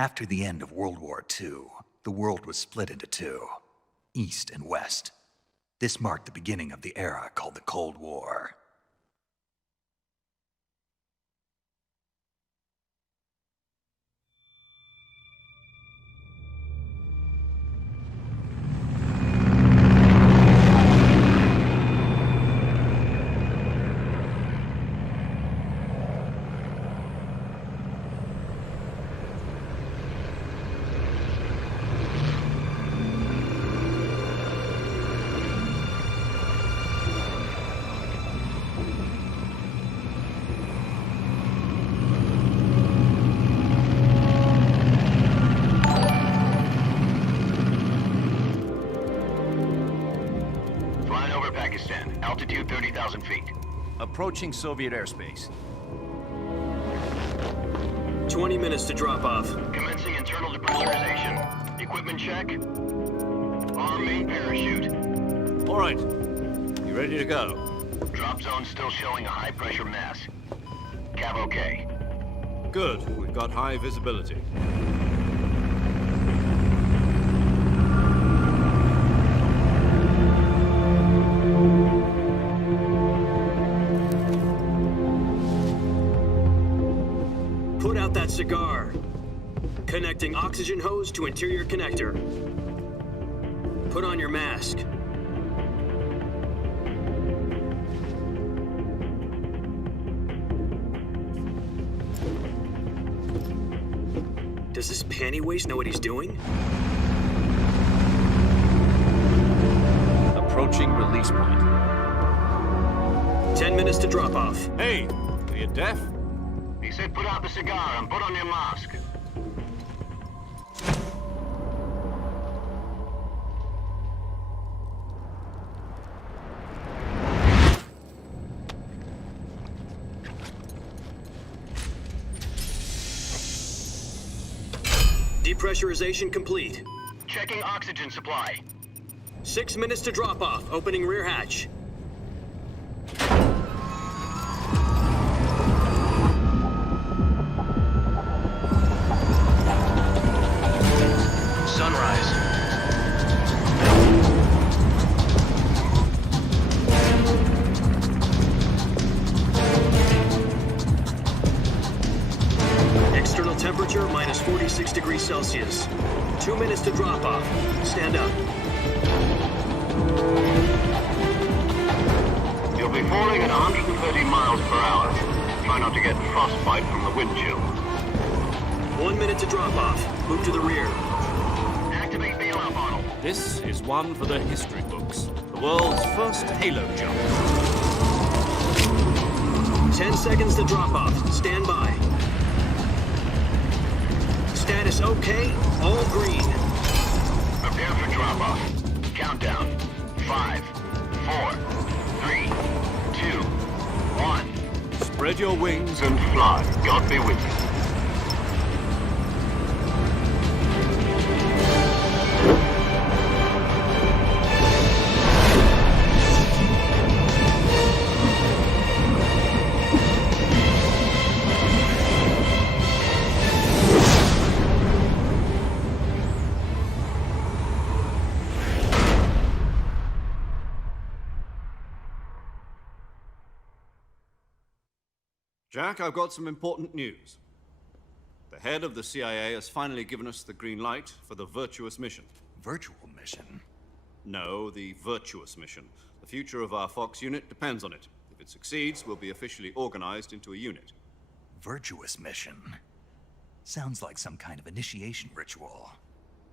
After the end of World War II, the world was split into two, East and West. This marked the beginning of the era called the Cold War. Altitude 30,000 feet. Approaching Soviet airspace. 20 minutes to drop off. Commencing internal depressurization. Equipment check. Arm main parachute. All right. You ready to go? Drop zone still showing a high pressure mass. Cav okay. Good. We've got high visibility. Put out that cigar. Connecting oxygen hose to interior connector. Put on your mask. Does this panty waste know what he's doing? Approaching release point. 10 minutes to drop off. Hey, are you deaf? He said put out the cigar and put on your mask. Depressurization complete. Checking oxygen supply. 6 minutes to drop off. Opening rear hatch. Sunrise. External temperature minus 46 degrees Celsius. 2 minutes to drop off. Stand up. You'll be falling at 130 miles per hour. Try not to get frostbite from the wind chill. 1 minute to drop off. Move to the rear. Activate bailout model. This is one for the history books. The world's first halo jump. 10 seconds to drop off. Stand by. Status okay. All green. Prepare for drop off. Countdown. 5, 4, 3, 2, 1. Spread your wings And fly. God be with you. Jack, I've got some important news. The head of the CIA has finally given us the green light for the virtuous mission. Virtual mission? No, the virtuous mission. The future of our Fox unit depends on it. If it succeeds, we'll be officially organized into a unit. Virtuous mission? Sounds like some kind of initiation ritual.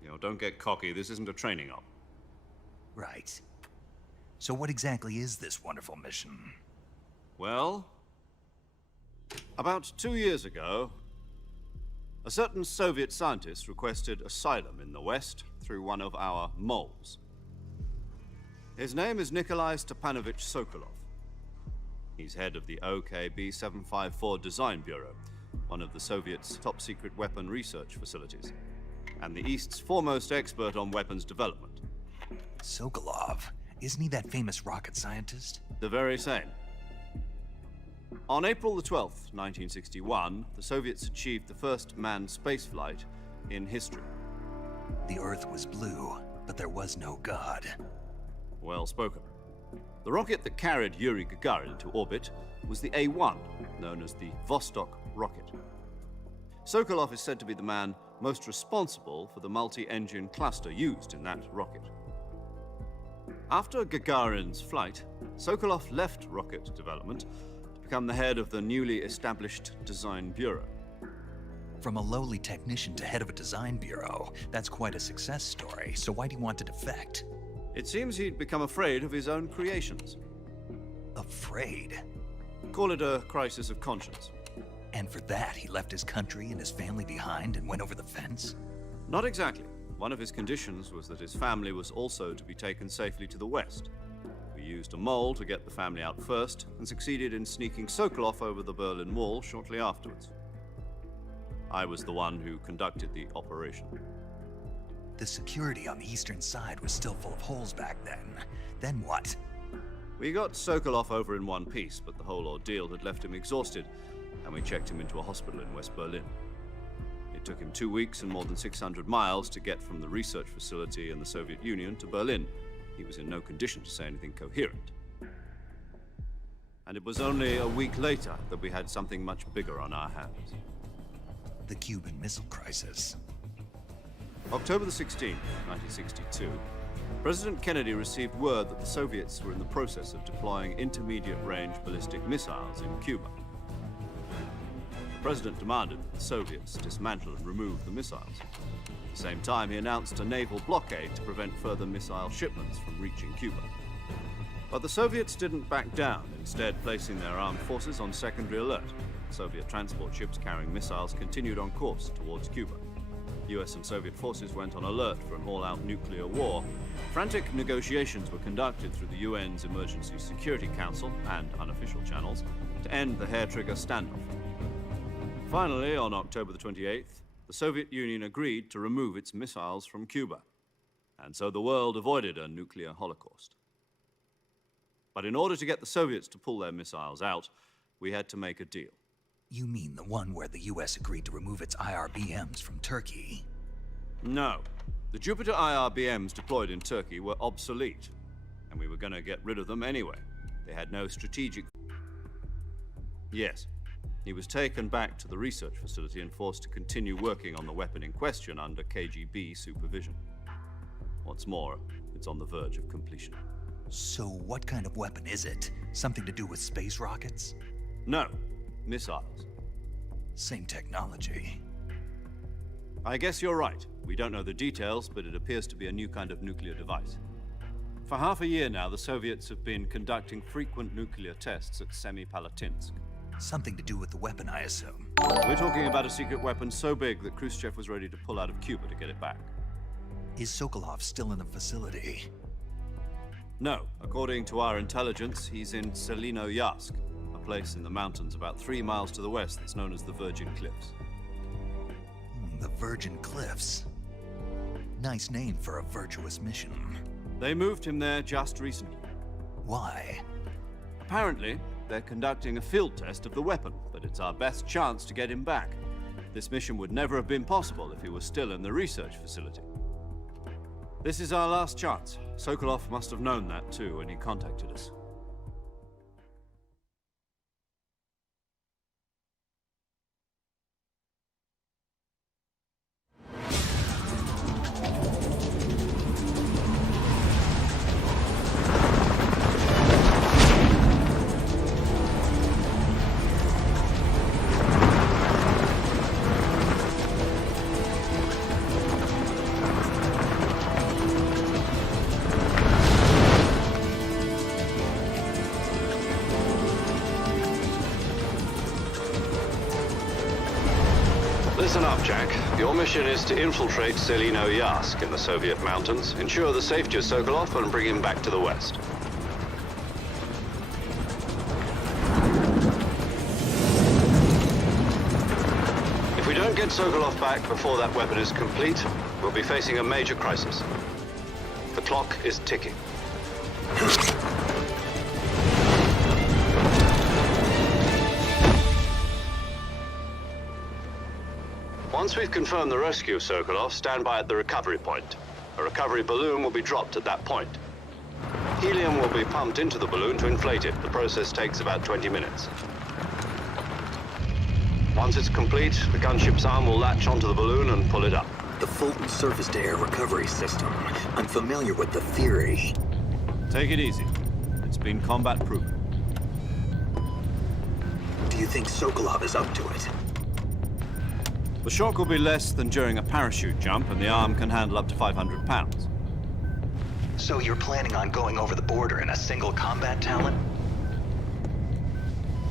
You know, don't get cocky. This isn't a training op. Right. So what exactly is this wonderful mission? Well, about 2 years ago, a certain Soviet scientist requested asylum in the West through one of our moles. His name is Nikolai Stepanovich Sokolov. He's head of the OKB 754 Design Bureau, one of the Soviets' top-secret weapon research facilities, and the East's foremost expert on weapons development. Sokolov? Isn't he that famous rocket scientist? The very same. On April the 12th, 1961, the Soviets achieved the first manned spaceflight in history. The Earth was blue, but there was no God. Well spoken. The rocket that carried Yuri Gagarin into orbit was the A-1, known as the Vostok rocket. Sokolov is said to be the man most responsible for the multi-engine cluster used in that rocket. After Gagarin's flight, Sokolov left rocket development to become the head of the newly established Design Bureau. From a lowly technician to head of a design bureau, that's quite a success story, so why do you want to defect? It seems he'd become afraid of his own creations. Afraid? Call it a crisis of conscience. And for that, he left his country and his family behind and went over the fence? Not exactly. One of his conditions was that his family was also to be taken safely to the west. We used a mole to get the family out first and succeeded in sneaking Sokolov over the Berlin Wall shortly afterwards. I was the one who conducted the operation. The security on the eastern side was still full of holes back then. Then what? We got Sokolov over in one piece, but the whole ordeal had left him exhausted, and we checked him into a hospital in West Berlin. It took him 2 weeks and more than 600 miles to get from the research facility in the Soviet Union to Berlin. He was in no condition to say anything coherent. And it was only a week later that we had something much bigger on our hands. The Cuban Missile Crisis. October the 16th, 1962, President Kennedy received word that the Soviets were in the process of deploying intermediate-range ballistic missiles in Cuba. The president demanded that the Soviets dismantle and remove the missiles. At the same time, he announced a naval blockade to prevent further missile shipments from reaching Cuba. But the Soviets didn't back down, instead placing their armed forces on secondary alert. Soviet transport ships carrying missiles continued on course towards Cuba. US and Soviet forces went on alert for an all-out nuclear war. Frantic negotiations were conducted through the UN's Emergency Security Council and unofficial channels to end the hair-trigger standoff. Finally, on October the 28th, the Soviet Union agreed to remove its missiles from Cuba. And so the world avoided a nuclear holocaust. But in order to get the Soviets to pull their missiles out, we had to make a deal. You mean the one where the US agreed to remove its IRBMs from Turkey? No. The Jupiter IRBMs deployed in Turkey were obsolete, and we were going to get rid of them anyway. They had no strategic... Yes. He was taken back to the research facility and forced to continue working on the weapon in question under KGB supervision. What's more, it's on the verge of completion. So what kind of weapon is it? Something to do with space rockets? No. Missiles. Same technology. I guess you're right. We don't know the details, but it appears to be a new kind of nuclear device. For half a year now, the Soviets have been conducting frequent nuclear tests at Semipalatinsk. Something to do with the weapon, I assume. We're talking about a secret weapon so big that Khrushchev was ready to pull out of Cuba to get it back. Is Sokolov still in the facility? No. According to our intelligence, he's in Selinoyarsk, a place in the mountains about 3 miles to the west that's known as the Virgin Cliffs. The Virgin Cliffs. Nice name for a virtuous mission. They moved him there just recently. Why? Apparently, they're conducting a field test of the weapon, but it's our best chance to get him back. This mission would never have been possible if he was still in the research facility. This is our last chance. Sokolov must have known that too when he contacted us. Listen up, Jack. Your mission is to infiltrate Selinoyarsk in the Soviet mountains, ensure the safety of Sokolov, and bring him back to the west. If we don't get Sokolov back before that weapon is complete, we'll be facing a major crisis. The clock is ticking. Once we've confirmed the rescue, Sokolov, stand by at the recovery point. A recovery balloon will be dropped at that point. Helium will be pumped into the balloon to inflate it. The process takes about 20 minutes. Once it's complete, the gunship's arm will latch onto the balloon and pull it up. The Fulton surface-to-air recovery system. I'm familiar with the theory. Take it easy. It's been combat-proven. Do you think Sokolov is up to it? The shock will be less than during a parachute jump, and the arm can handle up to 500 pounds. So you're planning on going over the border in a single combat talon?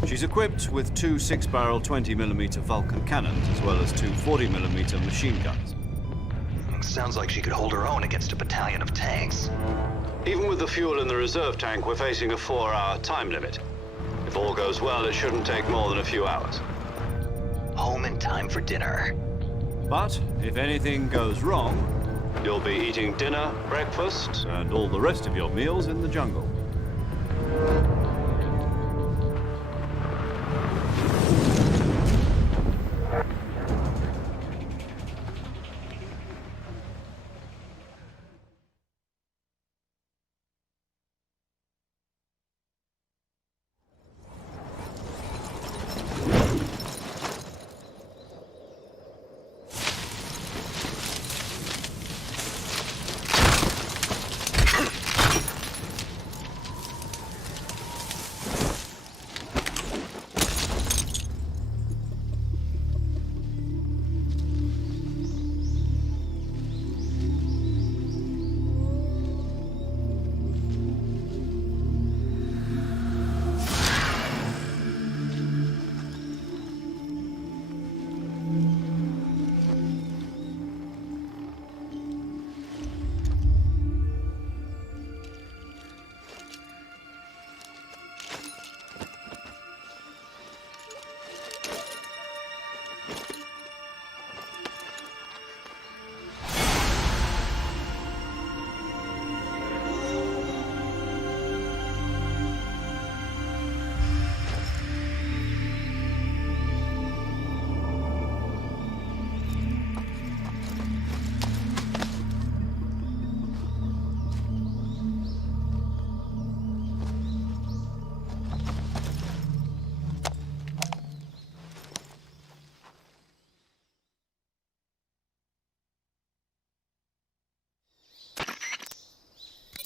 She's equipped with two 6-barrel 20mm Vulcan cannons, as well as two 40mm machine guns. Sounds like she could hold her own against a battalion of tanks. Even with the fuel in the reserve tank, we're facing a 4-hour time limit. If all goes well, it shouldn't take more than a few hours. Home in time for dinner. But if anything goes wrong, You'll be eating dinner, breakfast, and all the rest of your meals in the jungle.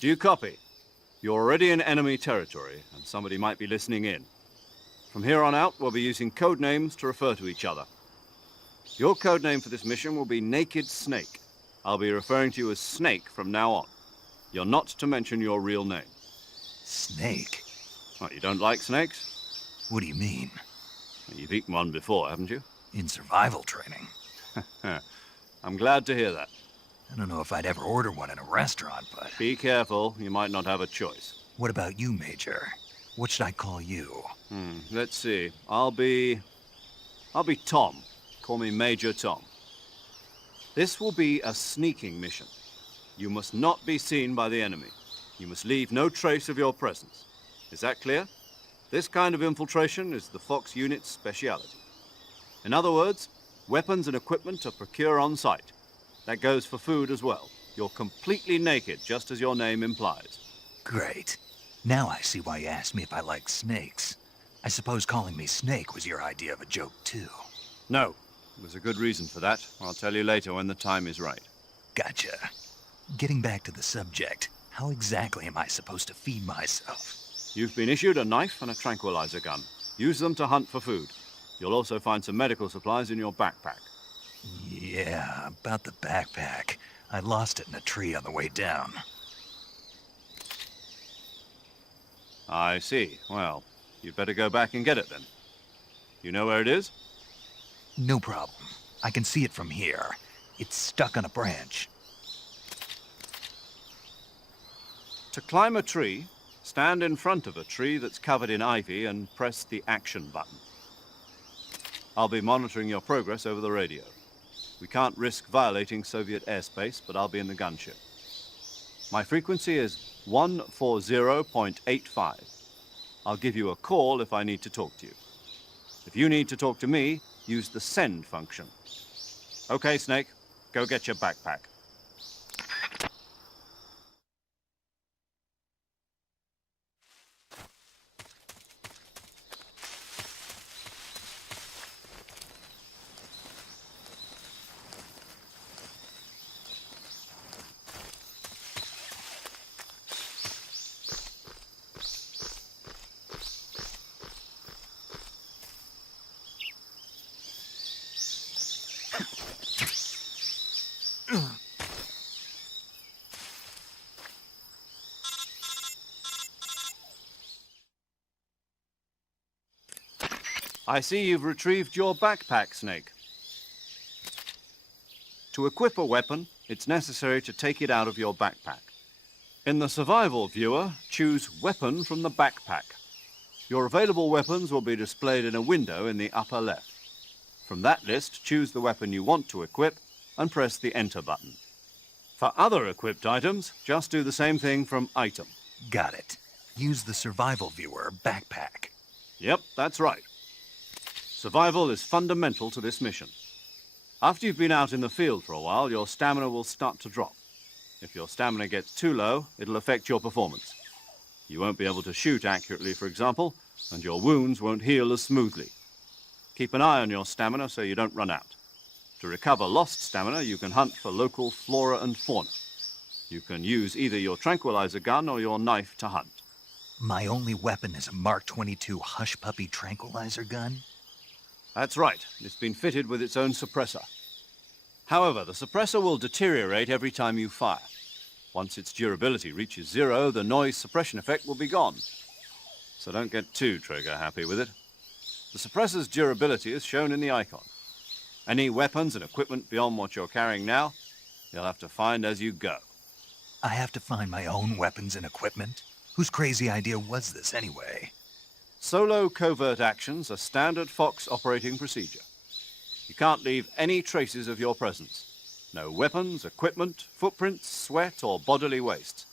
Do you copy? You're already in enemy territory, and somebody might be listening in. From here on out, we'll be using code names to refer to each other. Your code name for this mission will be Naked Snake. I'll be referring to you as Snake from now on. You're not to mention your real name. Snake? What, you don't like snakes? What do you mean? You've eaten one before, haven't you? In survival training? I'm glad to hear that. I don't know if I'd ever order one in a restaurant, but... Be careful, you might not have a choice. What about you, Major? What should I call you? Let's see. I'll be Tom. Call me Major Tom. This will be a sneaking mission. You must not be seen by the enemy. You must leave no trace of your presence. Is that clear? This kind of infiltration is the Fox unit's speciality. In other words, weapons and equipment are procured on site. That goes for food as well. You're completely naked, just as your name implies. Great. Now I see why you asked me if I like snakes. I suppose calling me Snake was your idea of a joke, too. No. There's a good reason for that. I'll tell you later when the time is right. Gotcha. Getting back to the subject, how exactly am I supposed to feed myself? You've been issued a knife and a tranquilizer gun. Use them to hunt for food. You'll also find some medical supplies in your backpack. Yeah, about the backpack. I lost it in a tree on the way down. I see. Well, you'd better go back and get it then. You know where it is? No problem. I can see it from here. It's stuck on a branch. To climb a tree, stand in front of a tree that's covered in ivy and press the action button. I'll be monitoring your progress over the radio. We can't risk violating Soviet airspace, but I'll be in the gunship. My frequency is 140.85. I'll give you a call if I need to talk to you. If you need to talk to me, use the send function. Okay, Snake. Go get your backpack. I see you've retrieved your backpack, Snake. To equip a weapon, it's necessary to take it out of your backpack. In the survival viewer, choose Weapon from the backpack. Your available weapons will be displayed in a window in the upper left. From that list, choose the weapon you want to equip and press the Enter button. For other equipped items, just do the same thing from Item. Got it. Use the survival viewer backpack. Yep, that's right. Survival is fundamental to this mission. After you've been out in the field for a while, your stamina will start to drop. If your stamina gets too low, it'll affect your performance. You won't be able to shoot accurately, for example, and your wounds won't heal as smoothly. Keep an eye on your stamina so you don't run out. To recover lost stamina, you can hunt for local flora and fauna. You can use either your tranquilizer gun or your knife to hunt. My only weapon is a Mark 22 Hush Puppy tranquilizer gun? That's right. It's been fitted with its own suppressor. However, the suppressor will deteriorate every time you fire. Once its durability reaches 0, the noise suppression effect will be gone. So don't get too trigger happy with it. The suppressor's durability is shown in the icon. Any weapons and equipment beyond what you're carrying now, you'll have to find as you go. I have to find my own weapons and equipment? Whose crazy idea was this anyway? Solo covert actions are standard Fox operating procedure. You can't leave any traces of your presence. No weapons, equipment, footprints, sweat, or bodily waste.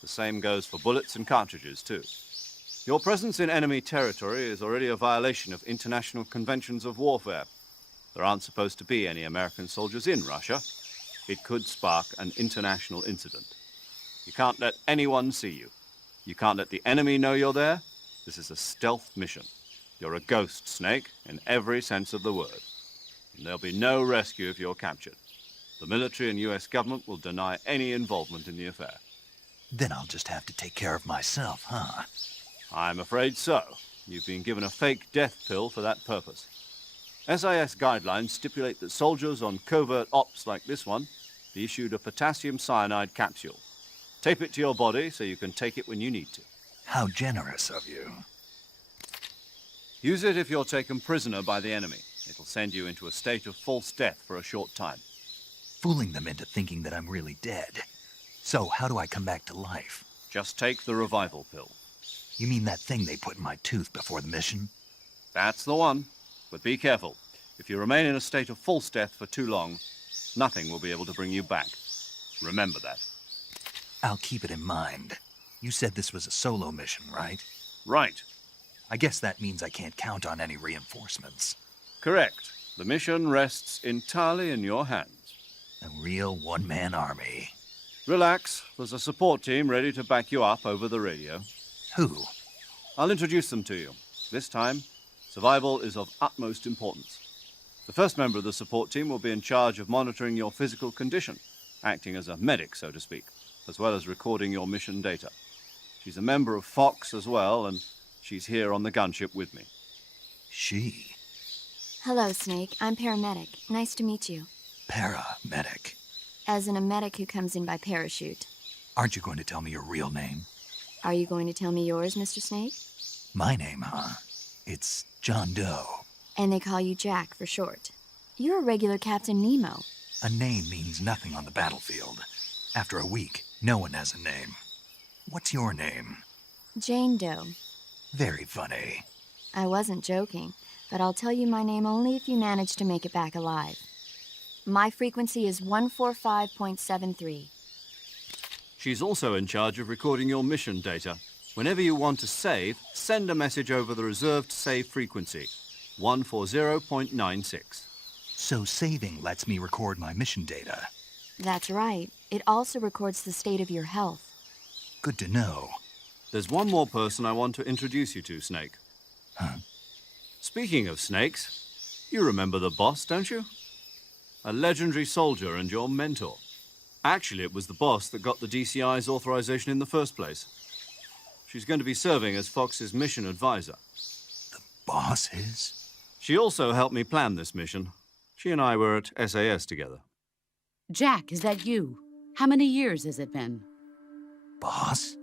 The same goes for bullets and cartridges, too. Your presence in enemy territory is already a violation of international conventions of warfare. There aren't supposed to be any American soldiers in Russia. It could spark an international incident. You can't let anyone see you. You can't let the enemy know you're there. This is a stealth mission. You're a ghost, Snake, in every sense of the word. And there'll be no rescue if you're captured. The military and US government will deny any involvement in the affair. Then I'll just have to take care of myself, huh? I'm afraid so. You've been given a fake death pill for that purpose. SIS guidelines stipulate that soldiers on covert ops like this one be issued a potassium cyanide capsule. Tape it to your body so you can take it when you need to. How generous of you. Use it if you're taken prisoner by the enemy. It'll send you into a state of false death for a short time. Fooling them into thinking that I'm really dead. So how do I come back to life? Just take the revival pill. You mean that thing they put in my tooth before the mission? That's the one. But be careful. If you remain in a state of false death for too long, nothing will be able to bring you back. Remember that. I'll keep it in mind. You said this was a solo mission, right? Right. I guess that means I can't count on any reinforcements. Correct. The mission rests entirely in your hands. A real one-man army. Relax. There's a support team ready to back you up over the radio. Who? I'll introduce them to you. This time, survival is of utmost importance. The first member of the support team will be in charge of monitoring your physical condition, acting as a medic, so to speak, as well as recording your mission data. She's a member of Fox as well, and she's here on the gunship with me. She? Hello, Snake. I'm paramedic. Nice to meet you. Paramedic. As in a medic who comes in by parachute. Aren't you going to tell me your real name? Are you going to tell me yours, Mr. Snake? My name, huh? It's John Doe. And they call you Jack for short. You're a regular Captain Nemo. A name means nothing on the battlefield. After a week, no one has a name. What's your name? Jane Doe. Very funny. I wasn't joking, but I'll tell you my name only if you manage to make it back alive. My frequency is 145.73. She's also in charge of recording your mission data. Whenever you want to save, send a message over the reserved save frequency, 140.96. So saving lets me record my mission data. That's right. It also records the state of your health. Good to know. There's one more person I want to introduce you to, Snake. Huh? Speaking of snakes, you remember the boss, don't you? A legendary soldier and your mentor. Actually, it was the boss that got the DCI's authorization in the first place. She's going to be serving as Fox's mission advisor. The boss is? She also helped me plan this mission. She and I were at SAS together. Jack, is that you? How many years has it been? Boss?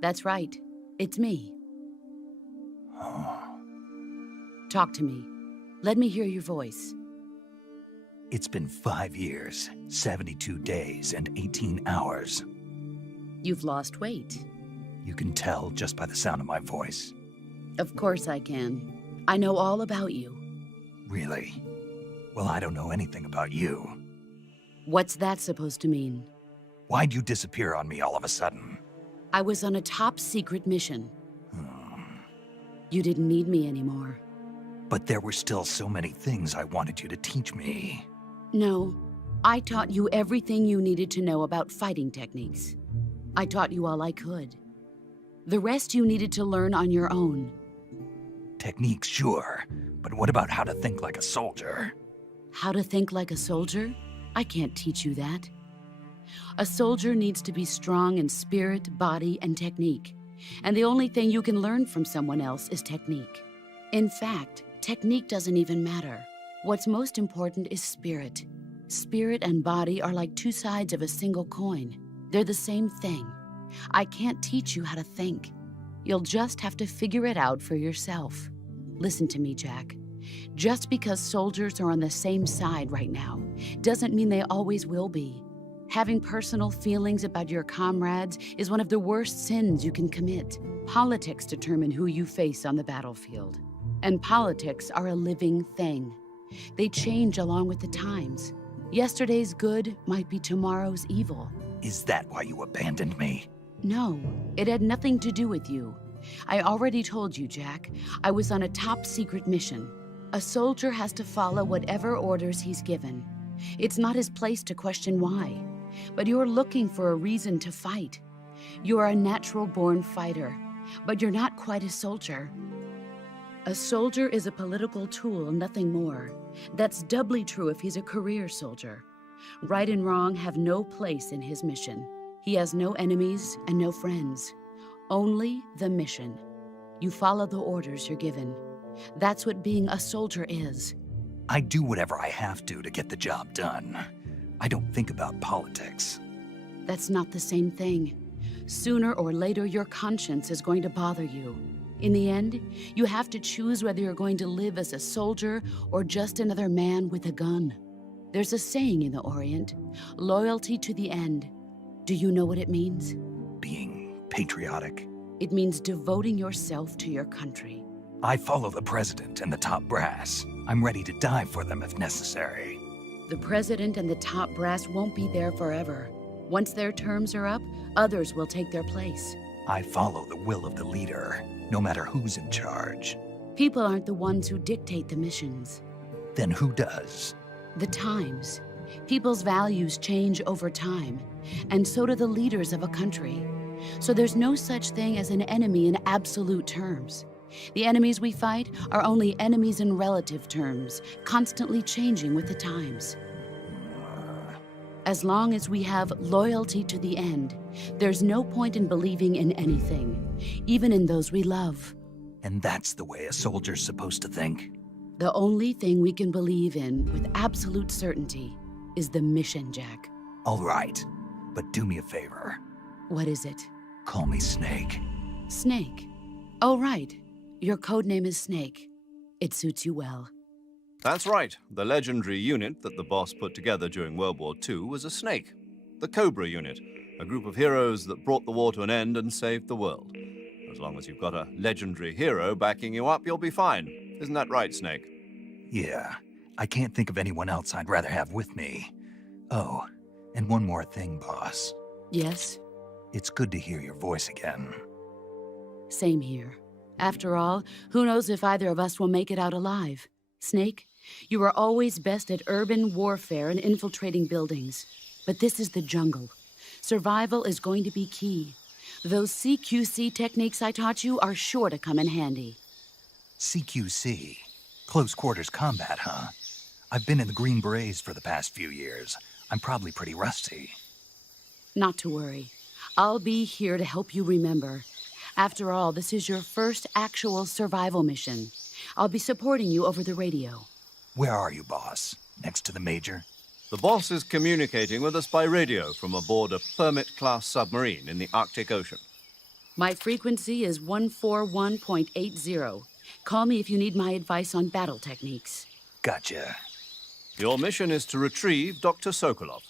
That's right. It's me. Oh. Talk to me. Let me hear your voice. It's been 5 years, 72 days, and 18 hours. You've lost weight. You can tell just by the sound of my voice. Of course I can. I know all about you. Really? Well, I don't know anything about you. What's that supposed to mean? Why'd you disappear on me all of a sudden? I was on a top-secret mission. You didn't need me anymore. But there were still so many things I wanted you to teach me. No, I taught you everything you needed to know about fighting techniques. I taught you all I could. The rest you needed to learn on your own. Techniques, sure. But what about how to think like a soldier? How to think like a soldier? I can't teach you that. A soldier needs to be strong in spirit, body, and technique. And the only thing you can learn from someone else is technique. In fact, technique doesn't even matter. What's most important is spirit. Spirit and body are like two sides of a single coin. They're the same thing. I can't teach you how to think. You'll just have to figure it out for yourself. Listen to me, Jack. Just because soldiers are on the same side right now doesn't mean they always will be. Having personal feelings about your comrades is one of the worst sins you can commit. Politics determine who you face on the battlefield. And politics are a living thing. They change along with the times. Yesterday's good might be tomorrow's evil. Is that why you abandoned me? No, it had nothing to do with you. I already told you, Jack. I was on a top-secret mission. A soldier has to follow whatever orders he's given. It's not his place to question why. But you're looking for a reason to fight. You're a natural-born fighter, but you're not quite a soldier. A soldier is a political tool, nothing more. That's doubly true if he's a career soldier. Right and wrong have no place in his mission. He has no enemies and no friends. Only the mission. You follow the orders you're given. That's what being a soldier is. I do whatever I have to get the job done. I don't think about politics. That's not the same thing. Sooner or later, your conscience is going to bother you. In the end, you have to choose whether you're going to live as a soldier or just another man with a gun. There's a saying in the Orient, loyalty to the end. Do you know what it means? Being patriotic. It means devoting yourself to your country. I follow the president and the top brass. I'm ready to die for them if necessary. The president and the top brass won't be there forever. Once their terms are up, others will take their place. I follow the will of the leader, no matter who's in charge. People aren't the ones who dictate the missions. Then who does? The times. People's values change over time, and so do the leaders of a country. So there's no such thing as an enemy in absolute terms. The enemies we fight are only enemies in relative terms, constantly changing with the times. As long as we have loyalty to the end, there's no point in believing in anything, even in those we love. And that's the way a soldier's supposed to think? The only thing we can believe in with absolute certainty is the mission, Jack. All right, but do me a favor. What is it? Call me Snake. Snake. Oh, right. Your codename is Snake. It suits you well. That's right. The legendary unit that the boss put together during World War II was a snake. The Cobra unit, a group of heroes that brought the war to an end and saved the world. As long as you've got a legendary hero backing you up, you'll be fine. Isn't that right, Snake? Yeah, I can't think of anyone else I'd rather have with me. Oh, and one more thing, boss. Yes? It's good to hear your voice again. Same here. After all, who knows if either of us will make it out alive? Snake, You are always best at urban warfare and infiltrating buildings. But this is the jungle. Survival is going to be key. Those CQC techniques I taught you are sure to come in handy. CQC? Close quarters combat, huh? I've been in the Green Berets for the past few years. I'm probably pretty rusty. Not to worry. I'll be here to help you remember. After all, this is your first actual survival mission. I'll be supporting you over the radio. Where are you, boss? Next to the Major? The boss is communicating with us by radio from aboard a Permit-class submarine in the Arctic Ocean. My frequency is 141.80. Call me if you need my advice on battle techniques. Gotcha. Your mission is to retrieve Dr. Sokolov.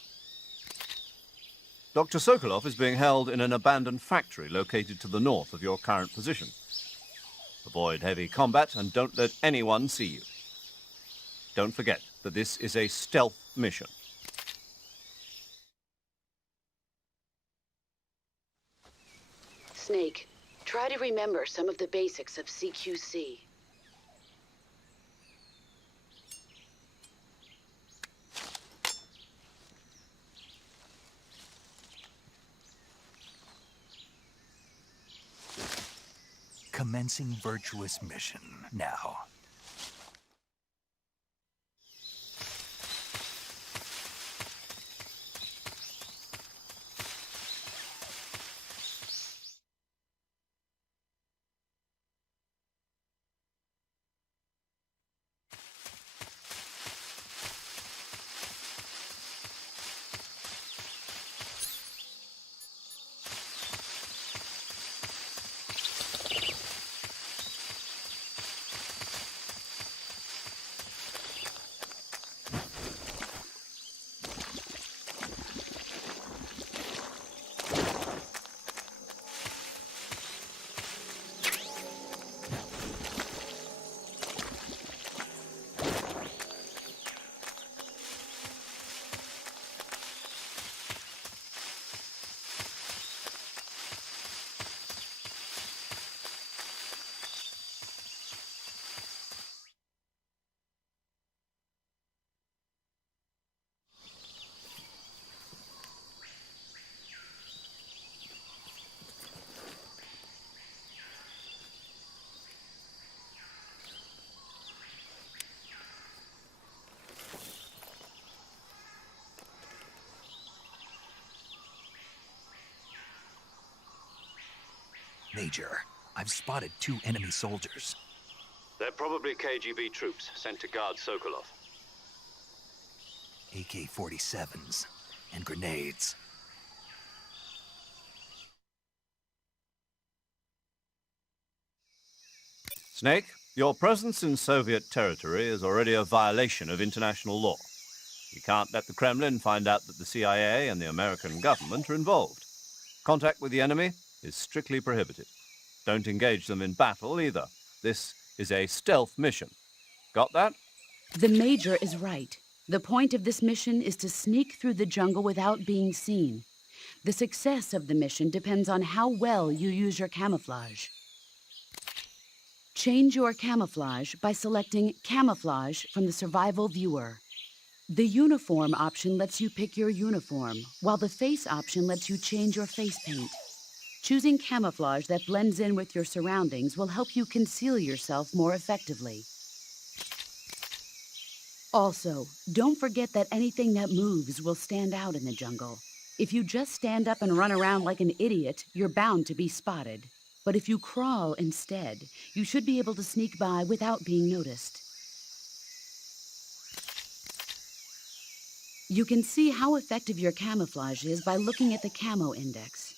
Dr. Sokolov is being held in an abandoned factory located to the north of your current position. Avoid heavy combat and don't let anyone see you. Don't forget that this is a stealth mission. Snake, try to remember some of the basics of CQC. Commencing virtuous mission now. Major, I've spotted 2 enemy soldiers. They're probably KGB troops sent to guard Sokolov. AK-47s and grenades. Snake, your presence in Soviet territory is already a violation of international law. You can't let the Kremlin find out that the CIA and the American government are involved. Contact with the enemy is strictly prohibited. Don't engage them in battle either. This is a stealth mission. Got that? The Major is right. The point of this mission is to sneak through the jungle without being seen. The success of the mission depends on how well you use your camouflage. Change your camouflage by selecting Camouflage from the Survival Viewer. The Uniform option lets you pick your uniform, while the Face option lets you change your face paint. Choosing camouflage that blends in with your surroundings will help you conceal yourself more effectively. Also, don't forget that anything that moves will stand out in the jungle. If you just stand up and run around like an idiot, you're bound to be spotted. But if you crawl instead, you should be able to sneak by without being noticed. You can see how effective your camouflage is by looking at the camo index.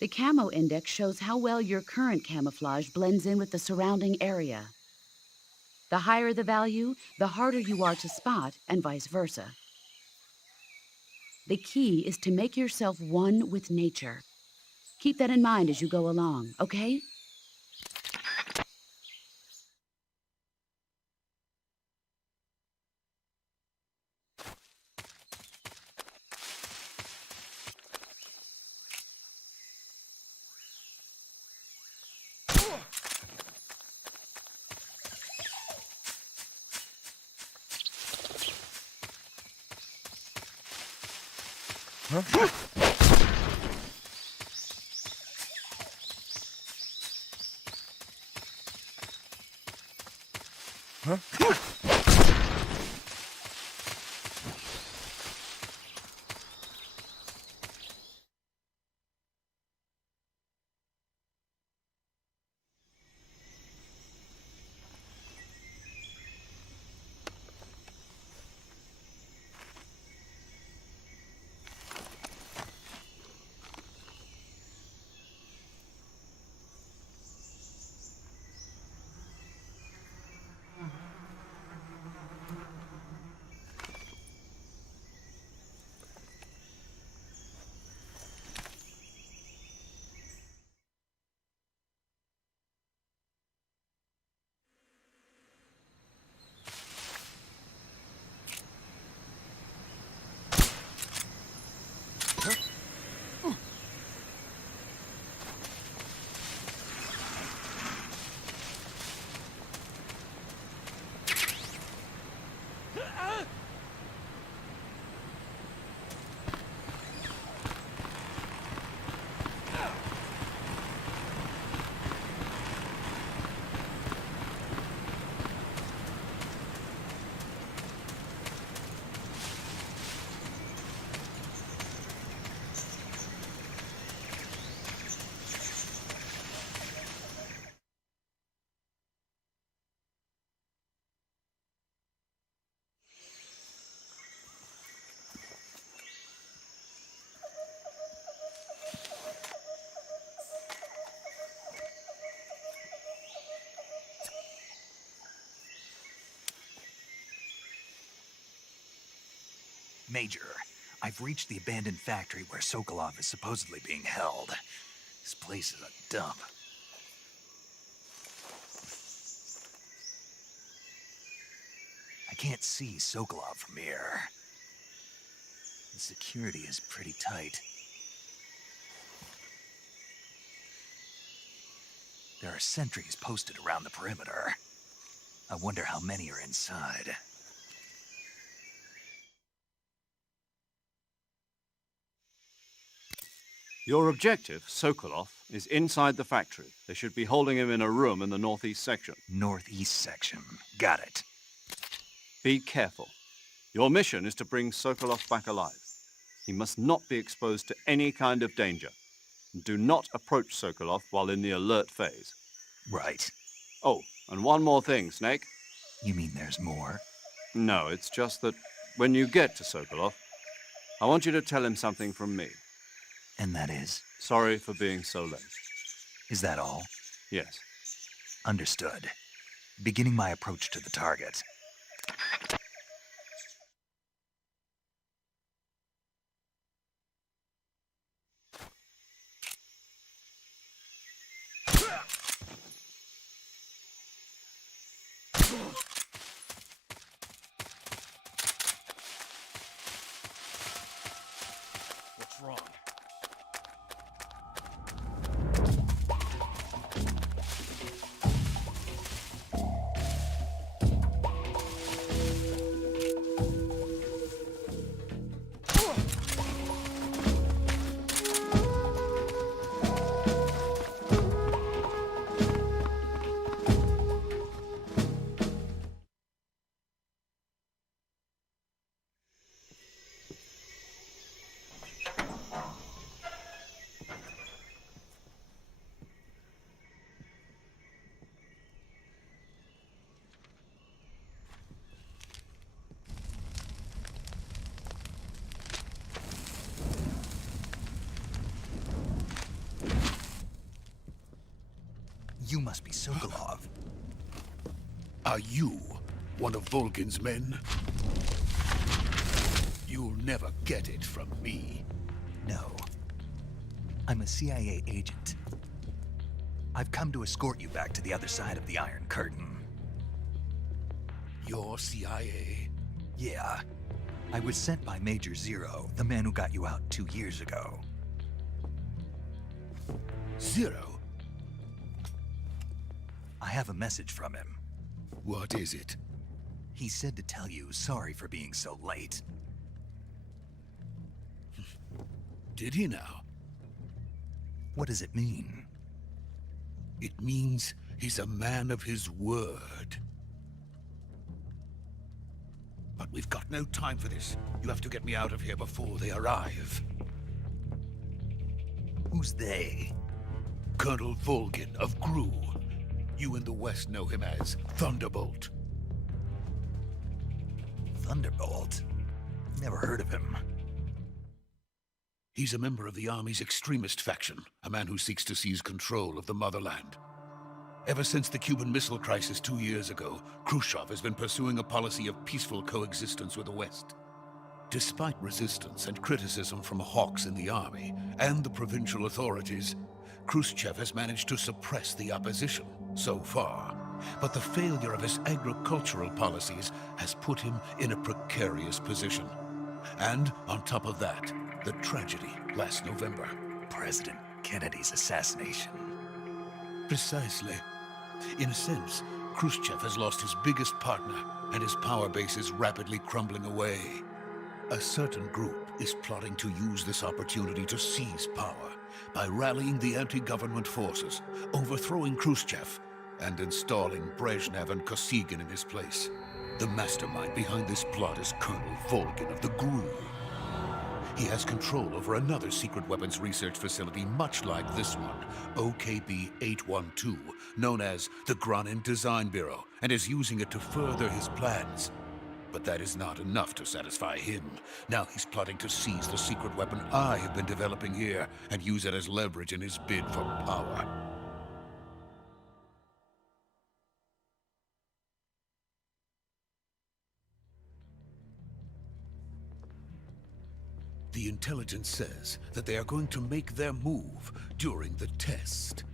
The camo index shows how well your current camouflage blends in with the surrounding area. The higher the value, the harder you are to spot, and vice versa. The key is to make yourself one with nature. Keep that in mind as you go along, okay? Major, I've reached the abandoned factory where Sokolov is supposedly being held. This place is a dump. I can't see Sokolov from here. The security is pretty tight. There are sentries posted around the perimeter. I wonder how many are inside. Your objective, Sokolov, is inside the factory. They should be holding him in a room in the northeast section. Northeast section. Got it. Be careful. Your mission is to bring Sokolov back alive. He must not be exposed to any kind of danger. Do not approach Sokolov while in the alert phase. Right. Oh, and one more thing, Snake. You mean there's more? No, it's just that when you get to Sokolov, I want you to tell him something from me. And that is? Sorry for being so late. Is that all? Yes. Understood. Beginning my approach to the target. What's wrong? You must be Sokolov. Are you one of Volgin's men? You'll never get it from me. No. I'm a CIA agent. I've come to escort you back to the other side of the Iron Curtain. You're CIA? Yeah. I was sent by Major Zero, the man who got you out 2 years ago. Zero? I have a message from him. What is it? He said to tell you sorry for being so late. Did he now? What does it mean? It means he's a man of his word. But we've got no time for this. You have to get me out of here before they arrive. Who's they? Colonel Volgin of Gru. You in the West know him as Thunderbolt. Thunderbolt? Never heard of him. He's a member of the Army's extremist faction, a man who seeks to seize control of the motherland. Ever since the Cuban Missile Crisis 2 years ago, Khrushchev has been pursuing a policy of peaceful coexistence with the West. Despite resistance and criticism from hawks in the army and the provincial authorities, Khrushchev has managed to suppress the opposition so far. But the failure of his agricultural policies has put him in a precarious position. And on top of that, the tragedy last November. President Kennedy's assassination. Precisely. In a sense, Khrushchev has lost his biggest partner, and his power base is rapidly crumbling away. A certain group is plotting to use this opportunity to seize power by rallying the anti-government forces, overthrowing Khrushchev, and installing Brezhnev and Kosygin in his place. The mastermind behind this plot is Colonel Volgin of the GRU. He has control over another secret weapons research facility much like this one, OKB-812, known as the Granin Design Bureau, and is using it to further his plans. But that is not enough to satisfy him. Now he's plotting to seize the secret weapon I have been developing here and use it as leverage in his bid for power. The intelligence says that they are going to make their move during the test.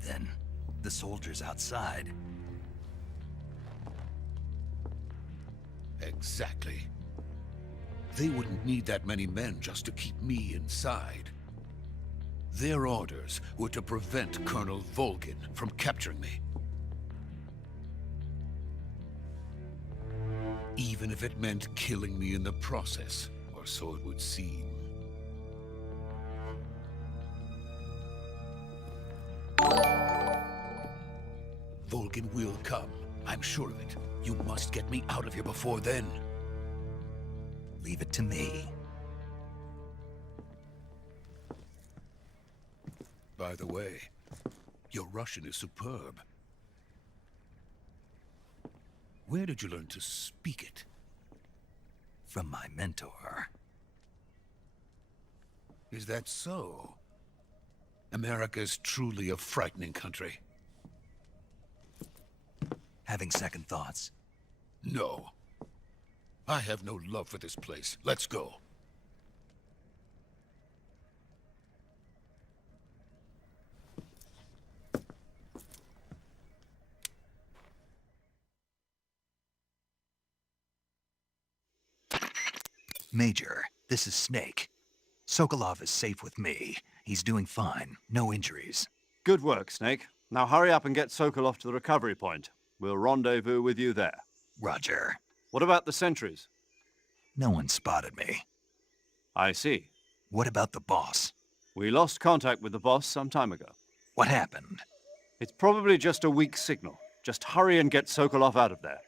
Then, the soldiers outside. Exactly. They wouldn't need that many men just to keep me inside. Their orders were to prevent Colonel Volgin from capturing me. Even if it meant killing me in the process. Or so it would seem. Volgin will come. I'm sure of it. You must get me out of here before then. Leave it to me. By the way, your Russian is superb. Where did you learn to speak it? From my mentor. Is that so? America is truly a frightening country. Having second thoughts? No. I have no love for this place. Let's go. Major, this is Snake. Sokolov is safe with me. He's doing fine. No injuries. Good work, Snake. Now hurry up and get Sokolov to the recovery point. We'll rendezvous with you there. Roger. What about the sentries? No one spotted me. I see. What about the boss? We lost contact with the boss some time ago. What happened? It's probably just a weak signal. Just hurry and get Sokolov out of there.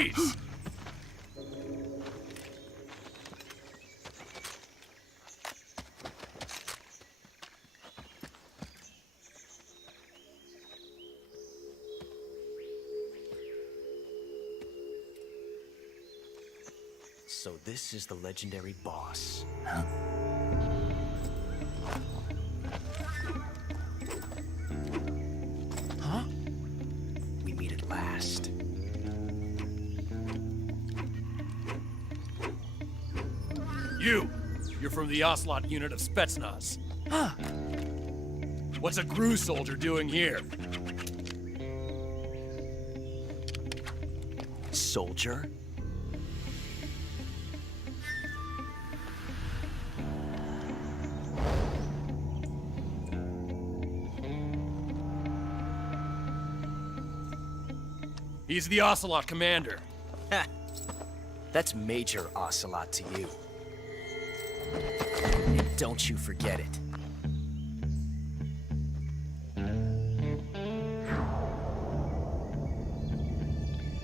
Freeze! So this is the legendary boss. Huh? Huh? We meet at last. You're from the Ocelot unit of Spetsnaz. Huh. What's a GRU soldier doing here? Soldier? He's the Ocelot commander. Ha! That's Major Ocelot to you. And don't you forget it.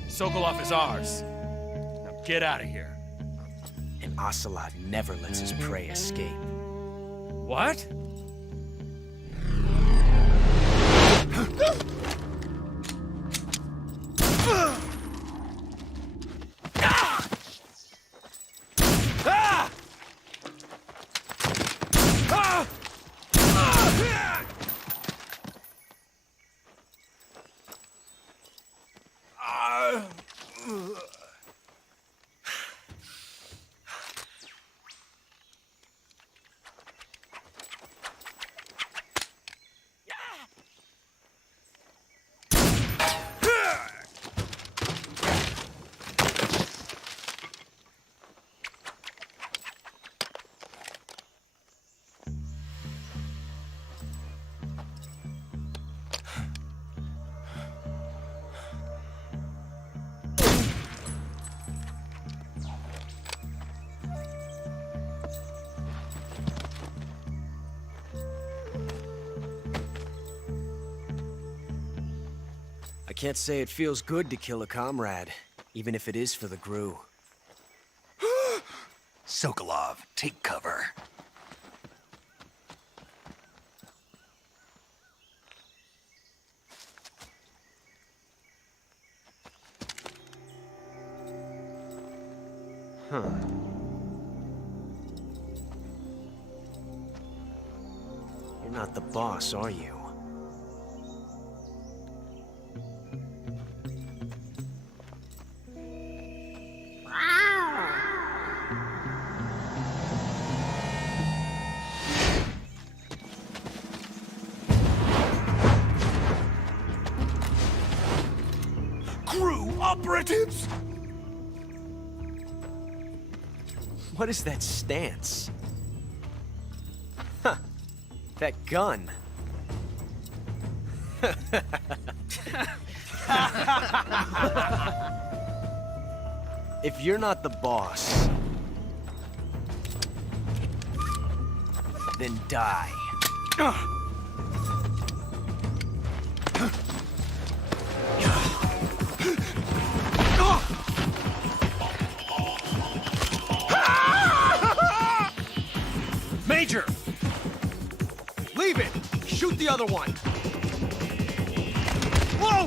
Sokolov is ours. Now get out of here. And Ocelot never lets his prey escape. What? I can't say it feels good to kill a comrade, even if it is for the GRU. Sokolov, take cover. Huh. You're not the boss, are you? GRU operatives! What is that stance? Huh. That gun. If you're not the boss, then die. Major! Leave it! Shoot the other one! Whoa!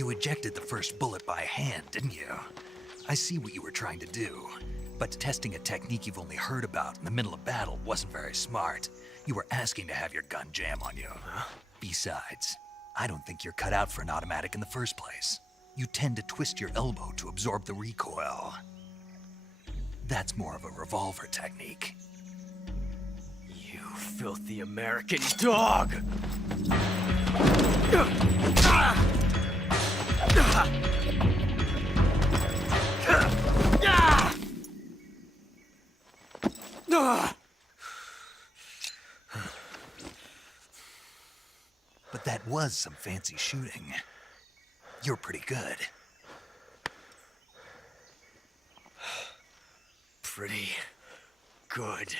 You ejected the first bullet by hand, didn't you? I see what you were trying to do, but testing a technique you've only heard about in the middle of battle wasn't very smart. You were asking to have your gun jam on you. Besides, I don't think you're cut out for an automatic in the first place. You tend to twist your elbow to absorb the recoil. That's more of a revolver technique. You filthy American dog! But that was some fancy shooting. You're pretty good. Pretty good.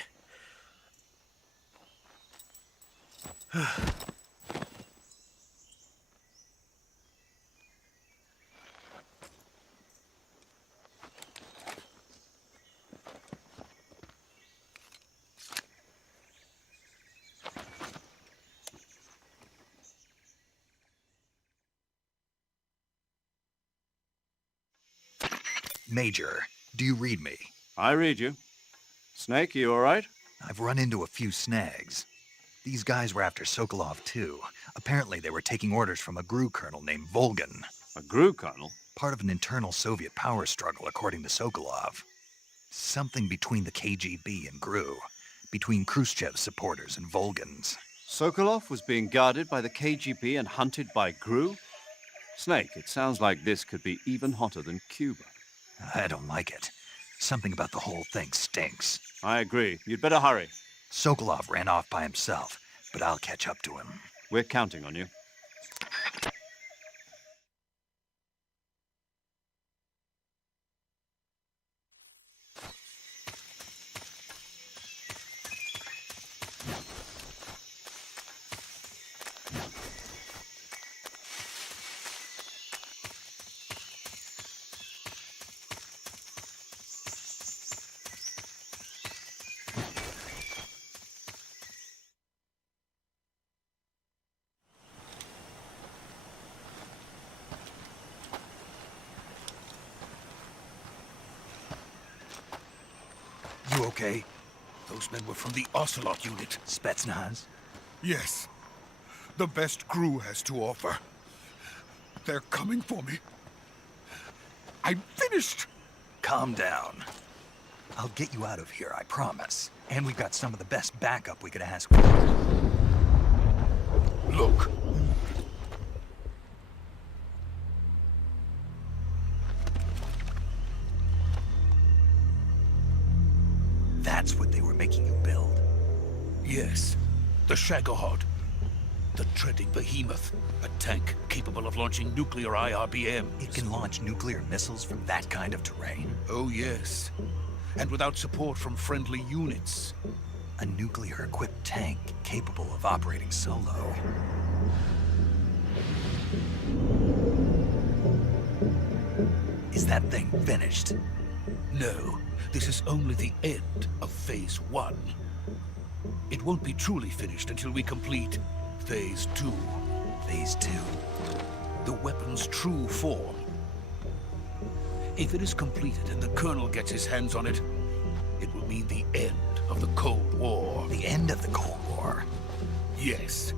Major, do you read me? I read you. Snake, you all right? I've run into a few snags. These guys were after Sokolov too. Apparently they were taking orders from a GRU colonel named Volgan. A GRU colonel? Part of an internal Soviet power struggle, according to Sokolov. Something between the KGB and GRU. Between Khrushchev's supporters and Volgan's. Sokolov was being guarded by the KGB and hunted by GRU? Snake, it sounds like this could be even hotter than Cuba. I don't like it. Something about the whole thing stinks. I agree. You'd better hurry. Sokolov ran off by himself, but I'll catch up to him. We're counting on you. You okay? Those men were from the Ocelot unit. Spetsnaz? Yes. The best GRU has to offer. They're coming for me. I'm finished! Calm down. I'll get you out of here, I promise. And we've got some of the best backup we could ask for. Look. That's what they were making you build? Yes. The Shagohod. The treading behemoth. A tank capable of launching nuclear IRBMs. It can launch nuclear missiles from that kind of terrain? Oh, yes. And without support from friendly units. A nuclear-equipped tank capable of operating solo. Is that thing finished? No. This is only the end of Phase 1. It won't be truly finished until we complete Phase 2. Phase 2? The weapon's true form. If it is completed and the Colonel gets his hands on it, it will mean the end of the Cold War. The end of the Cold War? Yes.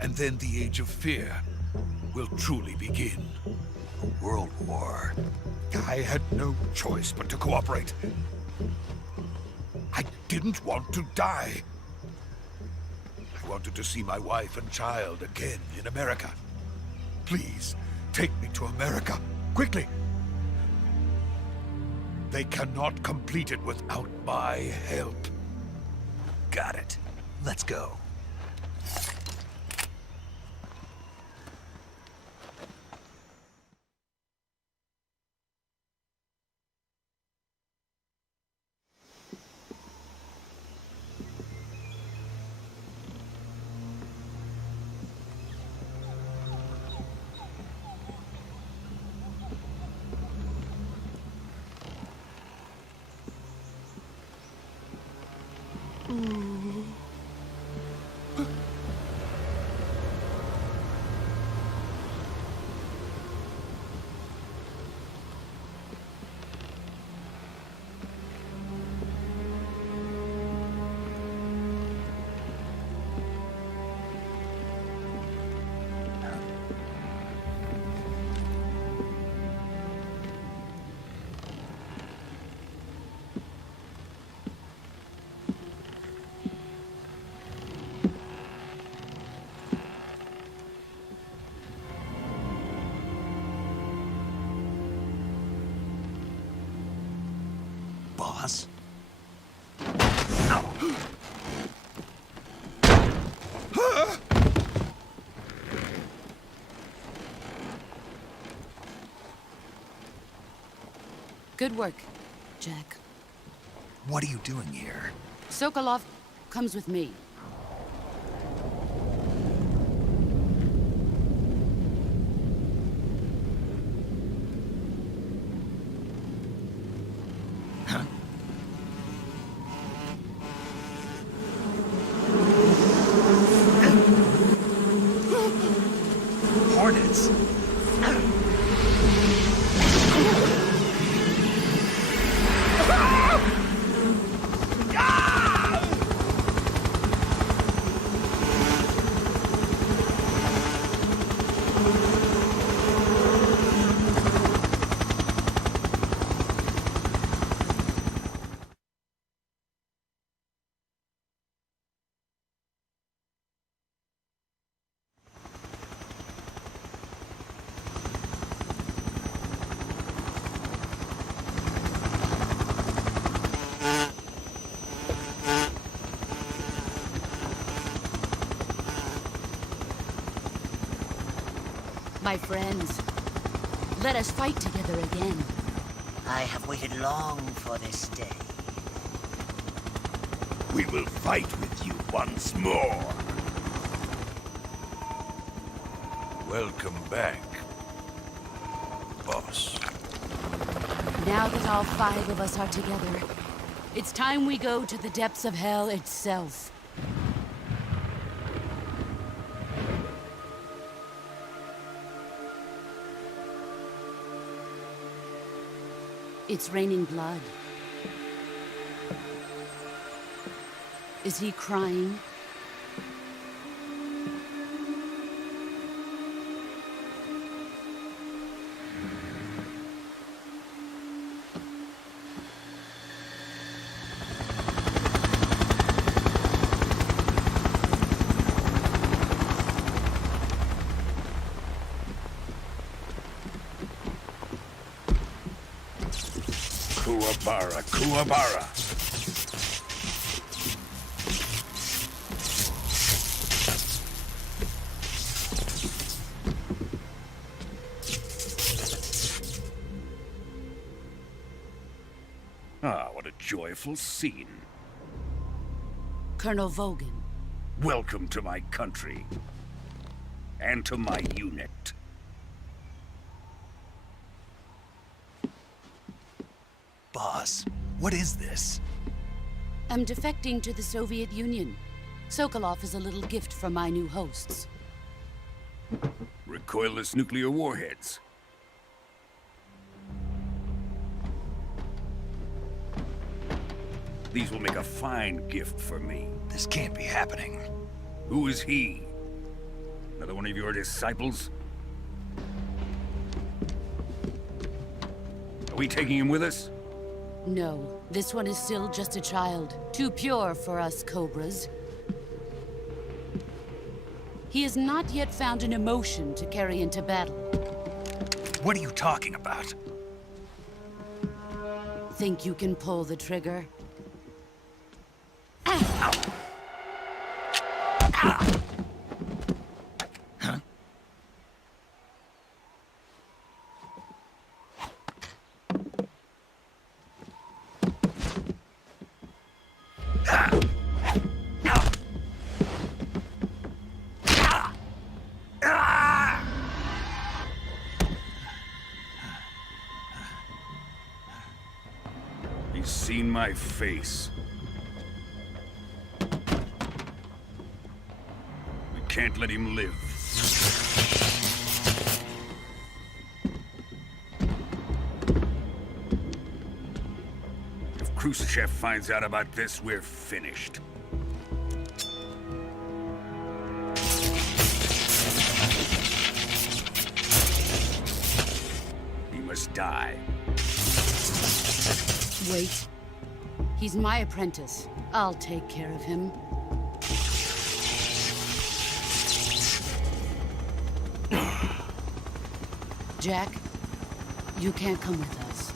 And then the Age of Fear will truly begin. A world war? I had no choice but to cooperate. I didn't want to die. I wanted to see my wife and child again in America. Please, take me to America, quickly. They cannot complete it without my help. Got it. Let's go. Good work, Jack. What are you doing here? Sokolov comes with me. Hornets! My friends, let us fight together again. I have waited long for this day. We will fight with you once more. Welcome back, boss. Now that all 5 of us are together, it's time we go to the depths of hell itself. It's raining blood. Is he crying? Kuwabara, Kuwabara. Ah, what a joyful scene. Colonel Vogan. Welcome to my country. And to my unit. Boss, what is this? I'm defecting to the Soviet Union. Sokolov is a little gift from my new hosts. Recoilless nuclear warheads. These will make a fine gift for me. This can't be happening. Who is he? Another one of your disciples? Are we taking him with us? No, this one is still just a child. Too pure for us Cobras. He has not yet found an emotion to carry into battle. What are you talking about? Think you can pull the trigger? He's seen my face. We can't let him live. If Khrushchev finds out about this, we're finished. He must die. Wait. He's my apprentice. I'll take care of him. Jack, you can't come with us.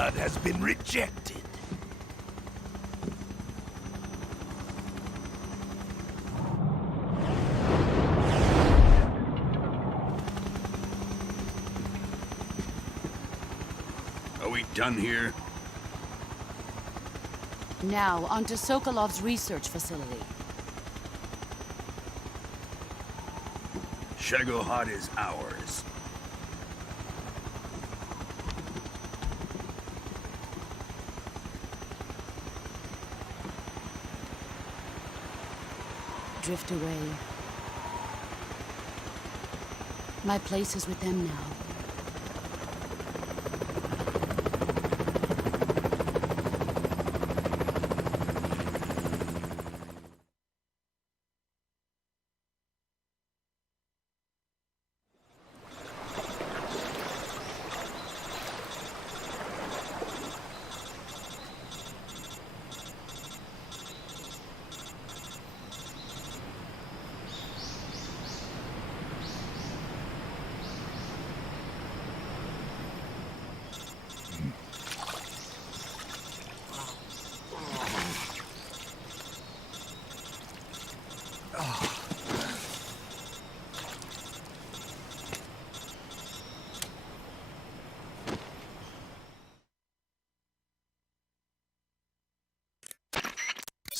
blood has been rejected. Are we done here? Now, on to Sokolov's research facility. Shagohod is ours. Drift away. My place is with them now.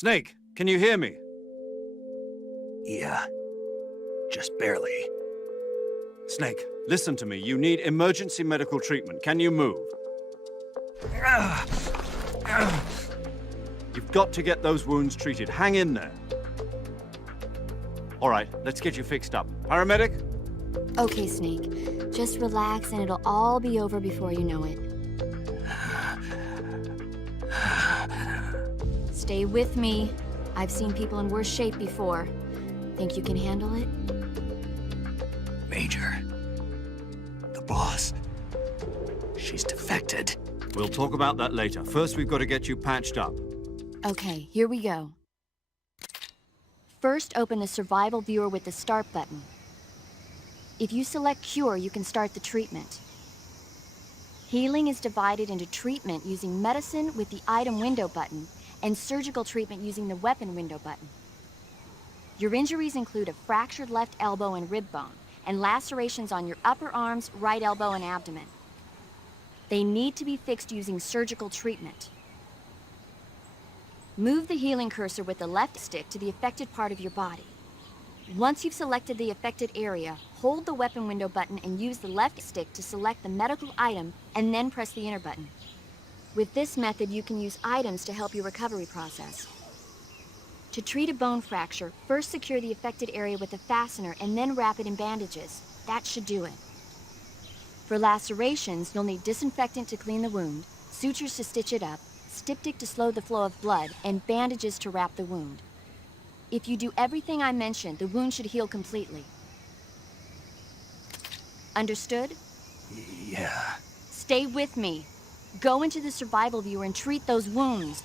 Snake, can you hear me? Yeah. Just barely. Snake, listen to me. You need emergency medical treatment. Can you move? You've got to get those wounds treated. Hang in there. All right, let's get you fixed up. Paramedic? Okay, Snake. Just relax and it'll all be over before you know it. Stay with me. I've seen people in worse shape before. Think you can handle it? Major. The boss. She's defected. We'll talk about that later. First, we've got to get you patched up. Okay, here we go. First, open the survival viewer with the start button. If you select cure, you can start the treatment. Healing is divided into treatment using medicine with the item window button and surgical treatment using the weapon window button. Your injuries include a fractured left elbow and rib bone, and lacerations on your upper arms, right elbow, and abdomen. They need to be fixed using surgical treatment. Move the healing cursor with the left stick to the affected part of your body. Once you've selected the affected area, hold the weapon window button and use the left stick to select the medical item, and then press the enter button. With this method, you can use items to help your recovery process. To treat a bone fracture, first secure the affected area with a fastener and then wrap it in bandages. That should do it. For lacerations, you'll need disinfectant to clean the wound, sutures to stitch it up, styptic to slow the flow of blood, and bandages to wrap the wound. If you do everything I mentioned, the wound should heal completely. Understood? Yeah. Stay with me. Go into the survival viewer and treat those wounds.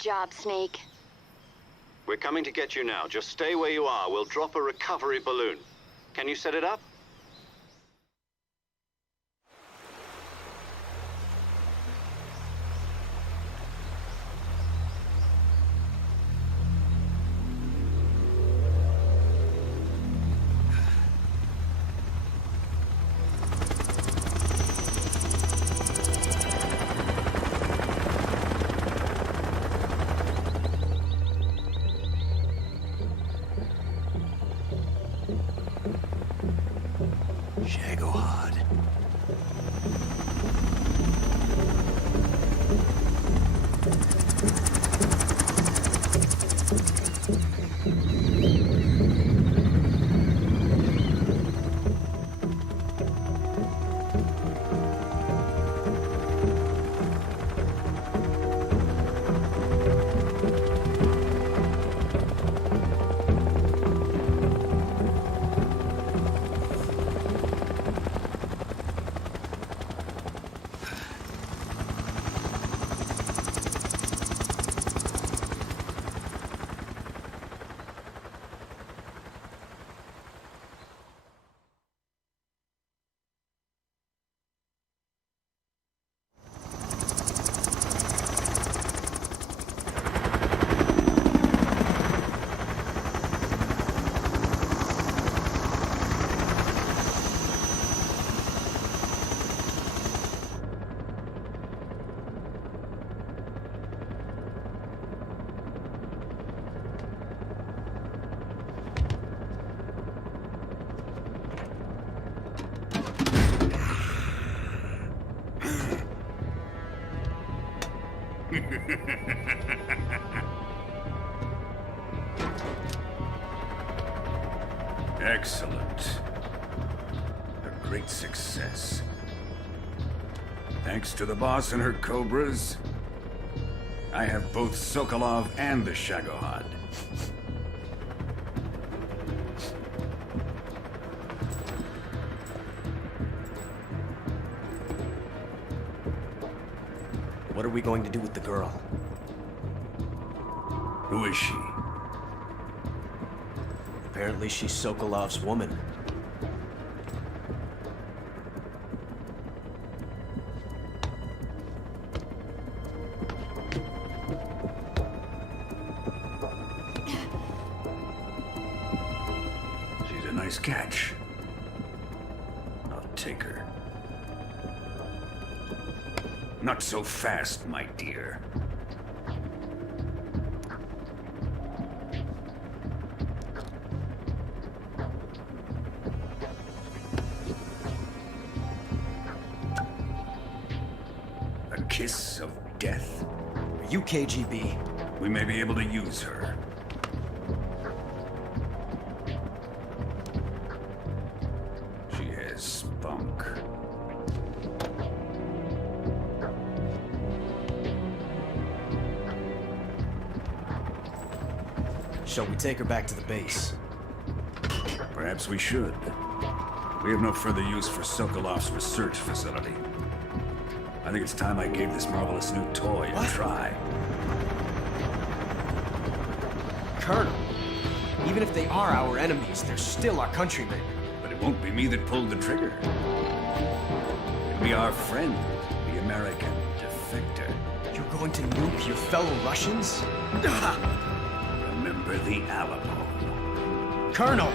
job, Snake. We're coming to get you now. Just stay where you are. We'll drop a recovery balloon. Can you set it up? Shagohod. Excellent. A great success. Thanks to the boss and her cobras, I have both Sokolov and the Shagohod. What are we going to do with the girl? Who is she? Apparently she's Sokolov's woman. She's a nice catch. I'll take her. Not so fast, my dear. A kiss of death? Are you KGB? We may be able to use her. She has spunk. Shall we take her back to the base? Perhaps we should. We have no further use for Sokolov's research facility. I think it's time I gave this marvelous new toy a try. Colonel, even if they are our enemies, they're still our countrymen. But it won't be me that pulled the trigger. It'll be our friend, the American defector. You're going to nuke your fellow Russians? Remember the Alamo. Colonel!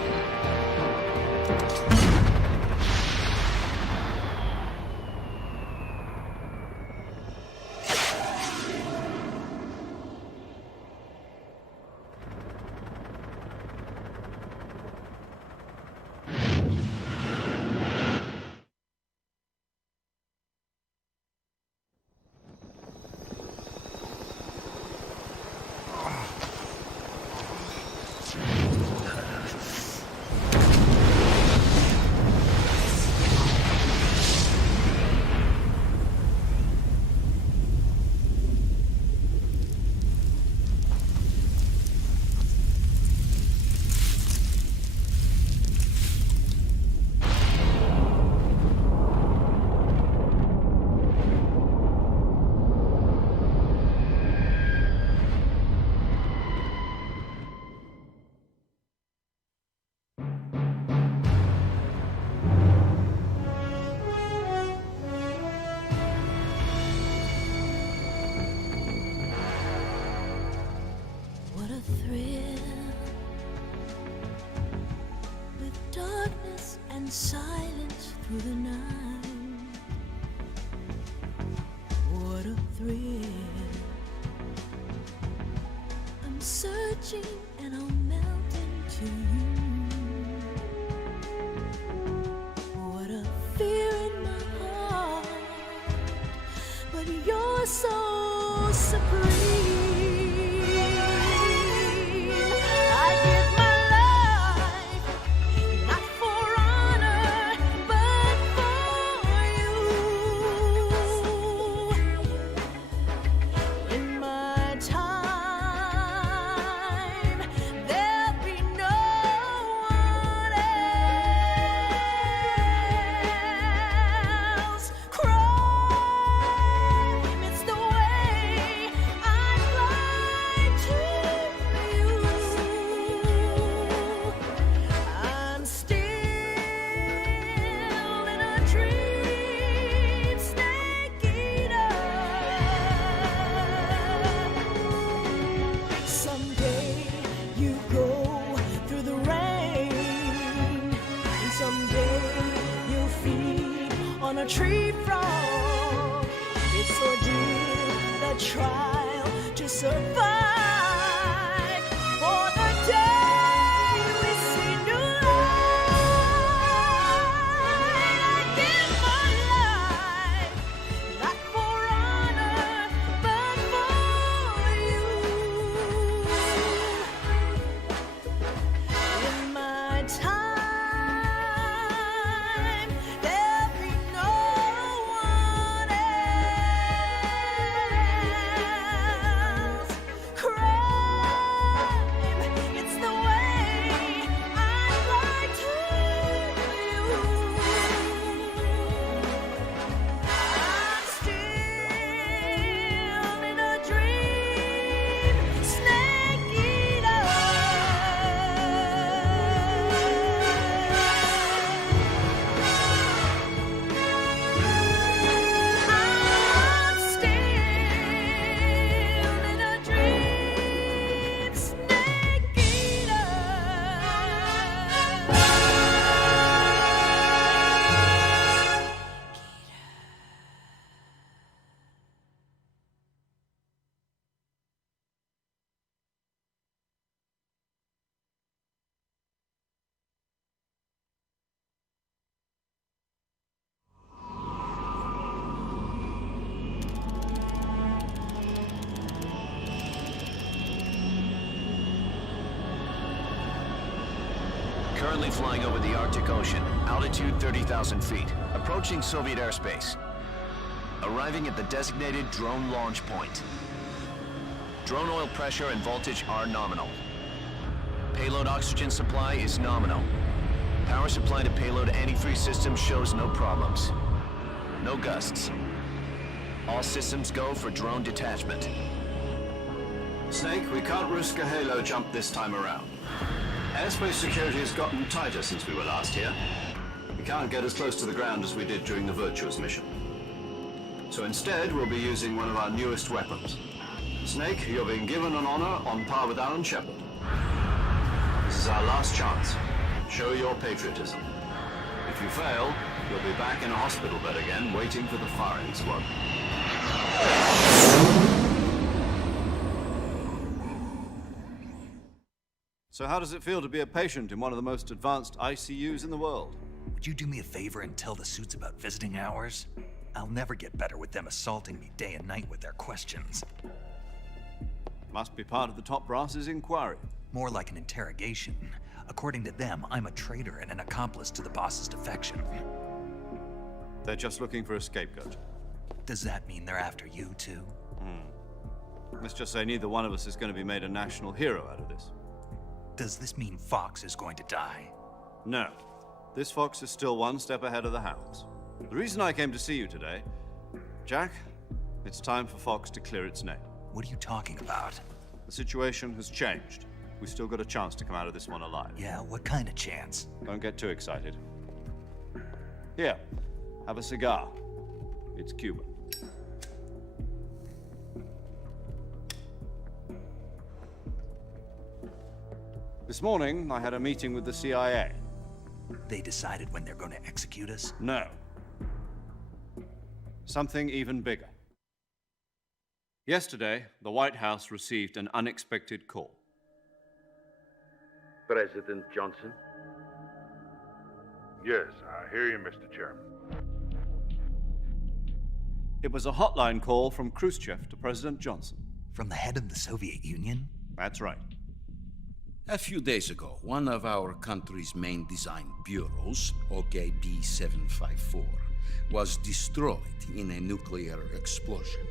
silence through the night. What a thrill. I'm searching and I'll melt into you. What a fear in my heart, but you're so supreme. A tree frog, it's ordeal, the trial to survive. For the day we see new light, I give my life, not for honor, but for you. In my time. Currently flying over the Arctic Ocean, altitude 30,000 feet, approaching Soviet airspace. Arriving at the designated drone launch point. Drone oil pressure and voltage are nominal. Payload oxygen supply is nominal. Power supply to payload antifreeze system shows no problems. No gusts. All systems go for drone detachment. Snake, we can't risk a halo jump this time around. Airspace security has gotten tighter since we were last here. We can't get as close to the ground as we did during the Virtuous mission. So instead, we'll be using one of our newest weapons. Snake, you're being given an honor on par with Alan Shepard. This is our last chance. Show your patriotism. If you fail, you'll be back in a hospital bed again, waiting for the firing squad. So how does it feel to be a patient in one of the most advanced ICUs in the world? Would you do me a favor and tell the suits about visiting hours? I'll never get better with them assaulting me day and night with their questions. Must be part of the top brass's inquiry. More like an interrogation. According to them, I'm a traitor and an accomplice to the boss's defection. They're just looking for a scapegoat. Does that mean they're after you, too? Let's just say neither one of us is going to be made a national hero out of this. Does this mean Fox is going to die? No. This fox is still one step ahead of the hounds. The reason I came to see you today, Jack, it's time for Fox to clear its name. What are you talking about? The situation has changed. We still got a chance to come out of this one alive. Yeah, what kind of chance? Don't get too excited. Here, have a cigar. It's Cuban. This morning, I had a meeting with the CIA. They decided when they're going to execute us? No. Something even bigger. Yesterday, the White House received an unexpected call. President Johnson? Yes, I hear you, Mr. Chairman. It was a hotline call from Khrushchev to President Johnson. From the head of the Soviet Union? That's right. A few days ago, one of our country's main design bureaus, OKB 754, was destroyed in a nuclear explosion.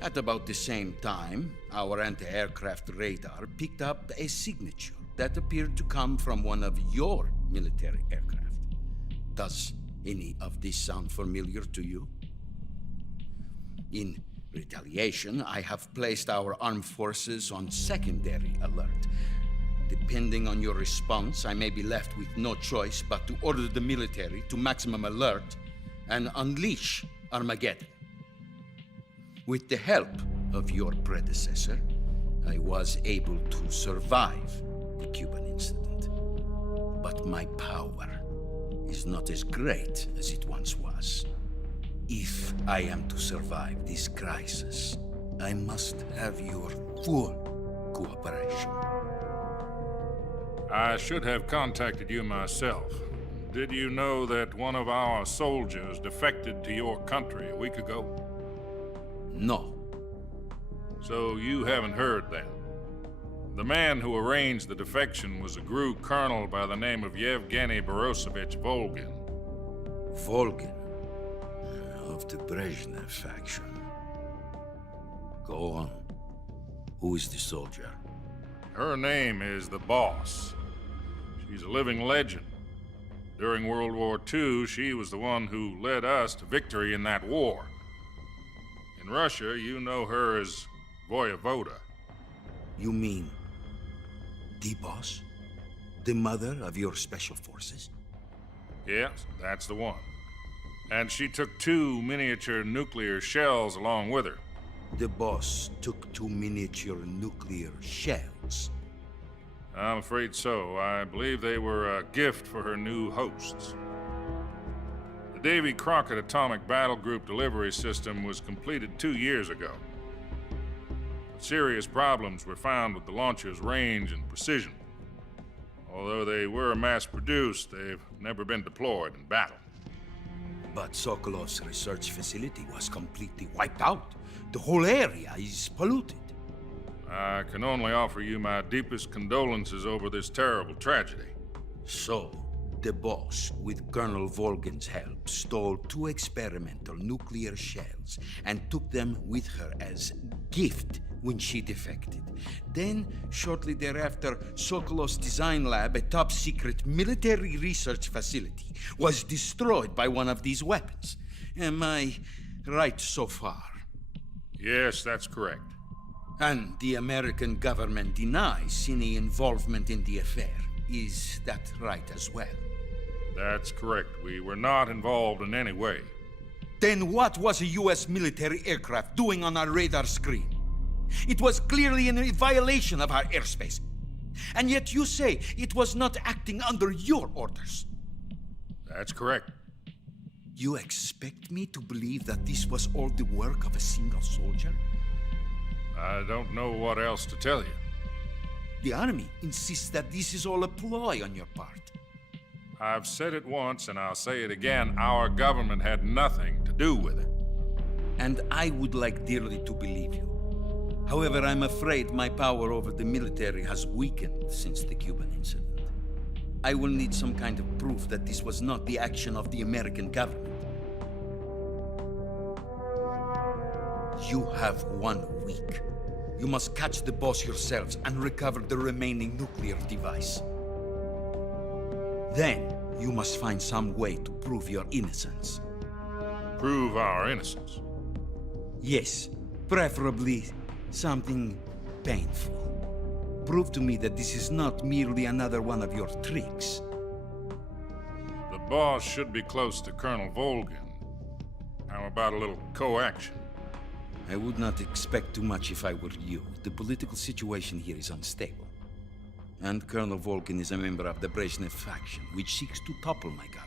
At about the same time, our anti-aircraft radar picked up a signature that appeared to come from one of your military aircraft. Does any of this sound familiar to you? In retaliation, I have placed our armed forces on secondary alert. Depending on your response, I may be left with no choice but to order the military to maximum alert and unleash Armageddon. With the help of your predecessor, I was able to survive the Cuban incident. But my power is not as great as it once was. If I am to survive this crisis, I must have your full cooperation. I should have contacted you myself. Did you know that one of our soldiers defected to your country a week ago? No. So you haven't heard then? The man who arranged the defection was a GRU colonel by the name of Yevgeny Borosovich Volgin. Volgin? Of the Brezhnev faction. Go on. Who is the soldier? Her name is the Boss. She's a living legend. During World War II, she was the one who led us to victory in that war. In Russia, you know her as Voyevoda. You mean the Boss? The mother of your special forces? Yes, that's the one. And she took 2 miniature nuclear shells along with her. The Boss took 2 miniature nuclear shells? I'm afraid so. I believe they were a gift for her new hosts. The Davy Crockett Atomic Battle Group delivery system was completed 2 years ago. But serious problems were found with the launcher's range and precision. Although they were mass-produced, they've never been deployed in battle. But Sokolov's research facility was completely wiped out. The whole area is polluted. I can only offer you my deepest condolences over this terrible tragedy. So, the Boss, with Colonel Volgin's help, stole 2 experimental nuclear shells and took them with her as gift when she defected. Then, shortly thereafter, Sokolov's design lab, a top-secret military research facility, was destroyed by one of these weapons. Am I right so far? Yes, that's correct. And the American government denies any involvement in the affair. Is that right as well? That's correct. We were not involved in any way. Then what was a U.S. military aircraft doing on our radar screen? It was clearly in violation of our airspace. And yet you say it was not acting under your orders. That's correct. You expect me to believe that this was all the work of a single soldier? I don't know what else to tell you. The Army insists that this is all a ploy on your part. I've said it once and I'll say it again. Our government had nothing to do with it. And I would like dearly to believe you. However, I'm afraid my power over the military has weakened since the Cuban incident. I will need some kind of proof that this was not the action of the American government. You have 1 week. You must catch the Boss yourselves and recover the remaining nuclear device. Then, you must find some way to prove your innocence. Prove our innocence? Yes, preferably something painful. Prove to me that this is not merely another one of your tricks. The Boss should be close to Colonel Volgin. How about a little co-action? I would not expect too much if I were you. The political situation here is unstable. And Colonel Volkin is a member of the Brezhnev faction, which seeks to topple my government.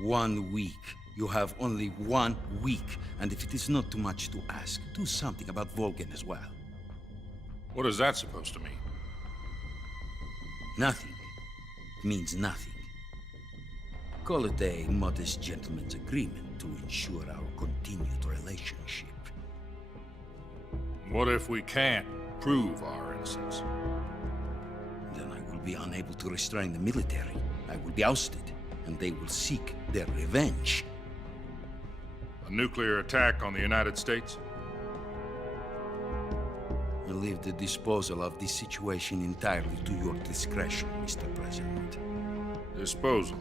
1 week. You have only 1 week, and if it is not too much to ask, do something about Volkin as well. What is that supposed to mean? Nothing. It means nothing. Call it a modest gentleman's agreement to ensure our continued relationship. What if we can't prove our innocence? Then I will be unable to restrain the military. I will be ousted, and they will seek their revenge. A nuclear attack on the United States? I leave the disposal of this situation entirely to your discretion, Mr. President. Disposal?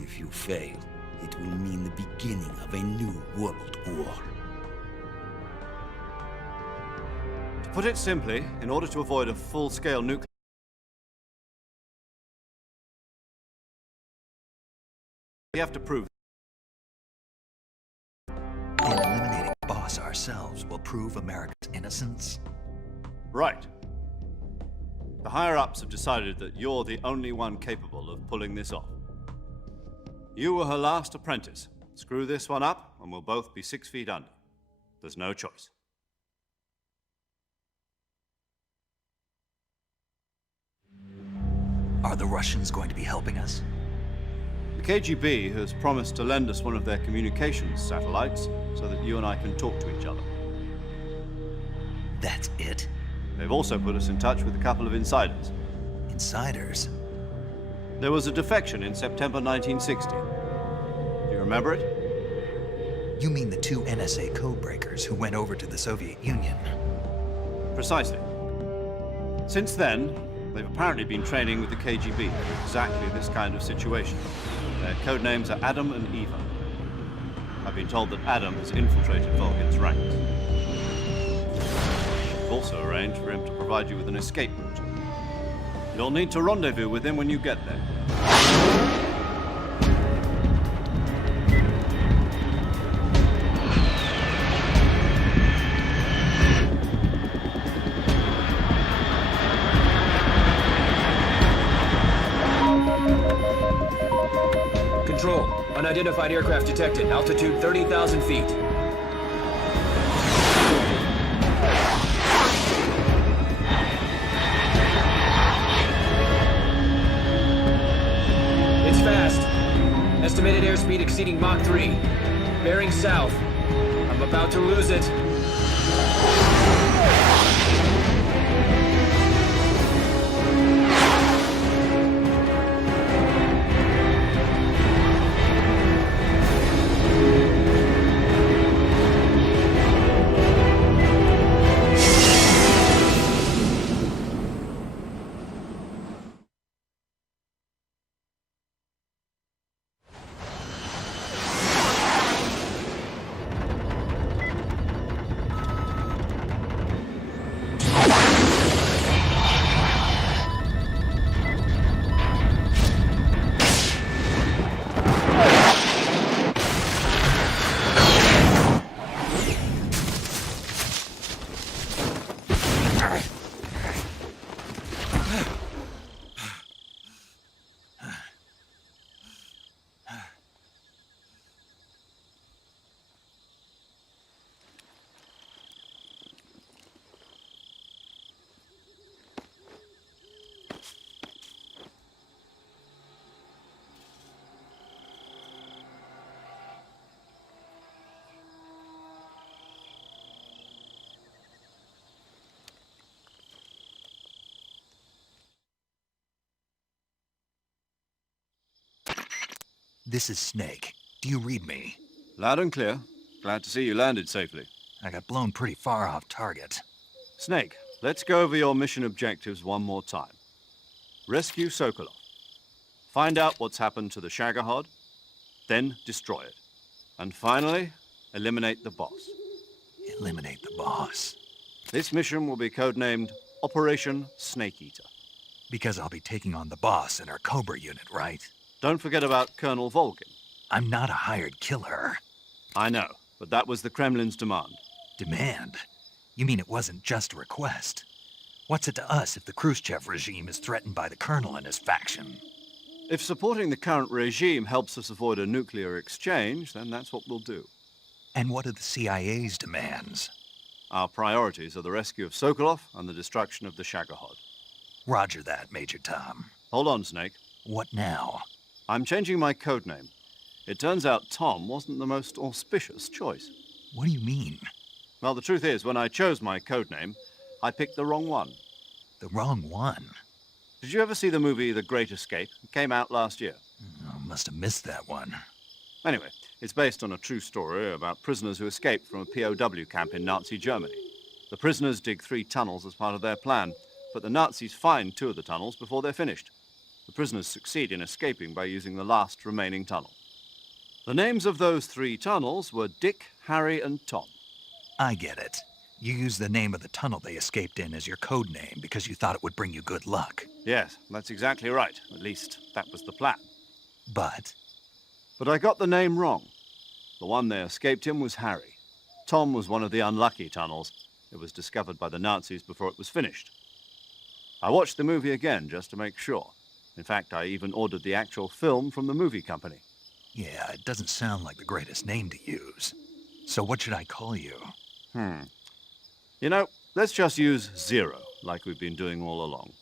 If you fail, it will mean the beginning of a new world war. To put it simply, in order to avoid a full-scale nuclear... we have to prove... Eliminating the boss ourselves will prove America's innocence? Right. The higher-ups have decided that you're the only one capable of pulling this off. You were her last apprentice. Screw this one up, and we'll both be 6 feet under. There's no choice. Are the Russians going to be helping us? The KGB has promised to lend us one of their communications satellites so that you and I can talk to each other. That's it? They've also put us in touch with a couple of insiders. Insiders? There was a defection in September 1960. Do you remember it? You mean the 2 NSA codebreakers who went over to the Soviet Union? Precisely. Since then, they've apparently been training with the KGB for exactly this kind of situation. Their code names are Adam and Eva. I've been told that Adam has infiltrated Volkin's ranks. I've also arranged for him to provide you with an escape route. You'll need to rendezvous with him when you get there. Control. Unidentified aircraft detected. Altitude 30,000 feet. It's fast. Estimated airspeed exceeding Mach 3. Bearing south. I'm about to lose it. This is Snake. Do you read me? Loud and clear. Glad to see you landed safely. I got blown pretty far off target. Snake, let's go over your mission objectives one more time. Rescue Sokolov. Find out what's happened to the Shagohod, then destroy it. And finally, eliminate the boss. Eliminate the boss? This mission will be codenamed Operation Snake Eater. Because I'll be taking on the boss in our Cobra unit, right? Don't forget about Colonel Volkin. I'm not a hired killer. I know, but that was the Kremlin's demand. Demand? You mean it wasn't just a request? What's it to us if the Khrushchev regime is threatened by the Colonel and his faction? If supporting the current regime helps us avoid a nuclear exchange, then that's what we'll do. And what are the CIA's demands? Our priorities are the rescue of Sokolov and the destruction of the Shagohod. Roger that, Major Tom. Hold on, Snake. What now? I'm changing my codename. It turns out Tom wasn't the most auspicious choice. What do you mean? Well, the truth is, when I chose my codename, I picked the wrong one. The wrong one? Did you ever see the movie The Great Escape? It came out last year. Oh, must have missed that one. Anyway, it's based on a true story about prisoners who escaped from a POW camp in Nazi Germany. The prisoners dig 3 tunnels as part of their plan, but the Nazis find 2 of the tunnels before they're finished. The prisoners succeed in escaping by using the last remaining tunnel. The names of those 3 tunnels were Dick, Harry, and Tom. I get it. You used the name of the tunnel they escaped in as your code name because you thought it would bring you good luck. Yes, that's exactly right. At least, that was the plan. But I got the name wrong. The one they escaped in was Harry. Tom was one of the unlucky tunnels. It was discovered by the Nazis before it was finished. I watched the movie again just to make sure. In fact, I even ordered the actual film from the movie company. yeah, it doesn't sound like the greatest name to use. So what should I call you? You know, let's just use Zero, like we've been doing all along.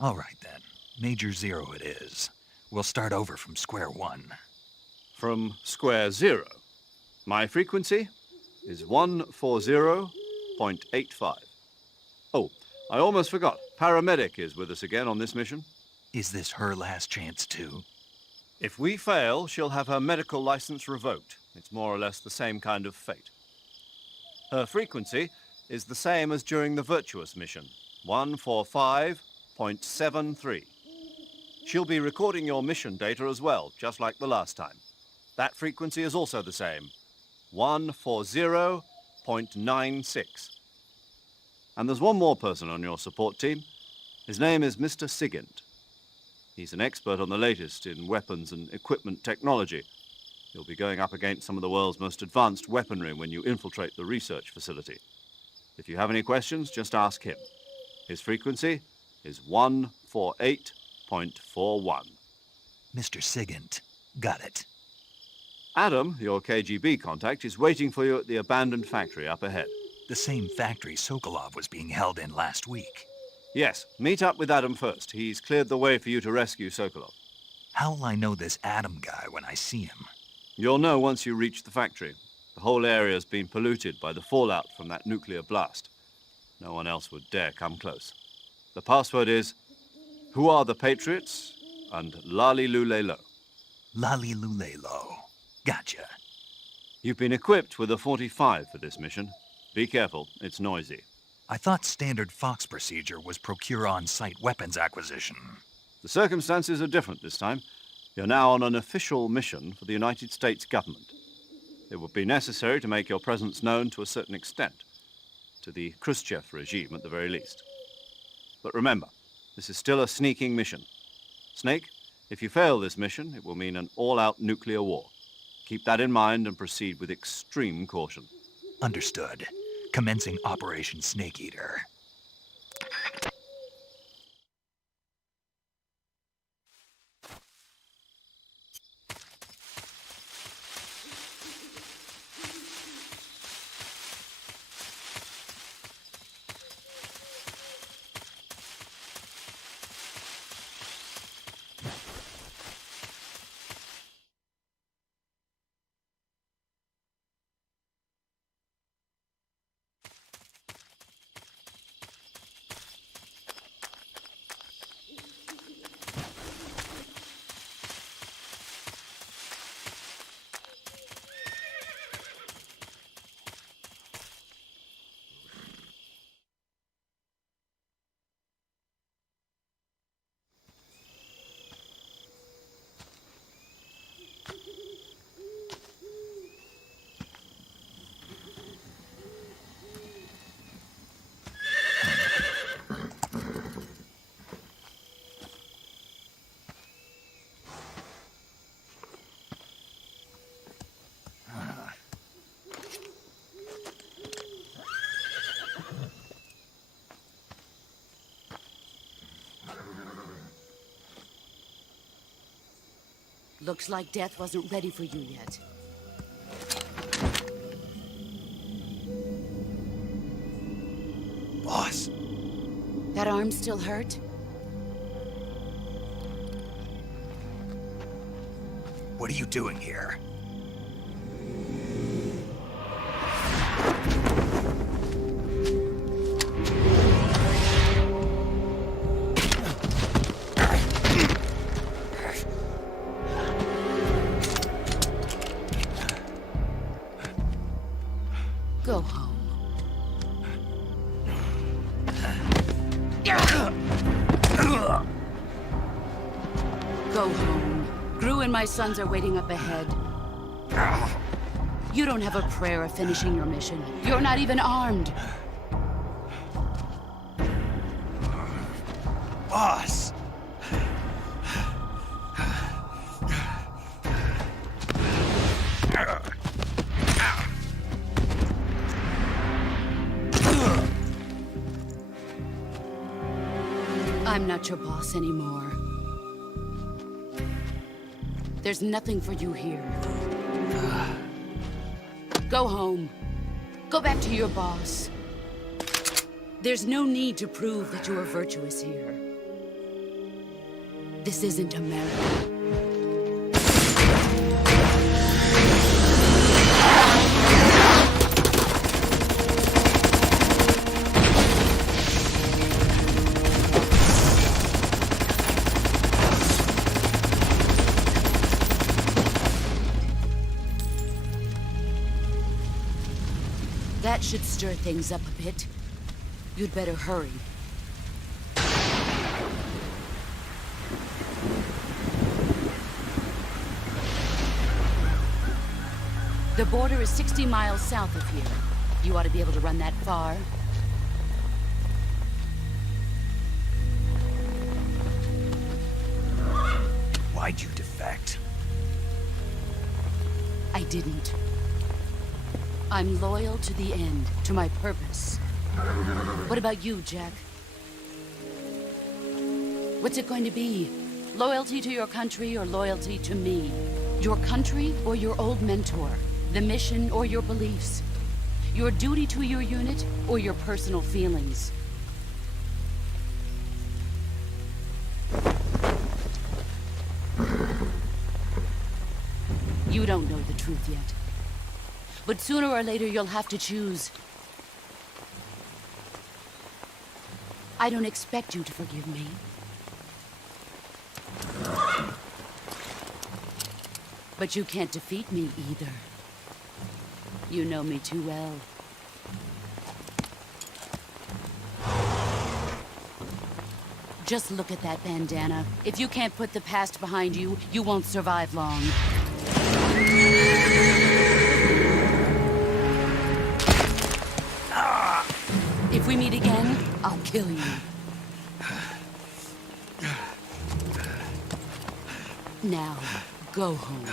All right, then. Major Zero it is. We'll start over from square one. From square zero. My frequency is 140.85. Oh, I almost forgot. Paramedic is with us again on this mission. Is this her last chance, too? If we fail, she'll have her medical license revoked. It's more or less the same kind of fate. Her frequency is the same as during the Virtuous mission, 145.73. She'll be recording your mission data as well, just like the last time. That frequency is also the same, 140.96. And there's one more person on your support team. His name is Mr. Sigint. He's an expert on the latest in weapons and equipment technology. You'll be going up against some of the world's most advanced weaponry when you infiltrate the research facility. If you have any questions, just ask him. His frequency is 148.41. Mr. Sigint. Got it. Adam, your KGB contact, is waiting for you at the abandoned factory up ahead. The same factory Sokolov was being held in last week. Yes, meet up with Adam first. He's cleared the way for you to rescue Sokolov. How will I know this Adam guy when I see him? You'll know once you reach the factory. The whole area's been polluted by the fallout from that nuclear blast. No one else would dare come close. The password is, "Who are the Patriots?" and Lali Lulelo. Lali Lulelo. Gotcha. You've been equipped with a 45 for this mission. Be careful, it's noisy. I thought standard Fox procedure was procure on-site weapons acquisition. The circumstances are different this time. You're now on an official mission for the United States government. It would be necessary to make your presence known to a certain extent, to the Khrushchev regime at the very least. But remember, this is still a sneaking mission. Snake, if you fail this mission, it will mean an all-out nuclear war. Keep that in mind and proceed with extreme caution. Understood. Commencing Operation Snake Eater. Looks like death wasn't ready for you yet. Boss. That arm still hurt? What are you doing here? Go home. Go home. Gru and my sons are waiting up ahead. You don't have a prayer of finishing your mission. You're not even armed. Boss! I'm not your boss anymore. There's nothing for you here. Go home. Go back to your boss. There's no need to prove that you are virtuous here. This isn't America. That should stir things up a bit. You'd better hurry. The border is 60 miles south of here. You ought to be able to run that far. Why'd you defect? I didn't. I'm loyal to the end, to my purpose. What about you, Jack? What's it going to be? Loyalty to your country or loyalty to me? Your country or your old mentor? The mission or your beliefs? Your duty to your unit or your personal feelings? You don't know the truth yet. But sooner or later, you'll have to choose. I don't expect you to forgive me. But you can't defeat me either. You know me too well. Just look at that bandana. If you can't put the past behind you, you won't survive long. If we meet again, I'll kill you. Now, go home.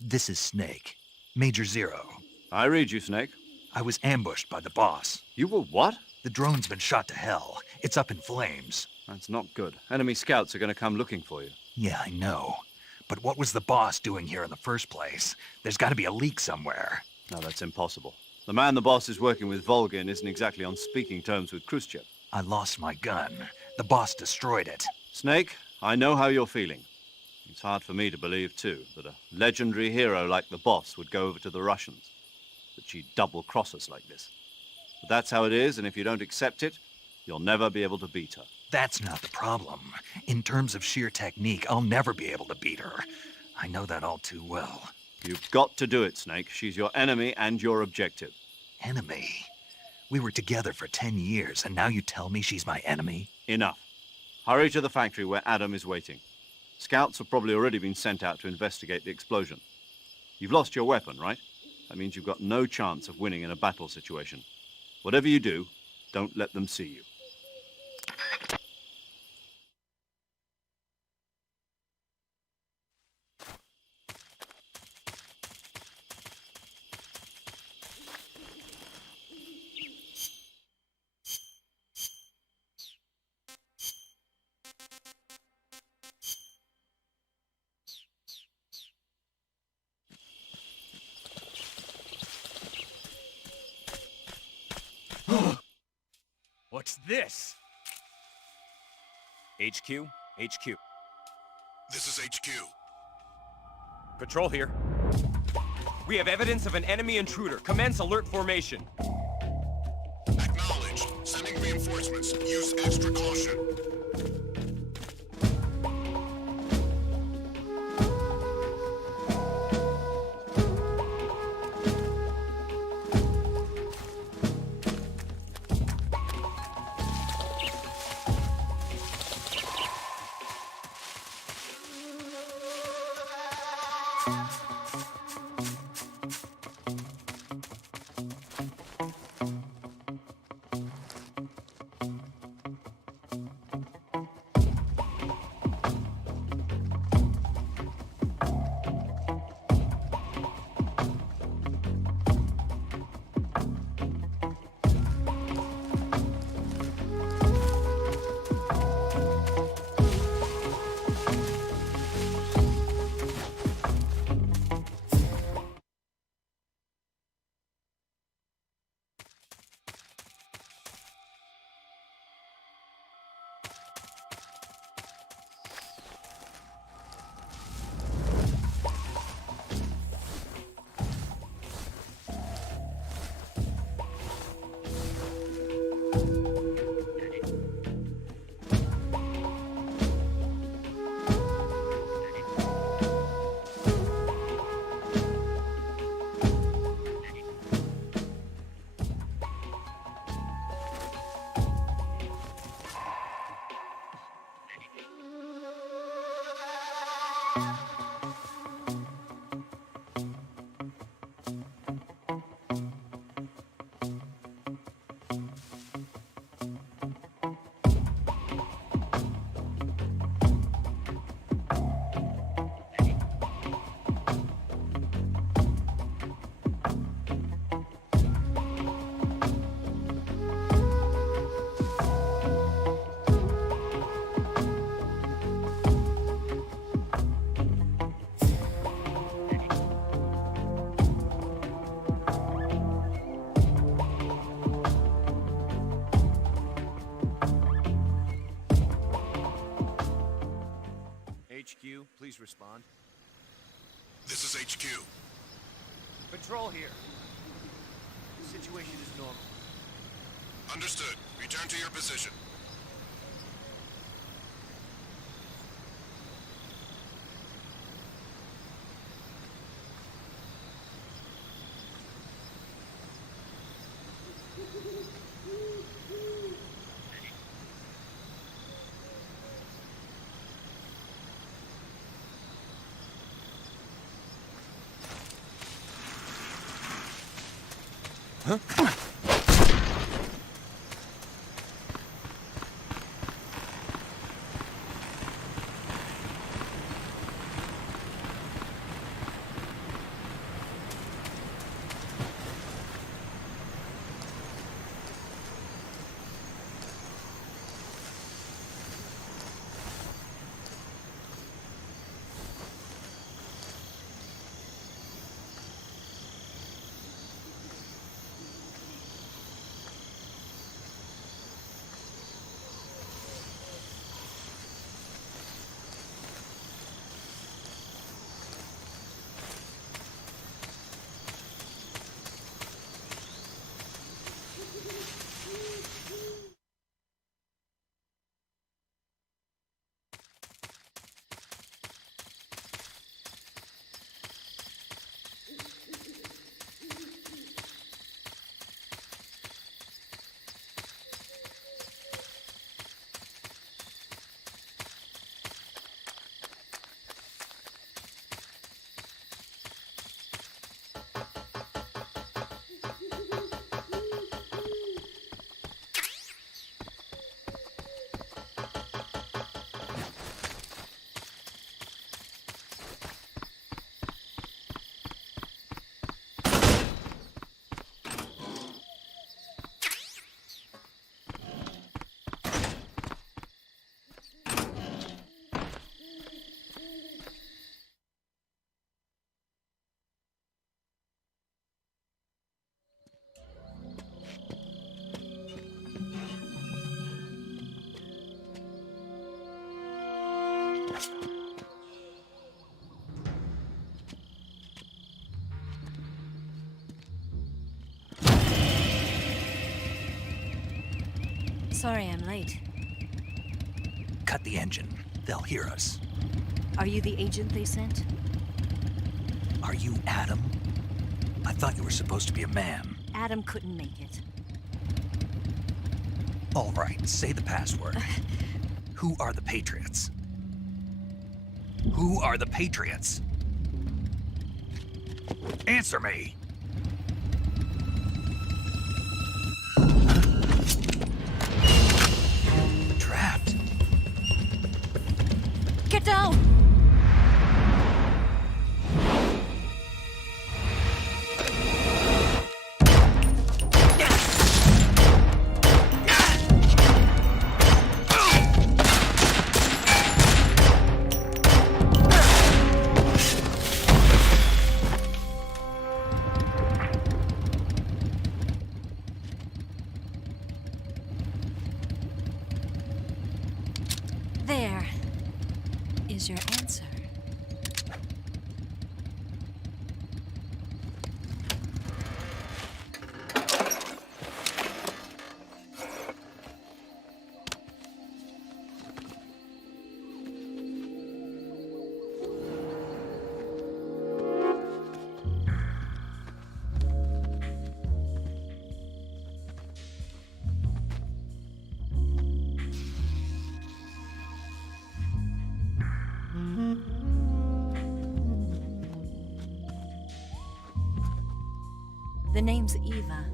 This is Snake. Major Zero. I read you, Snake. I was ambushed by the boss. You were what? The drone's been shot to hell. It's up in flames. That's not good. Enemy scouts are going to come looking for you. Yeah, I know. But what was the boss doing here in the first place? There's got to be a leak somewhere. No, that's impossible. The man the boss is working with, Volgin, isn't exactly on speaking terms with Khrushchev. I lost my gun. The boss destroyed it. Snake, I know how you're feeling. It's hard for me to believe, too, that a legendary hero like the boss would go over to the Russians. That she'd double-cross us like this. But that's how it is, and if you don't accept it, you'll never be able to beat her. That's not the problem. In terms of sheer technique, I'll never be able to beat her. I know that all too well. You've got to do it, Snake. She's your enemy and your objective. Enemy? We were together for 10 years, and now you tell me she's my enemy? Enough. Hurry to the factory where Adam is waiting. Scouts have probably already been sent out to investigate the explosion. You've lost your weapon, right? That means you've got no chance of winning in a battle situation. Whatever you do, don't let them see you. this? HQ? HQ. This is HQ. Patrol here. We have evidence of an enemy intruder. Commence alert formation. Acknowledged. Sending reinforcements. Use extra caution. HQ, please respond. This is HQ. Patrol here. The situation is normal. Understood. Return to your position. Huh? Sorry I'm late. Cut the engine. They'll hear us. Are you the agent they sent? Are you Adam? I thought you were supposed to be a man. Adam couldn't make it. All right, say the password. Who are the Patriots? Who are the Patriots? Answer me! Trapped. Get down! There is your answer. The name's Eva.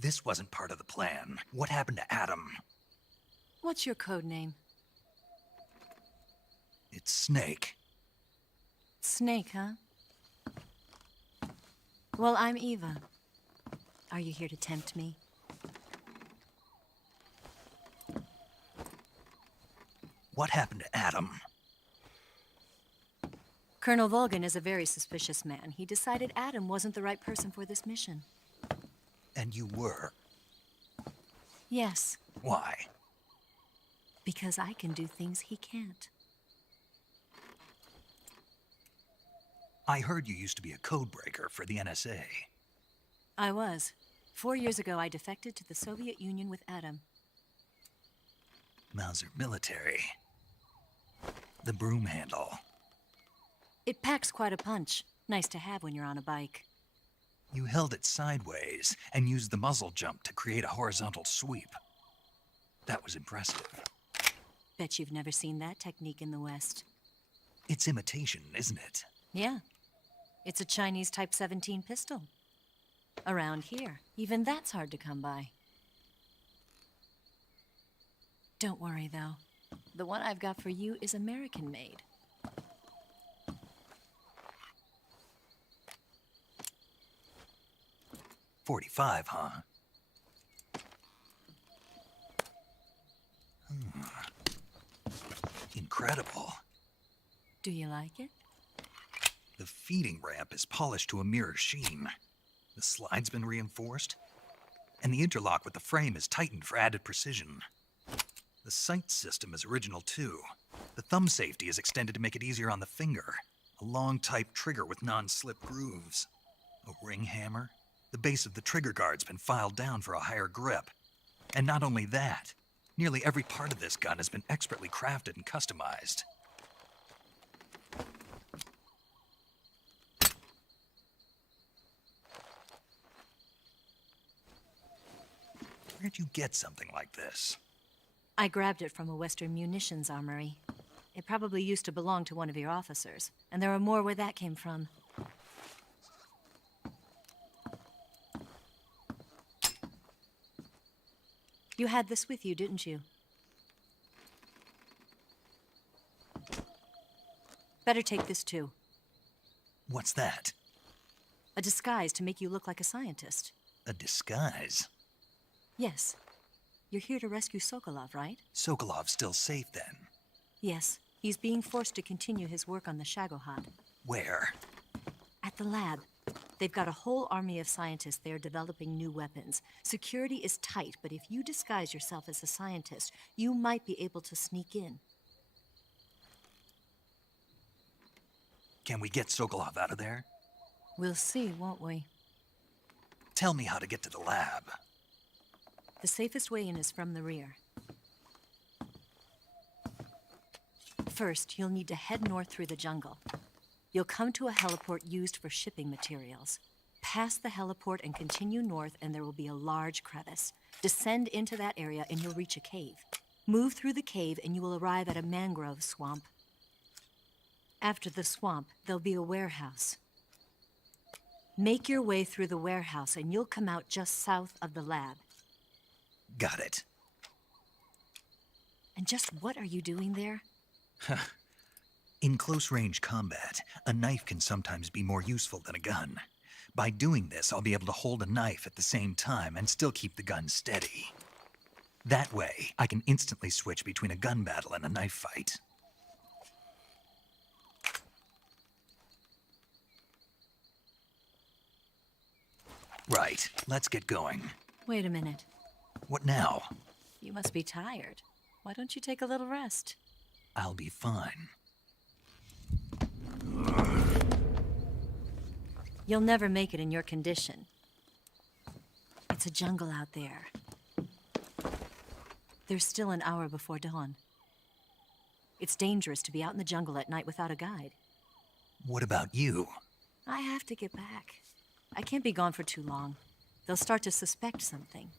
This wasn't part of the plan. What happened to Adam? What's your code name? It's Snake. Snake, huh? Well, I'm Eva. Are you here to tempt me? What happened to Adam? Colonel Volgan is a very suspicious man. He decided Adam wasn't the right person for this mission. And you were? Yes. Why? Because I can do things he can't. I heard you used to be a codebreaker for the NSA. I was. 4 years ago, I defected to the Soviet Union with Adam. Mauser military. The broom handle. It packs quite a punch. Nice to have when you're on a bike. You held it sideways and used the muzzle jump to create a horizontal sweep. That was impressive. Bet you've never seen that technique in the West. It's imitation, isn't it? Yeah. It's a Chinese Type 17 pistol. Around here, even that's hard to come by. Don't worry, though. The one I've got for you is American-made. .45, huh? Incredible. Do you like it? The feeding ramp is polished to a mirror sheen. The slide's been reinforced, and the interlock with the frame is tightened for added precision. The sight system is original too. The thumb safety is extended to make it easier on the finger. A long type trigger with non-slip grooves. A ring hammer. The base of the trigger guard's been filed down for a higher grip. And not only that, nearly every part of this gun has been expertly crafted and customized. Where'd you get something like this? I grabbed it from a Western munitions armory. It probably used to belong to one of your officers, and there are more where that came from. You had this with you, didn't you? Better take this too. What's that? A disguise to make you look like a scientist. A disguise? Yes. You're here to rescue Sokolov, right? Sokolov's still safe then? Yes. He's being forced to continue his work on the Shagohod. Where? At the lab. They've got a whole army of scientists there developing new weapons. Security is tight, but if you disguise yourself as a scientist, you might be able to sneak in. Can we get Sokolov out of there? We'll see, won't we? Tell me how to get to the lab. The safest way in is from the rear. First, you'll need to head north through the jungle. You'll come to a heliport used for shipping materials. Pass the heliport and continue north, and there will be a large crevice. Descend into that area, and you'll reach a cave. Move through the cave, and you will arrive at a mangrove swamp. After the swamp, there'll be a warehouse. Make your way through the warehouse, and you'll come out just south of the lab. Got it. And just what are you doing there? In close-range combat, a knife can sometimes be more useful than a gun. By doing this, I'll be able to hold a knife at the same time and still keep the gun steady. That way, I can instantly switch between a gun battle and a knife fight. Right, let's get going. Wait a minute. What now? You must be tired. Why don't you take a little rest? I'll be fine. You'll never make it in your condition. It's a jungle out there. There's still an hour before dawn. It's dangerous to be out in the jungle at night without a guide. What about you? I have to get back. I can't be gone for too long. They'll start to suspect something.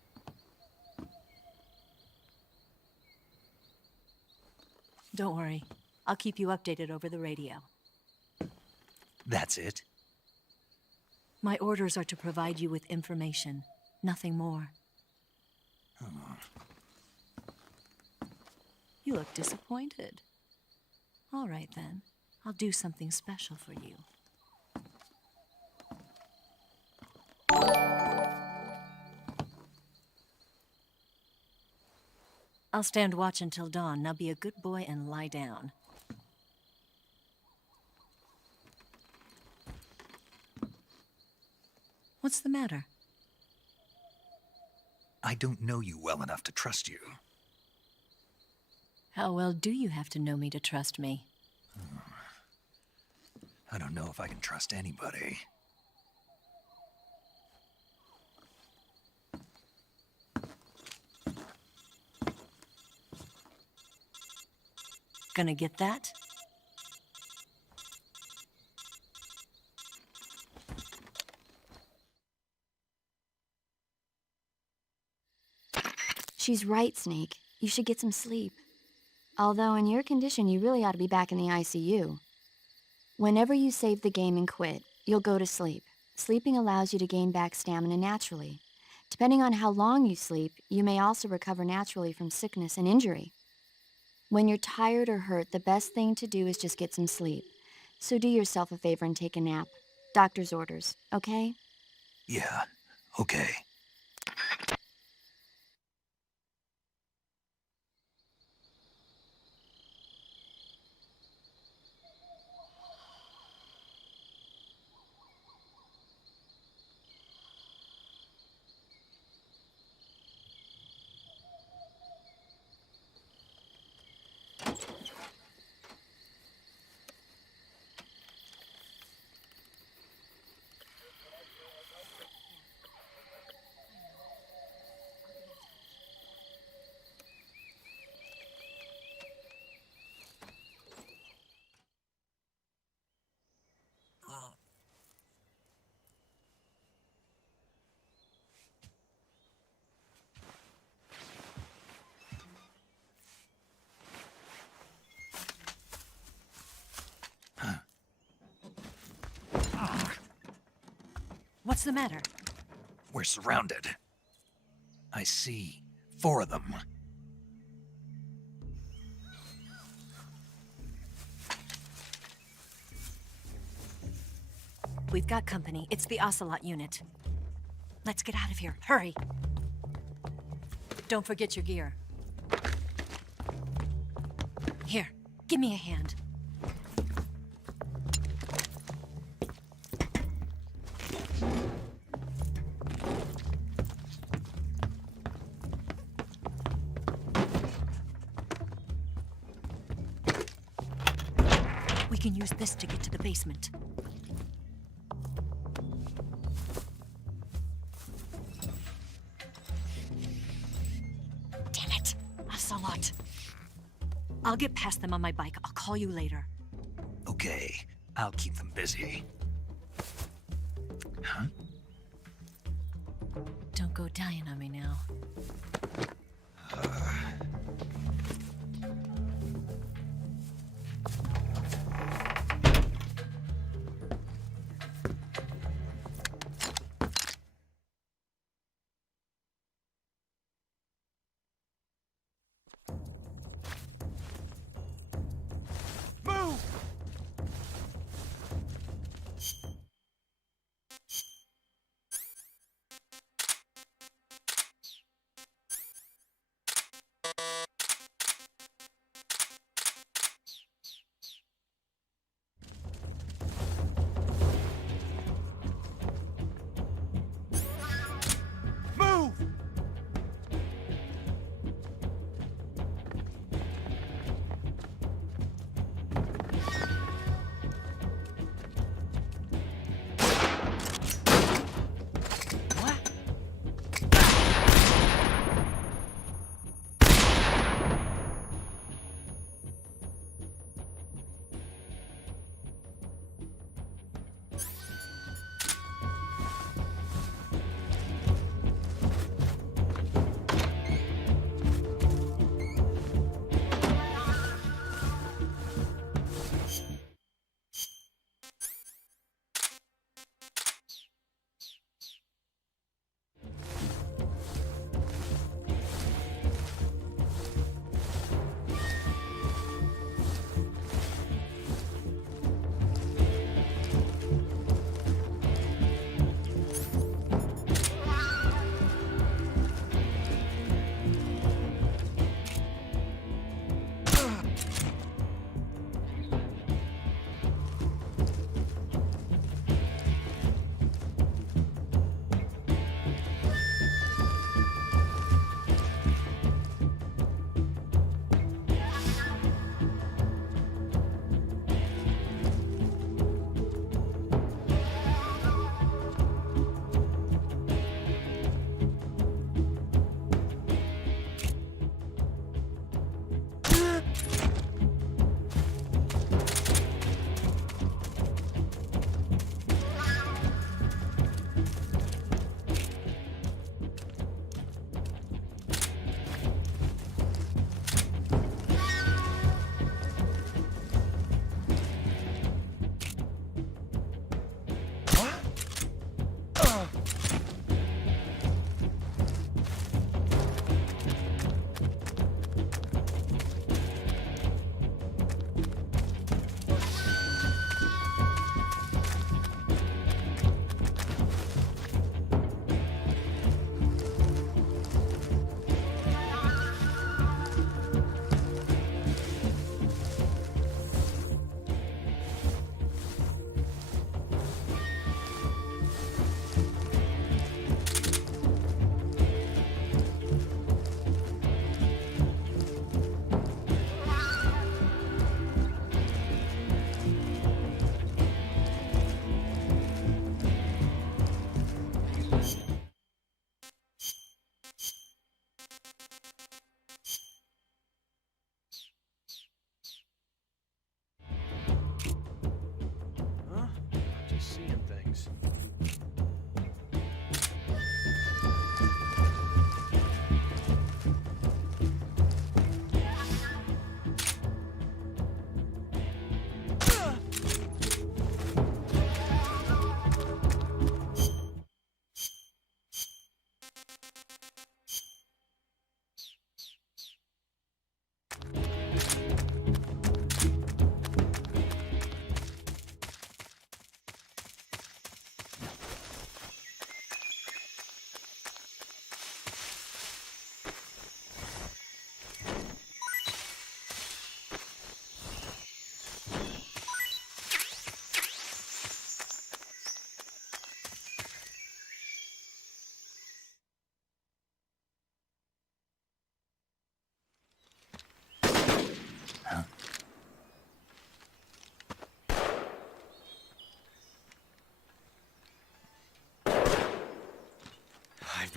Don't worry. I'll keep you updated over the radio. That's it? My orders are to provide you with information, nothing more. You look disappointed. All right, then. I'll do something special for you. I'll stand watch until dawn. Now be a good boy and lie down. What's the matter? I don't know you well enough to trust you. How well do you have to know me to trust me? I don't know if I can trust anybody. Gonna get that? She's right, Snake. You should get some sleep. Although in your condition, you really ought to be back in the ICU. Whenever you save the game and quit, you'll go to sleep. Sleeping allows you to gain back stamina naturally. Depending on how long you sleep, you may also recover naturally from sickness and injury. When you're tired or hurt, the best thing to do is just get some sleep. So do yourself a favor and take a nap. Doctor's orders, okay? Yeah, okay. What's the matter? We're surrounded. I see 4 of them. We've got company. It's the Ocelot unit. Let's get out of here. Hurry. Don't forget your gear. Here, give me a hand. can use this to get to the basement. Damn it! Ocelot. I'll get past them on my bike. I'll call you later. Okay, I'll keep them busy. Huh? Don't go dying on me now.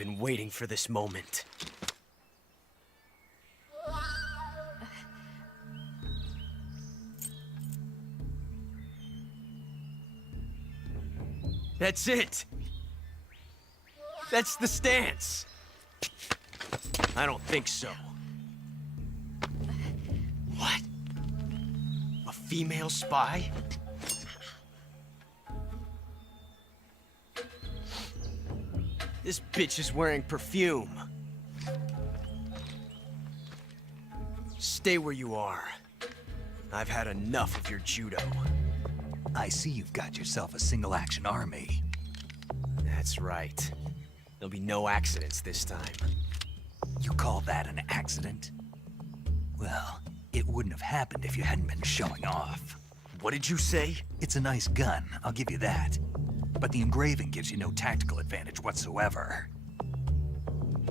been waiting for this moment. That's it! That's the stance! I don't think so. What? A female spy? This bitch is wearing perfume. Stay where you are. I've had enough of your judo. I see you've got yourself a single-action army. That's right. There'll be no accidents this time. You call that an accident? Well, it wouldn't have happened if you hadn't been showing off. What did you say? It's a nice gun, I'll give you that. But the engraving gives you no tactical advantage whatsoever.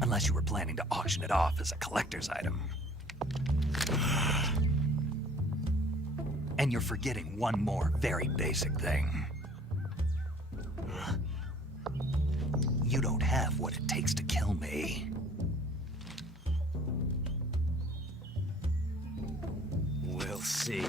Unless you were planning to auction it off as a collector's item. And you're forgetting one more very basic thing. You don't have what it takes to kill me. We'll see.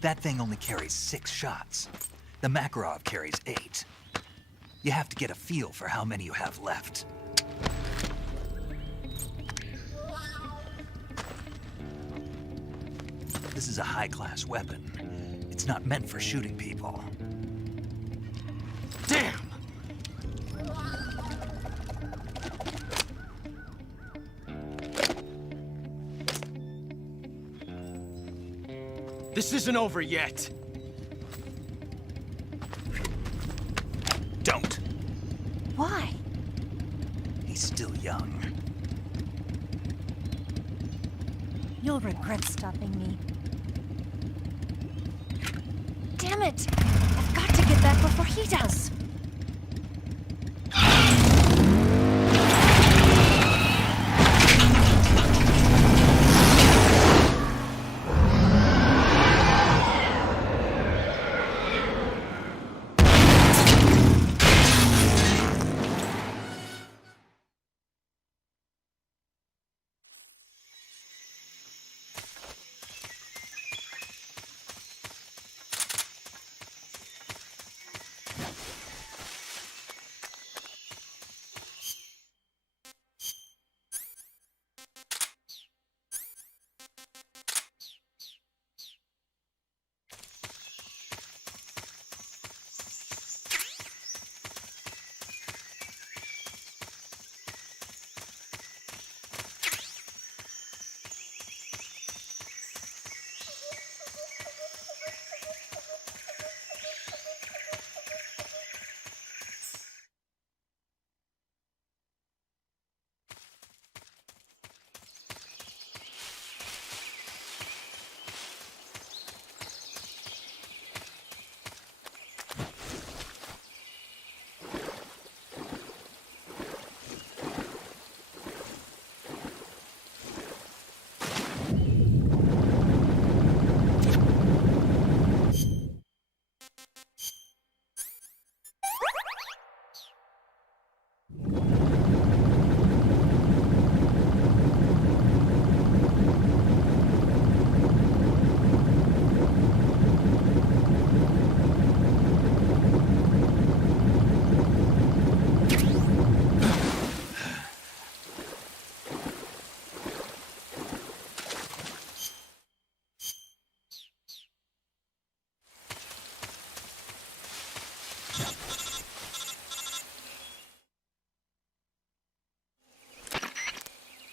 That thing only carries 6 shots. The Makarov carries 8. You have to get a feel for how many you have left. This is a high-class weapon. It's not meant for shooting people. Damn! This isn't over yet. Don't. Why? He's still young. You'll regret stopping me. Damn it! I've got to get back before he does.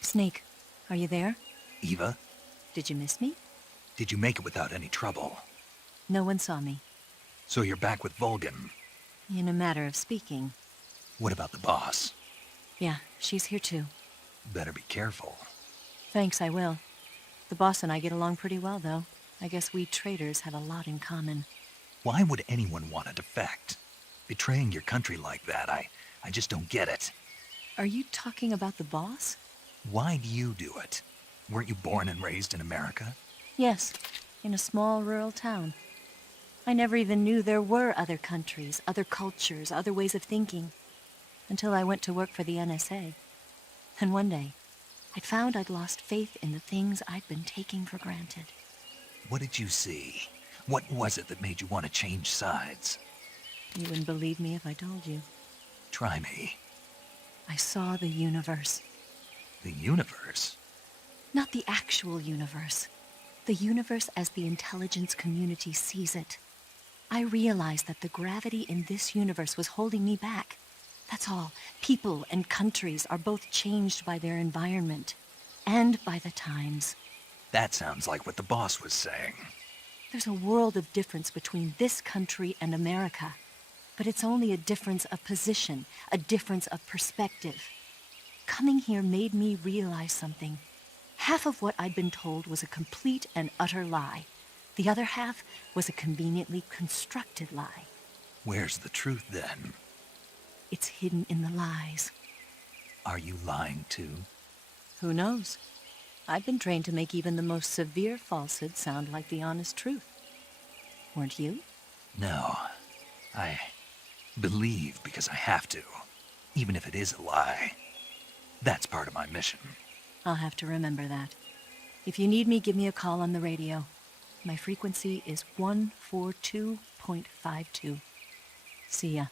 Snake, are you there? Eva? Did you miss me? Did you make it without any trouble? No one saw me. So you're back with Vulcan. In a matter of speaking. What about the boss? Yeah, she's here too. Better be careful. Thanks, I will. The boss and I get along pretty well, though. I guess we traitors have a lot in common. Why would anyone want to defect? Betraying your country like that, I just don't get it. Are you talking about the boss? Why do you do it? Weren't you born and raised in America? Yes, in a small rural town. I never even knew there were other countries, other cultures, other ways of thinking, until I went to work for the NSA. And one day, I found I'd lost faith in the things I'd been taking for granted. What did you see? What was it that made you want to change sides? You wouldn't believe me if I told you. Try me. I saw the universe. The universe? Not the actual universe. The universe as the intelligence community sees it. I realized that the gravity in this universe was holding me back. That's all. People and countries are both changed by their environment and by the times. That sounds like what the boss was saying. There's a world of difference between this country and America, but it's only a difference of position, a difference of perspective. Coming here made me realize something. Half of what I'd been told was a complete and utter lie. The other half was a conveniently constructed lie. Where's the truth, then? It's hidden in the lies. Are you lying, too? Who knows? I've been trained to make even the most severe falsehood sound like the honest truth. Weren't you? No. I believe because I have to, even if it is a lie. That's part of my mission. I'll have to remember that. If you need me, give me a call on the radio. My frequency is 142.52. See ya.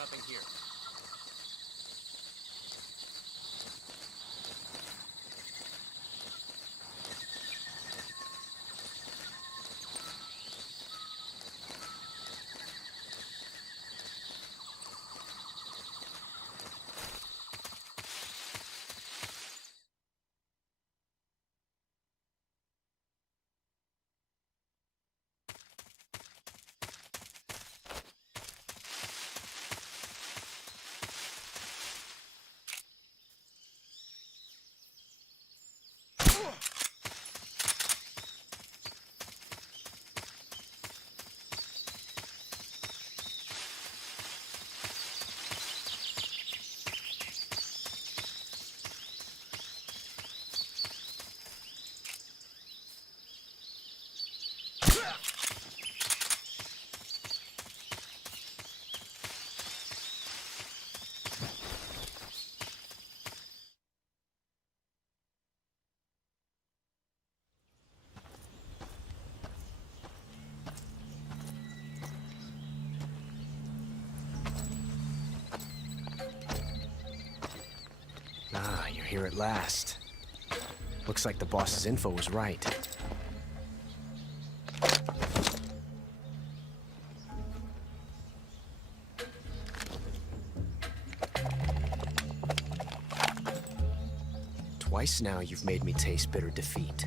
nothing here. Ah, you're here at last. Looks like the boss's info was right. Twice now you've made me taste bitter defeat.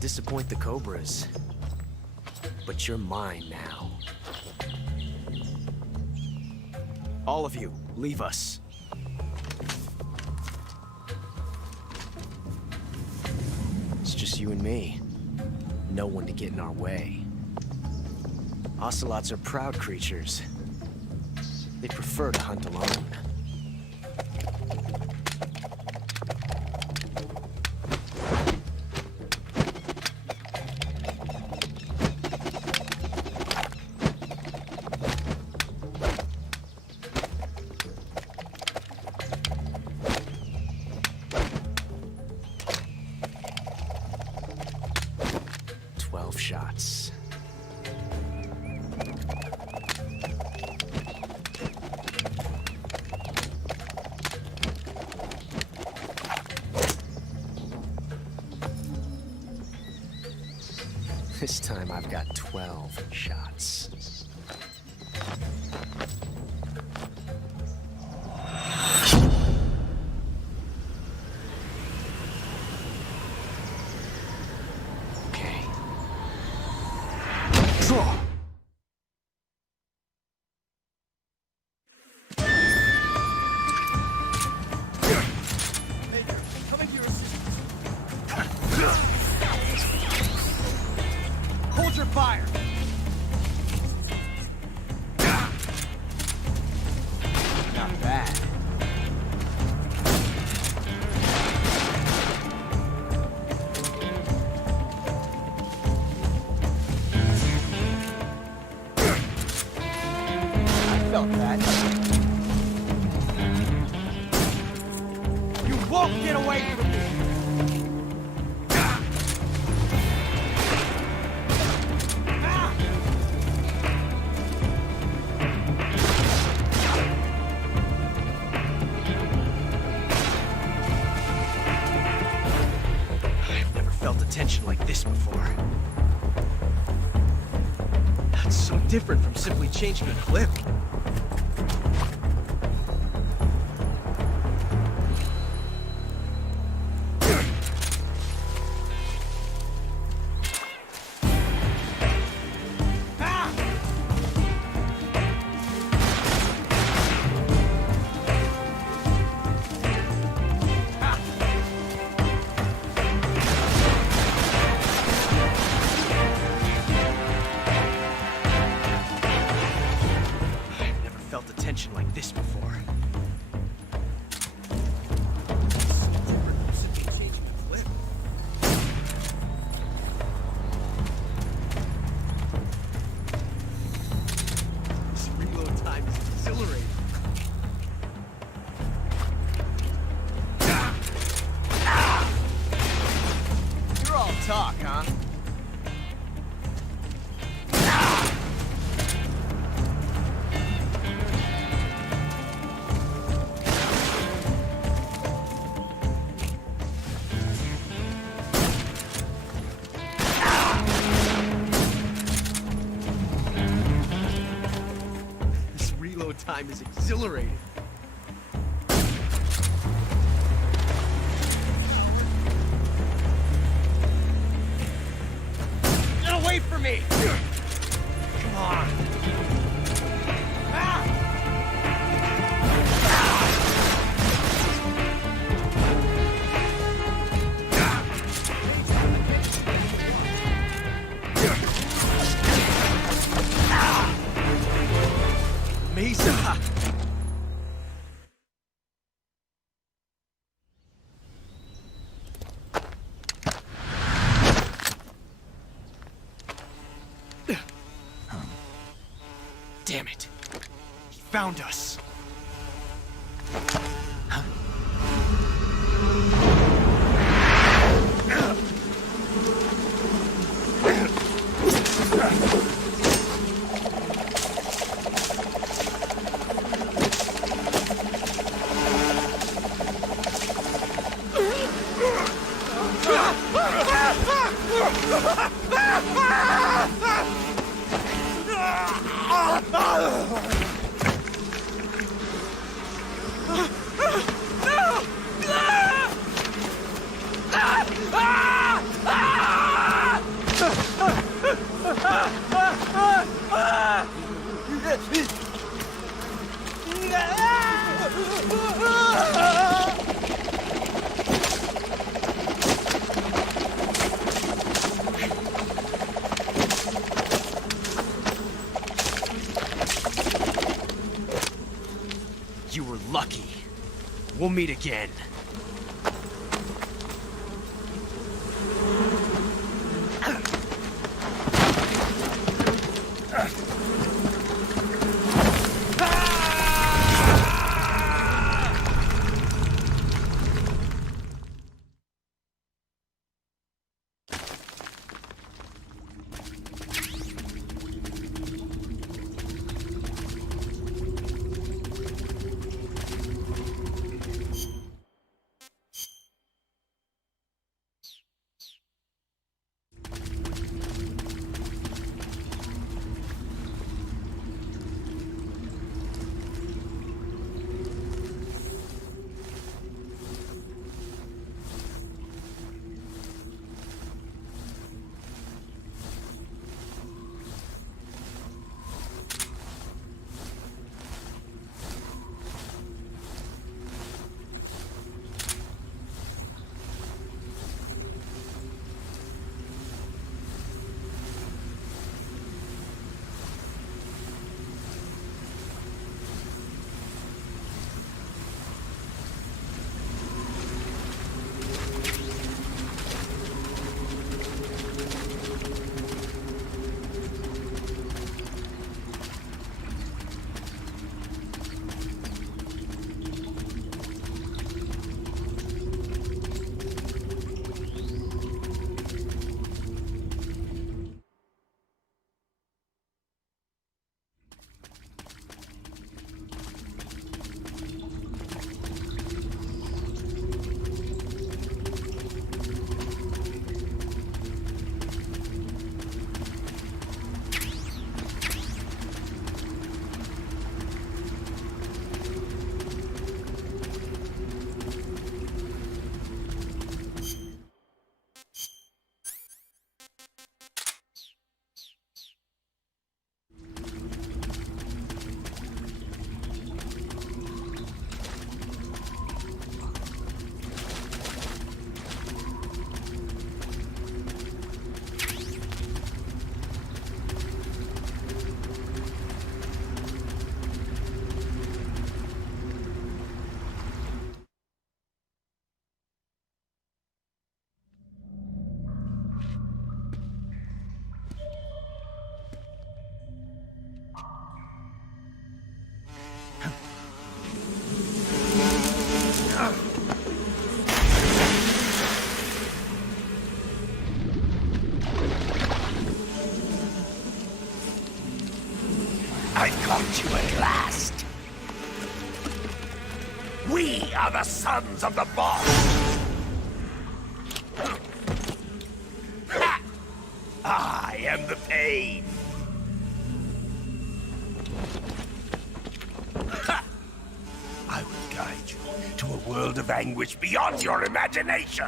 Disappoint the Cobras, but you're mine now. All of you, leave us. It's just you and me. No one to get in our way. Ocelots are proud creatures. They prefer to hunt alone. Shots. This time I've got 12 shots. Fire! Not bad. I felt that. You won't get away from me! Tension like this before. That's so different from simply changing a clip. time is exhilarating. Get away from me! Come on. Mesa! Damn it. He found us. You were lucky. We'll meet again. I've caught you at last. We are the sons of the boss. Ha! I am the pain. world of anguish beyond your imagination.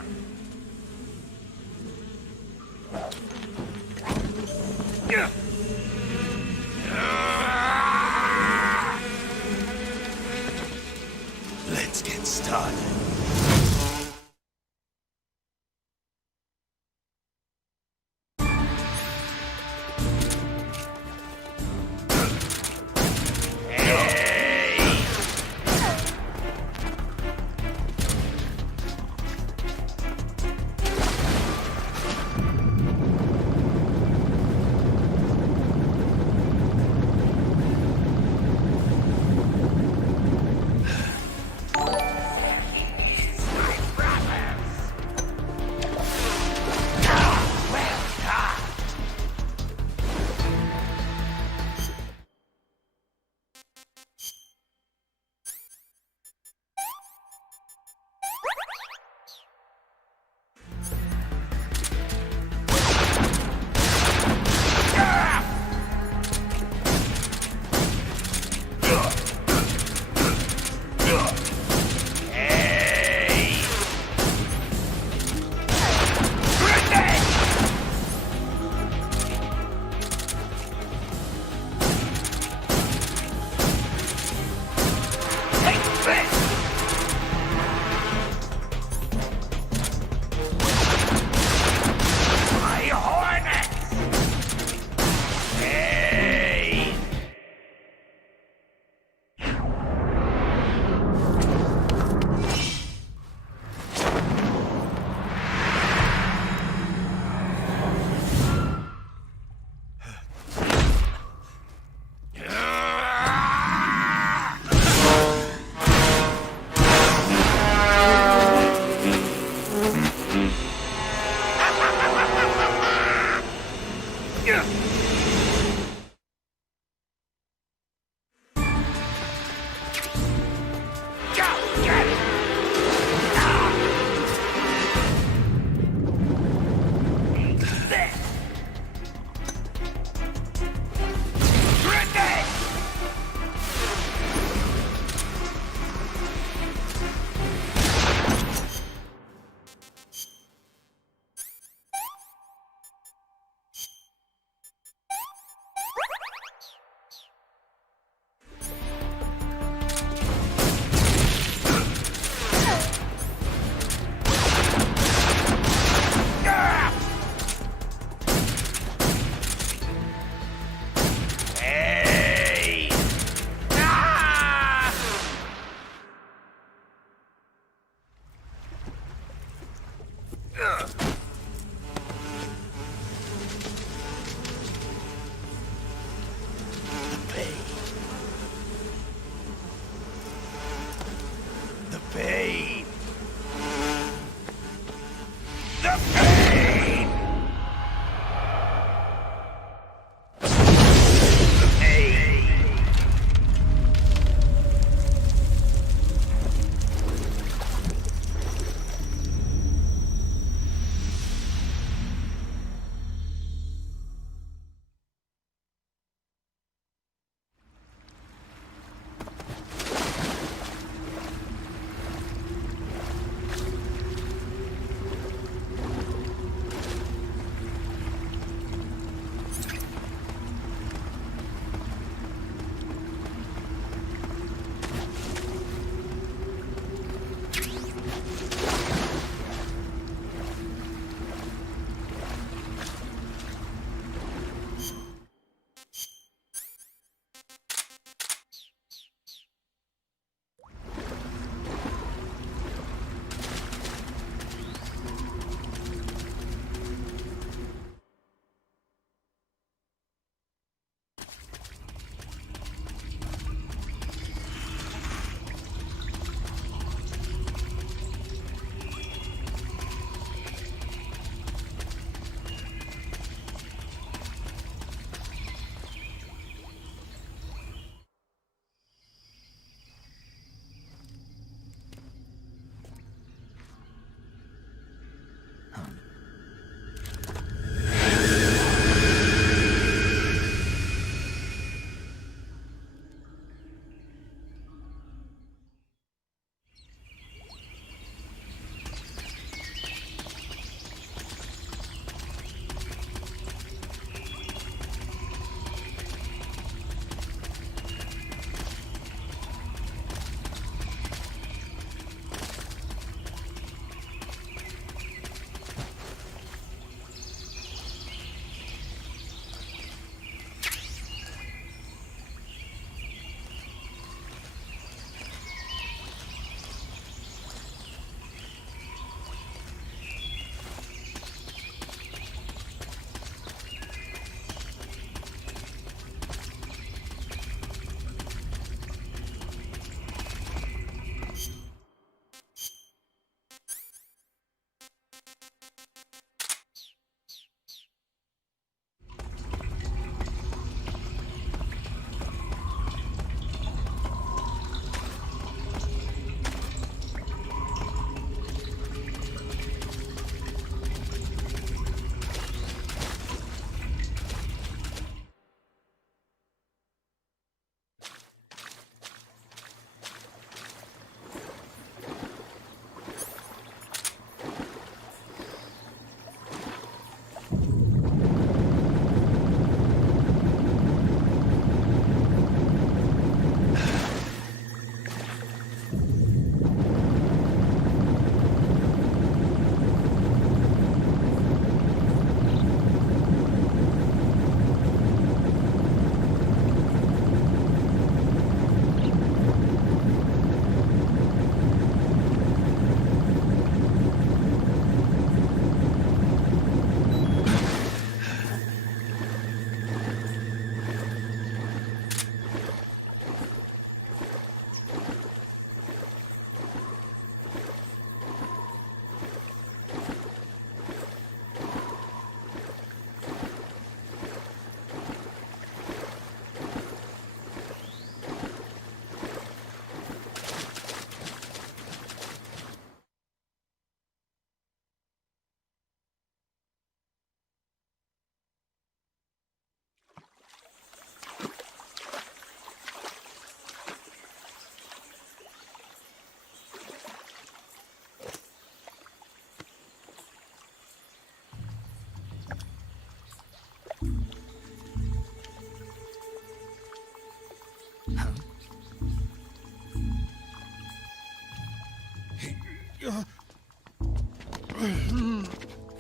Let's get started.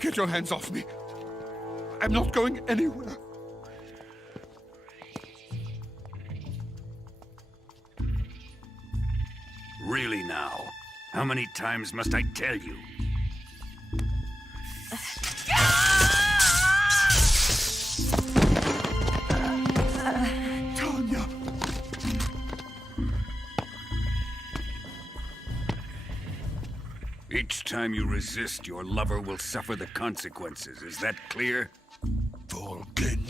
Get your hands off me. I'm not going anywhere. Really now? How many times must I tell you? Tanya! Each time you resist, your lover will suffer the consequences. Is that clear? Vulcan.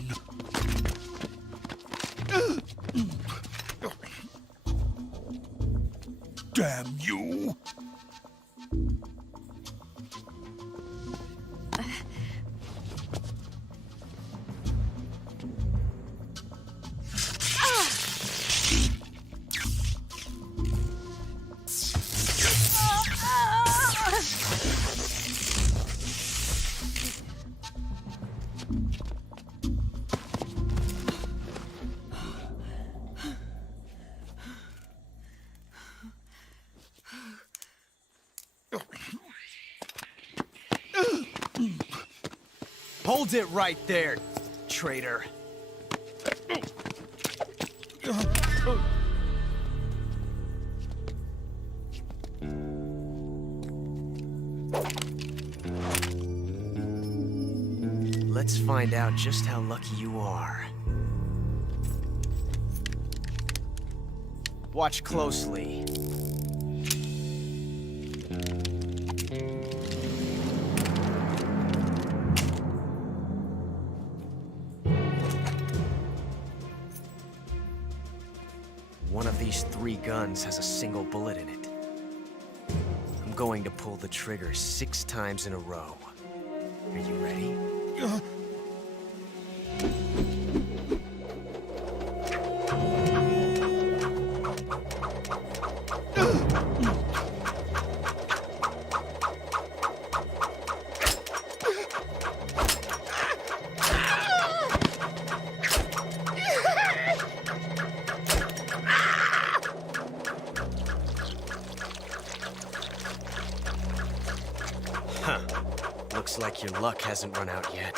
Damn you! Hold it right there, traitor. Let's find out just how lucky you are. Watch closely. One of these 3 guns has a single bullet in it. I'm going to pull the trigger 6 times in a row. Are you ready? Huh. Looks like your luck hasn't run out yet.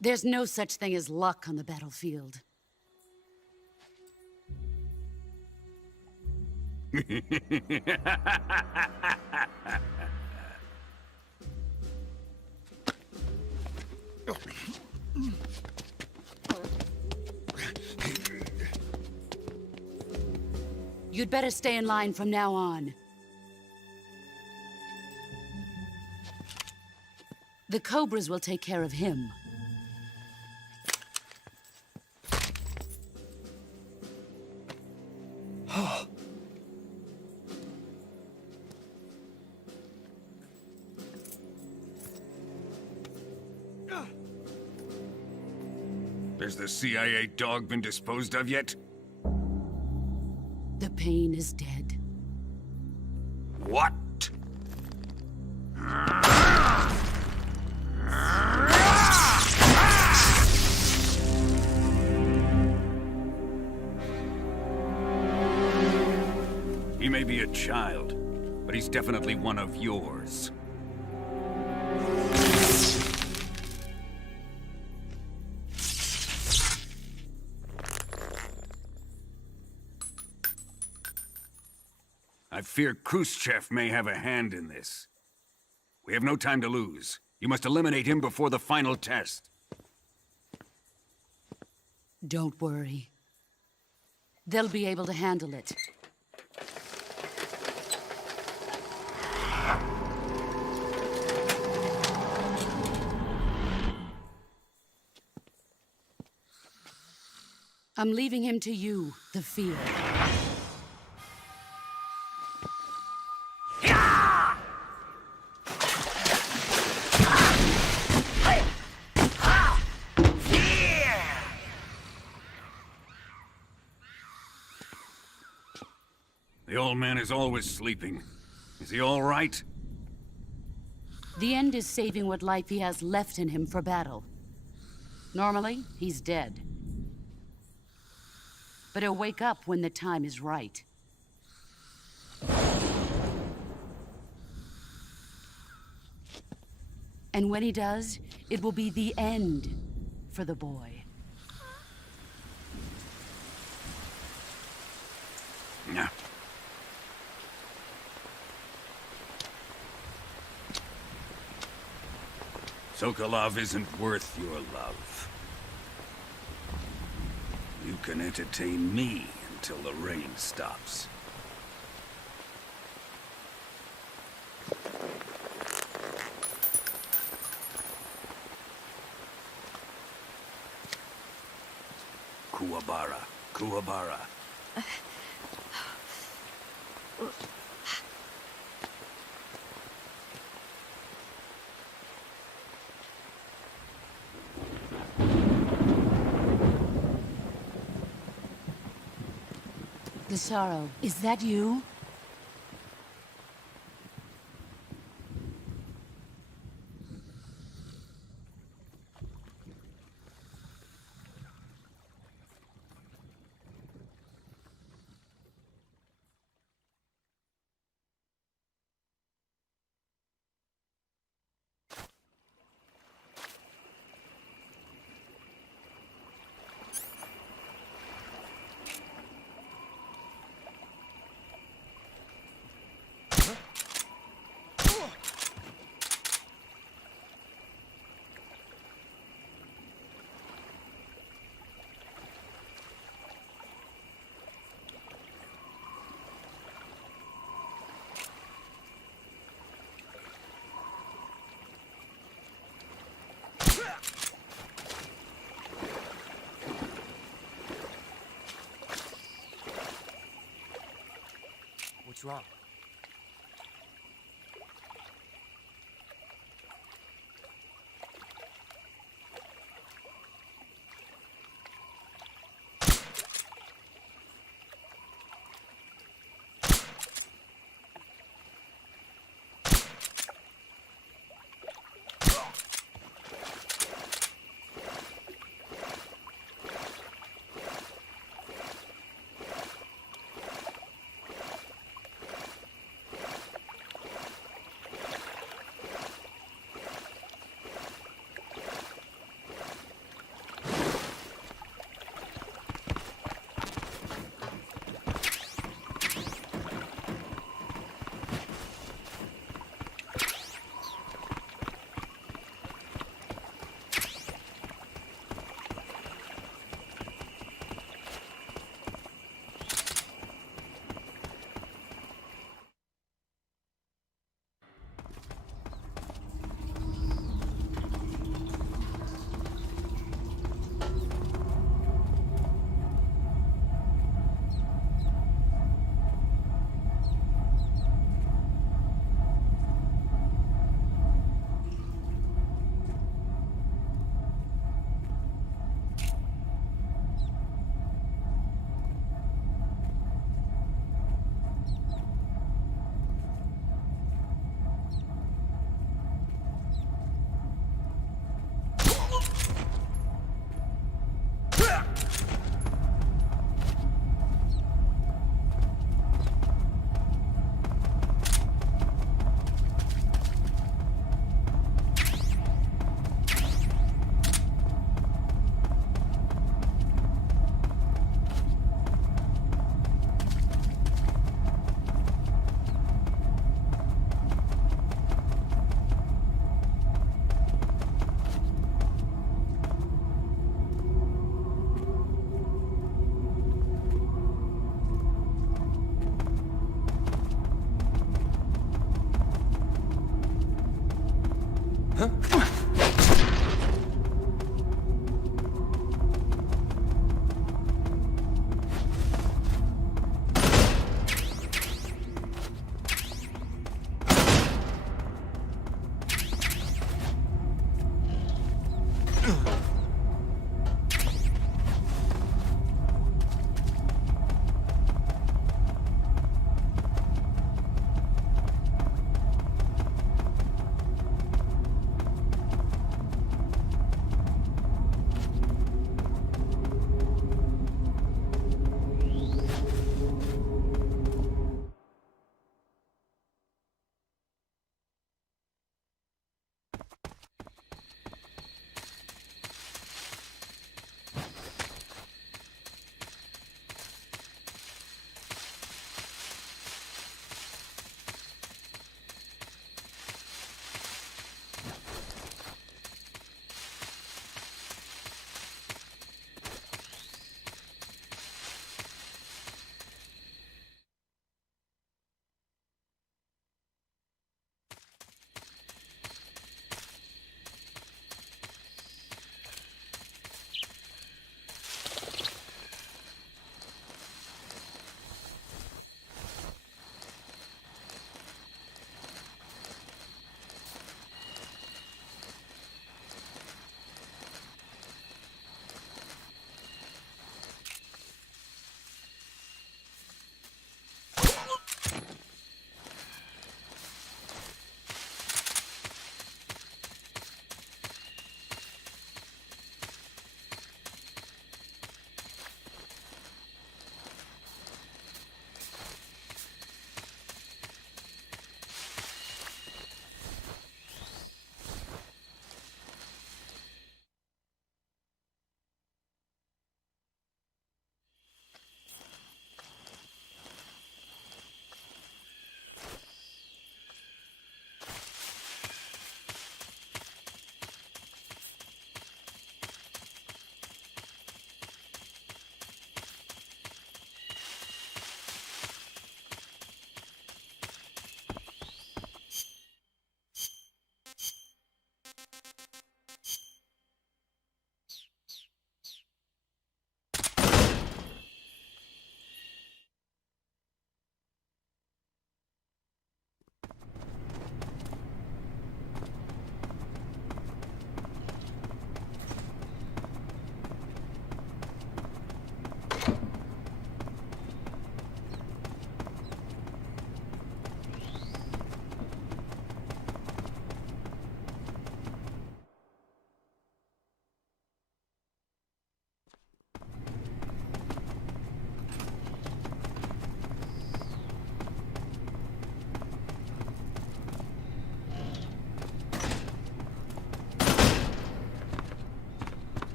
There's no such thing as luck on the battlefield. You'd better stay in line from now on. The Cobras will take care of him. Has the CIA dog been disposed of yet? The pain is dead. What? He may be a child, but he's definitely one of yours. I fear Khrushchev may have a hand in this. We have no time to lose. You must eliminate him before the final test. Don't worry. They'll be able to handle it. I'm leaving him to you, the field. The old man is always sleeping. Is he all right? The end is saving what life he has left in him for battle. Normally, he's dead. But he'll wake up when the time is right. And when he does, it will be the end for the boy. Yeah. Sokolov isn't worth your love. You can entertain me until the rain stops. Kuwabara. Kuwabara. Gusaro, is that you? What's wrong?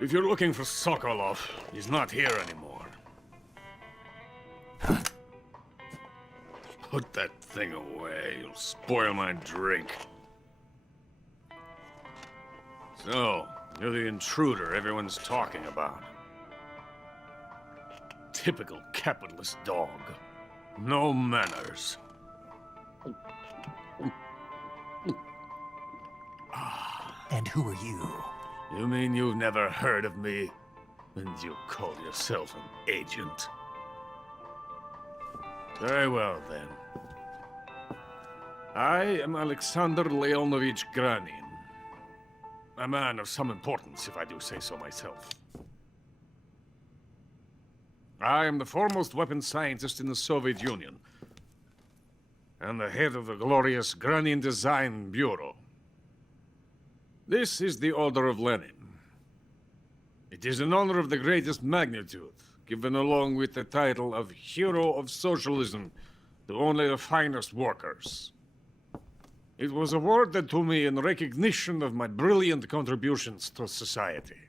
If you're looking for Sokolov, he's not here anymore. Put that thing away. You'll spoil my drink. So, you're the intruder everyone's talking about. Typical capitalist dog. No manners. And who are you? You mean you've never heard of me? And you call yourself an agent? Very well, then. I am Alexander Leonovich Granin. A man of some importance, if I do say so myself. I am the foremost weapons scientist in the Soviet Union, and the head of the glorious Granin Design Bureau. This is the Order of Lenin. It is an honor of the greatest magnitude, given along with the title of Hero of Socialism to only the finest workers. It was awarded to me in recognition of my brilliant contributions to society.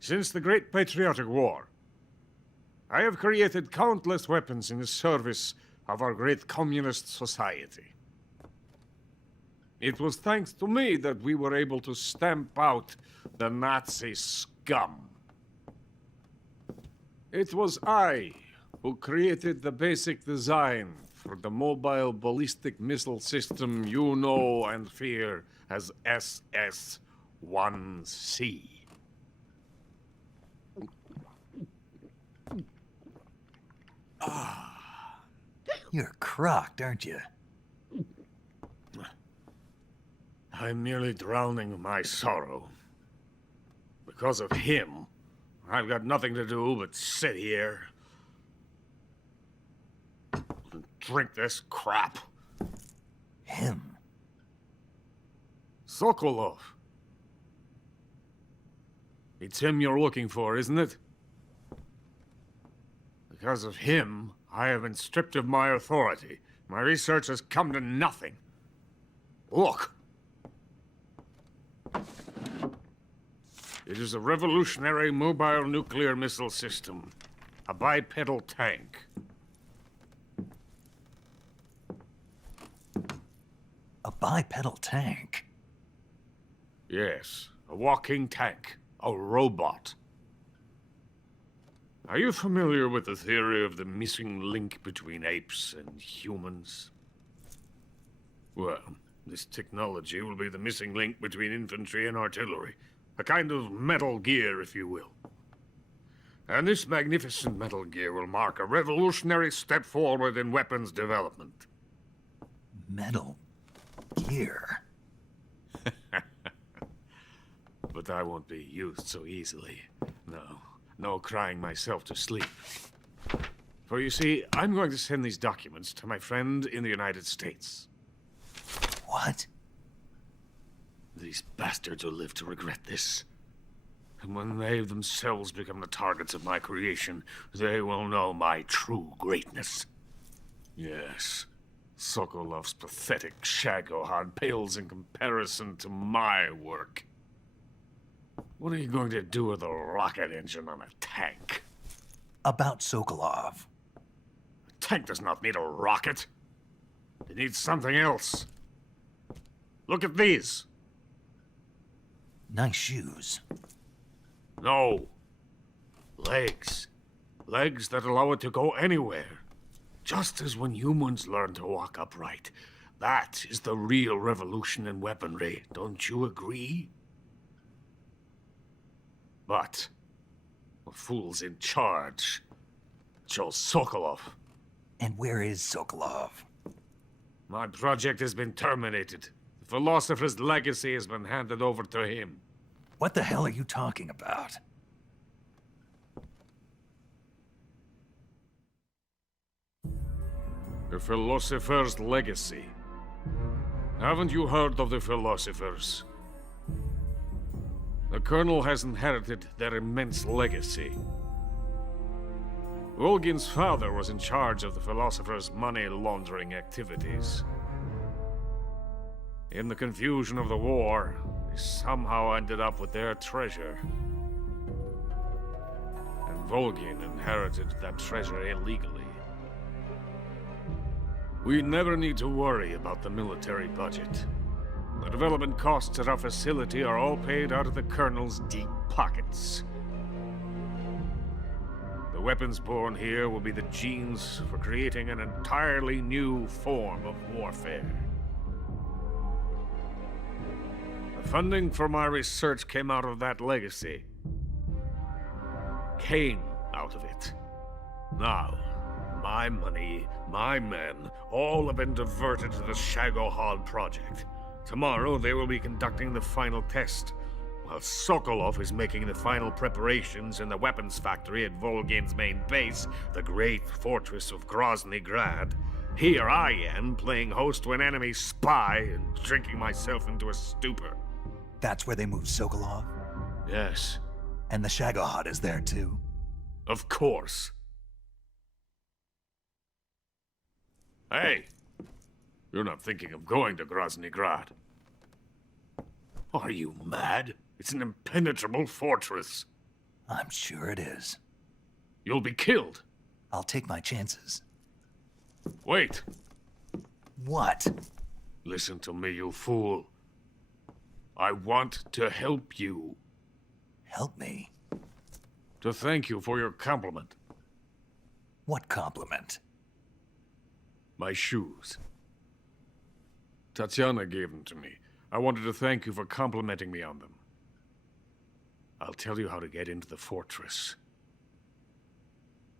Since the Great Patriotic War, I have created countless weapons in the service of our great communist society. It was thanks to me that we were able to stamp out the Nazi scum. It was I who created the basic design for the mobile ballistic missile system you know and fear as SS-1C. You're crocked, aren't you? I'm merely drowning my sorrow. Because of him, I've got nothing to do but sit here and drink this crap. Him? Sokolov. It's him you're looking for, isn't it? Because of him, I have been stripped of my authority. My research has come to nothing. Look. It is a revolutionary mobile nuclear missile system. A bipedal tank. A bipedal tank? Yes, a walking tank. A robot. Are you familiar with the theory of the missing link between apes and humans? Well, this technology will be the missing link between infantry and artillery. A kind of Metal Gear, if you will. And this magnificent Metal Gear will mark a revolutionary step forward in weapons development. Metal Gear? But I won't be used so easily. No crying myself to sleep. For you see, I'm going to send these documents to my friend in the United States. What? These bastards will live to regret this. And when they themselves become the targets of my creation, they will know my true greatness. Yes, Sokolov's pathetic Shagohod pales in comparison to my work. What are you going to do with a rocket engine on a tank? About Sokolov. A tank does not need a rocket. It needs something else. Look at these. Nice shoes. No. Legs. Legs that allow it to go anywhere. Just as when humans learn to walk upright. That is the real revolution in weaponry. Don't you agree? But the fool's in charge. Joe Sokolov. And where is Sokolov? My project has been terminated. The Philosopher's legacy has been handed over to him. What the hell are you talking about? The Philosopher's legacy. Haven't you heard of the Philosophers? The Colonel has inherited their immense legacy. Volgin's father was in charge of the Philosophers' money laundering activities. In the confusion of the war, they somehow ended up with their treasure. And Volgin inherited that treasure illegally. We never need to worry about the military budget. The development costs at our facility are all paid out of the Colonel's deep pockets. The weapons born here will be the genes for creating an entirely new form of warfare. The funding for my research came out of that legacy. Came out of it. Now, my money, my men, all have been diverted to the Shagohod project. Tomorrow they will be conducting the final test, while Sokolov is making the final preparations in the weapons factory at Volgin's main base, the great fortress of Grozny Grad. Here I am, playing host to an enemy spy and drinking myself into a stupor. That's where they moved Sokolov? Yes. And the Shagohod is there too? Of course. Hey! You're not thinking of going to Grozny Grad. Are you mad? It's an impenetrable fortress. I'm sure it is. You'll be killed. I'll take my chances. Wait. What? Listen to me, you fool. I want to help you. Help me? To thank you for your compliment. What compliment? My shoes. Tatiana gave them to me. I wanted to thank you for complimenting me on them. I'll tell you how to get into the fortress.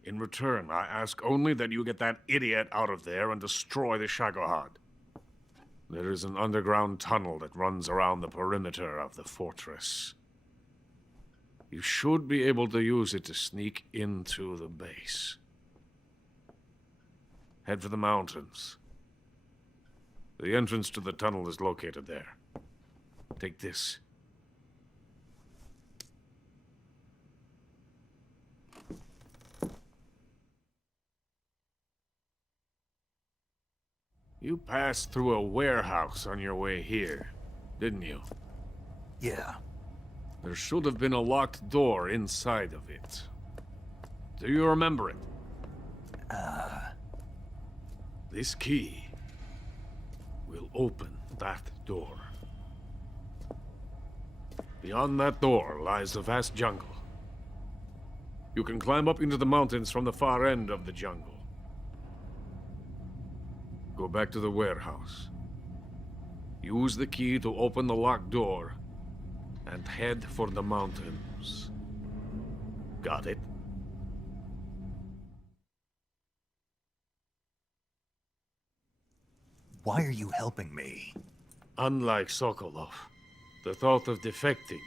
In return, I ask only that you get that idiot out of there and destroy the Shagohod. There is an underground tunnel that runs around the perimeter of the fortress. You should be able to use it to sneak into the base. Head for the mountains. The entrance to the tunnel is located there. Take this. You passed through a warehouse on your way here, didn't you? Yeah. There should have been a locked door inside of it. Do you remember it? This key will open that door. Beyond that door lies a vast jungle. You can climb up into the mountains from the far end of the jungle. Go back to the warehouse. Use the key to open the locked door and head for the mountains. Got it? Why are you helping me? Unlike Sokolov, the thought of defecting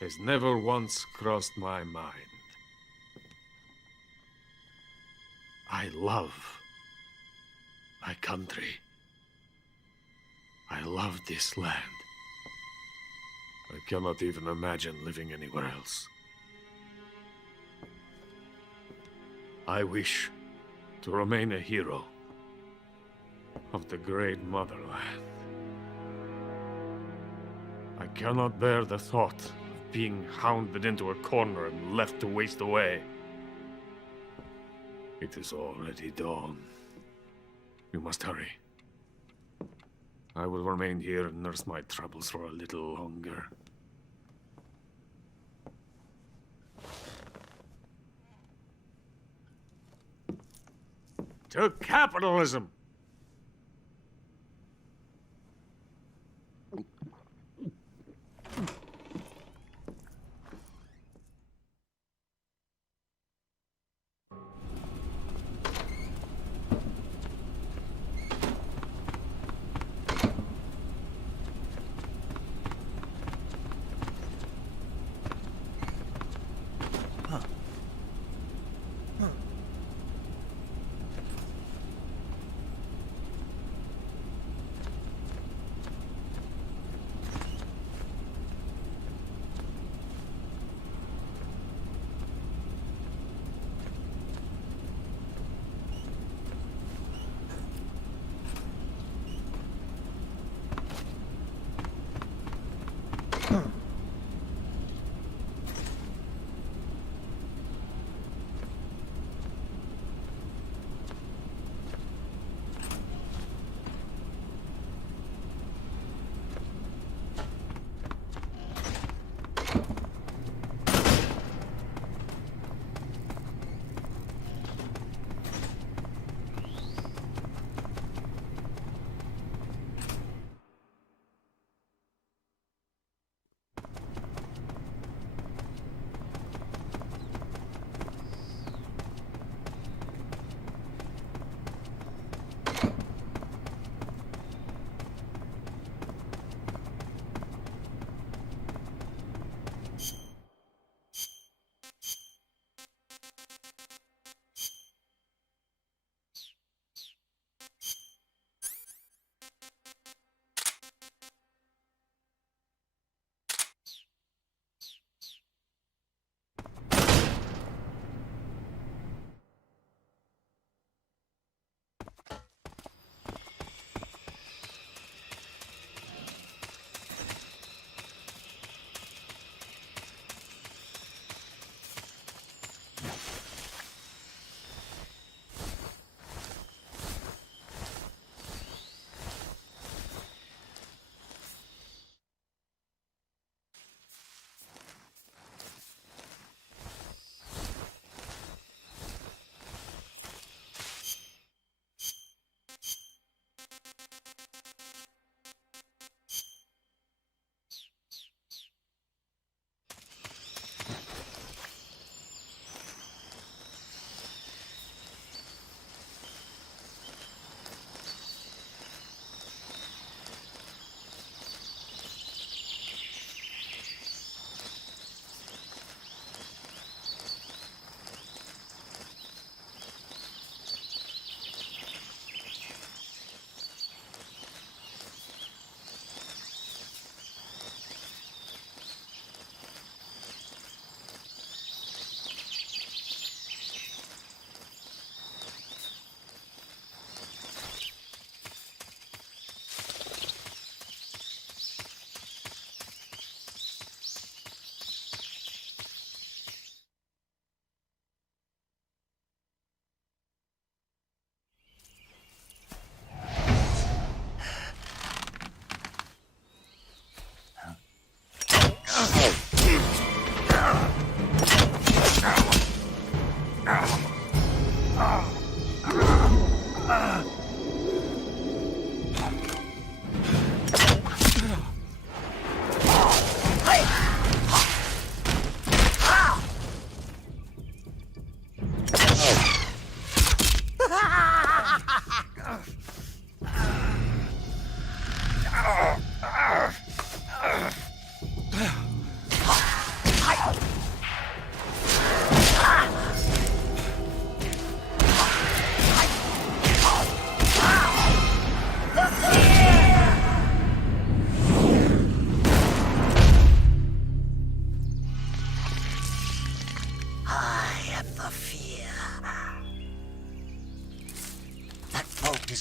has never once crossed my mind. I love my country. I love this land. I cannot even imagine living anywhere else. I wish to remain a hero of the great motherland. I cannot bear the thought of being hounded into a corner and left to waste away. It is already dawn. You must hurry. I will remain here and nurse my troubles for a little longer. To capitalism!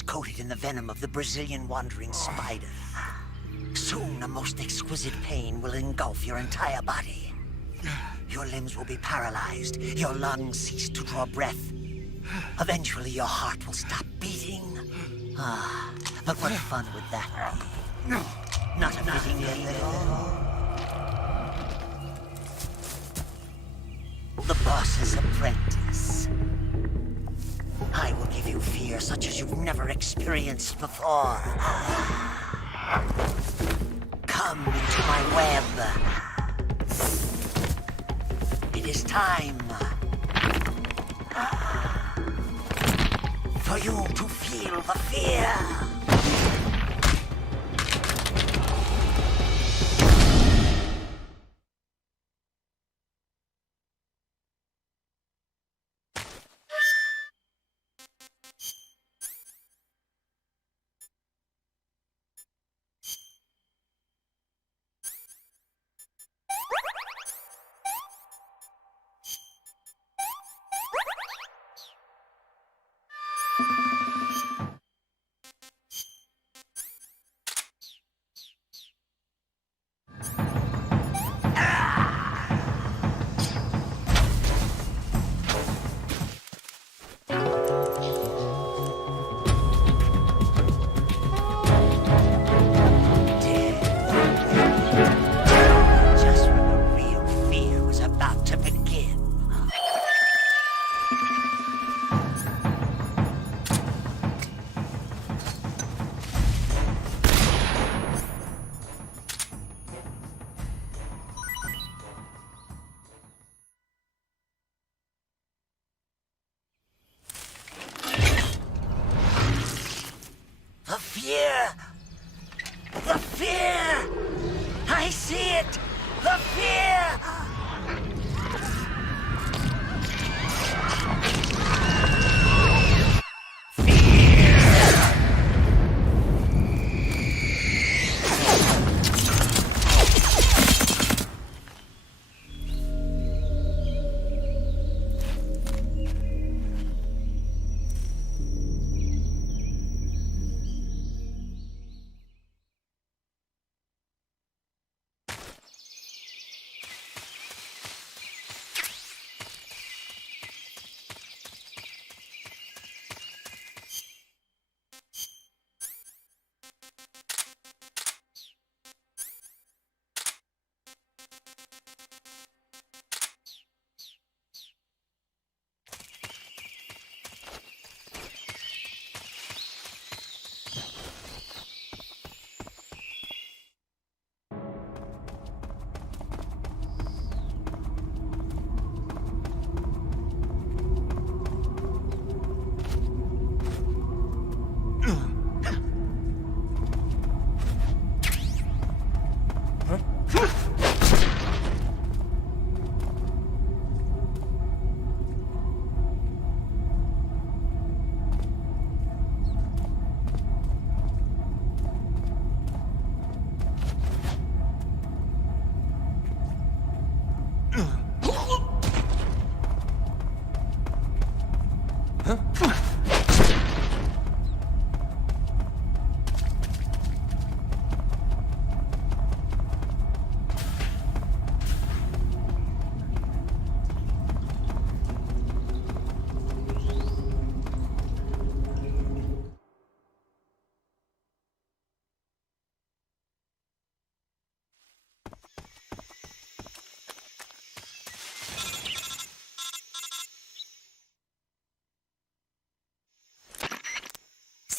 Coated in the venom of the Brazilian wandering spider. Soon, a most exquisite pain will engulf your entire body. Your limbs will be paralyzed, your lungs cease to draw breath. Eventually, your heart will stop beating. But what fun would that be? Not a fitting name at all. The boss's apprentice. I will give you fear such as you've never experienced before. Come into my web. It is time for you to feel the fear. Fear!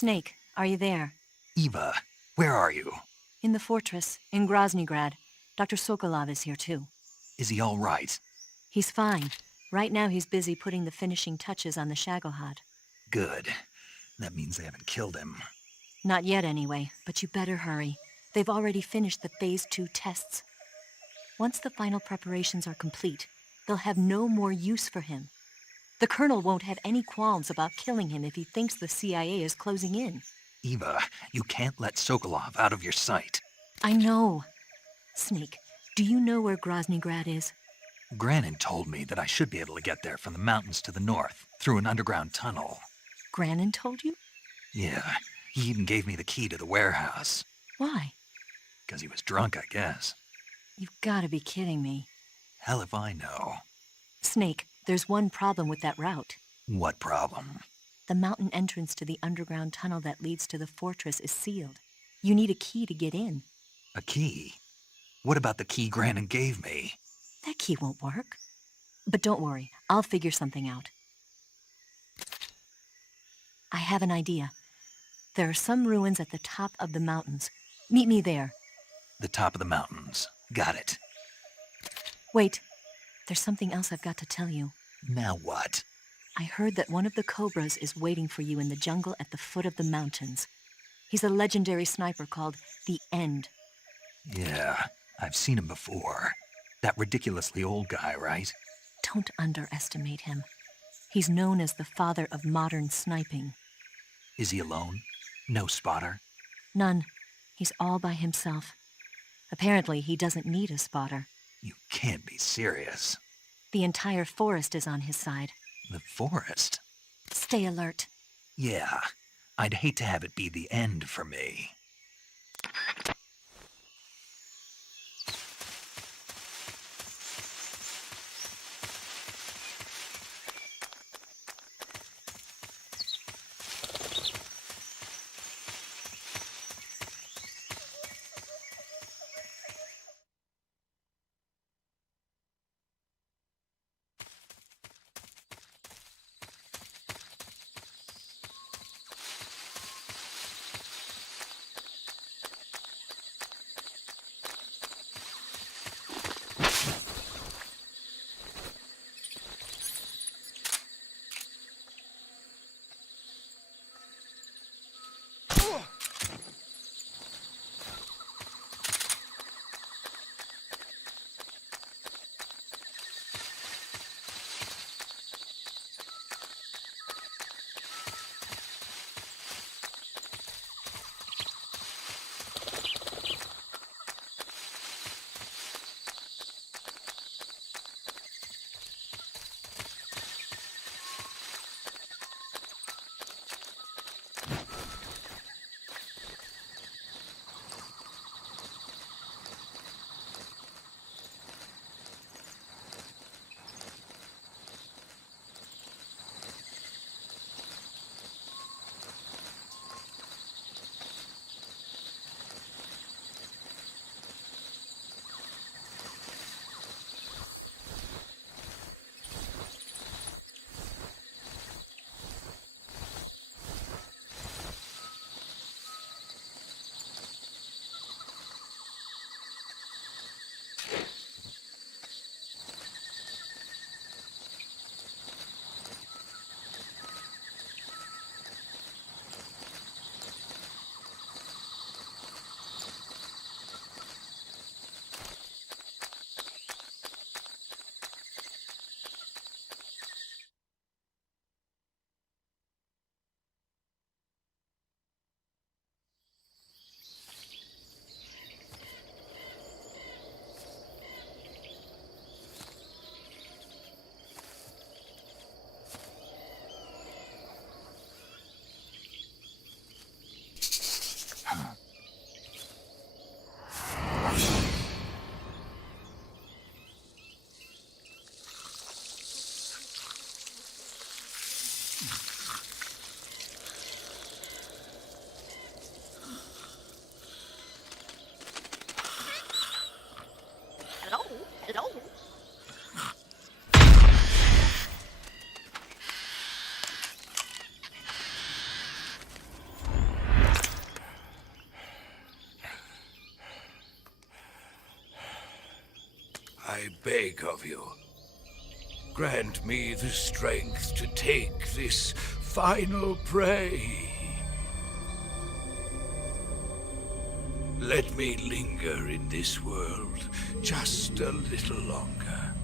Snake, are you there? Eva, where are you? In the fortress, in Groznygrad. Dr. Sokolov is here too. Is he all right? He's fine. Right now he's busy putting the finishing touches on the Shagohod. Good. That means they haven't killed him. Not yet anyway, but you better hurry. They've already finished the Phase 2 tests. Once the final preparations are complete, they'll have no more use for him. The Colonel won't have any qualms about killing him if he thinks the CIA is closing in. Eva, you can't let Sokolov out of your sight. I know. Snake, do you know where Groznygrad is? Granin told me that I should be able to get there from the mountains to the north, through an underground tunnel. Granin told you? Yeah, he even gave me the key to the warehouse. Why? Because he was drunk, I guess. You've got to be kidding me. Hell if I know. Snake, there's one problem with that route. What problem? The mountain entrance to the underground tunnel that leads to the fortress is sealed. You need a key to get in. A key? What about the key Granin gave me? That key won't work. But don't worry, I'll figure something out. I have an idea. There are some ruins at the top of the mountains. Meet me there. The top of the mountains. Got it. Wait, there's something else I've got to tell you. Now what? I heard that one of the Cobras is waiting for you in the jungle at the foot of the mountains. He's a legendary sniper called the End. Yeah, I've seen him before. That ridiculously old guy, right? Don't underestimate him. He's known as the father of modern sniping. Is he alone? No spotter? None. He's all by himself. Apparently, he doesn't need a spotter. You can't be serious. The entire forest is on his side. The forest? Stay alert. Yeah, I'd hate to have it be the end for me. I beg of you, grant me the strength to take this final prey. Let me linger in this world just a little longer.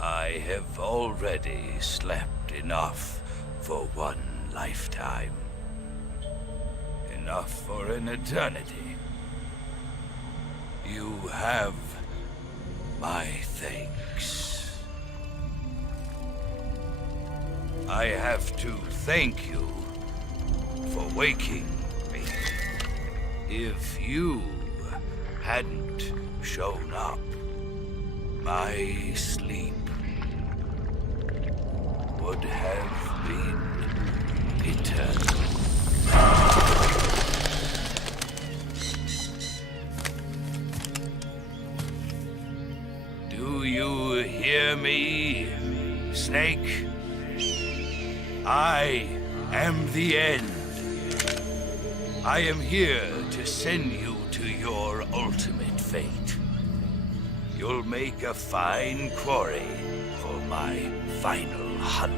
I have already slept enough for one lifetime. Enough for an eternity. You have my thanks. I have to thank you for waking me. If you hadn't shown up, my sleep would have been eternal. Do you hear me, Snake? I am the end. I am here to send you to your ultimate fate. You'll make a fine quarry for my final hunt.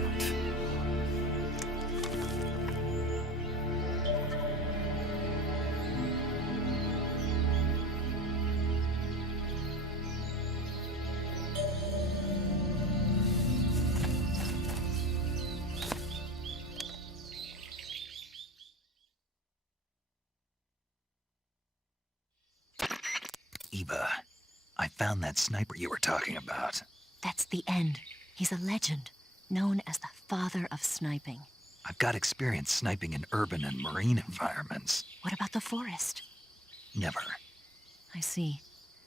Eva, I found that sniper you were talking about. That's the end. He's a legend, known as the father of sniping. I've got experience sniping in urban and marine environments. What about the forest? Never. I see.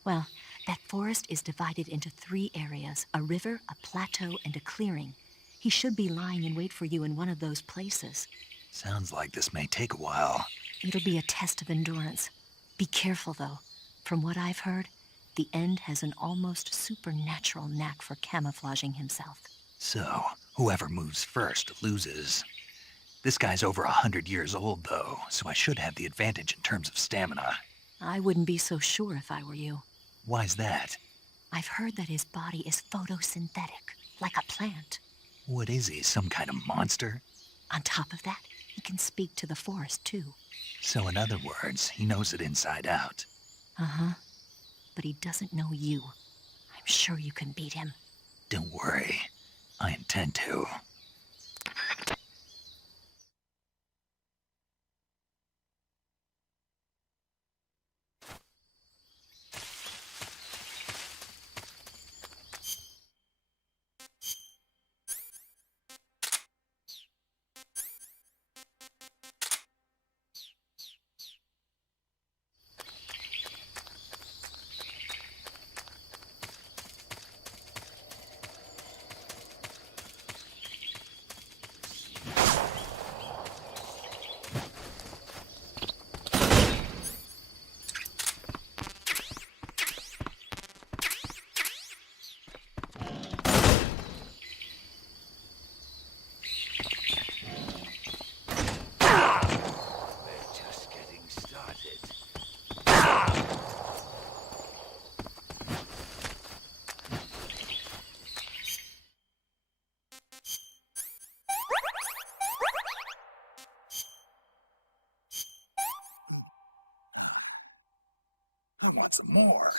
Well, that forest is divided into 3 areas, a river, a plateau, and a clearing. He should be lying in wait for you in one of those places. Sounds like this may take a while. It'll be a test of endurance. Be careful, though. From what I've heard, the End has an almost supernatural knack for camouflaging himself. So, whoever moves first loses. This guy's over 100 years old, though, so I should have the advantage in terms of stamina. I wouldn't be so sure if I were you. Why's that? I've heard that his body is photosynthetic, like a plant. What is he, some kind of monster? On top of that, he can speak to the forest, too. So in other words, he knows it inside out. Uh-huh. But he doesn't know you. I'm sure you can beat him. Don't worry. I intend to. I want some more.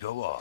Go on.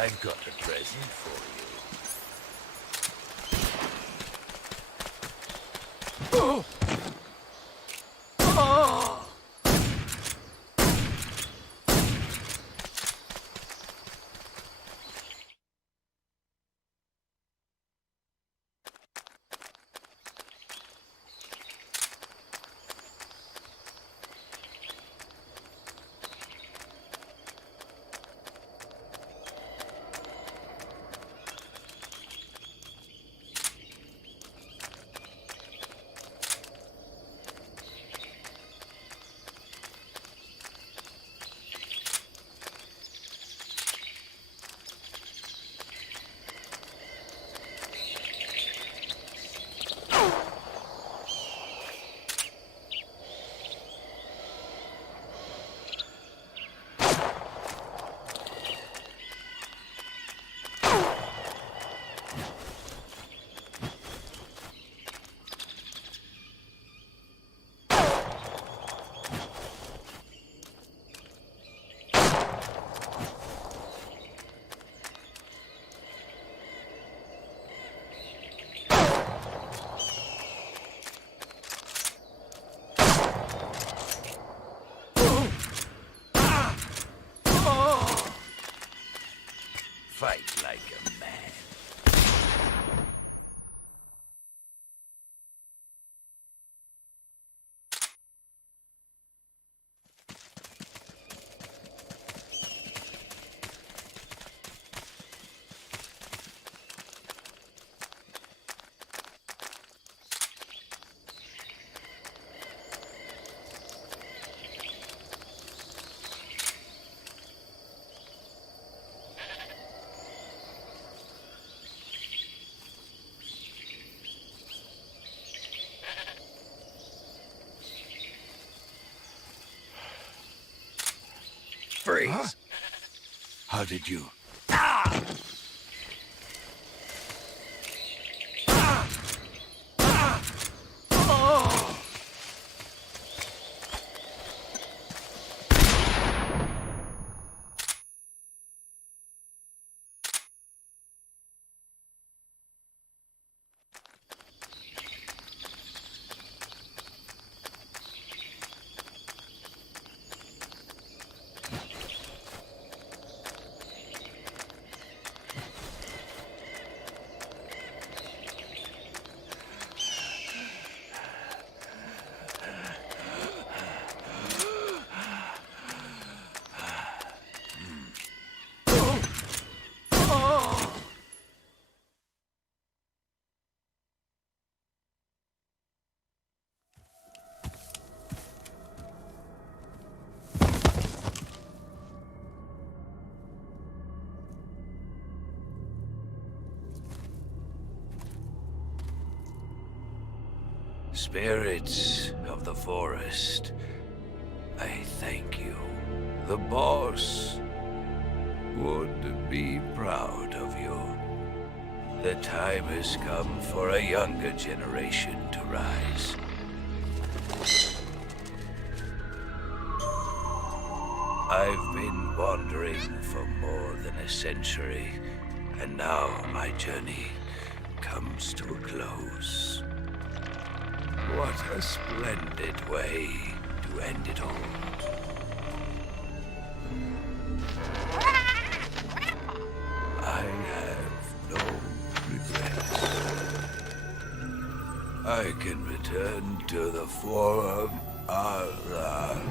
I've got a present for you. Oh! Oh! Fight like a man. Freeze. Huh? How did you? Spirits of the forest, I thank you. The boss would be proud of you. The time has come for a younger generation to rise. I've been wandering for more than a century, and now my journey comes to a close. What a splendid way to end it all. I have no regrets. I can return to the Forum Allah.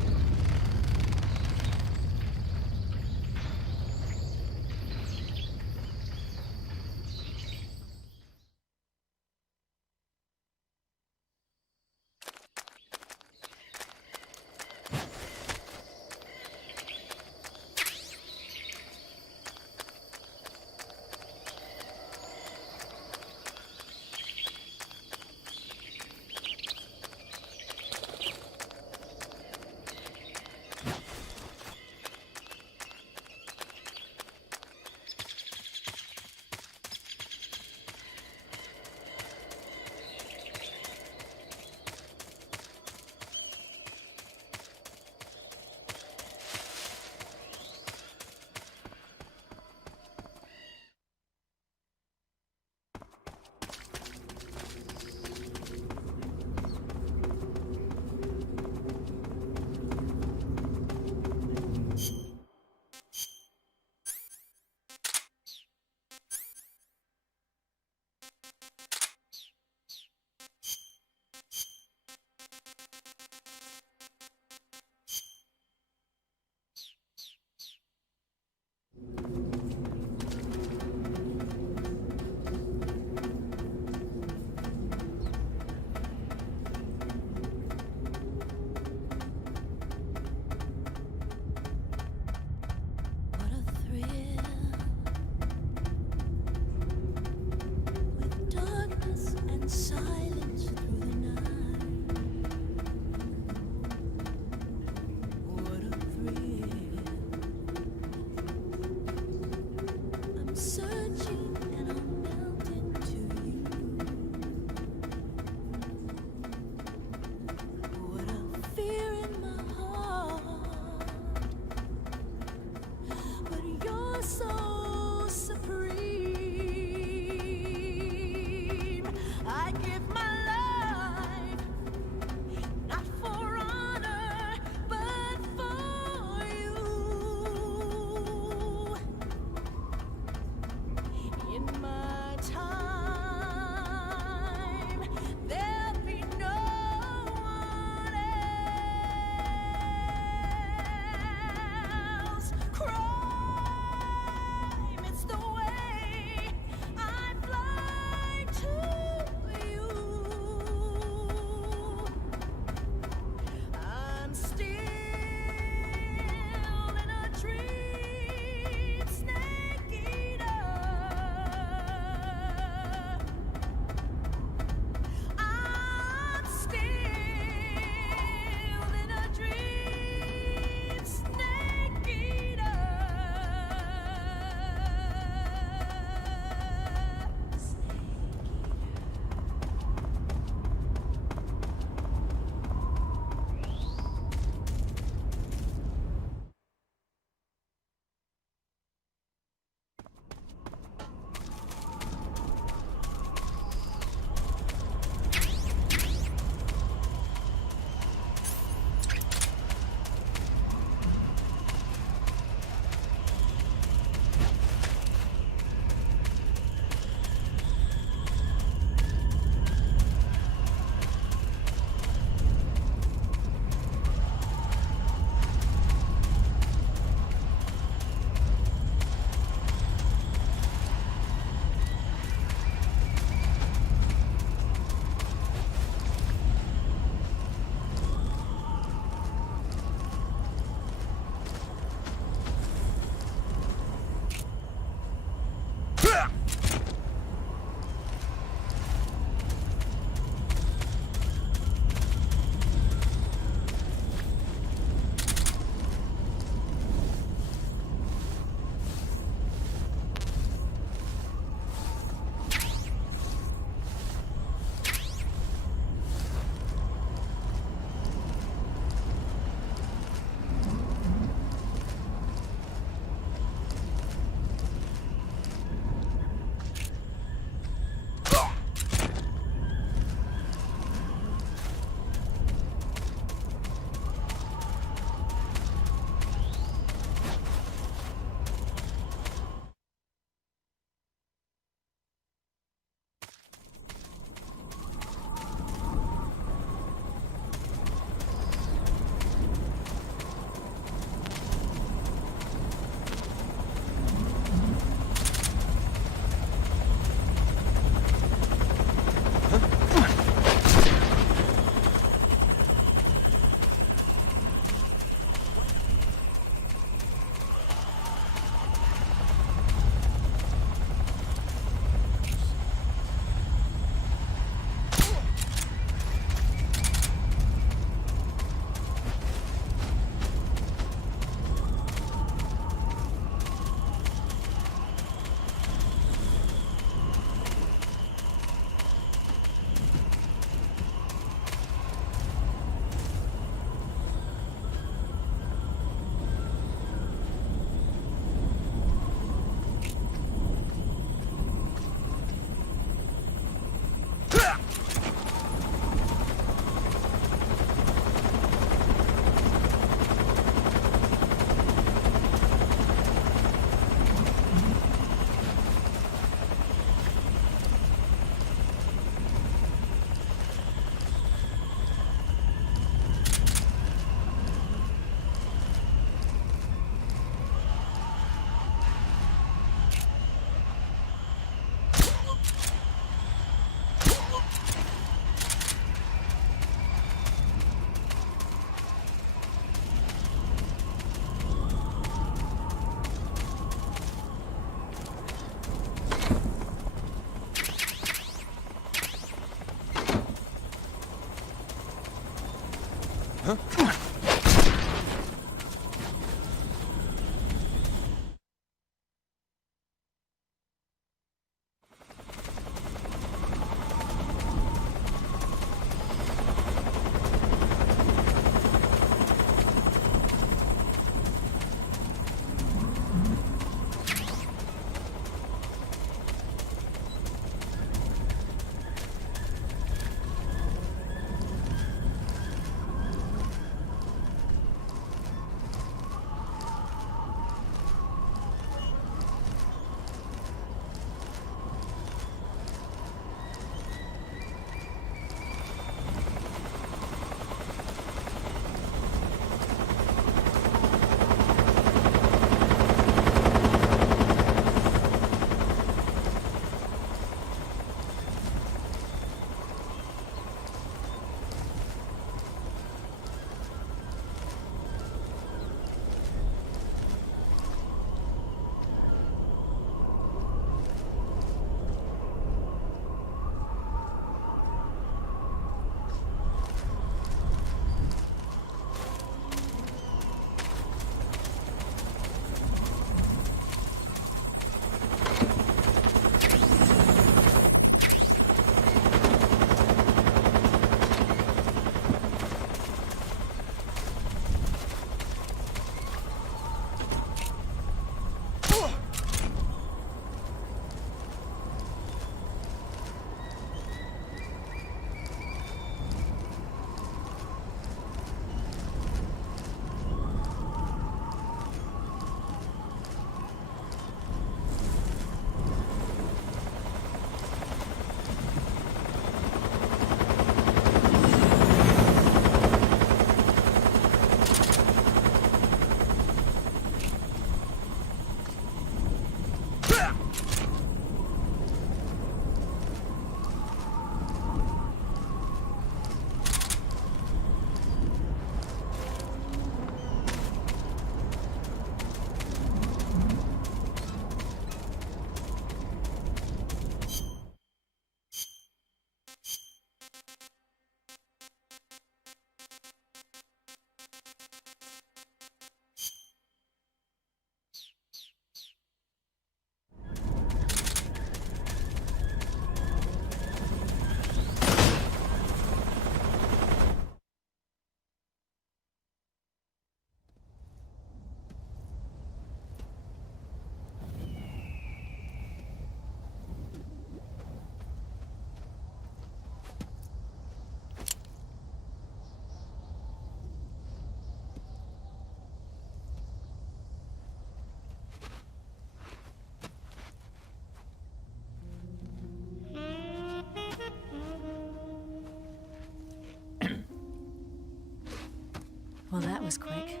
Well, that was quick.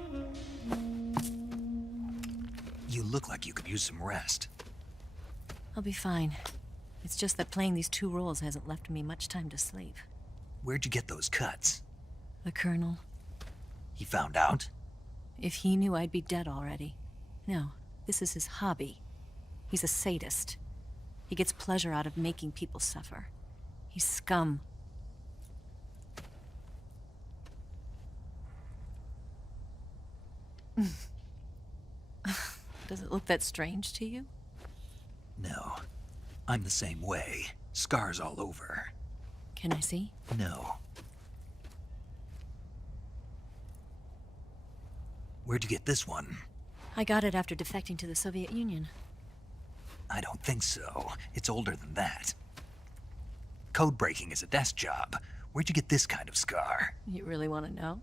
You look like you could use some rest. I'll be fine. It's just that playing these 2 roles hasn't left me much time to sleep. Where'd you get those cuts? The Colonel. He found out? If he knew, I'd be dead already. No, this is his hobby. He's a sadist. He gets pleasure out of making people suffer. He's scum. Does it look that strange to you? No. I'm the same way. Scars all over. Can I see? No. Where'd you get this one? I got it after defecting to the Soviet Union. I don't think so. It's older than that. Code breaking is a desk job. Where'd you get this kind of scar? You really want to know?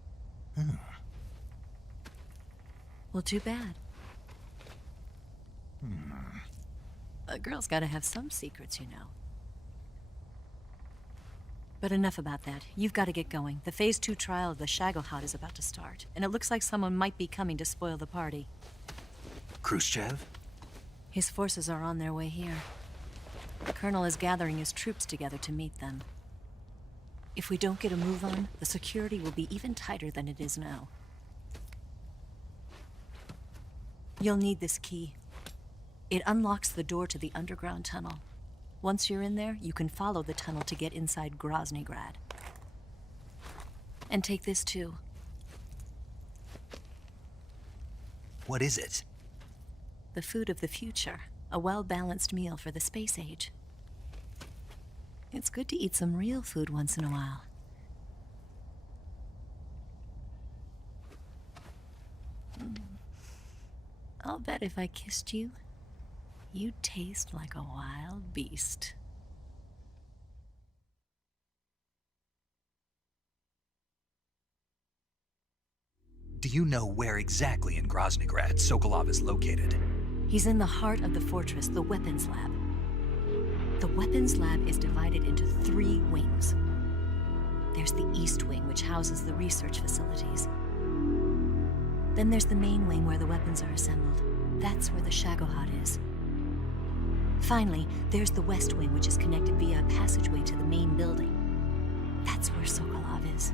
Well, too bad. A girl's gotta have some secrets, you know. But enough about that. You've got to get going. The Phase 2 trial of the Shagohod is about to start, and it looks like someone might be coming to spoil the party. Khrushchev? His forces are on their way here. The Colonel is gathering his troops together to meet them. If we don't get a move on, the security will be even tighter than it is now. You'll need this key. It unlocks the door to the underground tunnel. Once you're in there, you can follow the tunnel to get inside Groznygrad. And take this too. What is it? The food of the future. A well-balanced meal for the space age. It's good to eat some real food once in a while. I'll bet if I kissed you, you'd taste like a wild beast. Do you know where exactly in Groznygrad Sokolov is located? He's in the heart of the fortress, the weapons lab. The weapons lab is divided into 3 wings. There's the East Wing, which houses the research facilities. Then there's the main wing where the weapons are assembled. That's where the Shagohod is. Finally, there's the West Wing, which is connected via a passageway to the main building. That's where Sokolov is.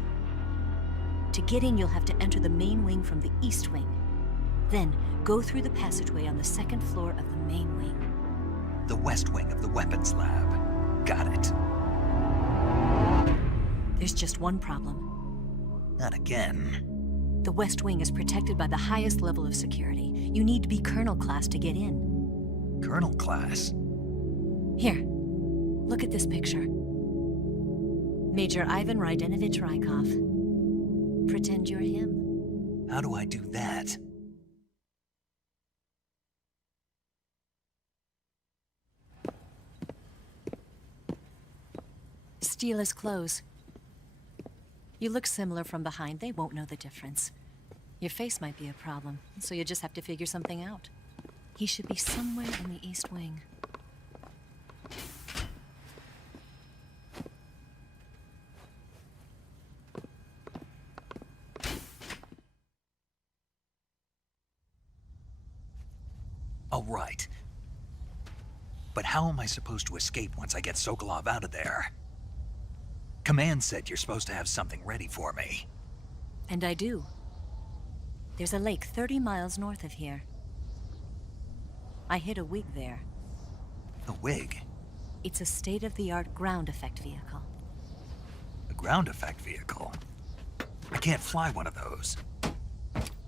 To get in, you'll have to enter the main wing from the East Wing. Then, go through the passageway on the 2nd floor of the main wing. The West Wing of the weapons lab. Got it. There's just one problem. Not again. The West Wing is protected by the highest level of security. You need to be Colonel class to get in. Colonel class? Here, look at this picture. Major Ivan Rydenovich Rykov. Pretend you're him. How do I do that? Steal his clothes. You look similar from behind. They won't know the difference. Your face might be a problem, so you just have to figure something out. He should be somewhere in the East Wing. All right. But how am I supposed to escape once I get Sokolov out of there? Command said you're supposed to have something ready for me. And I do. There's a lake 30 miles north of here. I hid a wig there. A wig? It's a state-of-the-art ground effect vehicle. A ground effect vehicle? I can't fly one of those.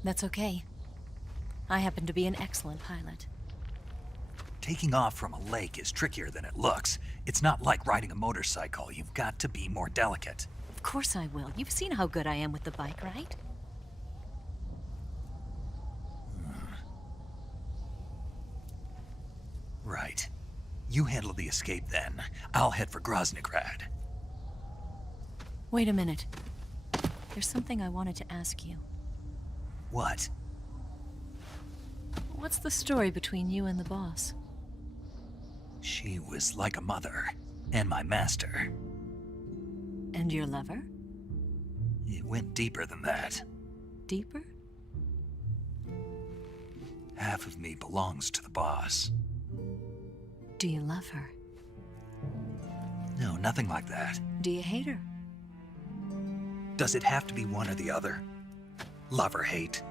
That's okay. I happen to be an excellent pilot. Taking off from a lake is trickier than it looks. It's not like riding a motorcycle. You've got to be more delicate. Of course I will. You've seen how good I am with the bike, right? Right. You handle the escape then. I'll head for Groznygrad. Wait a minute. There's something I wanted to ask you. What? What's the story between you and the boss? She was like a mother, and my master. And your lover? It went deeper than that. deeper? Half of me belongs to the boss. Do you love her? No, nothing like that. Do you hate her? Does it have to be one or the other? Love or hate?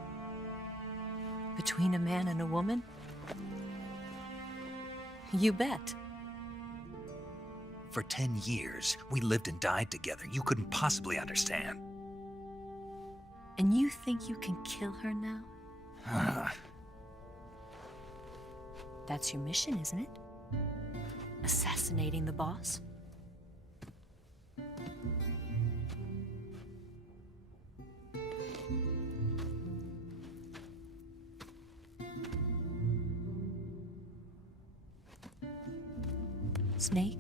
Between a man and a woman? You bet. For 10 years, we lived and died together. You couldn't possibly understand. And you think you can kill her now? That's your mission, isn't it? Assassinating the boss? Snake?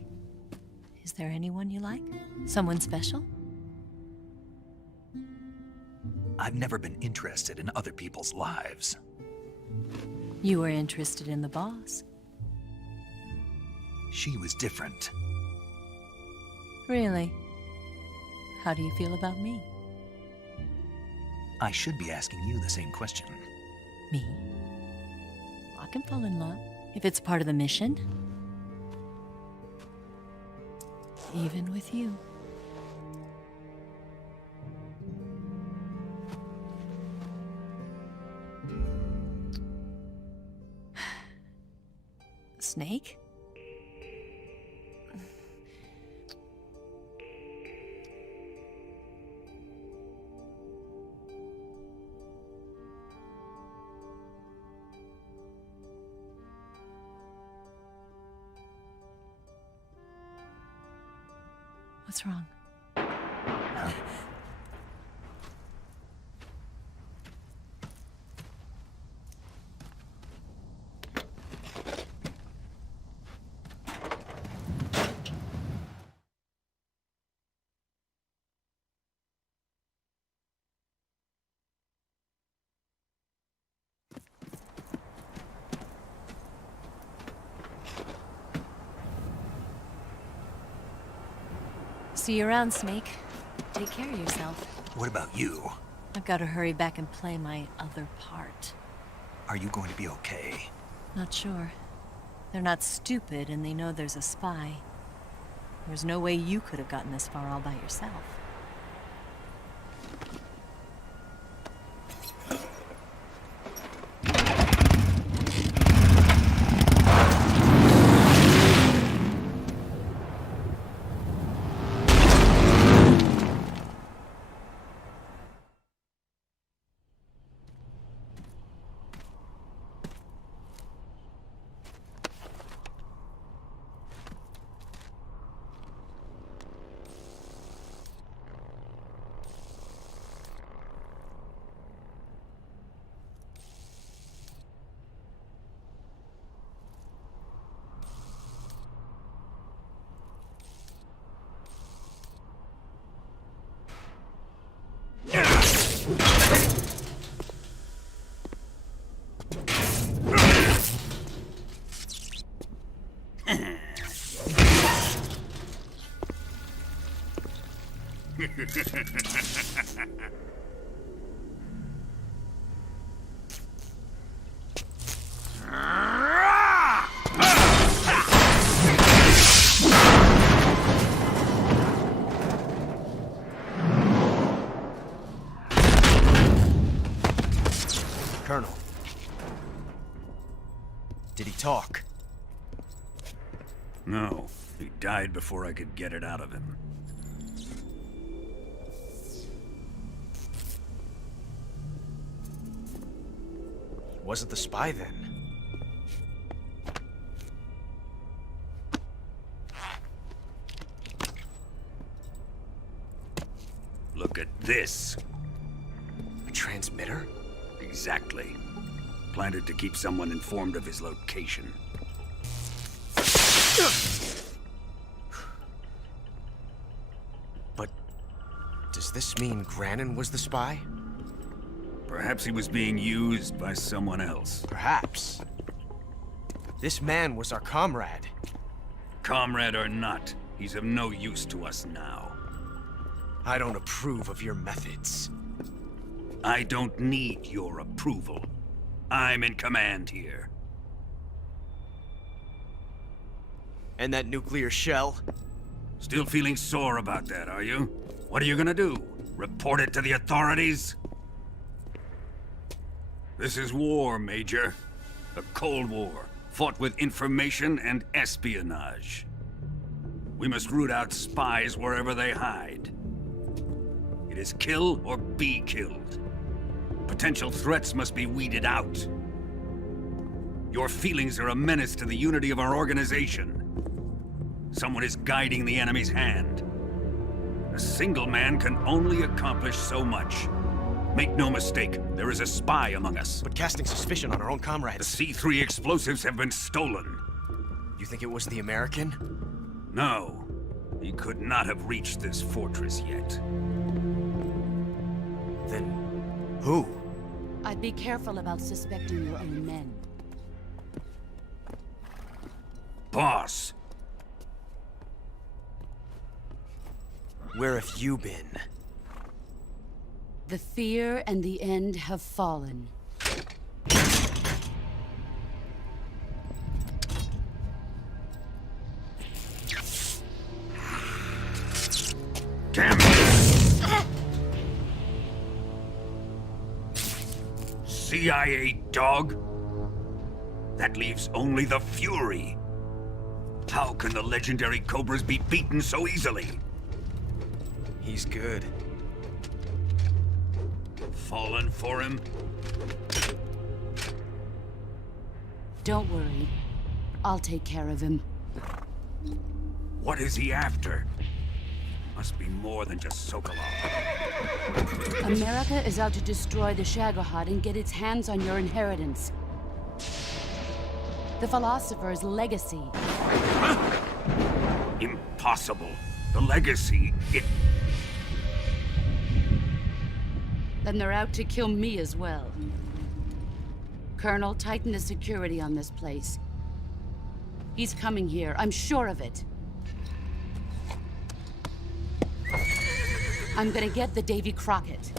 Is there anyone you like? Someone special? I've never been interested in other people's lives. You were interested in the boss. She was different. Really? How do you feel about me? I should be asking you the same question. Me? I can fall in love if it's part of the mission. Even with you. Snake? What's wrong? See you around, Snake. Take care of yourself. What about you? I've got to hurry back and play my other part. Are you going to be okay? Not sure. They're not stupid, and they know there's a spy. There's no way you could have gotten this far all by yourself. Colonel. Did he talk? No. He died before I could get it out of him. Wasn't the spy then? Look at this. A transmitter? Exactly. Planted to keep someone informed of his location. But does this mean Grannon was the spy? Perhaps he was being used by someone else. Perhaps. This man was our comrade. Comrade or not, he's of no use to us now. I don't approve of your methods. I don't need your approval. I'm in command here. And that nuclear shell? Still feeling sore about that, are you? What are you gonna do? Report it to the authorities? This is war, Major. A Cold War, fought with information and espionage. We must root out spies wherever they hide. It is kill or be killed. Potential threats must be weeded out. Your feelings are a menace to the unity of our organization. Someone is guiding the enemy's hand. A single man can only accomplish so much. Make no mistake, there is a spy among us. But casting suspicion on our own comrades... The C3 explosives have been stolen. You think it was the American? No. He could not have reached this fortress yet. Then... who? I'd be careful about suspecting your own men. Boss! Where have you been? The fear and the end have fallen. Damn it! CIA dog? That leaves only the Fury. How can the legendary Cobras be beaten so easily? He's good. Fallen for him? Don't worry. I'll take care of him. What is he after? Must be more than just Sokolov. America is out to destroy the Shagohod and get its hands on your inheritance. The Philosopher's legacy. Impossible. The legacy, Then they're out to kill me as well. Colonel, tighten the security on this place. He's coming here, I'm sure of it. I'm gonna get the Davy Crockett.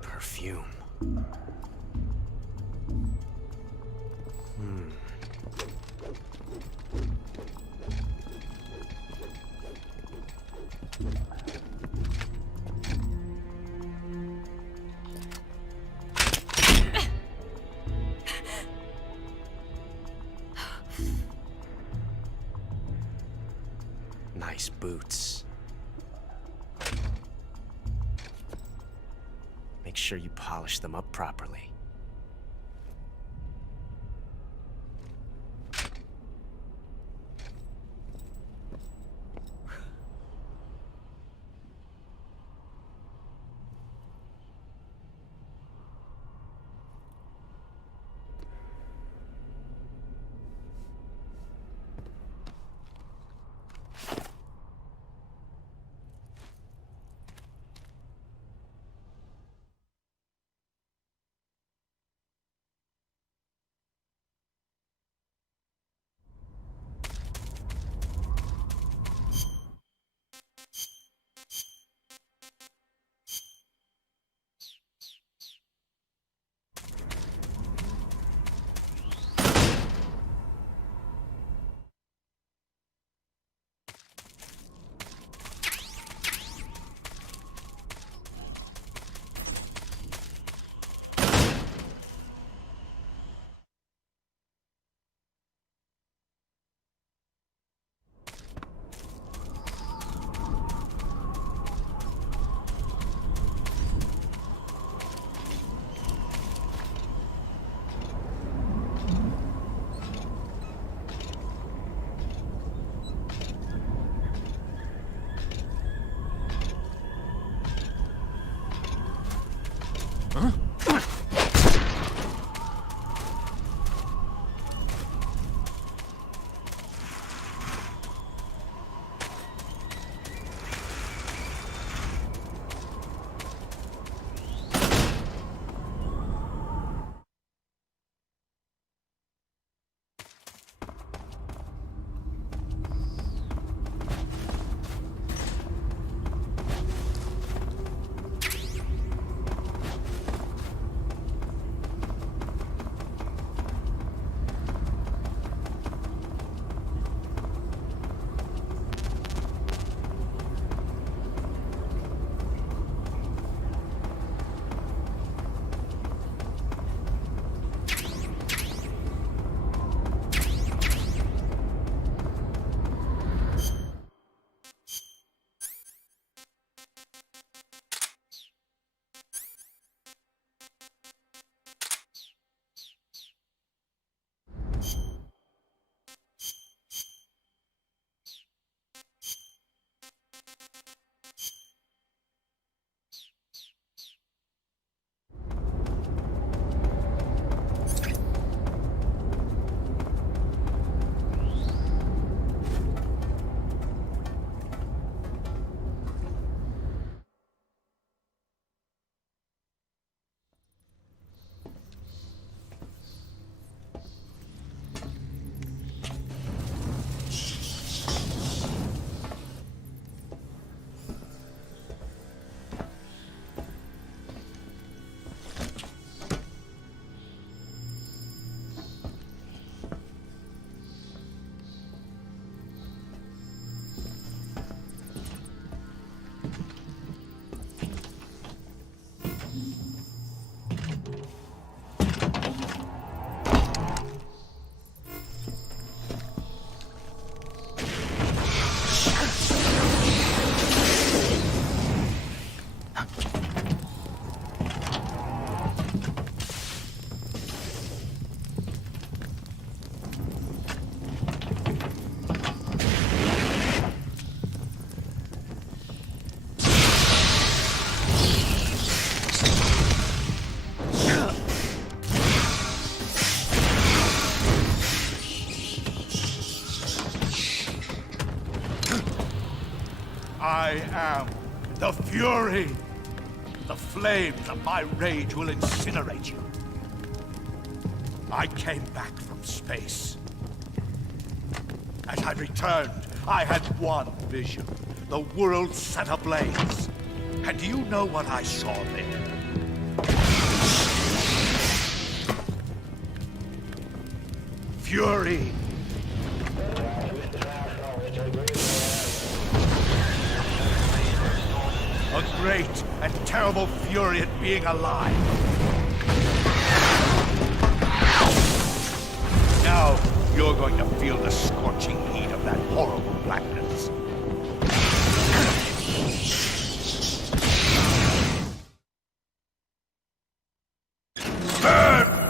Perfume. Nice boots. Make sure you polish them up properly. I am the Fury. The flames of my rage will incinerate you. I came back from space. As I returned, I had one vision. The world set ablaze. And do you know what I saw there? Fury. A great and terrible fury at being alive. Now, you're going to feel the scorching heat of that horrible blackness. Burn!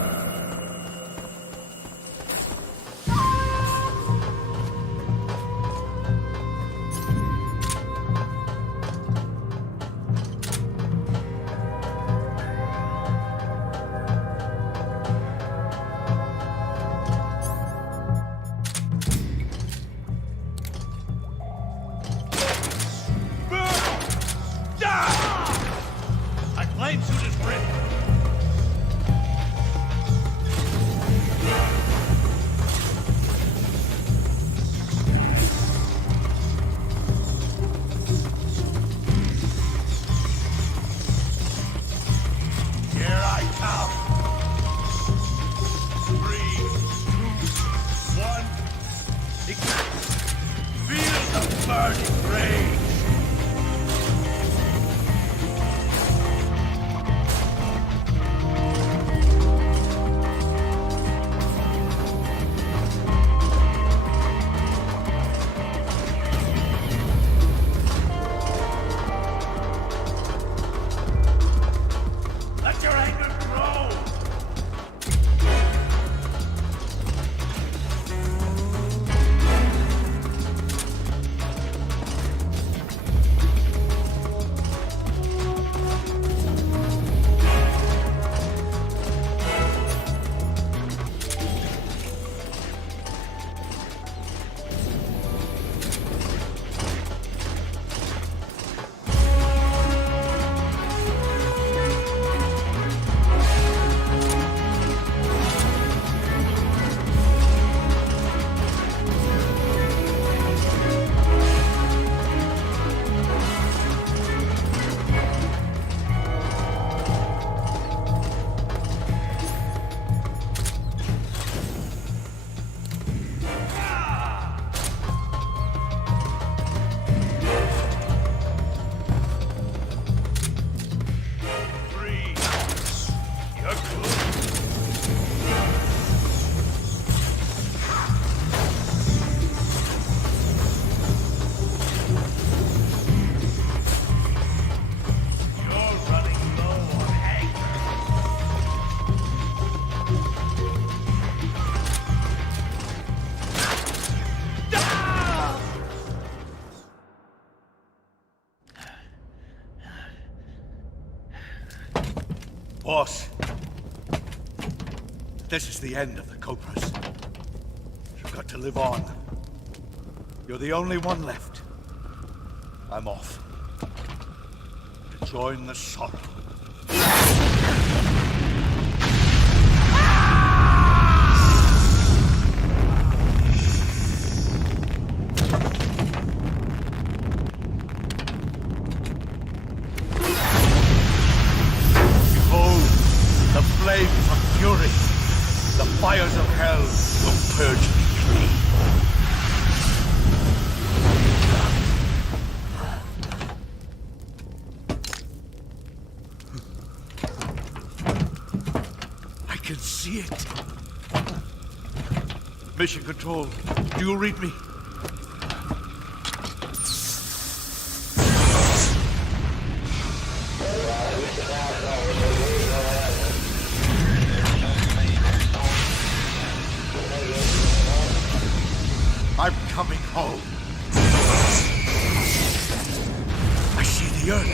Boss, this is the end of the Cobras. You've got to live on. You're the only one left. I'm off. To join the sorrow. The fires of hell will purge me clean. I can see it. Mission Control, do you read me? I'm coming home. I see the earth.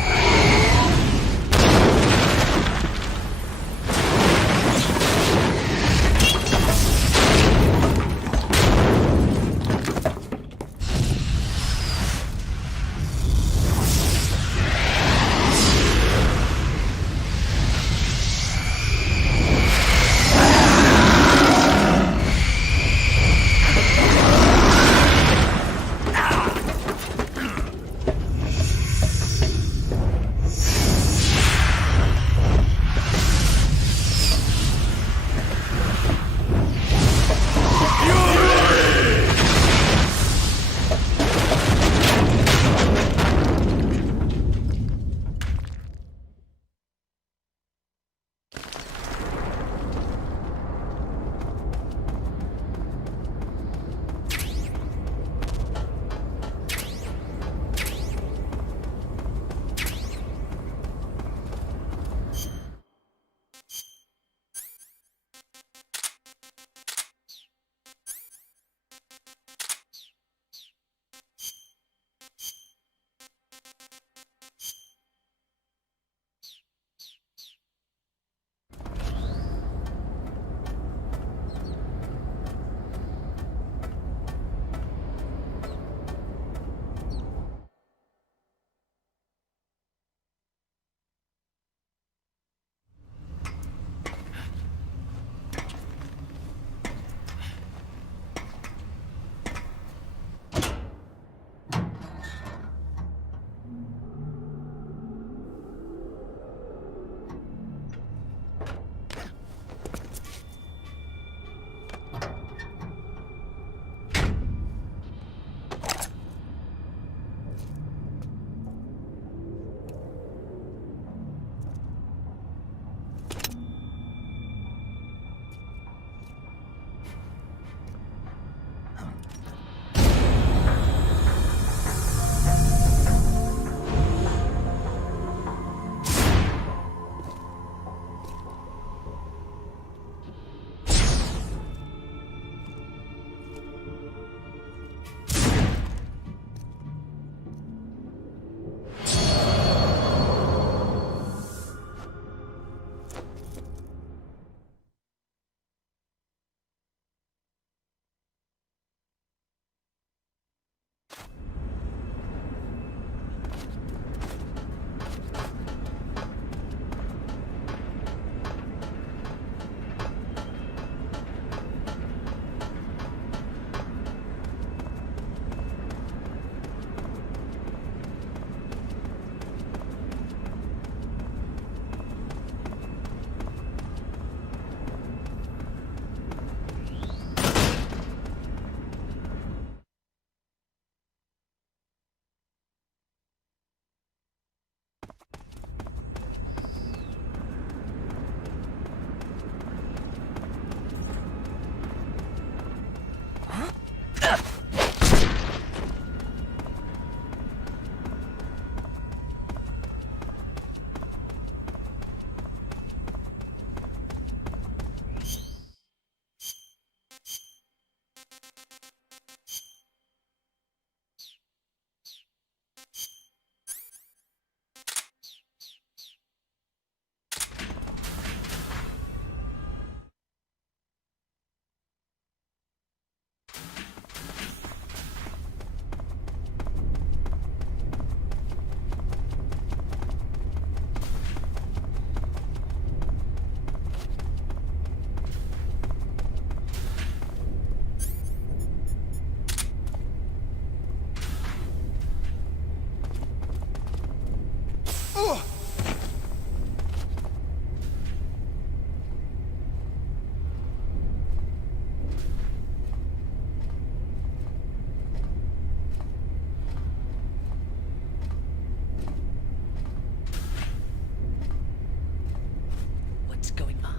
What's going on?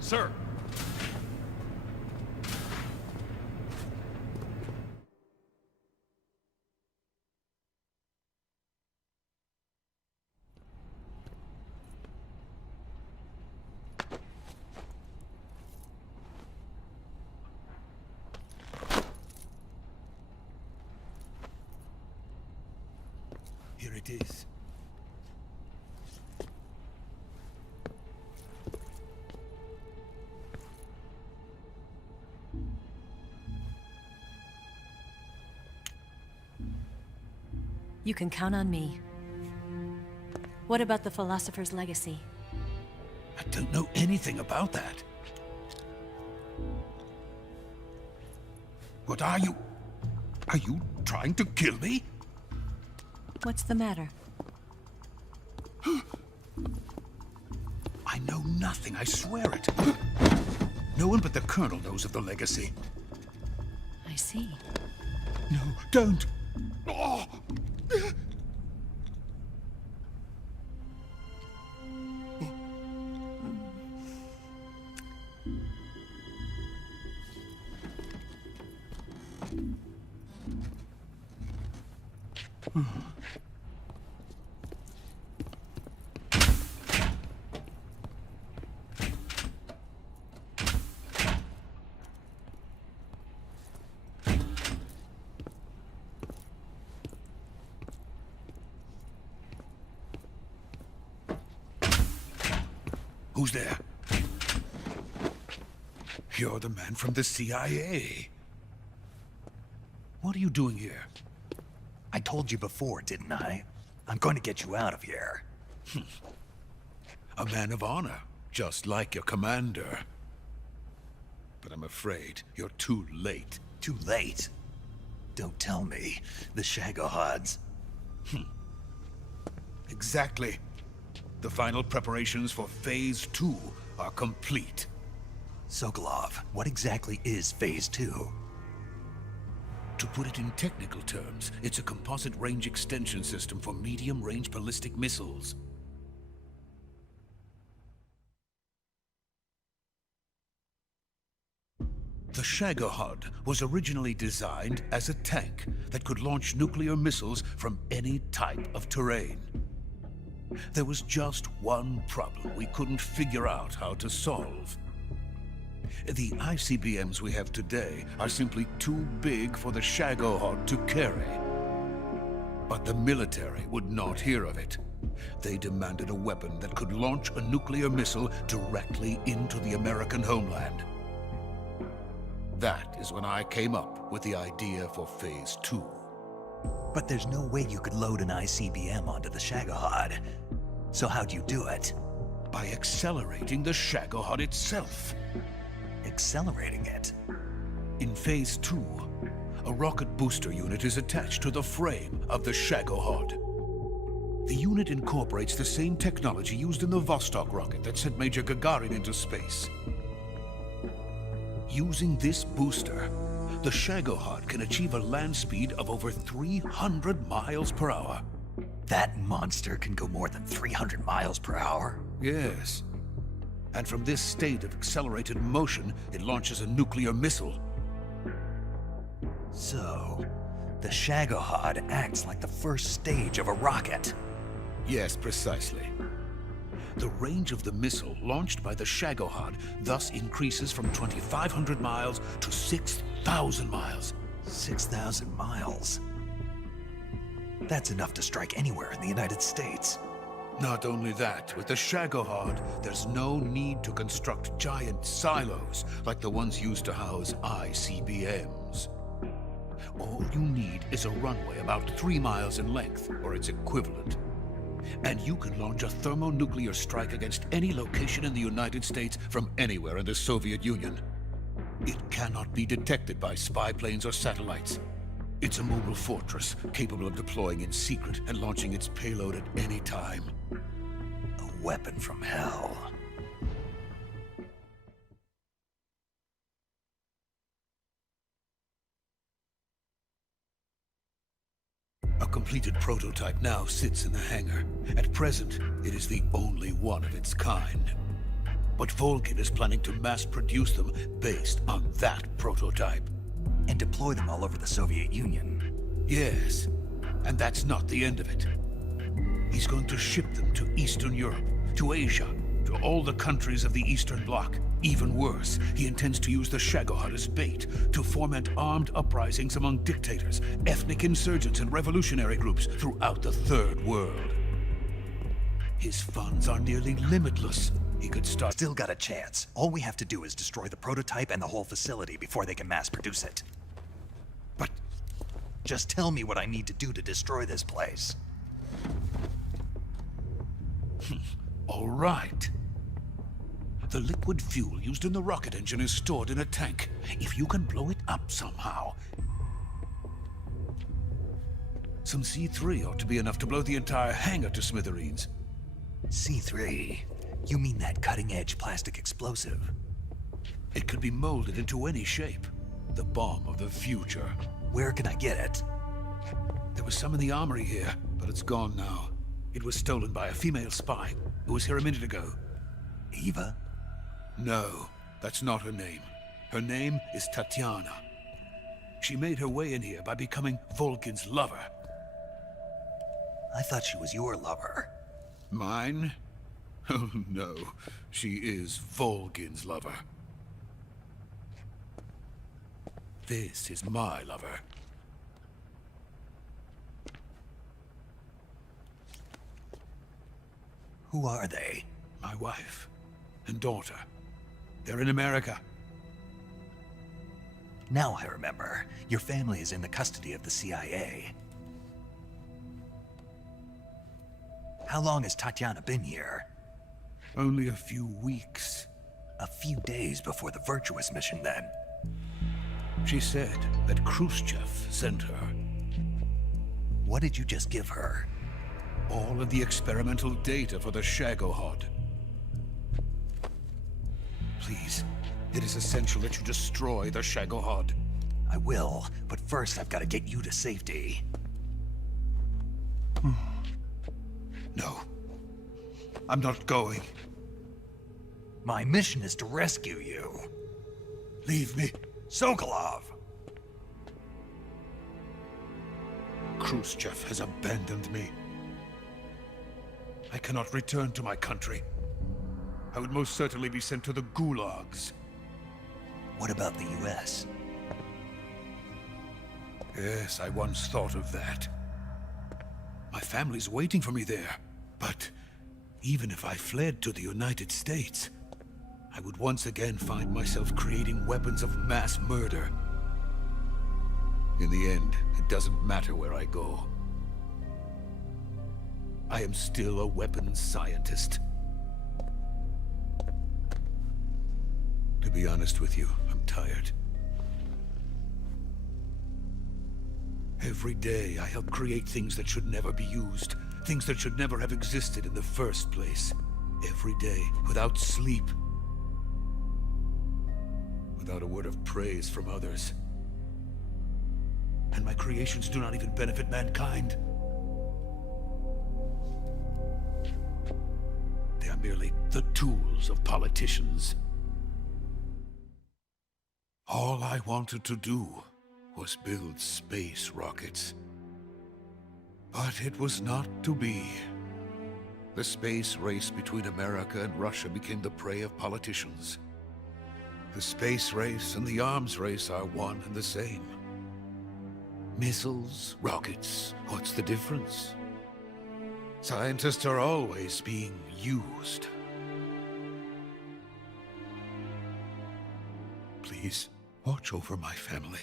Sir! Here it is. You can count on me. What about the philosopher's legacy? I don't know anything about that. What are you? Are you trying to kill me? What's the matter? I know nothing, I swear it. No one but the Colonel knows of the legacy. I see. No, don't! Oh. Who's there? You're the man from the CIA. What are you doing here? I told you before, didn't I? I'm going to get you out of here. A man of honor, just like your commander. But I'm afraid you're too late. Too late? Don't tell me. The Shagohods. Exactly. The final preparations for Phase 2 are complete. Sokolov, what exactly is Phase 2? To put it in technical terms, it's a composite range extension system for medium-range ballistic missiles. The Shagohod was originally designed as a tank that could launch nuclear missiles from any type of terrain. There was just one problem we couldn't figure out how to solve. The ICBMs we have today are simply too big for the Shagohod to carry. But the military would not hear of it. They demanded a weapon that could launch a nuclear missile directly into the American homeland. That is when I came up with the idea for Phase 2. But there's no way you could load an ICBM onto the Shagohod. So how'd you do it? By accelerating the Shagohod itself. Accelerating it? In Phase 2, a rocket booster unit is attached to the frame of the Shagohod. The unit incorporates the same technology used in the Vostok rocket that sent Major Gagarin into space. Using this booster, the Shagohod can achieve a land speed of over 300 miles per hour. That monster can go more than 300 miles per hour? Yes. And from this state of accelerated motion, it launches a nuclear missile. So, the Shagohod acts like the first stage of a rocket. Yes, precisely. The range of the missile launched by the Shagohod thus increases from 2,500 miles to 6,000 miles. 6,000 miles? That's enough to strike anywhere in the United States. Not only that, with the Shagohod, there's no need to construct giant silos like the ones used to house ICBMs. All you need is a runway about 3 miles in length, or its equivalent. And you can launch a thermonuclear strike against any location in the United States from anywhere in the Soviet Union. It cannot be detected by spy planes or satellites. It's a mobile fortress, capable of deploying in secret and launching its payload at any time. A weapon from hell. A completed prototype now sits in the hangar. At present, it is the only one of its kind. But Volgin is planning to mass-produce them based on that prototype. And deploy them all over the Soviet Union. Yes, and that's not the end of it. He's going to ship them to Eastern Europe, to Asia, to all the countries of the Eastern Bloc. Even worse, he intends to use the Shagohod as bait to foment armed uprisings among dictators, ethnic insurgents, and revolutionary groups throughout the Third World. His funds are nearly limitless. He could start... Still got a chance. All we have to do is destroy the prototype and the whole facility before they can mass produce it. But... just tell me what I need to do to destroy this place. All right. The liquid fuel used in the rocket engine is stored in a tank. If you can blow it up somehow... some C3 ought to be enough to blow the entire hangar to smithereens. C3? You mean that cutting-edge plastic explosive? It could be molded into any shape. The bomb of the future. Where can I get it? There was some in the armory here, but it's gone now. It was stolen by a female spy who was here a minute ago. Eva? No, that's not her name. Her name is Tatiana. She made her way in here by becoming Volgin's lover. I thought she was your lover. Mine? Oh no, she is Volgin's lover. This is my lover. Who are they? My wife and daughter. They're in America. Now I remember. Your family is in the custody of the CIA. How long has Tatiana been here? Only a few weeks. A few days before the Virtuous mission, then. She said that Khrushchev sent her. What did you just give her? All of the experimental data for the Shagohod. Please, it is essential that you destroy the Shagohod. I will, but first I've got to get you to safety. No. I'm not going. My mission is to rescue you. Leave me. Sokolov! Khrushchev has abandoned me. I cannot return to my country. I would most certainly be sent to the gulags. What about the US? Yes, I once thought of that. My family's waiting for me there. But even if I fled to the United States, I would once again find myself creating weapons of mass murder. In the end, it doesn't matter where I go. I am still a weapons scientist. To be honest with you, I'm tired. Every day, I help create things that should never be used. Things that should never have existed in the first place. Every day, without sleep. Without a word of praise from others. And my creations do not even benefit mankind. They are merely the tools of politicians. All I wanted to do was build space rockets. But it was not to be. The space race between America and Russia became the prey of politicians. The space race and the arms race are one and the same. Missiles, rockets, what's the difference? Scientists are always being used. Please, watch over my family.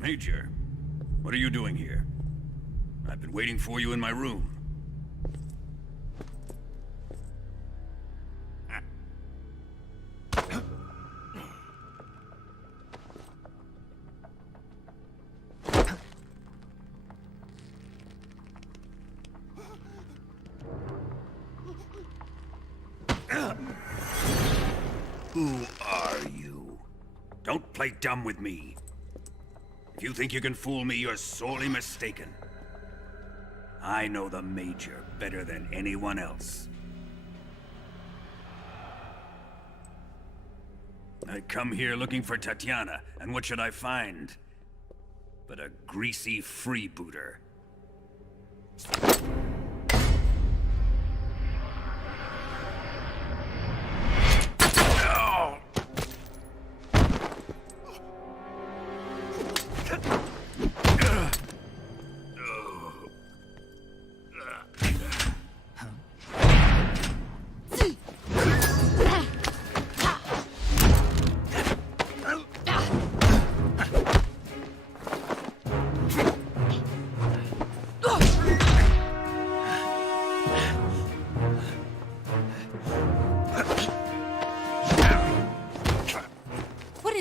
Major, what are you doing here? I've been waiting for you in my room. Who are you? Don't play dumb with me. If you think you can fool me, you're sorely mistaken. I know the Major better than anyone else. I come here looking for Tatiana, and what should I find? But a greasy freebooter.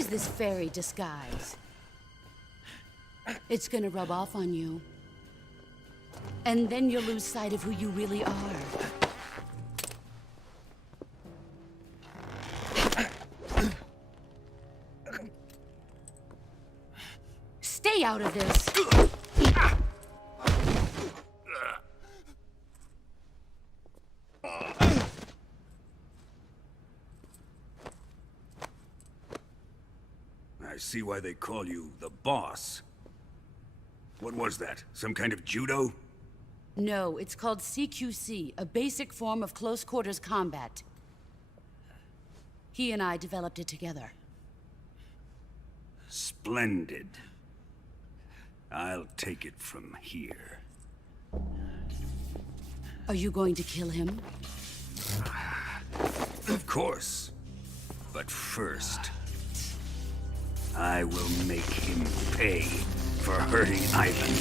This fairy disguise. It's gonna rub off on you. And then you'll lose sight of who you really are. Stay out of this! I see why they call you the boss. What was that? Some kind of judo? No, it's called CQC, a basic form of close quarters combat. He and I developed it together. Splendid. I'll take it from here. Are you going to kill him? Of course. But first, I will make him pay for hurting Ivan.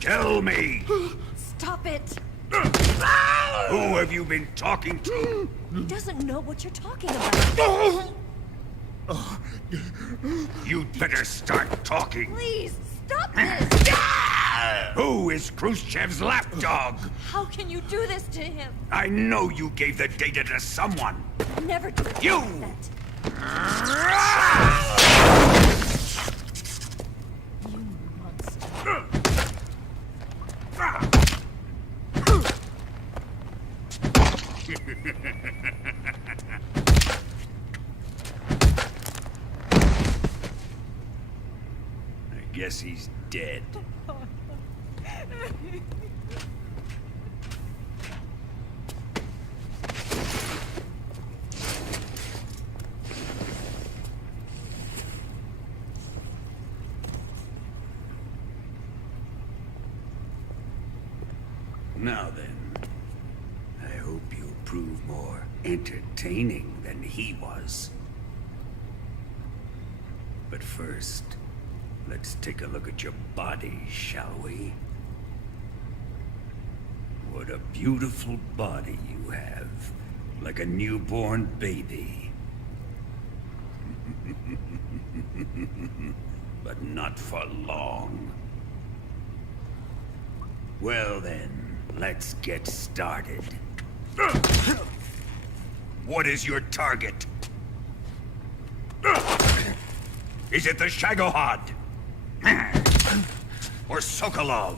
Tell me! Stop it! Who have you been talking to? He doesn't know what you're talking about. You'd better start talking. Please, stop this! Who is Khrushchev's lapdog? How can you do this to him? I know you gave the data to someone. Never do You! I guess he's dead. Now then, I hope you'll prove more entertaining than he was. But first, let's take a look at your body, shall we? What a beautiful body you have, like a newborn baby. But not for long. Well then, let's get started. What is your target? Is it the Shagohod? Or Sokolov?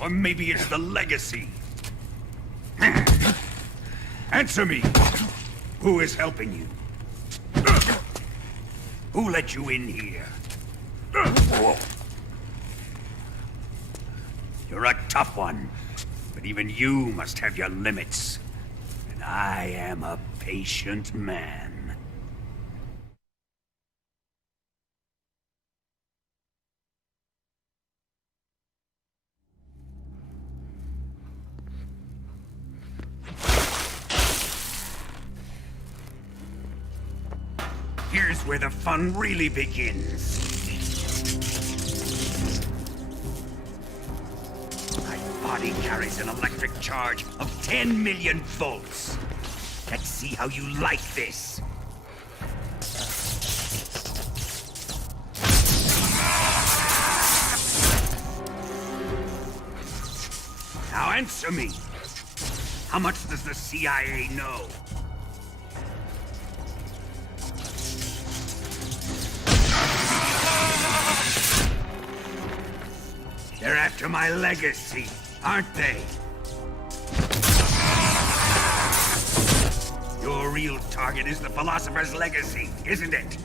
Or maybe it's the Legacy? Answer me! Who is helping you? Who let you in here? You're a tough one, but even you must have your limits. And I am a patient man. Here's where the fun really begins. My body carries an electric charge of 10 million volts. Let's see how you like this. Now answer me. How much does the CIA know? They're after my legacy, aren't they? Your real target is the Philosopher's legacy, isn't it?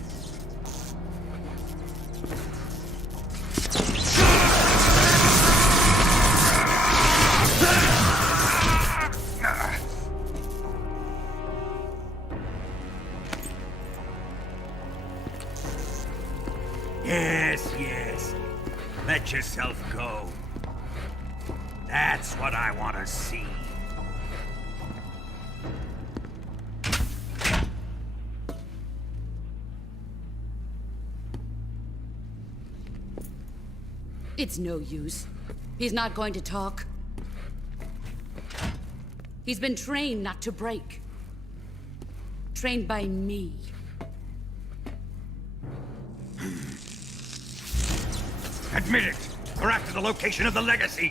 Yes. Let yourself go. That's what I want to see. It's no use. He's not going to talk. He's been trained not to break. Trained by me. Admit it! We're after the location of the legacy!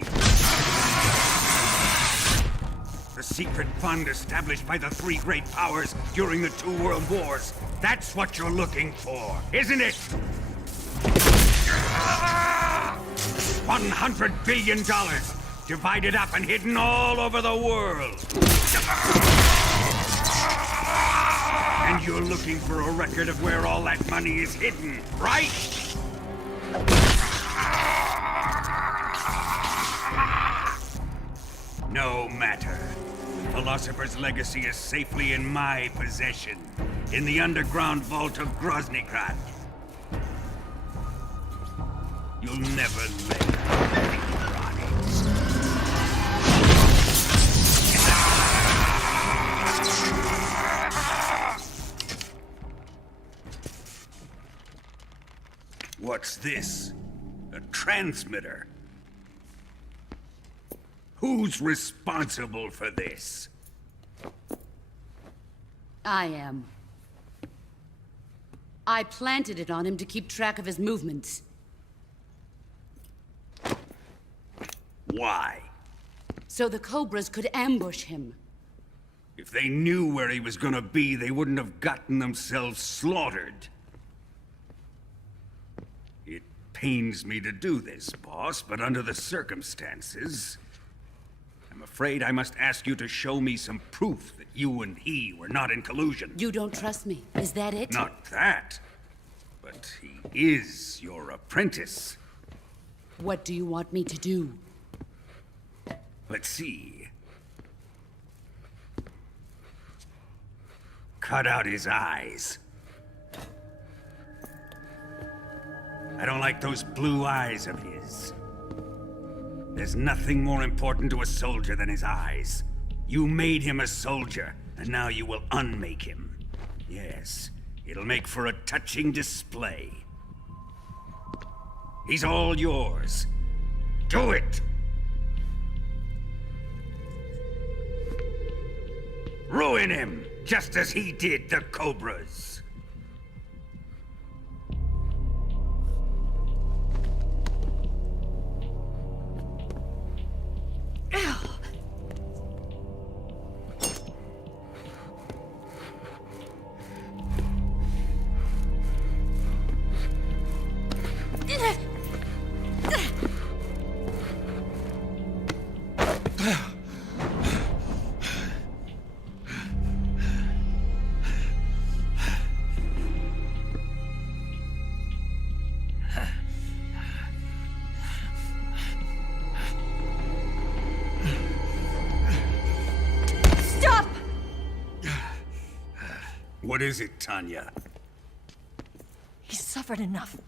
The secret fund established by the three great powers during the 2 world wars. That's what you're looking for, isn't it? $100 billion, divided up and hidden all over the world. And you're looking for a record of where all that money is hidden, right? No matter. The Philosopher's legacy is safely in my possession, in the underground vault of Groznygrad. You'll never live, Ronnie. What's this? A transmitter? Who's responsible for this? I am. I planted it on him to keep track of his movements. Why? So the Cobras could ambush him. If they knew where he was gonna be, they wouldn't have gotten themselves slaughtered. It pains me to do this, boss, but under the circumstances, I'm afraid I must ask you to show me some proof that you and he were not in collusion. You don't trust me, is that it? Not that, but he is your apprentice. What do you want me to do? Let's see. Cut out his eyes. I don't like those blue eyes of his. There's nothing more important to a soldier than his eyes. You made him a soldier, and now you will unmake him. Yes, it'll make for a touching display. He's all yours. Do it! Ruin him, just as he did the Cobras. What is it, Tanya? He's suffered enough.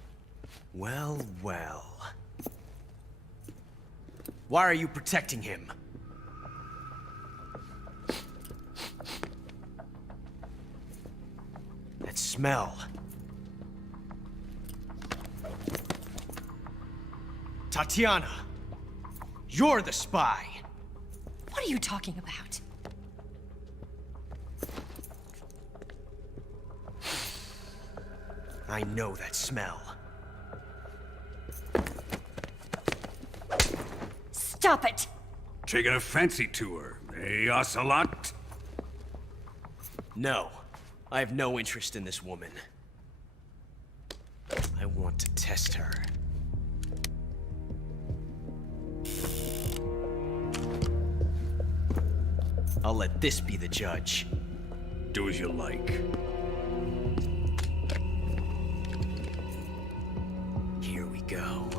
Well, well. Why are you protecting him? That smell. Tatiana, you're the spy. What are you talking about? I know that smell. Stop it! Taking a fancy to her, Hey, Ocelot? No. I have no interest in this woman. I want to test her. I'll let this be the judge. Do as you like. Here we go.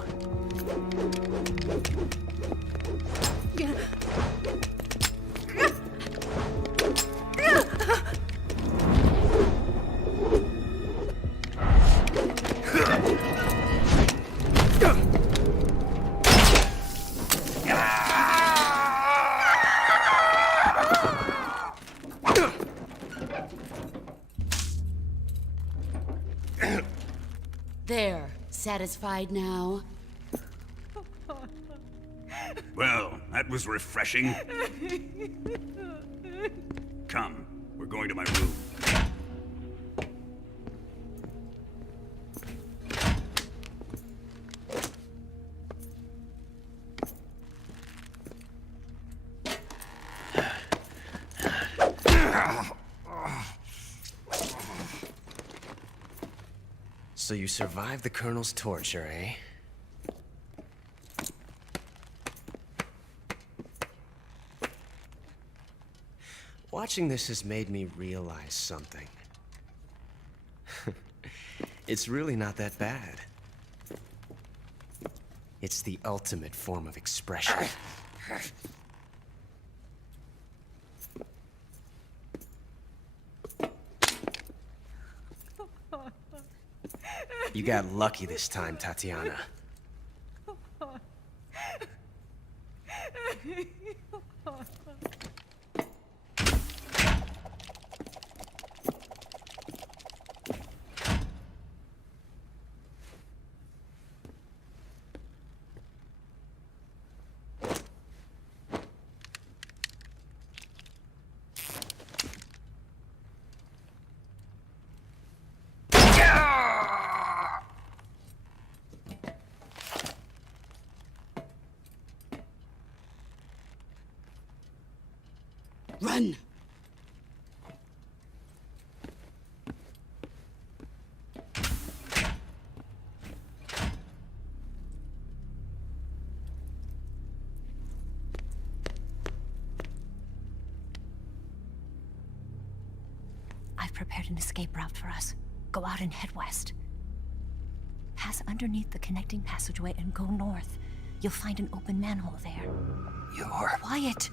There. Satisfied now? Well, that was refreshing. Come, we're going to my room. So you survived the Colonel's torture, eh? Watching this has made me realize something. It's really not that bad. It's the ultimate form of expression. You got lucky this time, Tatiana. Run! I've prepared an escape route for us. Go out and head west. Pass underneath the connecting passageway and go north. You'll find an open manhole there. You're... Quiet!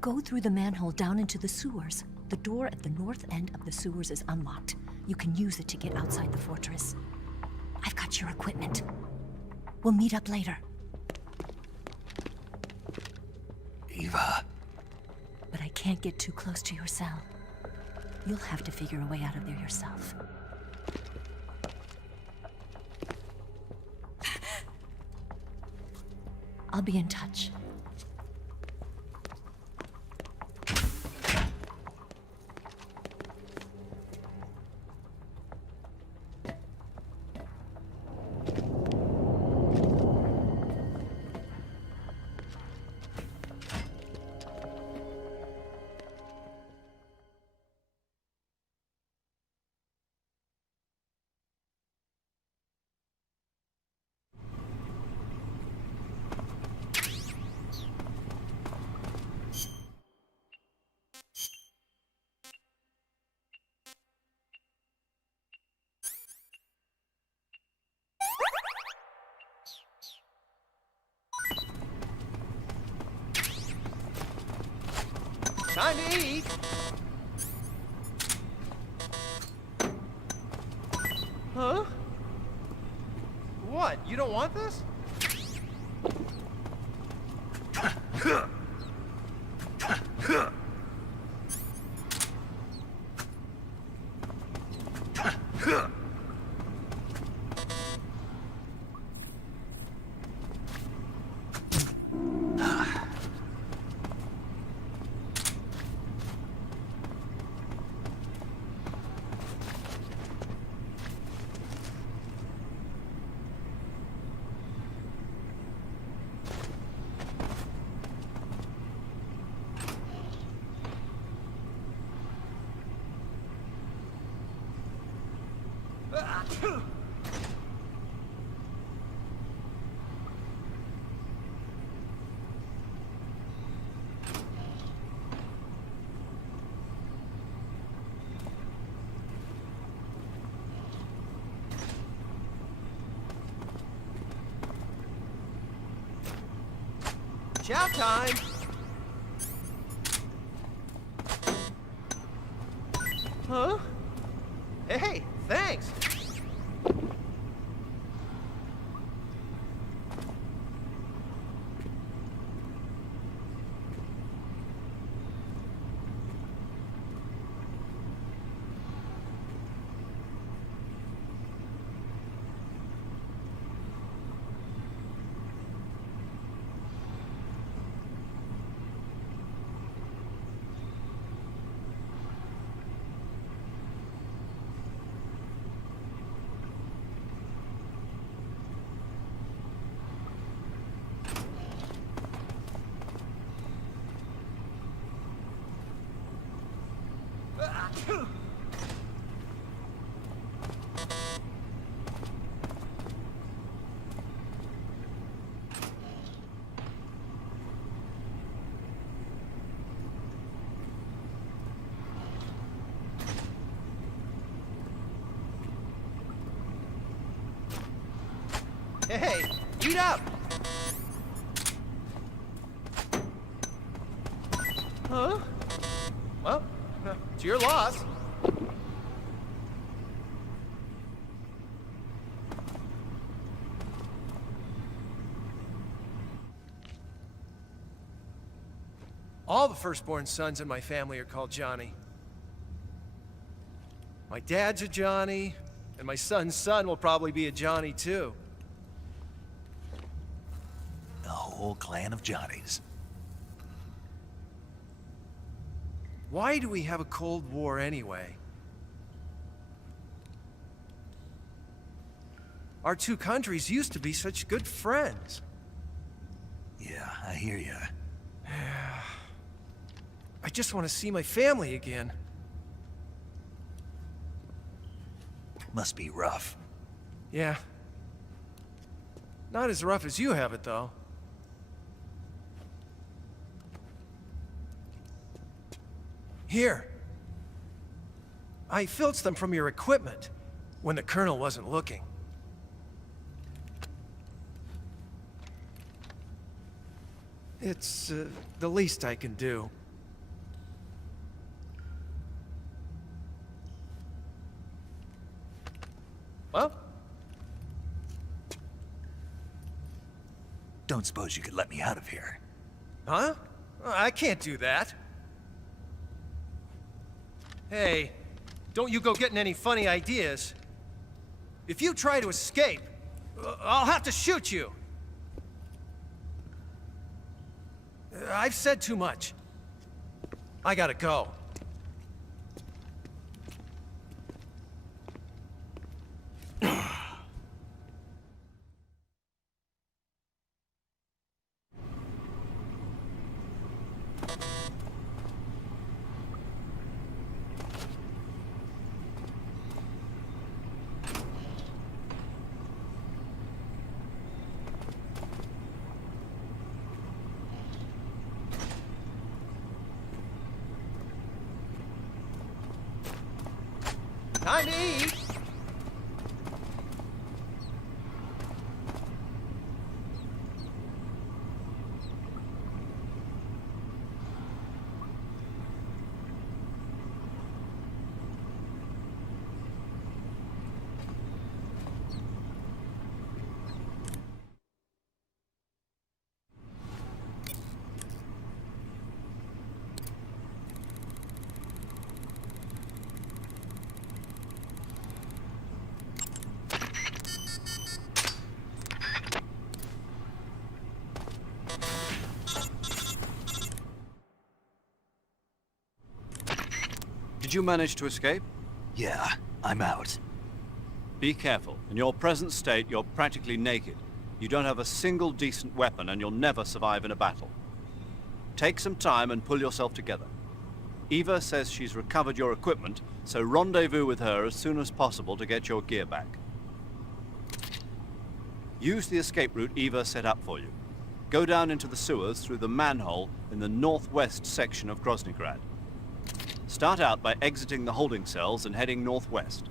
Go through the manhole down into the sewers. The door at the north end of the sewers is unlocked. You can use it to get outside the fortress. I've got your equipment. We'll meet up later. Eva. But I can't get too close to your cell. You'll have to figure a way out of there yourself. I'll be in touch. Time to eat! Huh? What? You don't want this? Chow time! Huh? Hey, thanks! Hey, eat up! Huh? Well, it's your loss. All the firstborn sons in my family are called Johnny. My dad's a Johnny, and my son's son will probably be a Johnny too. A whole clan of Johnnies. Why do we have a Cold War anyway? Our two countries used to be such good friends. Yeah, I hear ya. I just want to see my family again. Must be rough. Yeah. Not as rough as you have it, though. Here. I filched them from your equipment when the Colonel wasn't looking. It's the least I can do. Well? Don't suppose you could let me out of here? Huh? I can't do that. Hey, don't you go getting any funny ideas. If you try to escape, I'll have to shoot you. I've said too much. I gotta go. Time to eat! Did you manage to escape? Yeah, I'm out. Be careful. In your present state, you're practically naked. You don't have a single decent weapon, and you'll never survive in a battle. Take some time and pull yourself together. Eva says she's recovered your equipment, so rendezvous with her as soon as possible to get your gear back. Use the escape route Eva set up for you. Go down into the sewers through the manhole in the northwest section of Groznygrad. Start out by exiting the holding cells and heading northwest.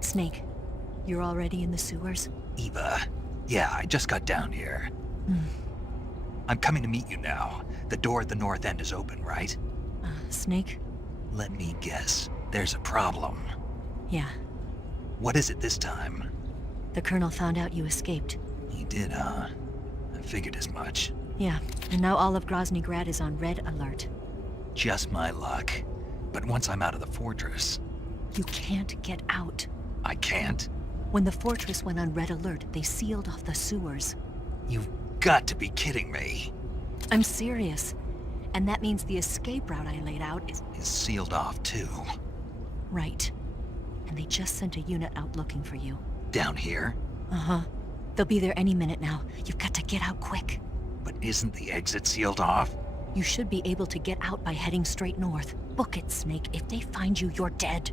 Snake, you're already in the sewers? Eva, yeah, I just got down here. I'm coming to meet you now. The door at the north end is open, right? Snake? Let me guess. There's a problem. Yeah. What is it this time? The Colonel found out you escaped. He did, huh? I figured as much. Yeah, and now all of Groznygrad is on red alert. Just my luck. But once I'm out of the fortress... You can't get out. I can't? When the fortress went on red alert, they sealed off the sewers. You've got to be kidding me. I'm serious. And that means the escape route I laid out is sealed off, too. Right. And they just sent a unit out looking for you. Down here? Uh-huh. They'll be there any minute now. You've got to get out quick. But isn't the exit sealed off? You should be able to get out by heading straight north. Book it, Snake. If they find you, you're dead.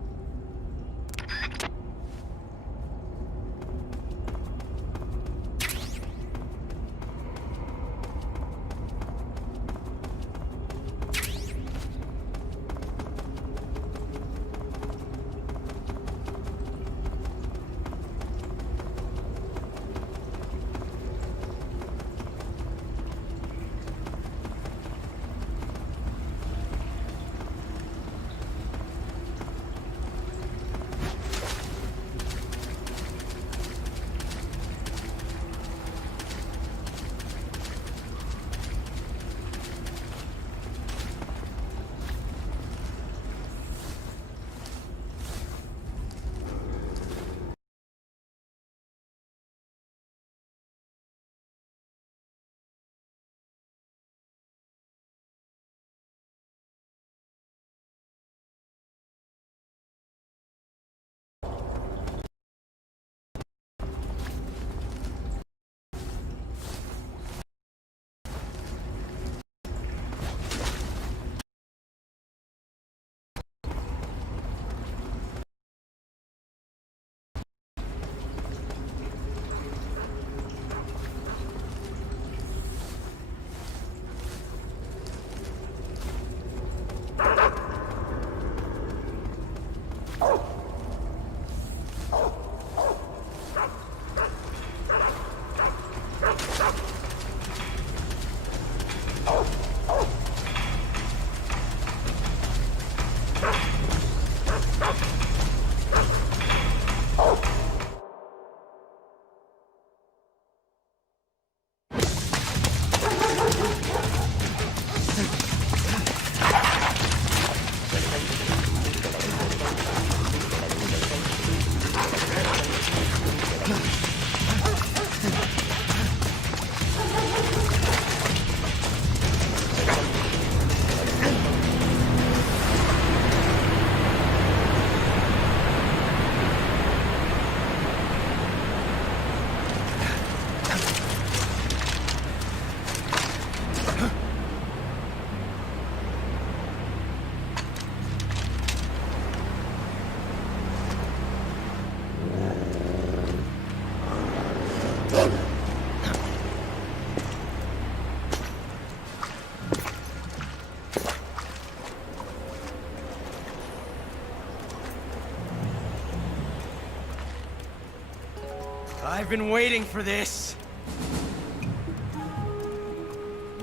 been waiting for this.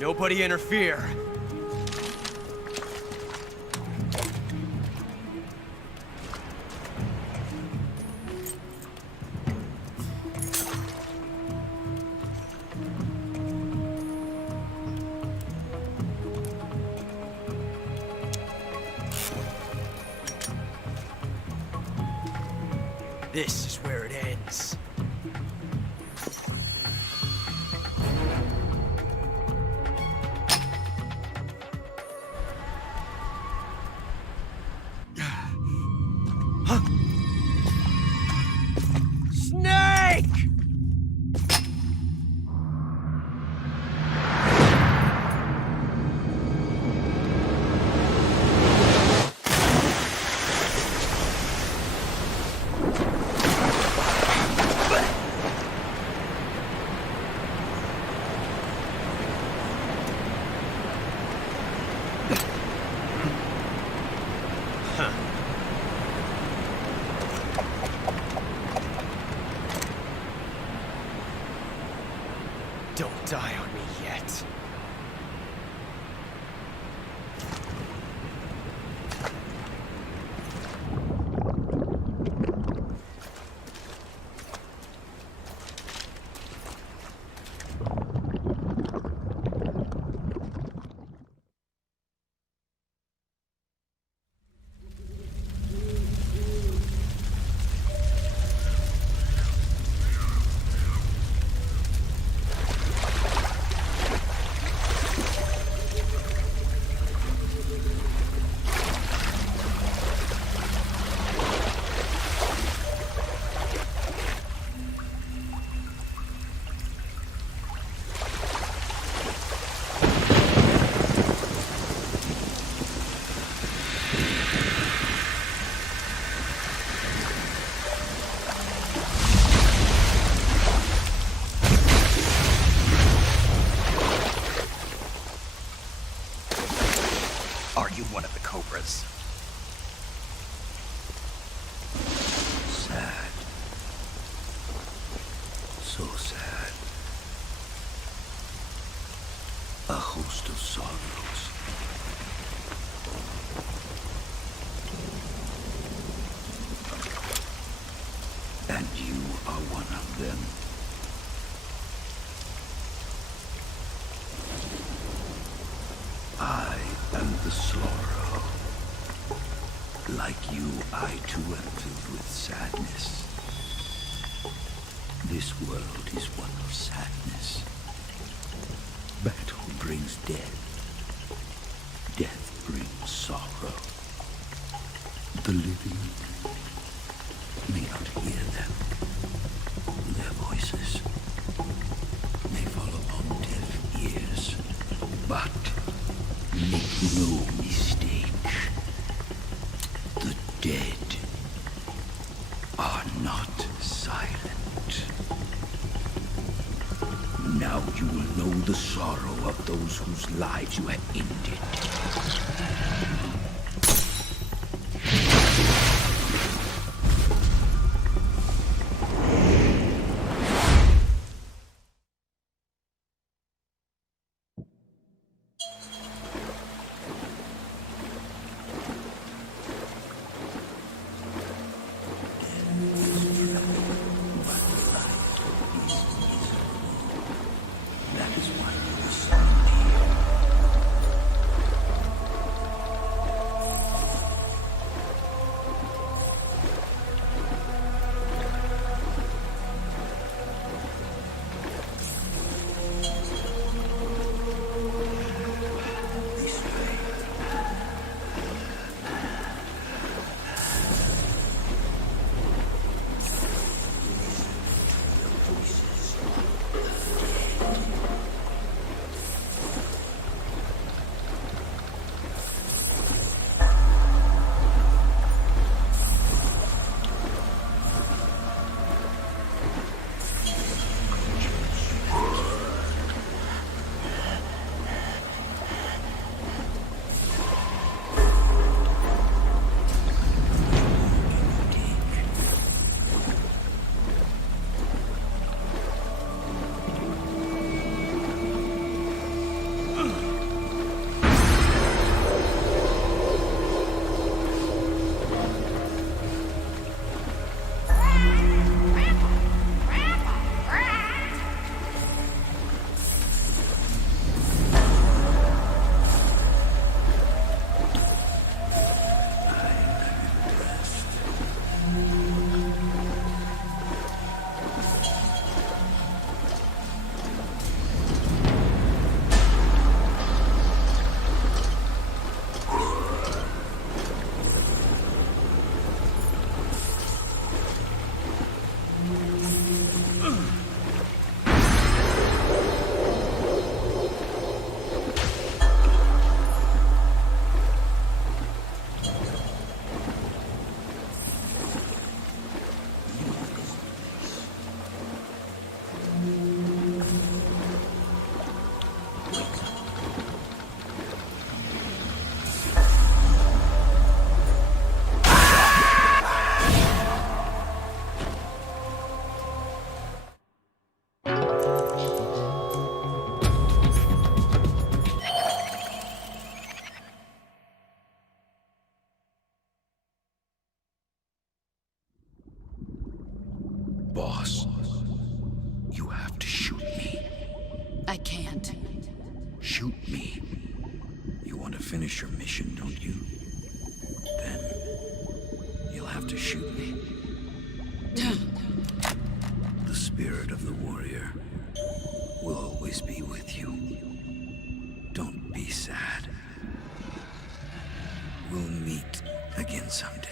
Nobody interfere. This is where it ends. Snake! Don't die on me yet. Are you one of the Cobras? Sad. So sad. A host of sorrows. And you are one of them. I am the sorrow. Like you, I too am filled with sadness. This world is one of sadness. Battle brings death. Death brings sorrow. The living may not hear them. Their voices may fall upon deaf ears. But make no mistake, the dead are not silent. Now you will know the sorrow of those whose lives you have ended. have to shoot me. I can't. Shoot me. You want to finish your mission, don't you? Then you'll have to shoot me. The spirit of the warrior will always be with you. Don't be sad. We'll meet again someday.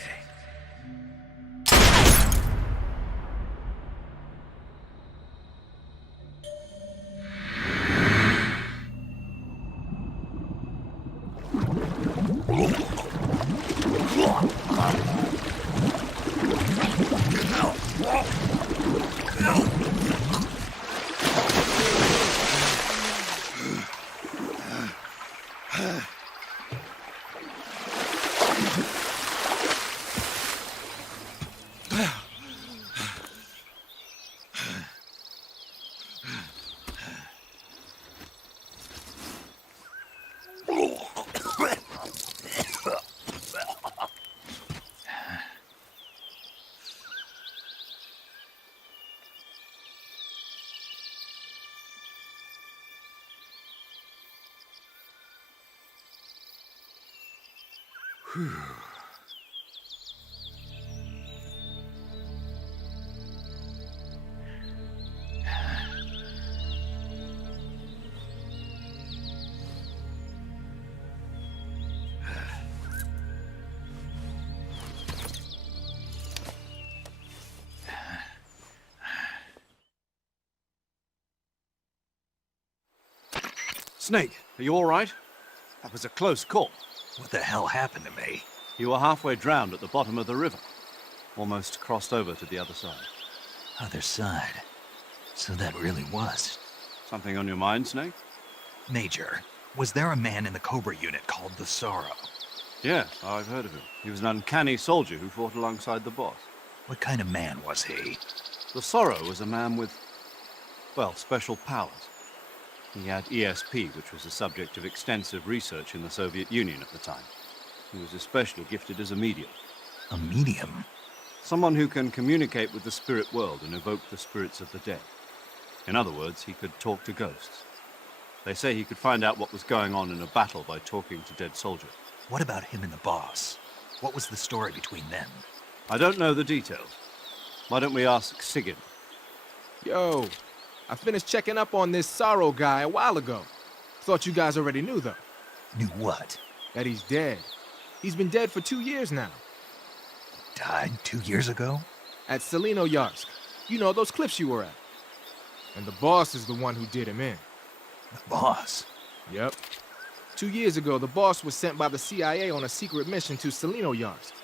Snake, are you all right? That was a close call. What the hell happened to me? You were halfway drowned at the bottom of the river. Almost crossed over to the other side. Other side? So that really was. Something on your mind, Snake? Major, was there a man in the Cobra unit called the Sorrow? Yes, I've heard of him. He was an uncanny soldier who fought alongside the boss. What kind of man was he? The Sorrow was a man with, well, special powers. He had ESP, which was the subject of extensive research in the Soviet Union at the time. He was especially gifted as a medium. A medium? Someone who can communicate with the spirit world and evoke the spirits of the dead. In other words, he could talk to ghosts. They say he could find out what was going on in a battle by talking to dead soldiers. What about him and the boss? What was the story between them? I don't know the details. Why don't we ask Sigin? Yo, I finished checking up on this Sorrow guy a while ago. Thought you guys already knew, though. Knew what? That he's dead. He's been dead for 2 years now. Died 2 years ago? At Selino-Yarsk. You know, those cliffs you were at. And the boss is the one who did him in. The boss? Yep. 2 years ago, the boss was sent by the CIA on a secret mission to Selino-Yarsk.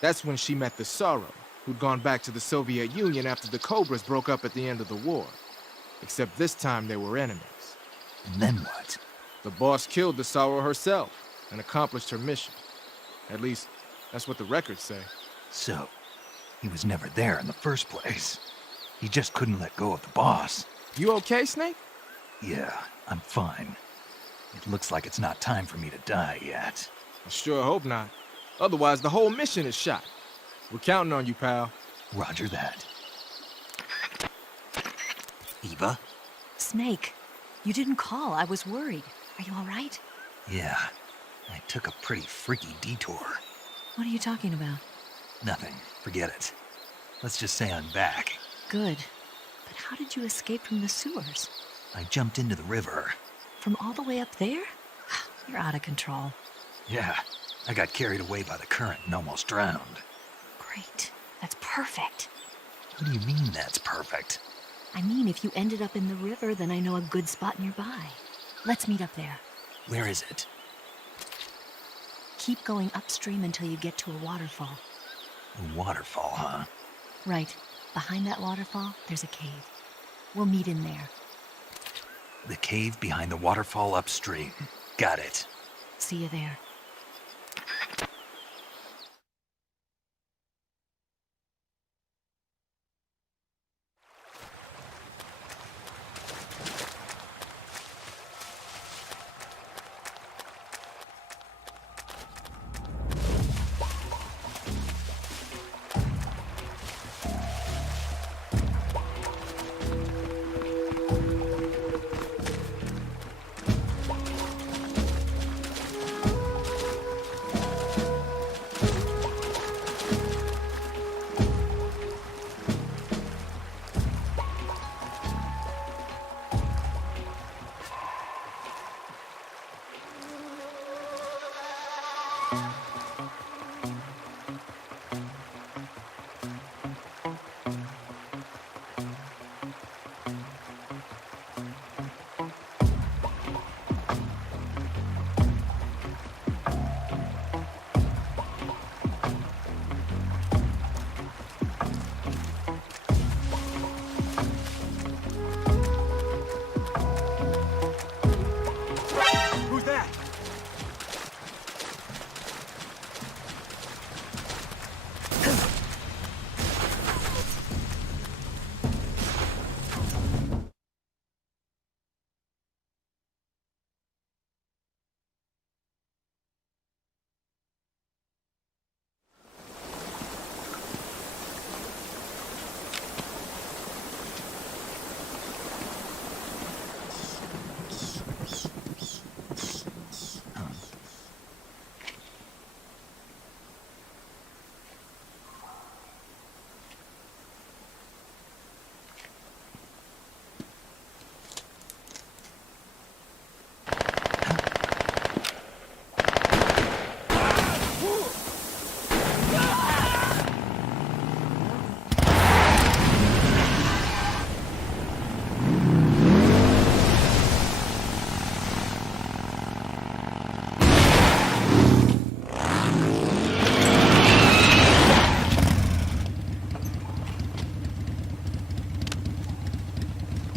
That's when she met the Sorrow, who'd gone back to the Soviet Union after the Cobras broke up at the end of the war. Except this time they were enemies. And then what? The boss killed the Sorrow herself and accomplished her mission. At least, that's what the records say. So, he was never there in the first place. He just couldn't let go of the boss. You okay, Snake? Yeah, I'm fine. It looks like it's not time for me to die yet. I sure hope not. Otherwise, the whole mission is shot. We're counting on you, pal. Roger that. Eva? Snake, you didn't call. I was worried. Are you all right? Yeah, I took a pretty freaky detour. What are you talking about? Nothing. Forget it. Let's just say I'm back. Good. But how did you escape from the sewers? I jumped into the river. From all the way up there? You're out of control. Yeah, I got carried away by the current and almost drowned. Great. That's perfect. What do you mean that's perfect? I mean, if you ended up in the river, then I know a good spot nearby. Let's meet up there. Where is it? Keep going upstream until you get to a waterfall. A waterfall, huh? Right. Behind that waterfall, there's a cave. We'll meet in there. The cave behind the waterfall upstream. Got it. See you there. Who's that?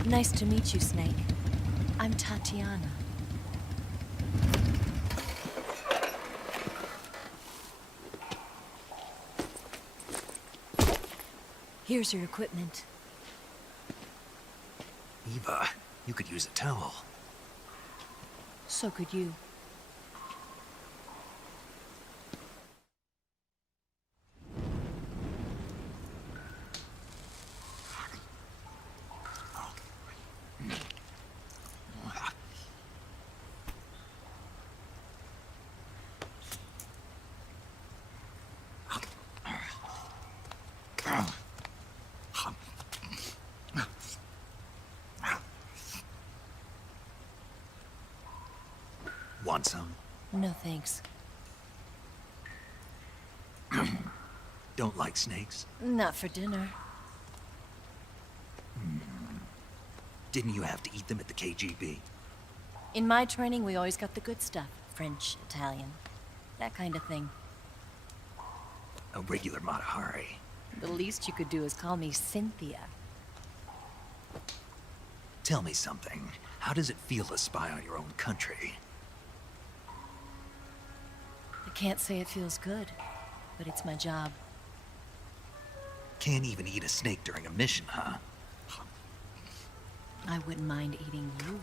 Nice to meet you, Snake. I'm Tatiana. Here's your equipment. Eva, you could use a towel. So could you. Want some? No thanks. Don't like snakes? Not for dinner. Didn't you have to eat them at the KGB? In my training, we always got the good stuff. French, Italian, that kind of thing. A regular Matahari. The least you could do is call me Cynthia. Tell me something. How does it feel to spy on your own country? I can't say it feels good, but it's my job. Can't even eat a snake during a mission, huh? I wouldn't mind eating you.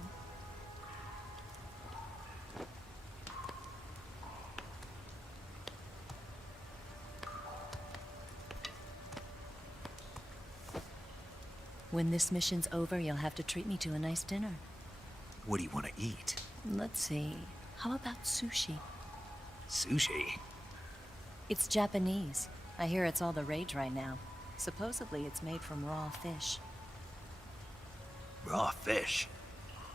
When this mission's over, you'll have to treat me to a nice dinner. What do you want to eat? Let's see. How about sushi? Sushi? It's Japanese. I hear it's all the rage right now. Supposedly it's made from raw fish. Raw fish?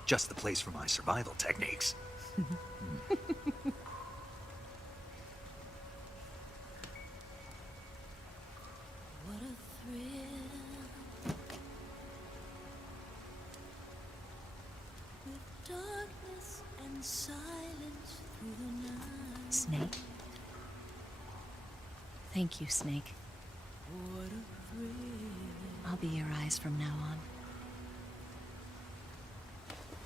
Just the place for my survival techniques. What a thrill. With darkness and silence through the night. Snake? Thank you, Snake. What a thrill. I'll be your eyes from now on.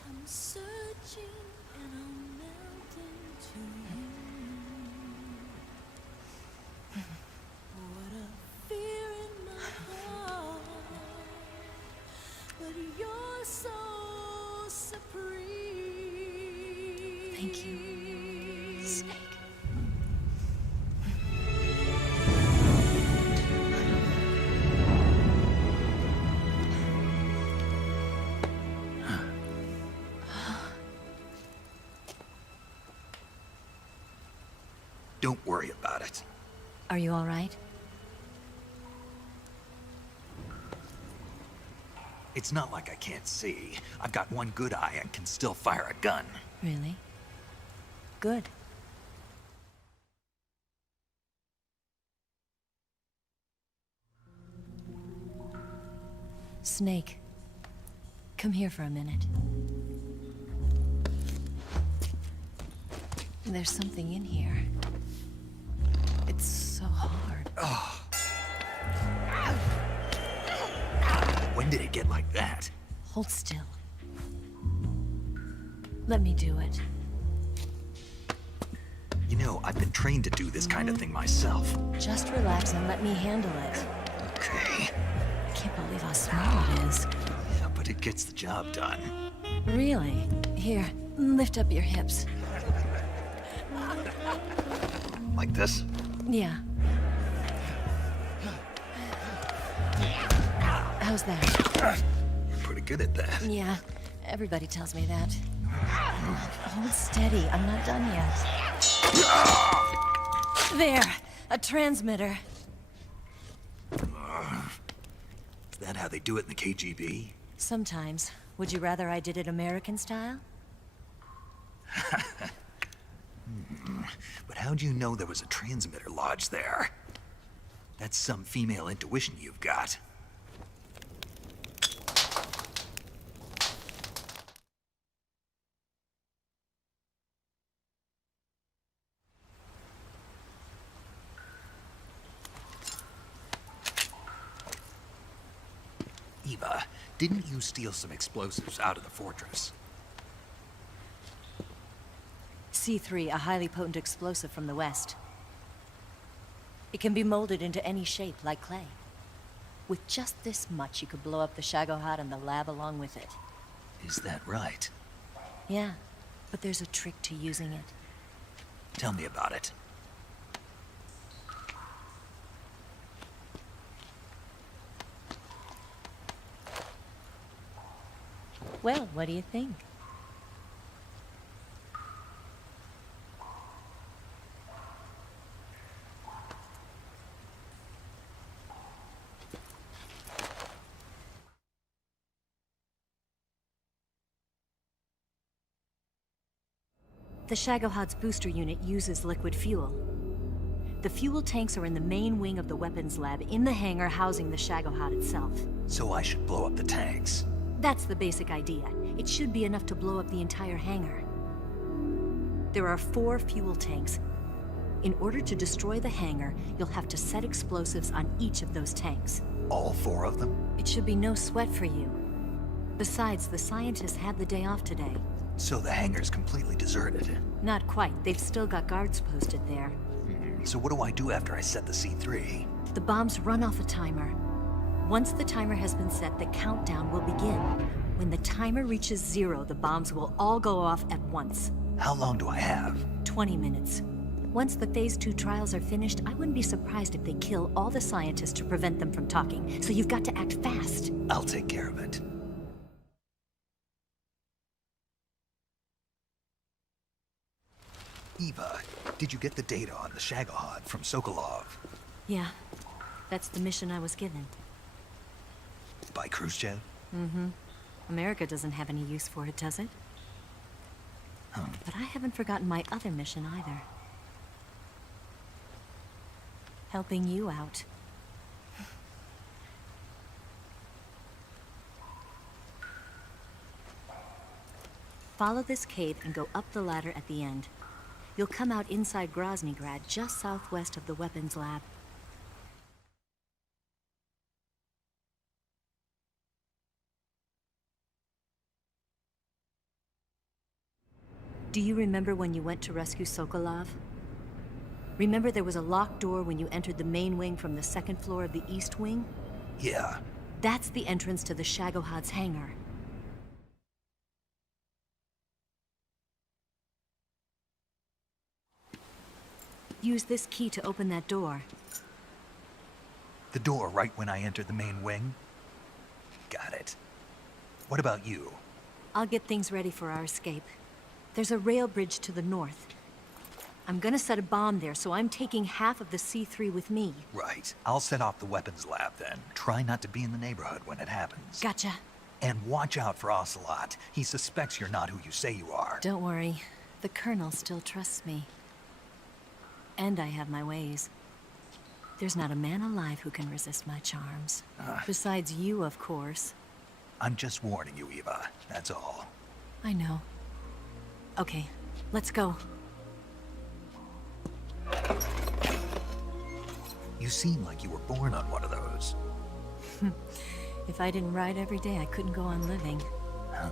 I'm searching and I'm melting to you. What a fear in my heart, but you're so supreme. Thank you, Snake. Don't worry about it. Are you all right? It's not like I can't see. I've got one good eye and can still fire a gun. Really? Good. Snake, come here for a minute. There's something in here. It's so hard. Oh. When did it get like that? Hold still. Let me do it. You know, I've been trained to do this kind of thing myself. Just relax and let me handle it. Okay. I can't believe how small it is. Yeah, but it gets the job done. Really? Here, lift up your hips. Like this? Yeah. How's that? You're pretty good at that. Yeah, everybody tells me that. Hold steady, I'm not done yet. There, a transmitter. Is that how they do it in the KGB? Sometimes. Would you rather I did it American style? But how'd you know there was a transmitter lodged there? That's some female intuition you've got. Eva, didn't you steal some explosives out of the fortress? C3, a highly potent explosive from the west. It can be molded into any shape, like clay. With just this much, you could blow up the Shagohod and the lab along with it. Is that right? Yeah, but there's a trick to using it. Tell me about it. Well, what do you think? The Shagohod's booster unit uses liquid fuel. The fuel tanks are in the main wing of the weapons lab in the hangar housing the Shagohod itself. So I should blow up the tanks. That's the basic idea. It should be enough to blow up the entire hangar. There are 4 fuel tanks. In order to destroy the hangar, you'll have to set explosives on each of those tanks. All 4 of them? It should be no sweat for you. Besides, the scientists had the day off today. So the hangar's completely deserted. Not quite. They've still got guards posted there. So what do I do after I set the C3? The bombs run off a timer. Once the timer has been set, the countdown will begin. When the timer reaches 0, the bombs will all go off at once. How long do I have? 20 minutes. Once the Phase 2 trials are finished, I wouldn't be surprised if they kill all the scientists to prevent them from talking. So you've got to act fast. I'll take care of it. Eva, did you get the data on the Shagohod from Sokolov? Yeah, that's the mission I was given. By Khrushchev? Mm-hmm. America doesn't have any use for it, does it? But I haven't forgotten my other mission either. Helping you out. Follow this cave and go up the ladder at the end. You'll come out inside Groznygrad, just southwest of the weapons lab. Do you remember when you went to rescue Sokolov? Remember there was a locked door when you entered the main wing from the 2nd floor of the east wing? Yeah. That's the entrance to the Shagohod's hangar. Use this key to open that door. The door right when I enter the main wing? Got it. What about you? I'll get things ready for our escape. There's a rail bridge to the north. I'm gonna set a bomb there, so I'm taking half of the C3 with me. Right. I'll set off the weapons lab then. Try not to be in the neighborhood when it happens. Gotcha. And watch out for Ocelot. He suspects you're not who you say you are. Don't worry. The Colonel still trusts me. And I have my ways. There's not a man alive who can resist my charms. Besides you, of course. I'm just warning you, Eva. That's all. I know. Okay, let's go. You seem like you were born on one of those. If I didn't ride every day, I couldn't go on living. Huh?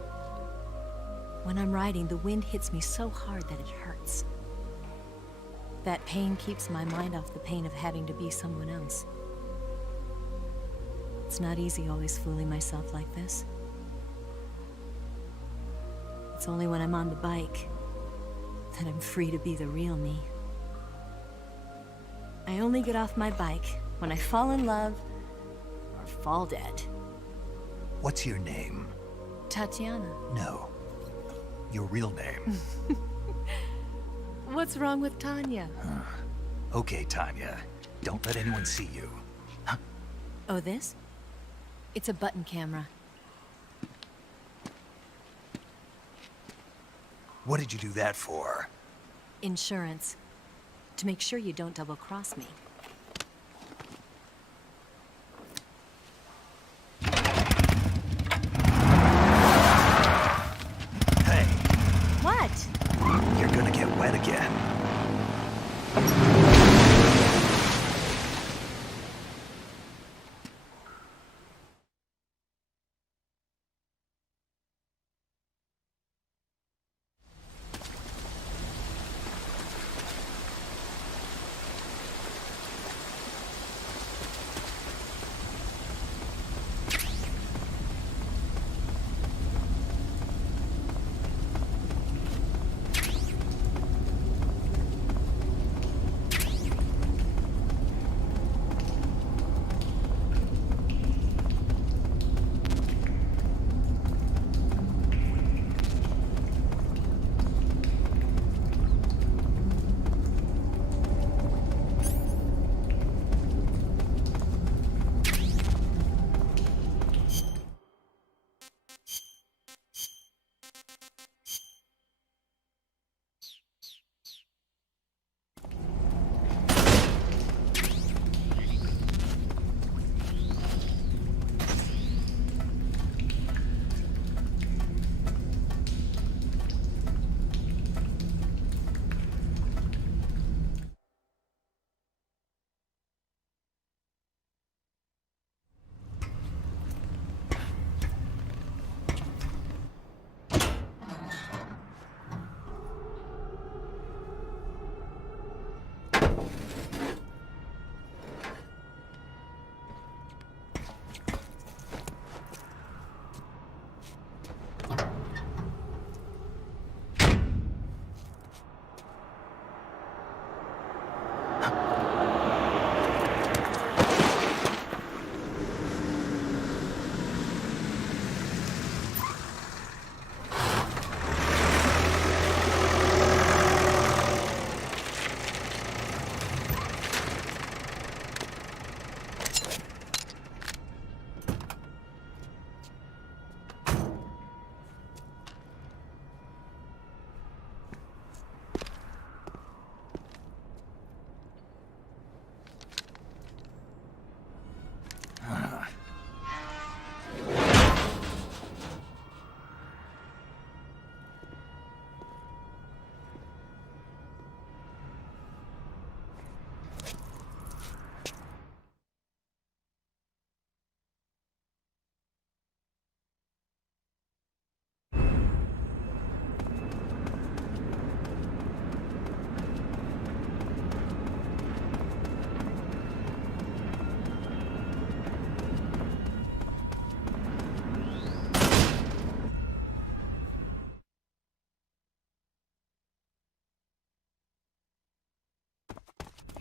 When I'm riding, the wind hits me so hard that it hurts. That pain keeps my mind off the pain of having to be someone else. It's not easy always fooling myself like this. It's only when I'm on the bike that I'm free to be the real me. I only get off my bike when I fall in love or fall dead. What's your name? Tatiana. No. Your real name. What's wrong with Tanya? Okay, Tanya. Don't let anyone see you. Oh, this? It's a button camera. What did you do that for? Insurance. To make sure you don't double-cross me. Hey. What? You're gonna get wet again.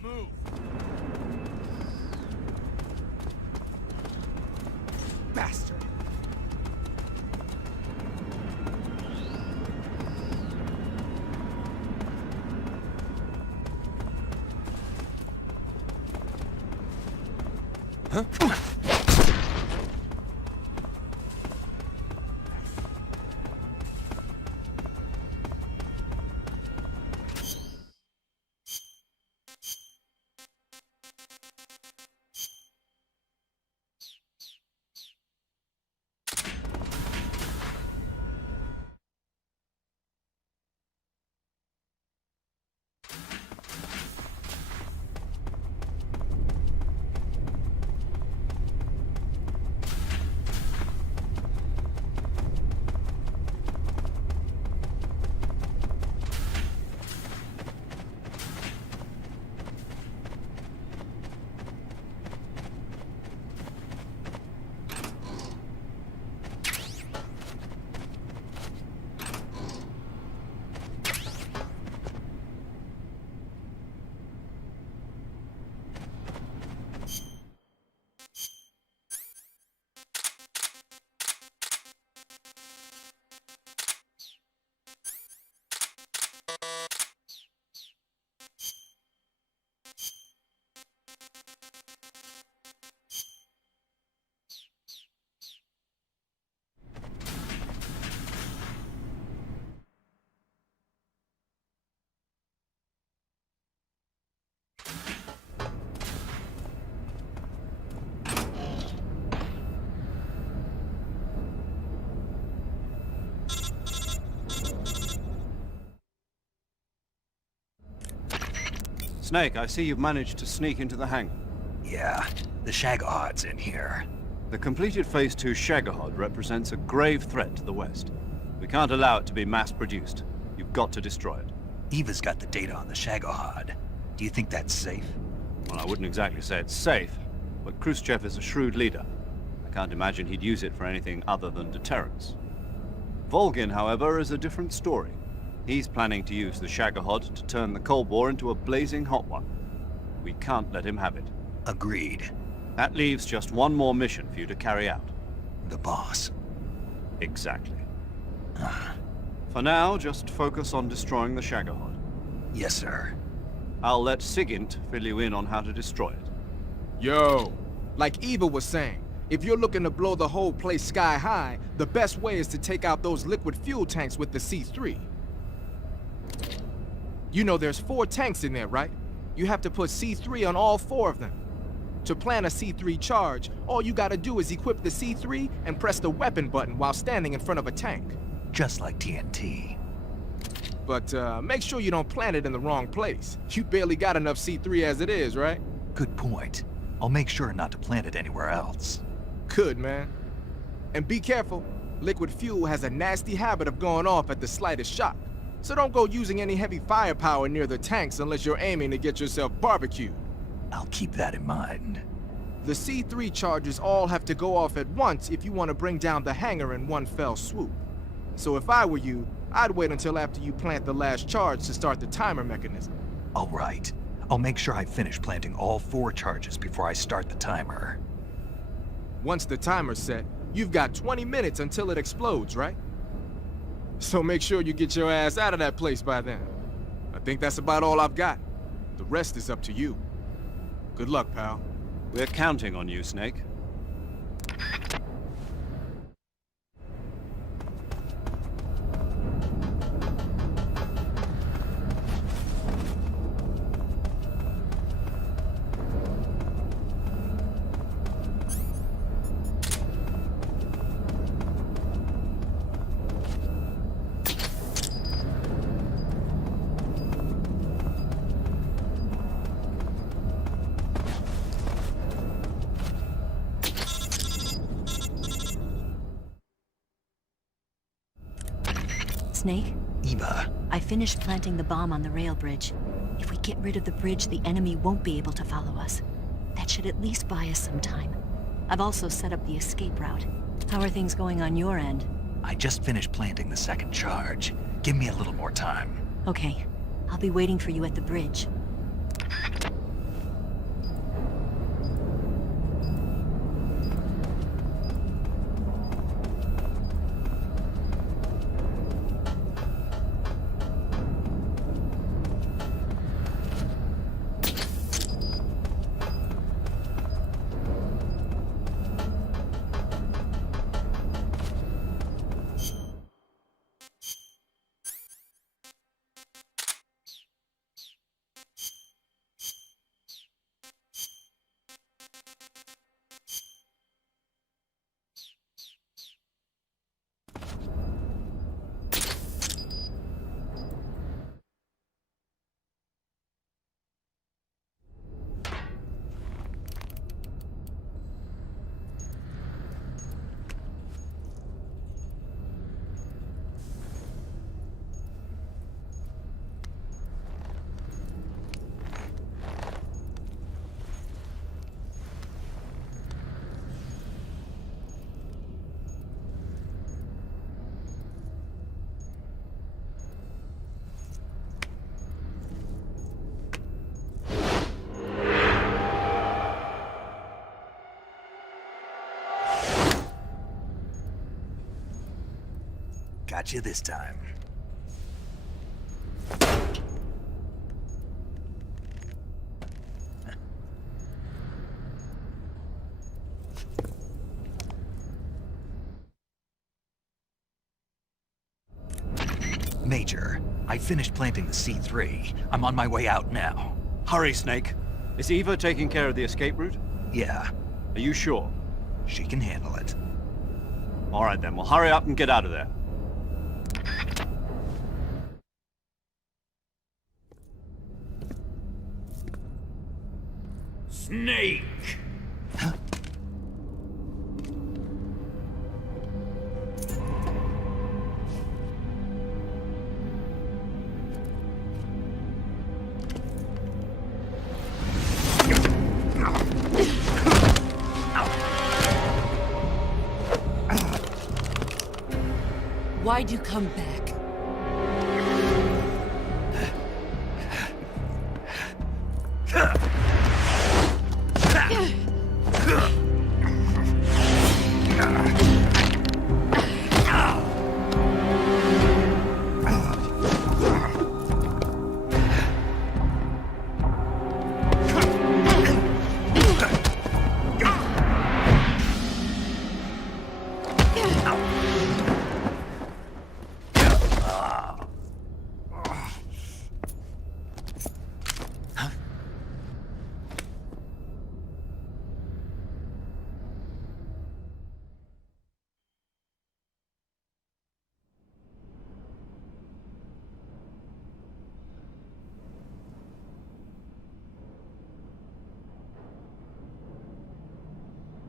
Move! Bastard! Snake, I see you've managed to sneak into the hangar. Yeah, the Shagahod's in here. The completed Phase 2 Shagahod represents a grave threat to the West. We can't allow it to be mass-produced. You've got to destroy it. Eva's got the data on the Shagahod. Do you think that's safe? Well, I wouldn't exactly say it's safe, but Khrushchev is a shrewd leader. I can't imagine he'd use it for anything other than deterrence. Volgin, however, is a different story. He's planning to use the Shagahod to turn the Cold War into a blazing hot one. We can't let him have it. Agreed. That leaves just one more mission for you to carry out. The boss. Exactly. For now, just focus on destroying the Shagahod. Yes, sir. I'll let Sigint fill you in on how to destroy it. Yo, like Eva was saying, if you're looking to blow the whole place sky high, the best way is to take out those liquid fuel tanks with the C3. You know there's 4 tanks in there, right? You have to put C3 on all 4 of them. To plan a C3 charge, all you gotta do is equip the C3 and press the weapon button while standing in front of a tank. Just like TNT. But make sure you don't plant it in the wrong place. You barely got enough C3 as it is, right? Good point. I'll make sure not to plant it anywhere else. Good, man. And be careful. Liquid fuel has a nasty habit of going off at the slightest shock. So don't go using any heavy firepower near the tanks unless you're aiming to get yourself barbecued. I'll keep that in mind. The C3 charges all have to go off at once if you want to bring down the hangar in one fell swoop. So if I were you, I'd wait until after you plant the last charge to start the timer mechanism. All right. I'll make sure I finish planting all 4 charges before I start the timer. Once the timer's set, you've got 20 minutes until it explodes, right? So make sure you get your ass out of that place by then. I think that's about all I've got. The rest is up to you. Good luck, pal. We're counting on you, Snake. Snake? Eva. I finished planting the bomb on the rail bridge. If we get rid of the bridge, the enemy won't be able to follow us. That should at least buy us some time. I've also set up the escape route. How are things going on your end? I just finished planting the 2nd charge. Give me a little more time. Okay. I'll be waiting for you at the bridge. Got you this time. Major, I finished planting the C3. I'm on my way out now. Hurry, Snake. Is Eva taking care of the escape route? Yeah. Are you sure? She can handle it. All right then, well hurry up and get out of there. Snake! Why'd you come back?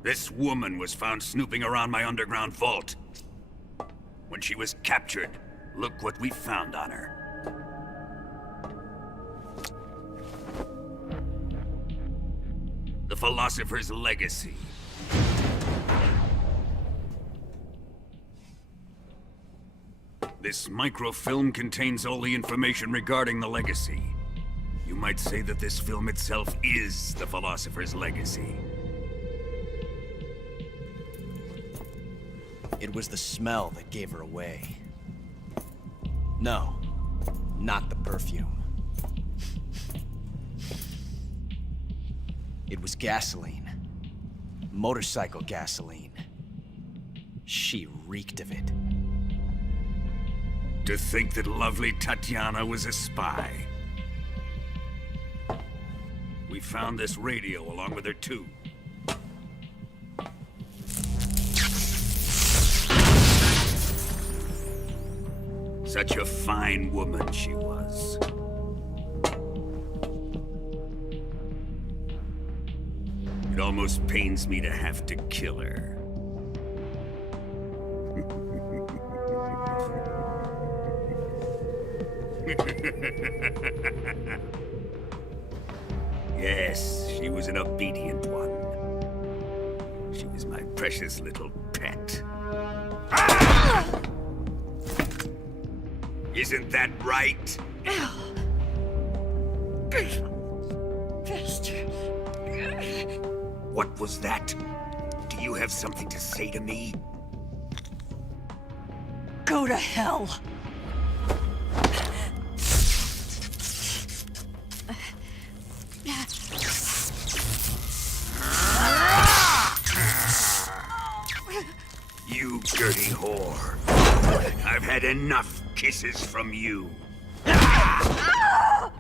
This woman was found snooping around my underground vault. When she was captured, look what we found on her. The Philosopher's Legacy. This microfilm contains all the information regarding the Legacy. You might say that this film itself is the Philosopher's Legacy. It was the smell that gave her away. No, not the perfume. It was gasoline. Motorcycle gasoline. She reeked of it. To think that lovely Tatiana was a spy. We found this radio along with her too. Such a fine woman she was. It almost pains me to have to kill her. Yes, she was an obedient one. She was my precious little pet. Ah! Isn't that right? What was that? Do you have something to say to me? Go to hell! You dirty whore. I've had enough kisses from you. I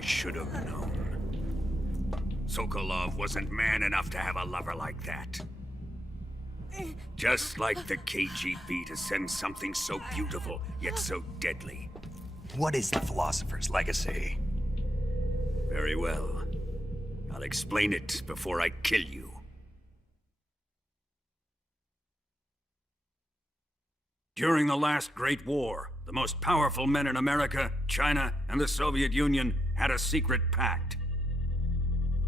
should have known. Sokolov wasn't man enough to have a lover like that. Just like the KGB to send something so beautiful, yet so deadly. What is the Philosopher's Legacy? Very well. I'll explain it before I kill you. During the last Great War, the most powerful men in America, China, and the Soviet Union had a secret pact.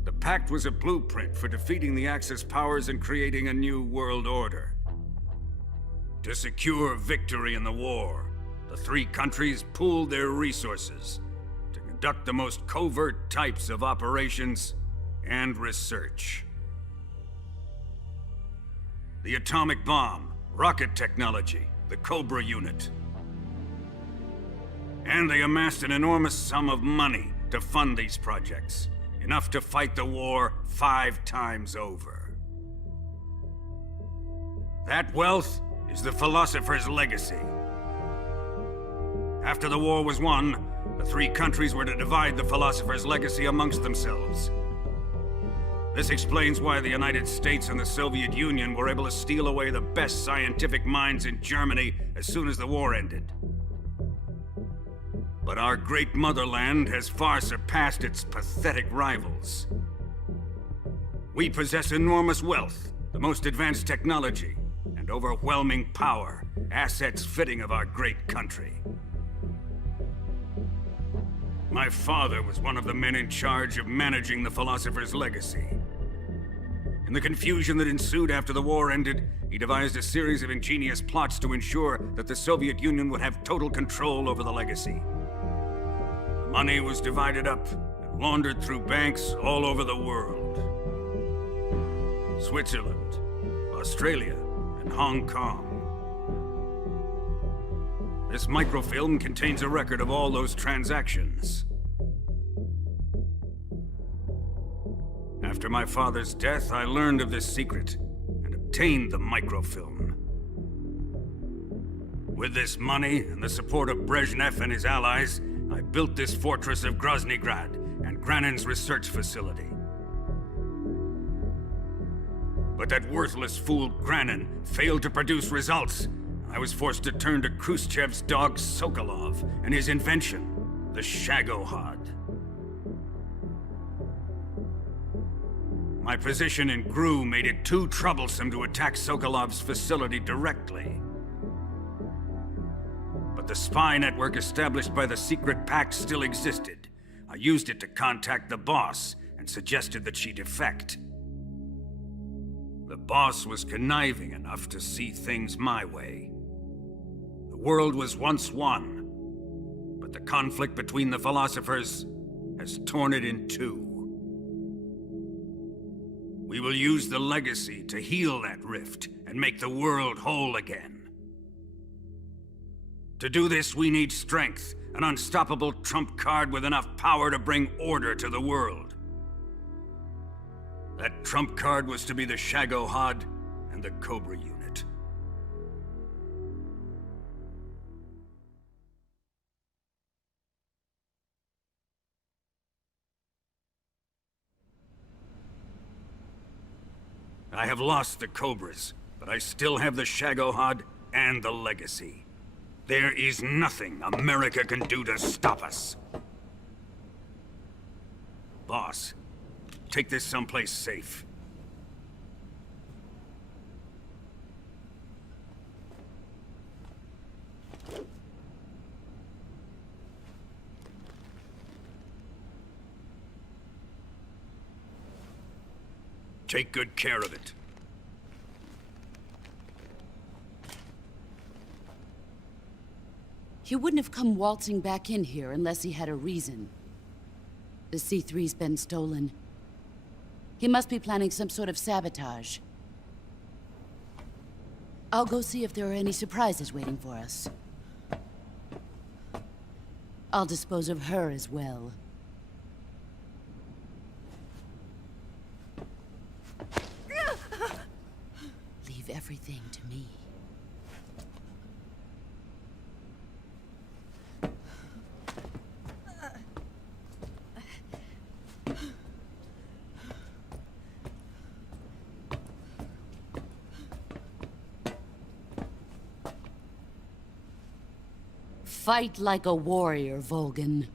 The pact was a blueprint for defeating the Axis powers and creating a new world order. To secure victory in the war, the three countries pooled their resources to conduct the most covert types of operations and research. the atomic bomb, rocket technology, the Cobra unit. And they amassed an enormous sum of money to fund these projects, enough to fight the war 5 times over. That wealth is the philosopher's legacy. After the war was won, the 3 countries were to divide the philosopher's legacy amongst themselves. This explains why the United States and the Soviet Union were able to steal away the best scientific minds in Germany as soon as the war ended. But our great motherland has far surpassed its pathetic rivals. We possess enormous wealth, the most advanced technology, and overwhelming power, assets fitting of our great country. My father was one of the men in charge of managing the philosopher's legacy. In the confusion that ensued after the war ended, he devised a series of ingenious plots to ensure that the Soviet Union would have total control over the legacy. The money was divided up and laundered through banks all over the world. Switzerland, Australia, and Hong Kong. This microfilm contains a record of all those transactions. After my father's death, I learned of this secret and obtained the microfilm. With this money and the support of Brezhnev and his allies, I built this fortress of Groznygrad and Granin's research facility. But that worthless fool Granin failed to produce results. I was forced to turn to Khrushchev's dog Sokolov and his invention, the Shagohod. My position in GRU made it too troublesome to attack Sokolov's facility directly. But the spy network established by the secret pact still existed. I used it to contact the boss and suggested that she defect. The boss was conniving enough to see things my way. The world was once one, but the conflict between the philosophers has torn it in 2. We will use the legacy to heal that rift and make the world whole again. To do this, we need strength, an unstoppable trump card with enough power to bring order to the world. That trump card was to be the Shagohod and the Cobra unit. I have lost the Cobras, but I still have the Shagohod and the legacy. There is nothing America can do to stop us. Boss, take this someplace safe. Take good care of it. He wouldn't have come waltzing back in here unless he had a reason. The C3's been stolen. He must be planning some sort of sabotage. I'll go see if there are any surprises waiting for us. I'll dispose of her as well. Leave everything to me. Fight like a warrior, Volgan.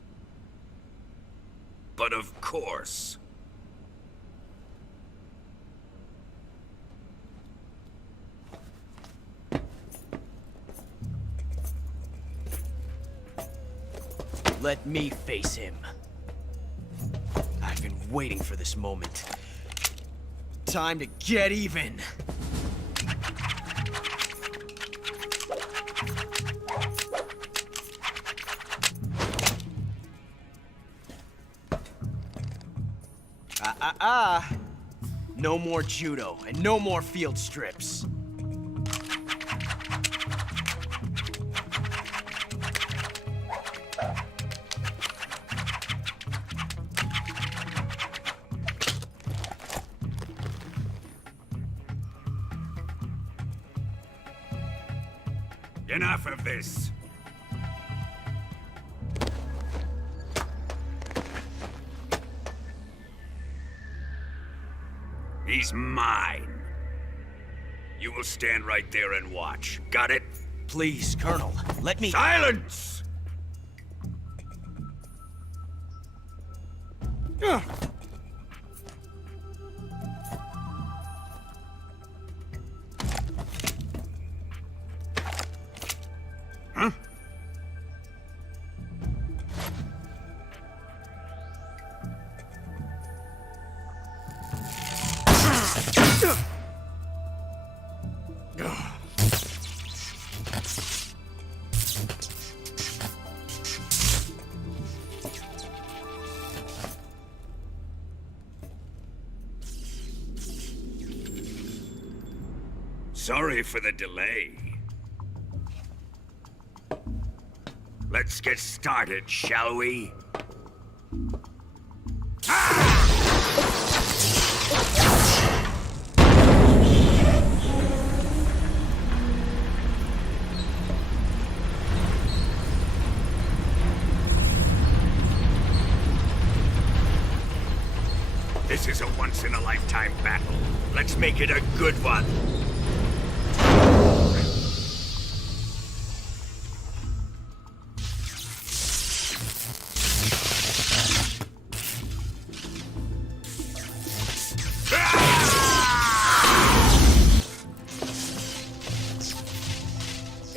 But of course. Let me face him. I've been waiting for this moment. Time to get even! No more judo, and no more field strips. Enough of this. He's mine. You will stand right there and watch. Got it? Please, Colonel, let me— Silence! Huh? Sorry for the delay. Let's get started, shall we? This is a once-in-a-lifetime battle. Let's make it a good one.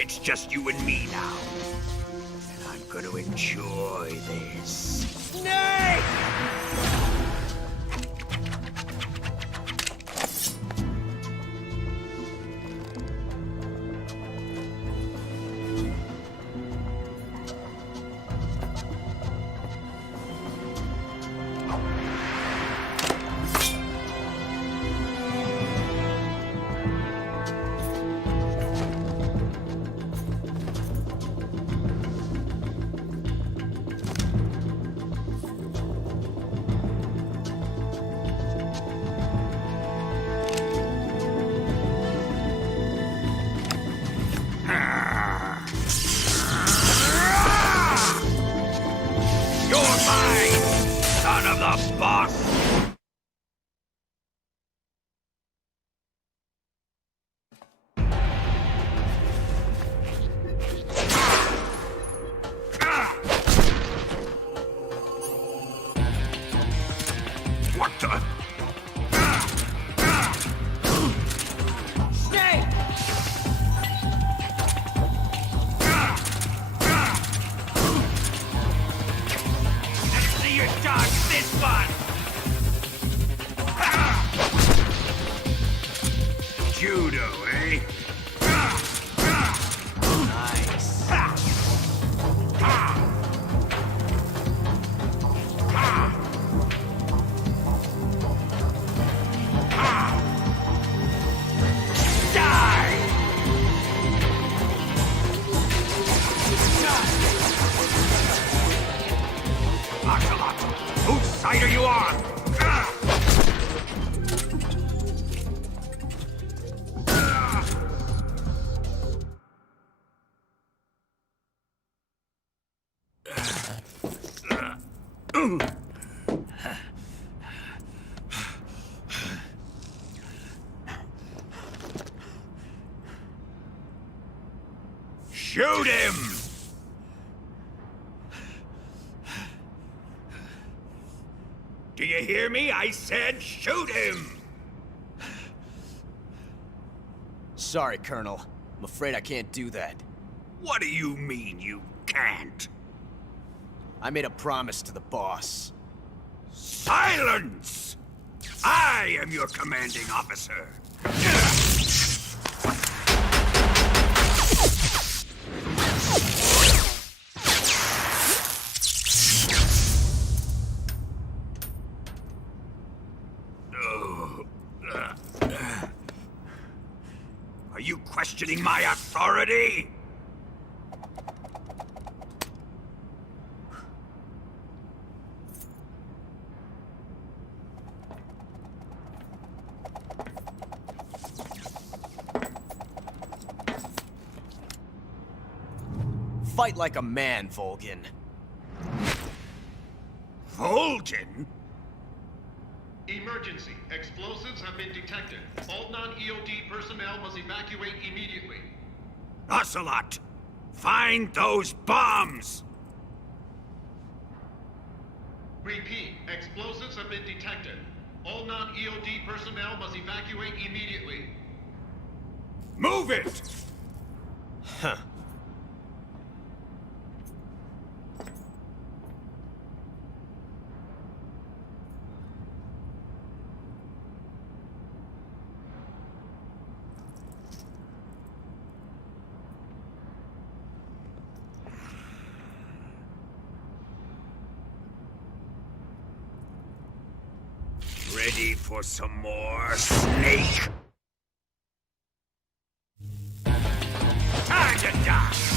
It's just you and me now. And I'm gonna enjoy this. Snake! Judo, eh? Nice. Ocelot, whose side are you on? Shoot him! Do you hear me? I said shoot him! Sorry, Colonel. I'm afraid I can't do that. What do you mean you can't? I made a promise to the boss. Silence! I am your commanding officer. Are you questioning my authority? Fight like a man, Volgin. Volgin? Emergency. Explosives have been detected. All non-EOD personnel must evacuate immediately. Ocelot! Find those bombs! Repeat. Explosives have been detected. All non-EOD personnel must evacuate immediately. Move it! Huh. Ready for some more, Snake? Time to die!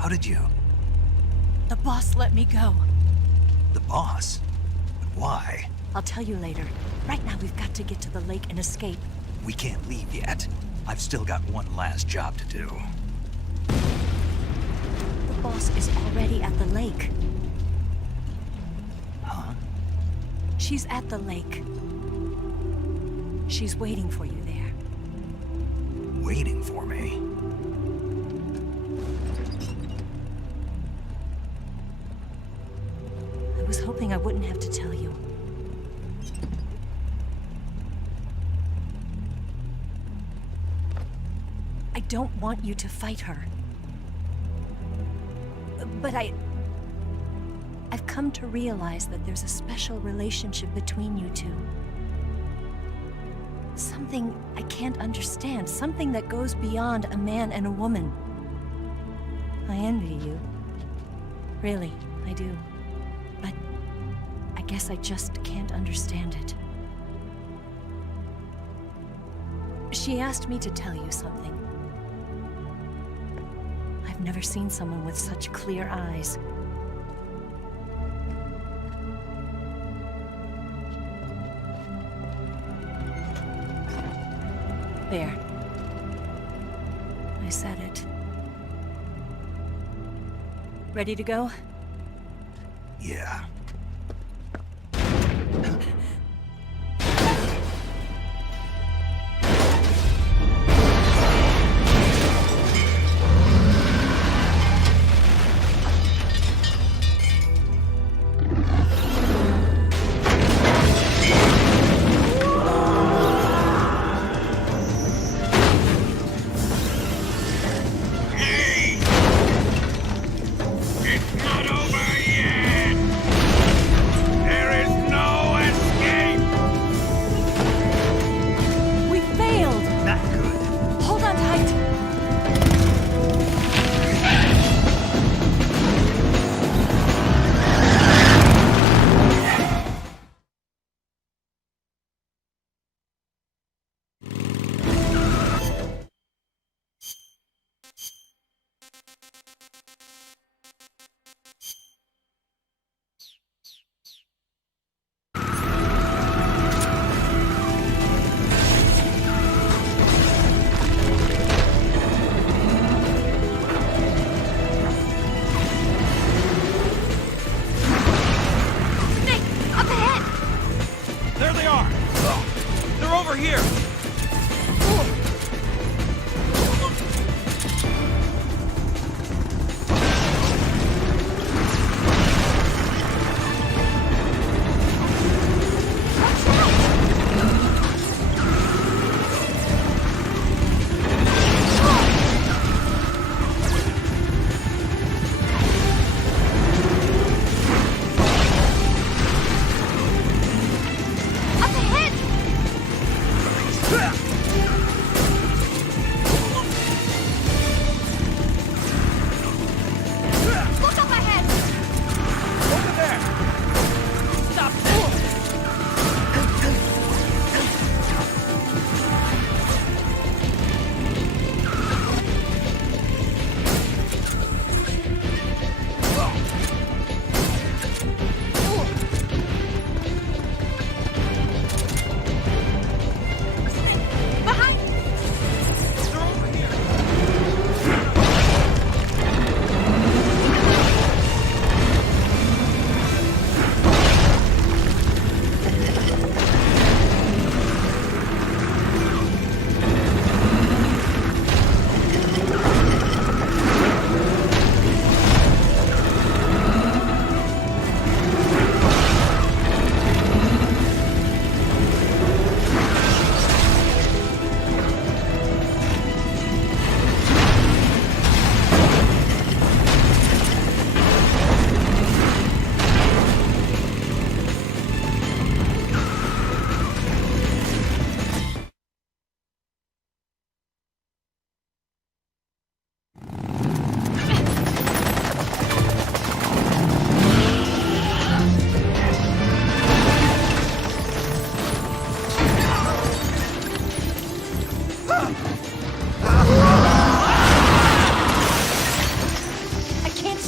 How did you? The boss let me go. The boss? But why? I'll tell you later. Right now, we've got to get to the lake and escape. We can't leave yet. I've still got one last job to do. The boss is already at the lake. Huh? She's at the lake. She's waiting for you there. Waiting for me? I was hoping I wouldn't have to tell you. I don't want you to fight her. But I've come to realize that there's a special relationship between you two. Something I can't understand. Something that goes beyond a man and a woman. I envy you. Really, I do. But I guess I just can't understand it. She asked me to tell you something. I've never seen someone with such clear eyes. There. I said it. Ready to go? Yeah. It's not over yet! There is no escape!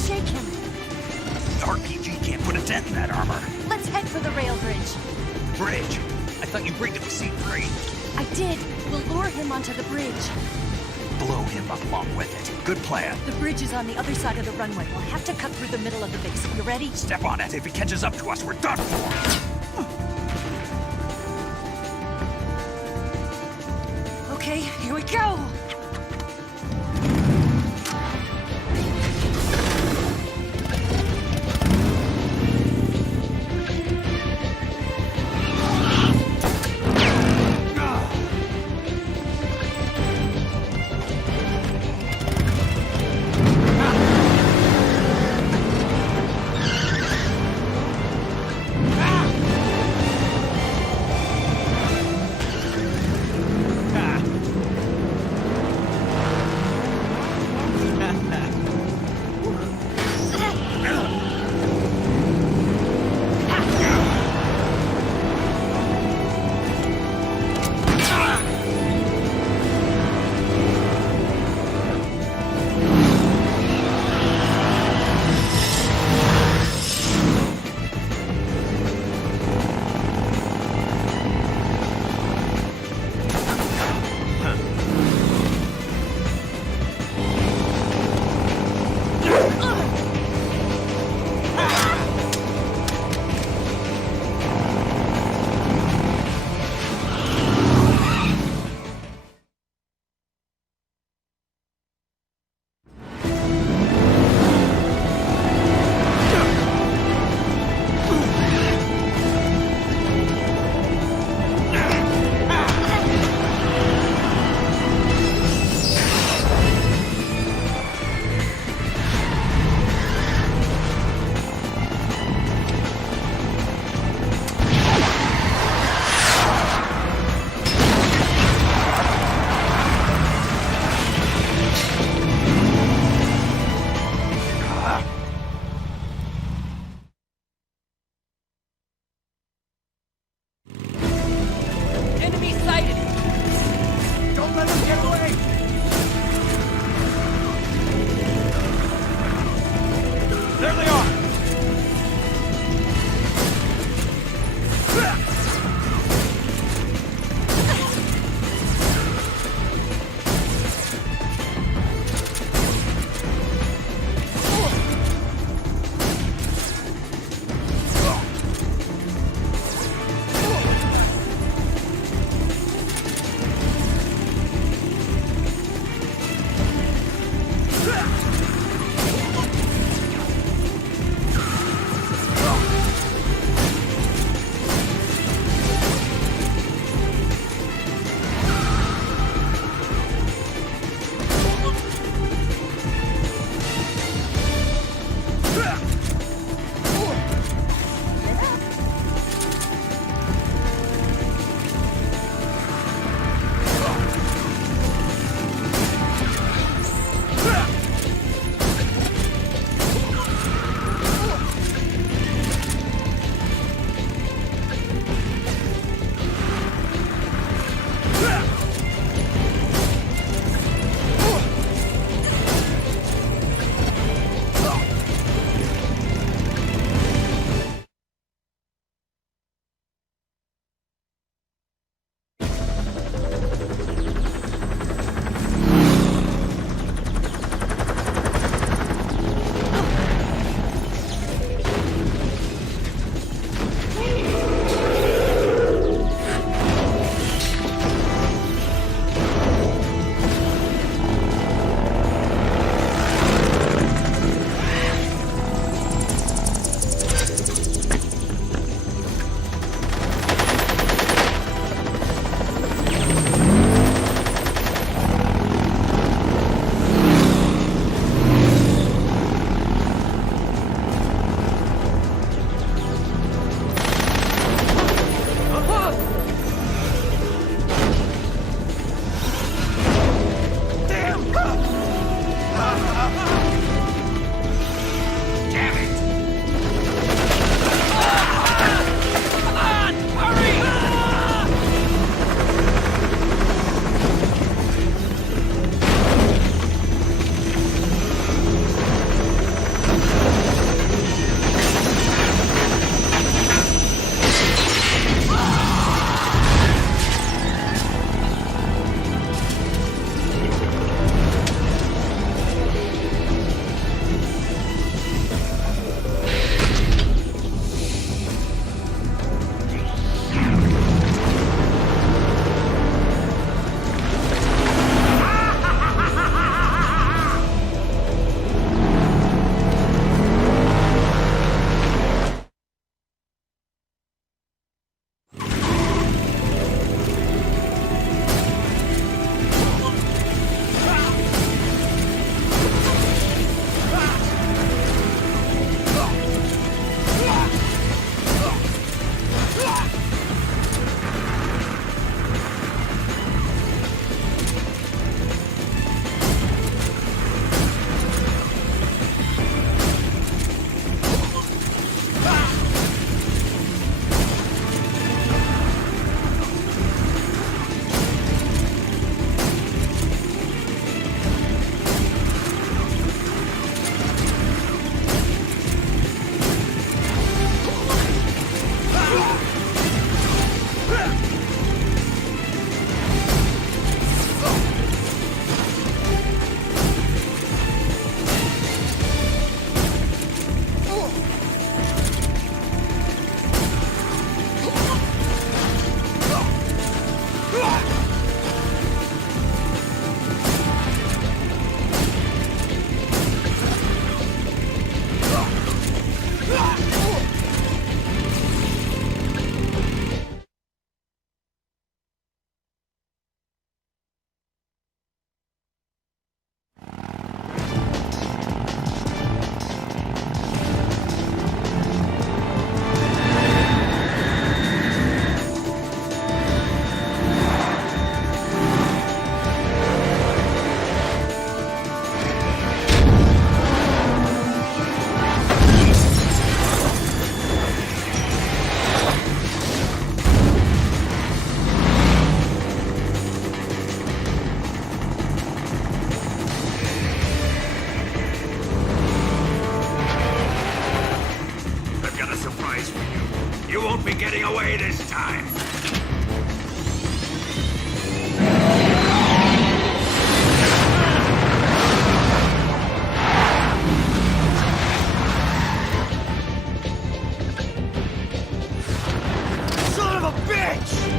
shake him. The RPG can't put a dent in that armor. Let's head for the rail bridge. Bridge? I thought you rigged it with C3. I did. We'll lure him onto the bridge. Blow him up along with it. Good plan. The bridge is on the other side of the runway. We'll have to cut through the middle of the base. You ready? Step on it. If he catches up to us, we're done for. Okay, here we go! be getting away this time. Son of a bitch!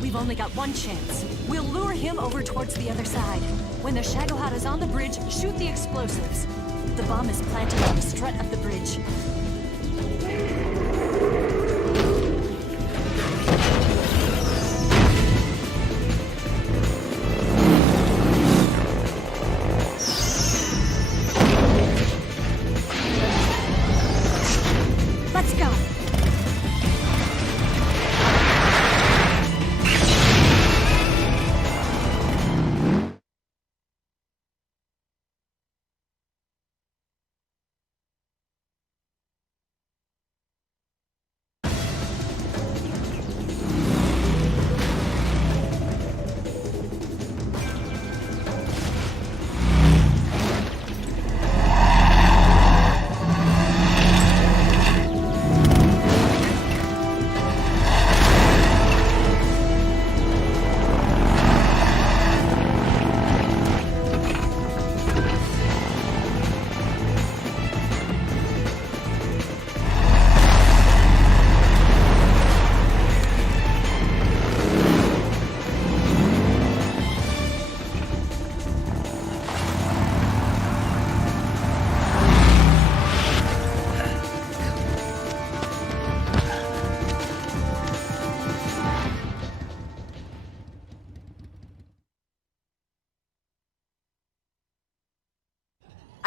We've only got one chance. We'll lure him over towards the other side. When the Shagohod is on the bridge, shoot the explosives. The bomb is planted on the strut of the bridge. Let's go!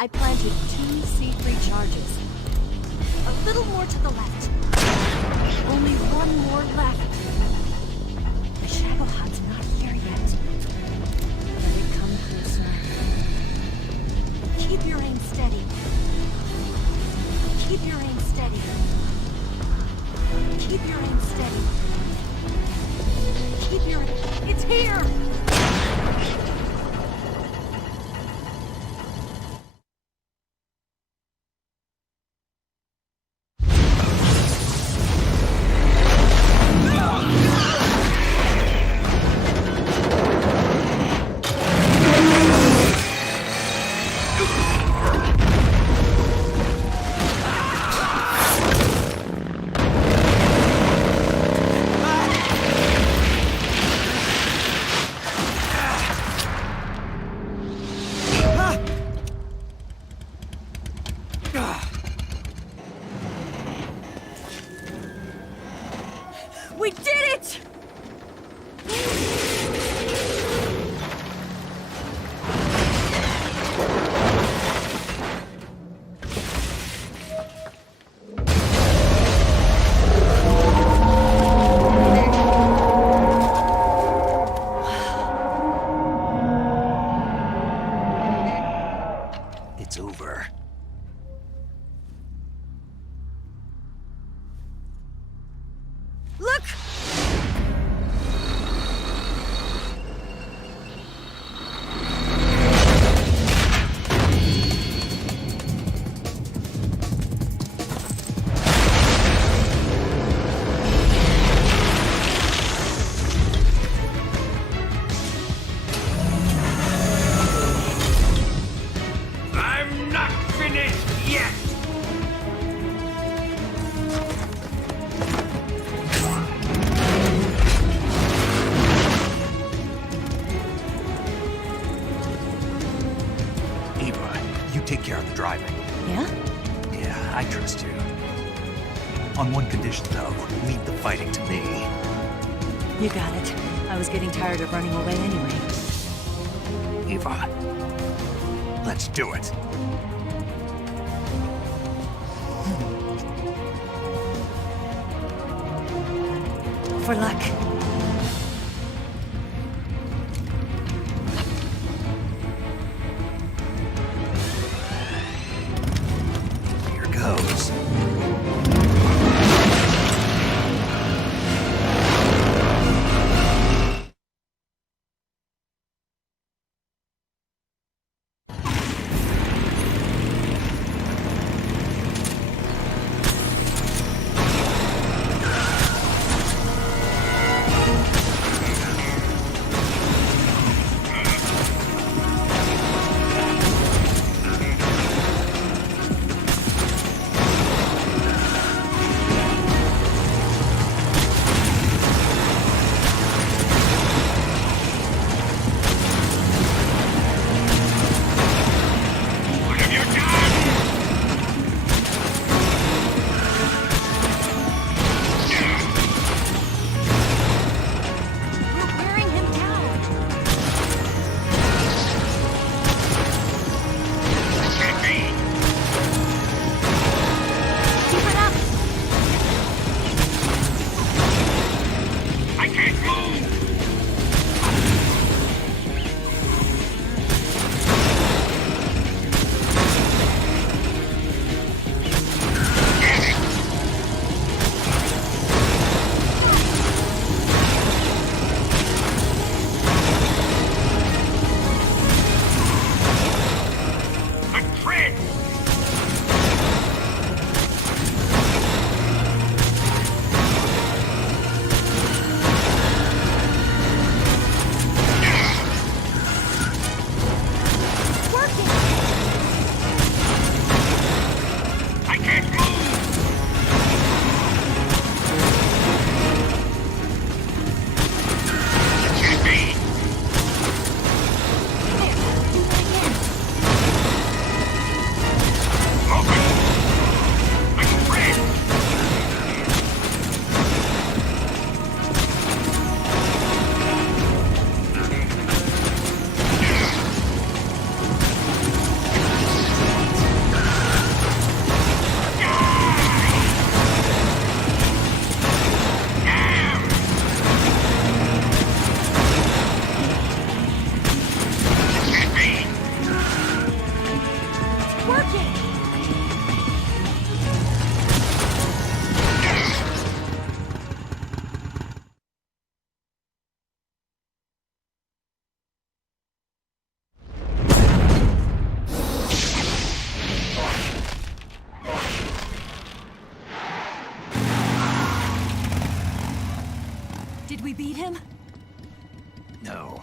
I planted 2 C3 charges. A little more to the left. Only one more left. The Shagohod's not here yet. Let it come closer. Keep your aim steady. Keep your aim steady. Keep your aim steady. Keep your... It's here! driving. Yeah? Yeah, I trust you. On one condition, though. Leave the fighting to me. You got it. I was getting tired of running away anyway. Eva, let's do it. For luck. Here goes. Did we beat him? No.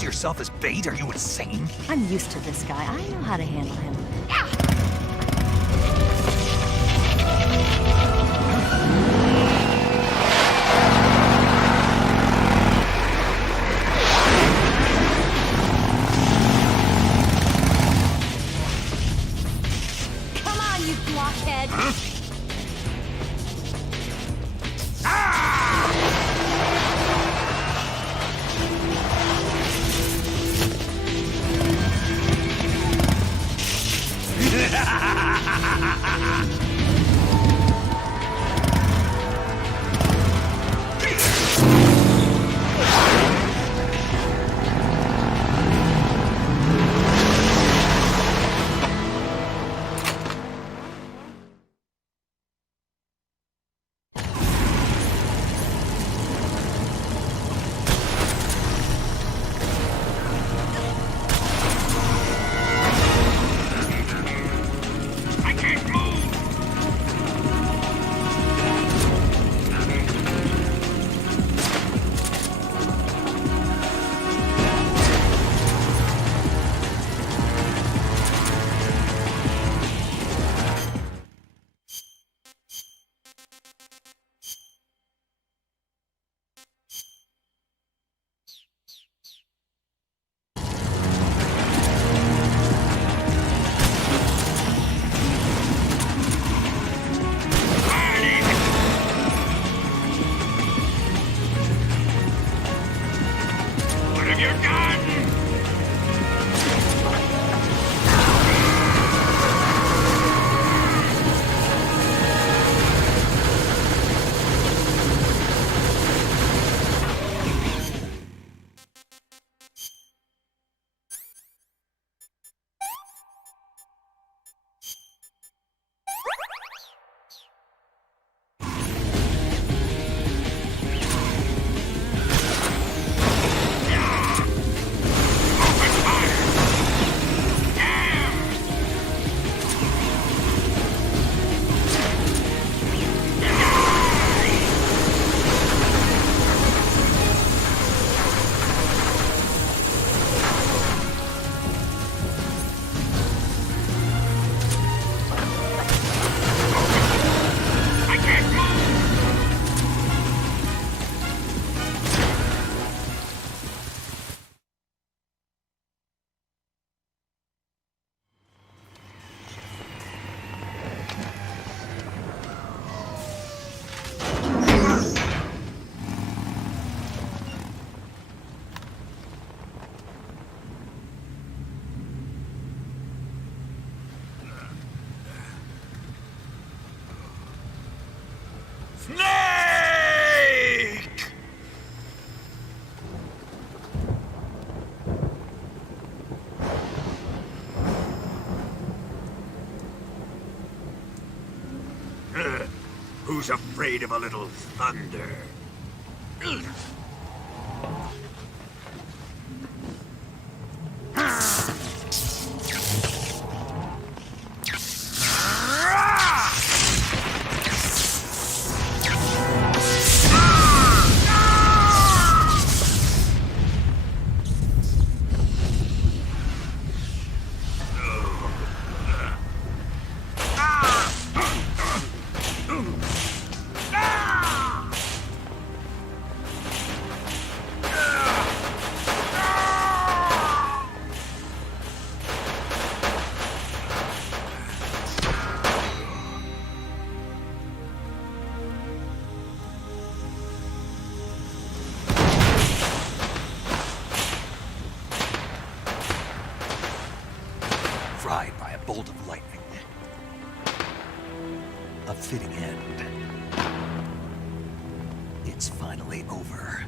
Yourself as bait? Are you insane? I'm used to this guy. I know how to handle him. Come on, you blockhead! Huh? Who's afraid of a little thunder? Fried by a bolt of lightning. A fitting end. It's finally over.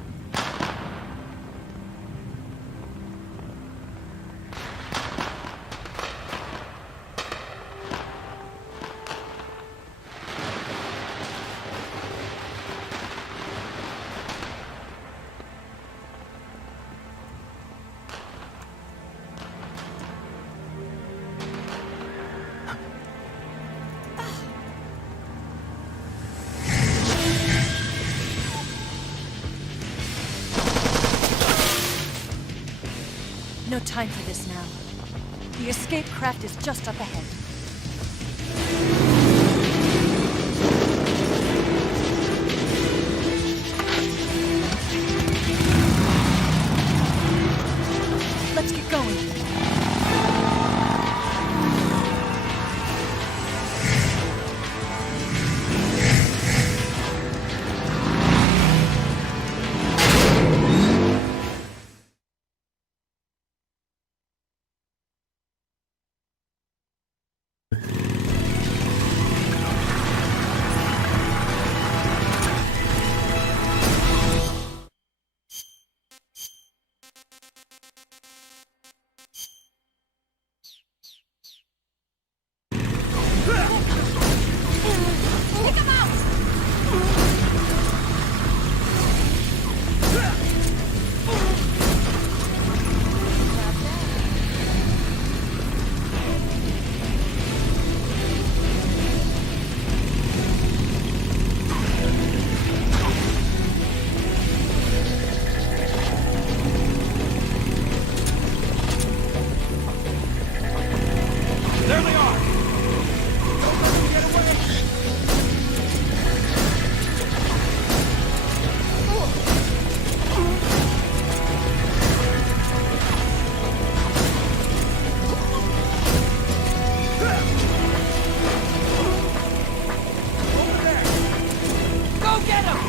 No time for this now. The escape craft is just up ahead. Let's get going. There they are! Don't let them get away! Over there! Go get him!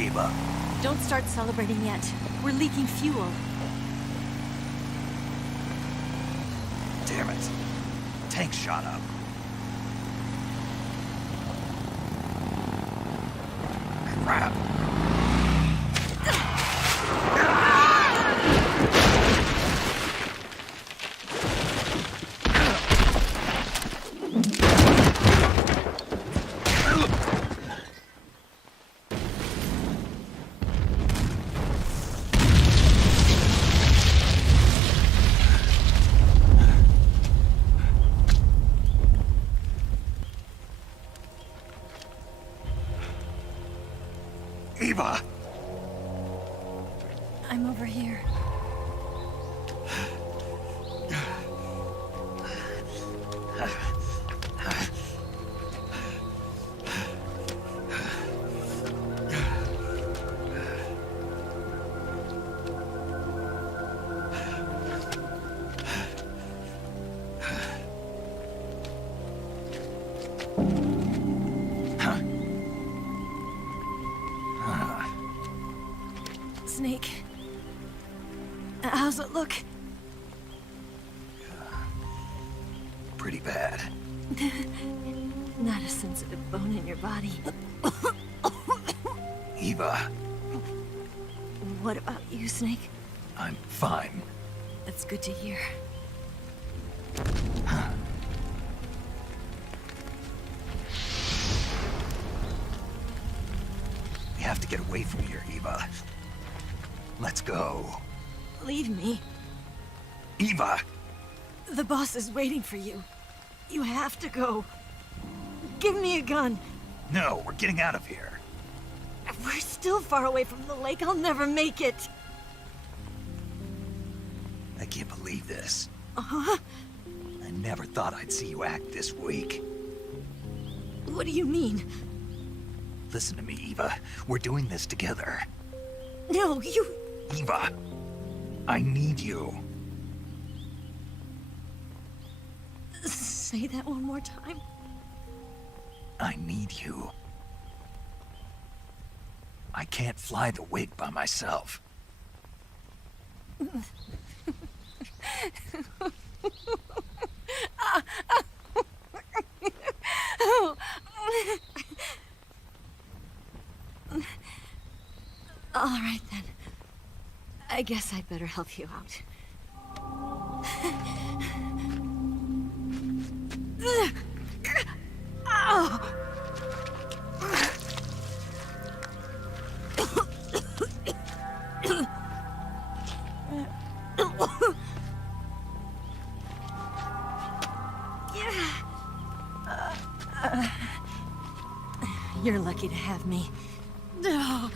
gave up. Don't start celebrating yet. We're leaking fuel. Damn it. Tank shot up. Crap. Eva! I'm over here. Snake. How's it look? Pretty bad. Not a sensitive bone in your body. Eva, What about you, Snake? I'm fine. That's good to hear. We have to get away from here, Eva. Let's go. Leave me. Eva! The boss is waiting for you. You have to go. Give me a gun. No, we're getting out of here. We're still far away from the lake. I'll never make it. I can't believe this. Uh-huh. I never thought I'd see you act this weak. What do you mean? Listen to me, Eva. We're doing this together. No, you... Eva, I need you. Say that one more time. I need you. I can't fly the wig by myself. All right, then. I guess I'd better help you out. Ow! You're lucky to have me. No.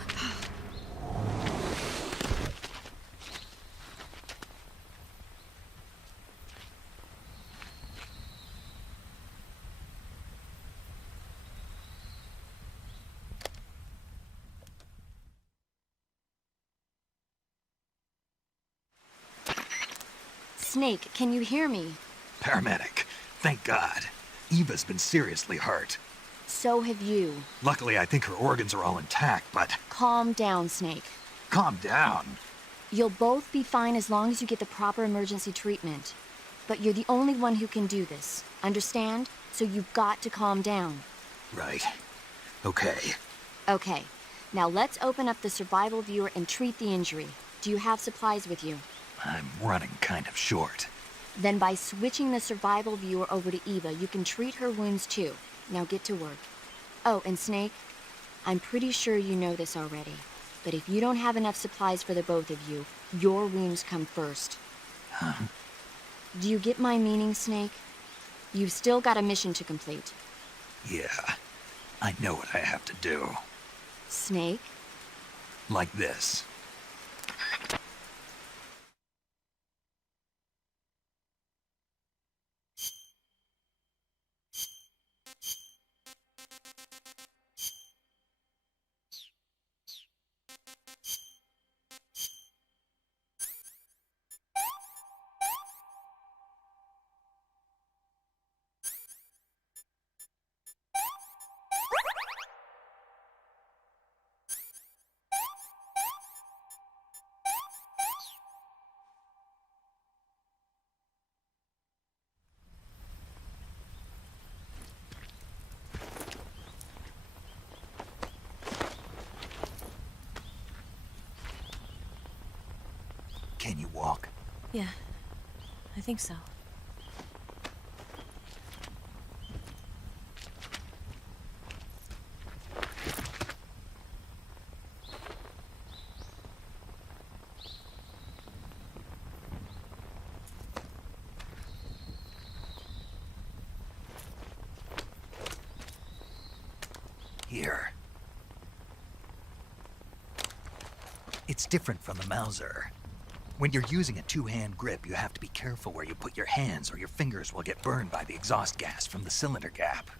Snake, can you hear me? Paramedic, thank God. Eva's been seriously hurt. So have you. Luckily, I think her organs are all intact, but... Calm down, Snake. Calm down. You'll both be fine as long as you get the proper emergency treatment. But you're the only one who can do this. Understand? So you've got to calm down. Right. Okay. Okay. Now let's open up the survival viewer and treat the injury. Do you have supplies with you? I'm running kind of short. Then by switching the survival viewer over to Eva, you can treat her wounds too. Now get to work. Oh, and Snake, I'm pretty sure you know this already, but if you don't have enough supplies for the both of you, your wounds come first. Huh? Do you get my meaning, Snake? You've still got a mission to complete. Yeah, I know what I have to do. Snake? Like this. Can you walk? Yeah, I think so. Here. It's different from the Mauser. When you're using a two-hand grip, you have to be careful where you put your hands or your fingers will get burned by the exhaust gas from the cylinder gap.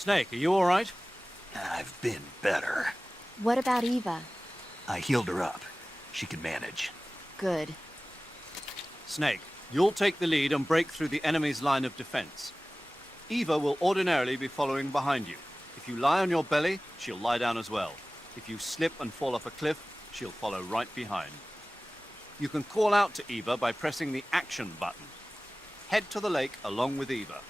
Snake, are you all right? I've been better. What about Eva? I healed her up. She can manage. Good. Snake, you'll take the lead and break through the enemy's line of defense. Eva will ordinarily be following behind you. If you lie on your belly, she'll lie down as well. If you slip and fall off a cliff, she'll follow right behind. You can call out to Eva by pressing the action button. Head to the lake along with Eva.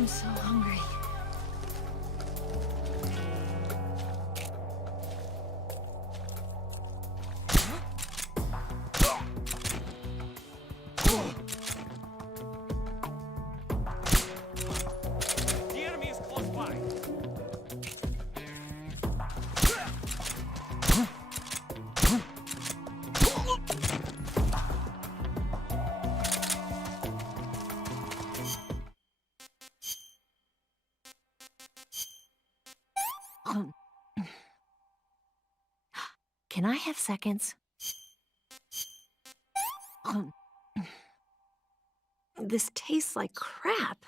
I'm so hungry. Can I have seconds? This tastes like crap.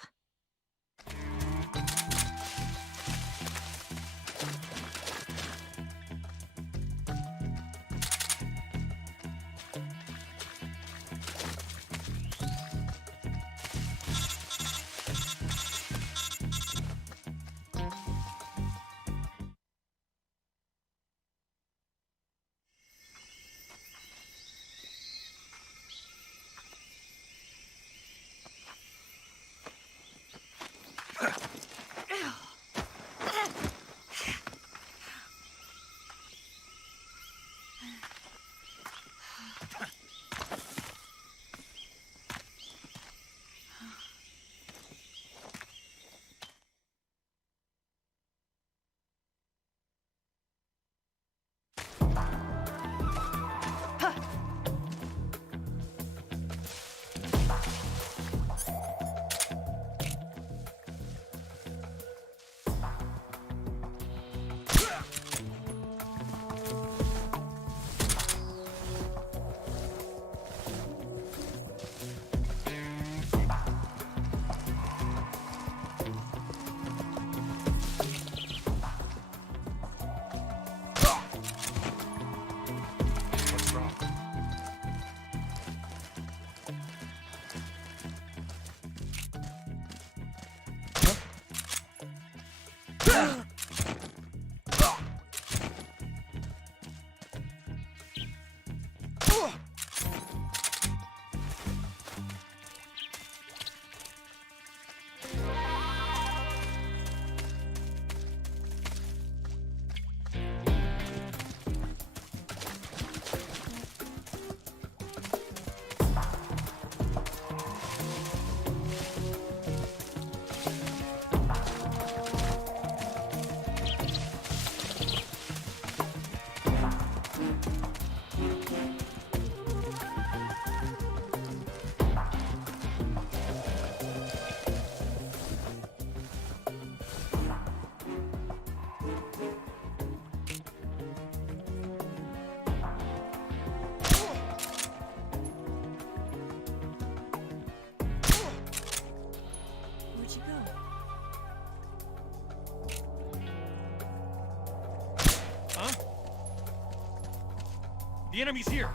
The enemy's here!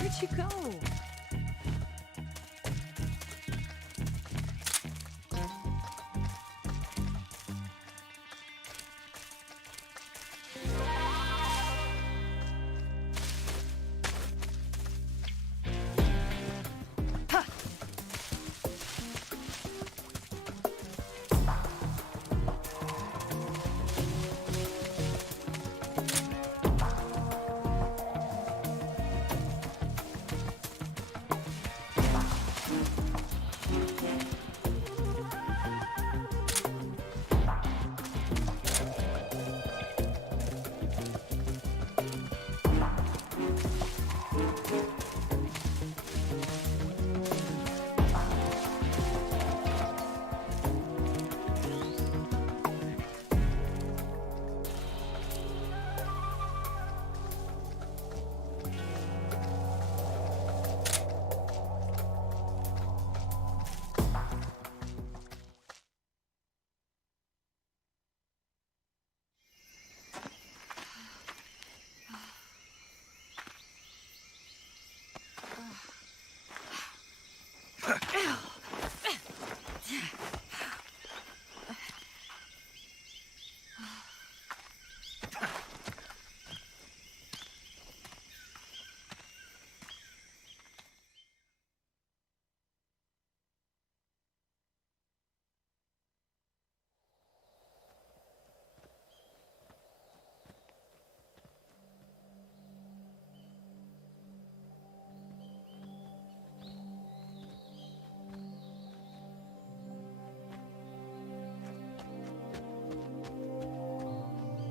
Where'd you go?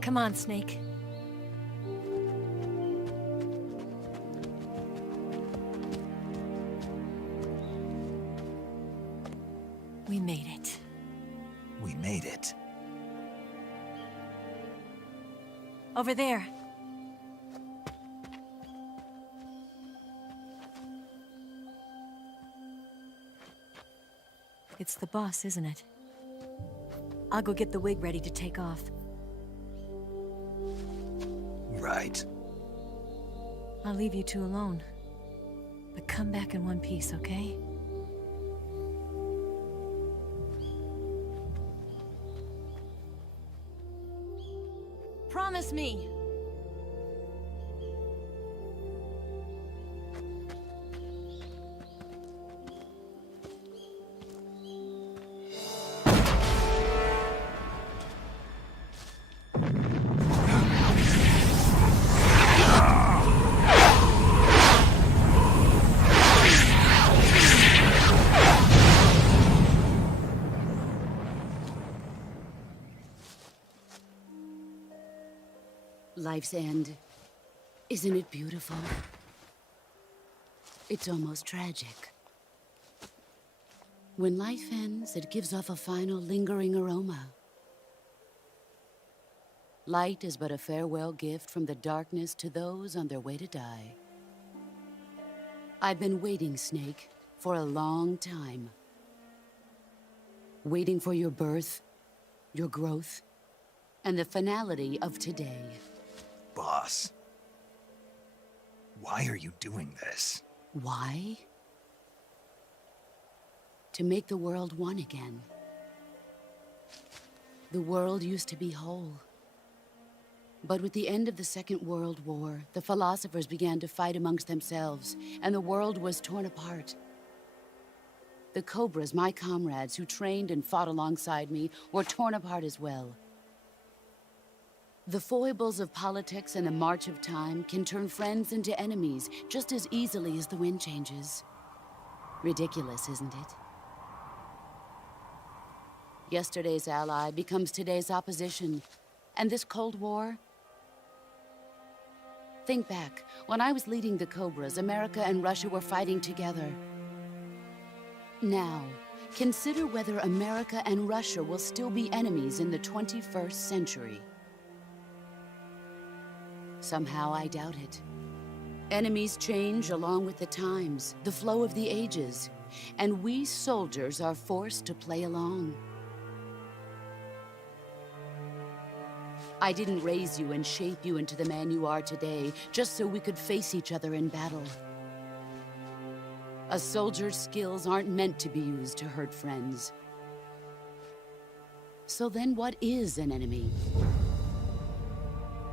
Come on, Snake. We made it. We made it. Over there. It's the boss, isn't it? I'll go get the wig ready to take off. Right. I'll leave you two alone. But come back in one piece, okay? Promise me! Life's end. Isn't it beautiful? It's almost tragic. When life ends, it gives off a final lingering aroma. Light is but a farewell gift from the darkness to those on their way to die. I've been waiting, Snake, for a long time. Waiting for your birth, your growth, and the finality of today. Boss. Why are you doing this? Why? To make the world one again. The world used to be whole. But with the end of the Second World War, the philosophers began to fight amongst themselves, and the world was torn apart. The Cobras, my comrades who trained and fought alongside me, were torn apart as well. The foibles of politics and the march of time can turn friends into enemies just as easily as the wind changes. Ridiculous, isn't it? Yesterday's ally becomes today's opposition. And this Cold War? Think back. When I was leading the Cobras, America and Russia were fighting together. Now, consider whether America and Russia will still be enemies in the 21st century. Somehow I doubt it. Enemies change along with the times, the flow of the ages, and we soldiers are forced to play along. I didn't raise you and shape you into the man you are today just so we could face each other in battle. A soldier's skills aren't meant to be used to hurt friends. So then what is an enemy?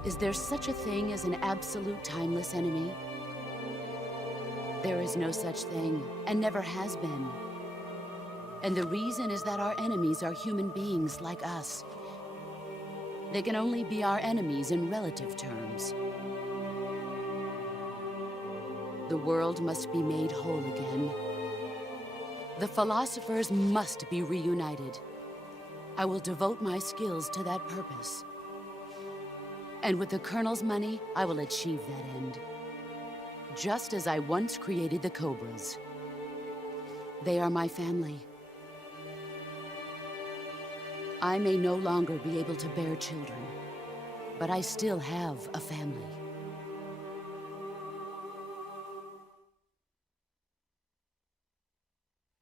Is there such a thing as an absolute timeless enemy? There is no such thing, and never has been. And the reason is that our enemies are human beings like us. They can only be our enemies in relative terms. The world must be made whole again. The philosophers must be reunited. I will devote my skills to that purpose. And with the Colonel's money, I will achieve that end. Just as I once created the Cobras. They are my family. I may no longer be able to bear children, but I still have a family.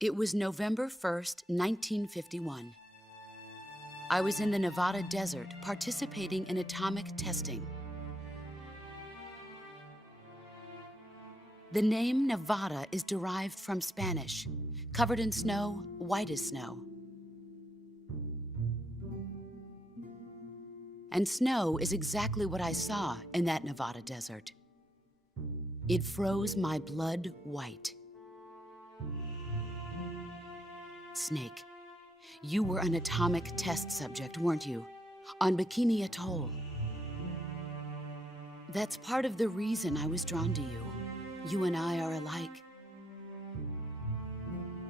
It was November 1st, 1951. I was in the Nevada desert participating in atomic testing. The name Nevada is derived from Spanish, covered in snow, white as snow. And snow is exactly what I saw in that Nevada desert. It froze my blood white. Snake, you were an atomic test subject, weren't you? On Bikini Atoll. That's part of the reason I was drawn to you. You and I are alike.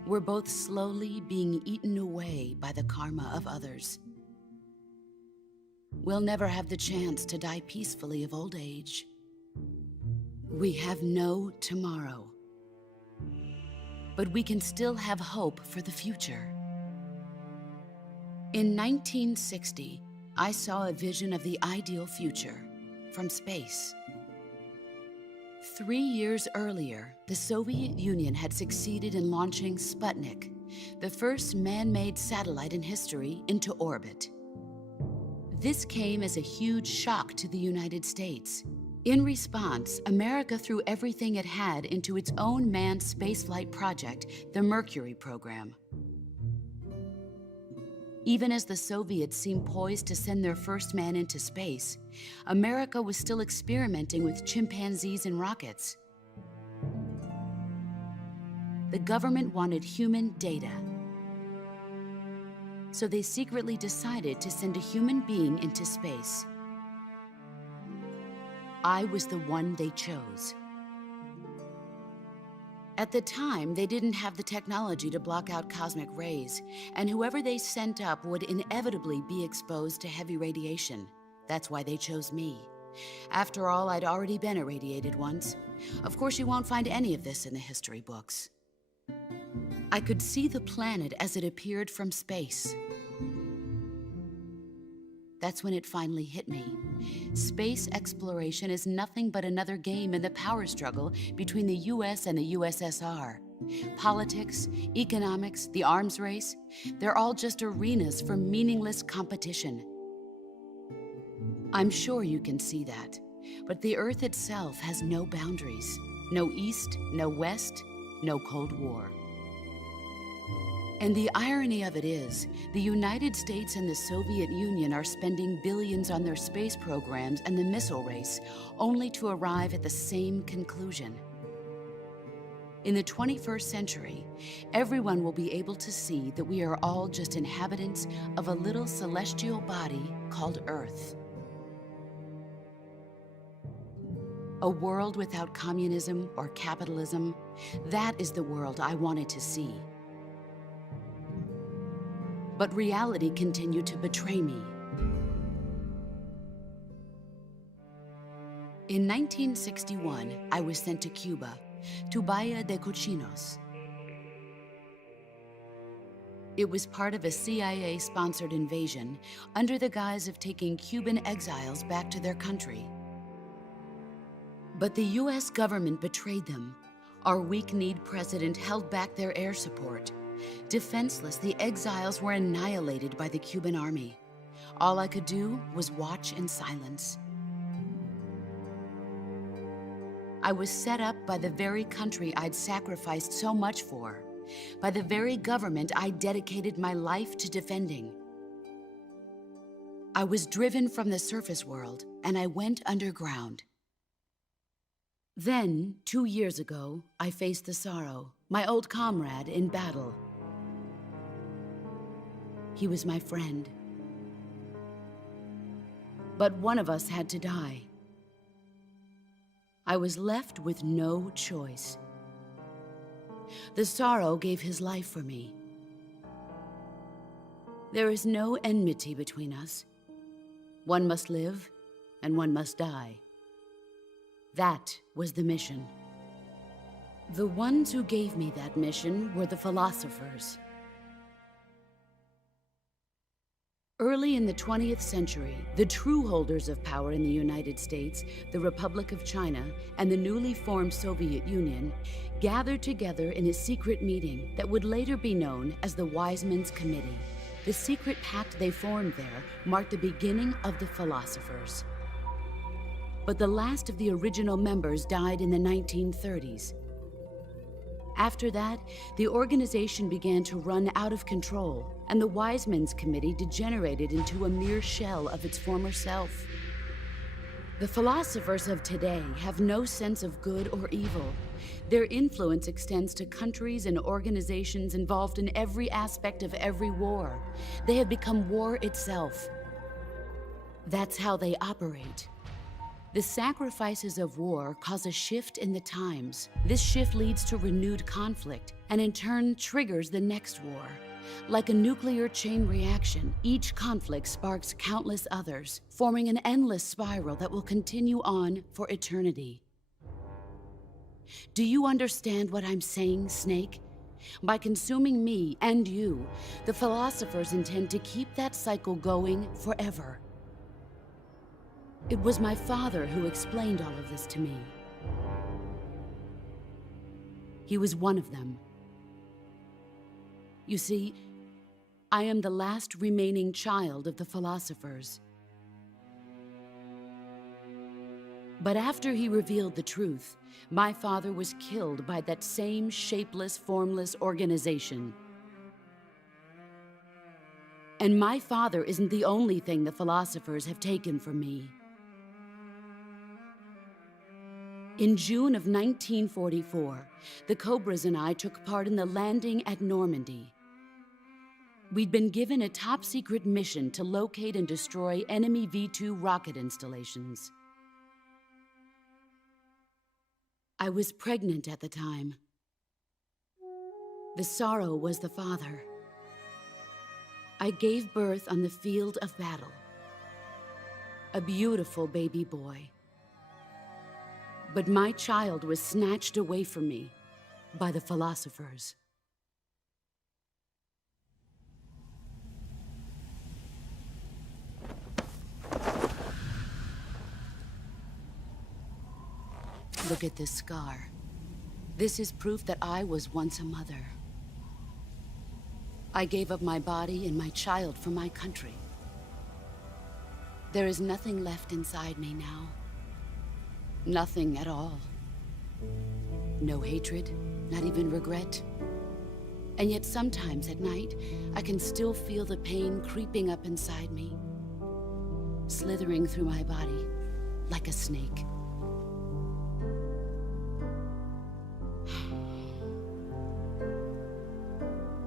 We're both slowly being eaten away by the karma of others. we'll never have the chance to die peacefully of old age. We have no tomorrow. But we can still have hope for the future. In 1960, I saw a vision of the ideal future from space. 3 years earlier, the Soviet Union had succeeded in launching Sputnik, the first man-made satellite in history, into orbit. This came as a huge shock to the United States. In response, America threw everything it had into its own manned spaceflight project, the Mercury program. Even as the Soviets seemed poised to send their first man into space, America was still experimenting with chimpanzees and rockets. The government wanted human data. So they secretly decided to send a human being into space. I was the one they chose. At the time, they didn't have the technology to block out cosmic rays, and whoever they sent up would inevitably be exposed to heavy radiation. That's why they chose me. After all, I'd already been irradiated once. Of course, you won't find any of this in the history books. I could see the planet as it appeared from space. That's when it finally hit me. Space exploration is nothing but another game in the power struggle between the US and the USSR. Politics, economics, the arms race, they're all just arenas for meaningless competition. I'm sure you can see that, but the Earth itself has no boundaries. No East, no West, no Cold War. And the irony of it is, the United States and the Soviet Union are spending billions on their space programs and the missile race, only to arrive at the same conclusion. In the 21st century, everyone will be able to see that we are all just inhabitants of a little celestial body called Earth. A world without communism or capitalism, that is the world I wanted to see. But reality continued to betray me. In 1961, I was sent to Cuba, to Bahia de Cochinos. It was part of a CIA-sponsored invasion under the guise of taking Cuban exiles back to their country. But the US government betrayed them. Our weak-kneed president held back their air support. Defenseless, the exiles were annihilated by the Cuban army. All I could do was watch in silence. I was set up by the very country I'd sacrificed so much for, by the very government I dedicated my life to defending. I was driven from the surface world, and I went underground. Then, 2 years ago, I faced the Sorrow, my old comrade in battle. He was my friend. But one of us had to die. I was left with no choice. The Sorrow gave his life for me. There is no enmity between us. One must live, and one must die. That was the mission. The ones who gave me that mission were the philosophers. Early in the 20th century, the true holders of power in the United States, the Republic of China, and the newly formed Soviet Union gathered together in a secret meeting that would later be known as the Wise Men's Committee. The secret pact they formed there marked the beginning of the philosophers. But the last of the original members died in the 1930s. After that, the organization began to run out of control, and the Wise Men's Committee degenerated into a mere shell of its former self. The philosophers of today have no sense of good or evil. Their influence extends to countries and organizations involved in every aspect of every war. They have become war itself. That's how they operate. The sacrifices of war cause a shift in the times. This shift leads to renewed conflict, and in turn triggers the next war. Like a nuclear chain reaction, each conflict sparks countless others, forming an endless spiral that will continue on for eternity. Do you understand what I'm saying, Snake? By consuming me and you, the philosophers intend to keep that cycle going forever. It was my father who explained all of this to me. He was one of them. You see, I am the last remaining child of the philosophers. But after he revealed the truth, my father was killed by that same shapeless, formless organization. And my father isn't the only thing the philosophers have taken from me. In June of 1944, the Cobras and I took part in the landing at Normandy. We'd been given a top-secret mission to locate and destroy enemy V-2 rocket installations. I was pregnant at the time. The sorrow was the father. I gave birth on the field of battle. A beautiful baby boy. But my child was snatched away from me by the philosophers. Look at this scar. This is proof that I was once a mother. I gave up my body and my child for my country. There is nothing left inside me now. Nothing at all. No hatred, not even regret. And yet sometimes at night, I can still feel the pain creeping up inside me, slithering through my body like a snake.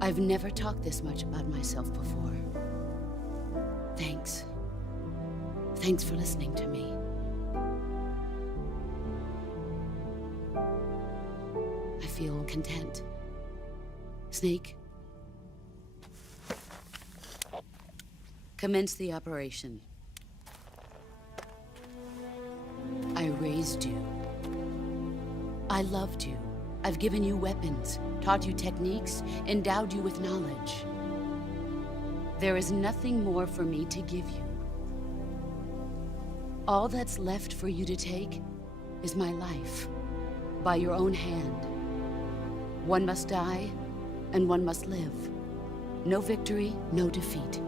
I've never talked this much about myself before. Thanks. Thanks for listening to me. I feel content. Snake, commence the operation. I raised you. I loved you. I've given you weapons, taught you techniques, endowed you with knowledge. There is nothing more for me to give you. All that's left for you to take is my life, by your own hand. One must die, and one must live. No victory, no defeat.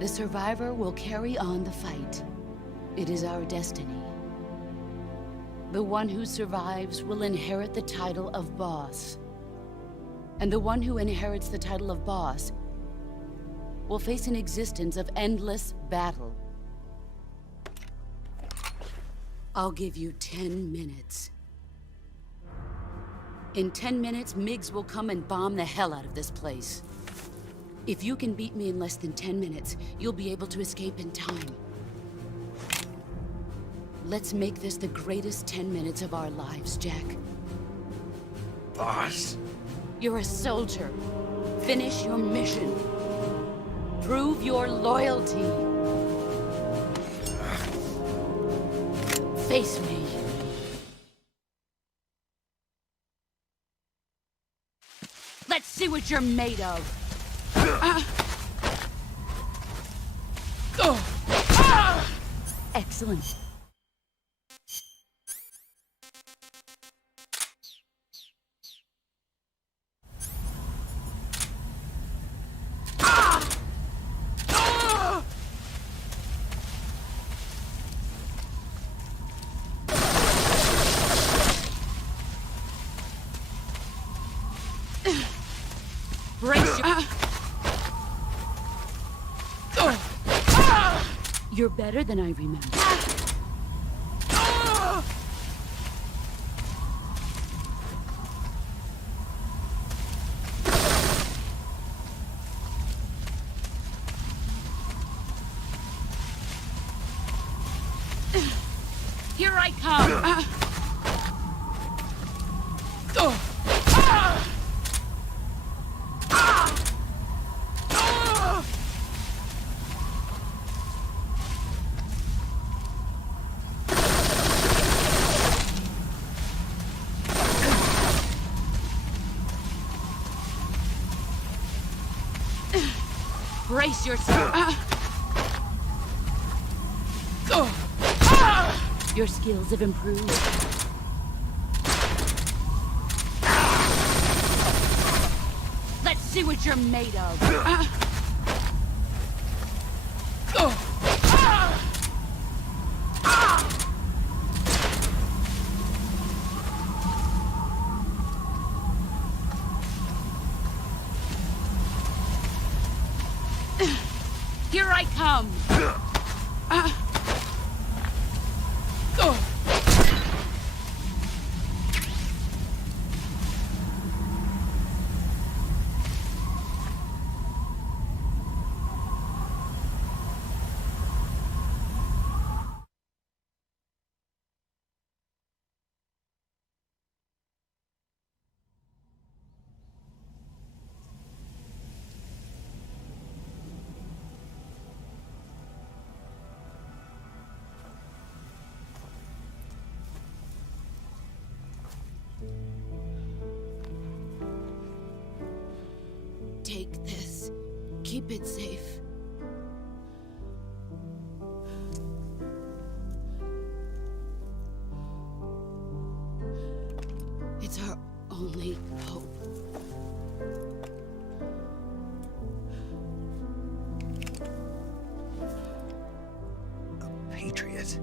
The survivor will carry on the fight. It is our destiny. The one who survives will inherit the title of boss. And the one who inherits the title of boss will face an existence of endless battle. I'll give you 10 minutes. In 10 minutes, MiGs will come and bomb the hell out of this place. If you can beat me in less than 10 minutes, you'll be able to escape in time. Let's make this the greatest 10 minutes of our lives, Jack. Boss? You're a soldier. Finish your mission. Prove your loyalty. Face me. Let's see what you're made of. Excellent. Brace your... You're better than I remember. Here I come! Brace yourself. Your skills have improved. Let's see what you're made of. Here I come. Take this. Keep it safe. It's our only hope. A patriot?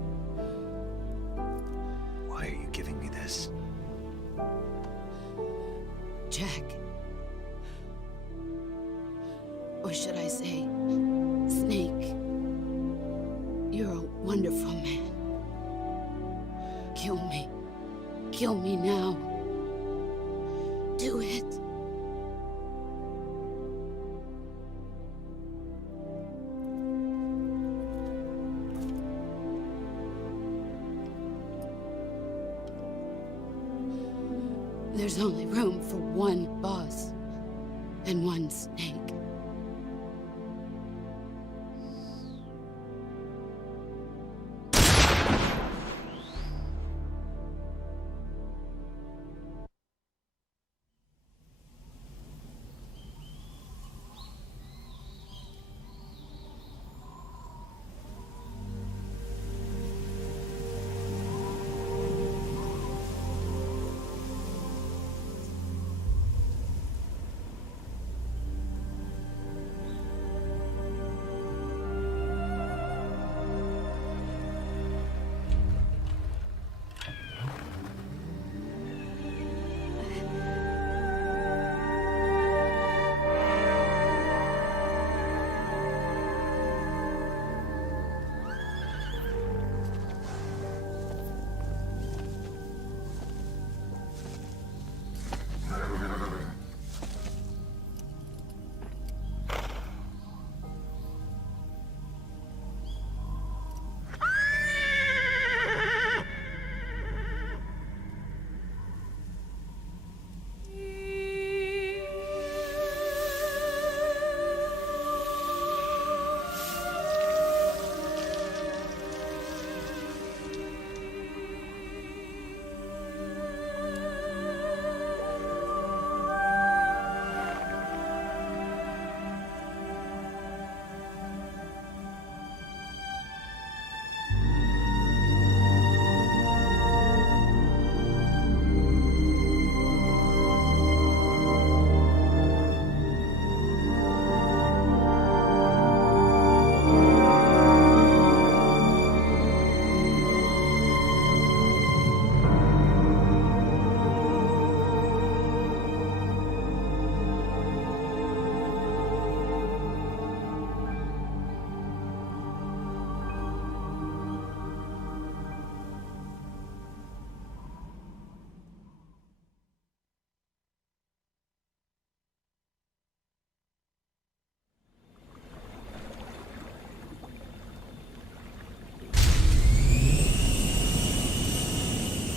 Why are you giving me this? Jack. Or should I say, Snake? You're a wonderful man. Kill me. Kill me now. Do it. There's only room for one boss and one snake.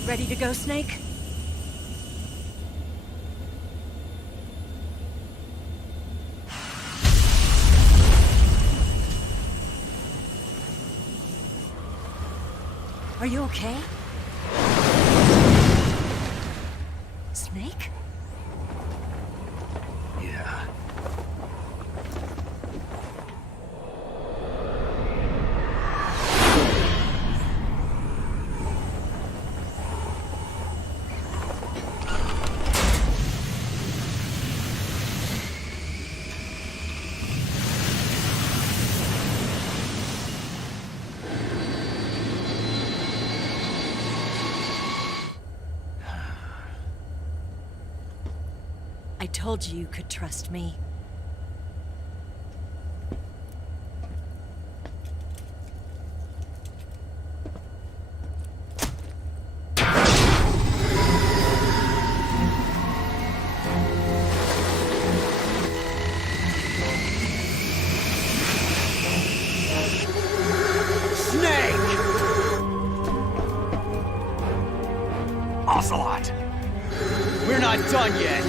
Ready to go, Snake? Are you okay? Snake? Yeah. told you you could trust me. Ocelot! We're not done yet!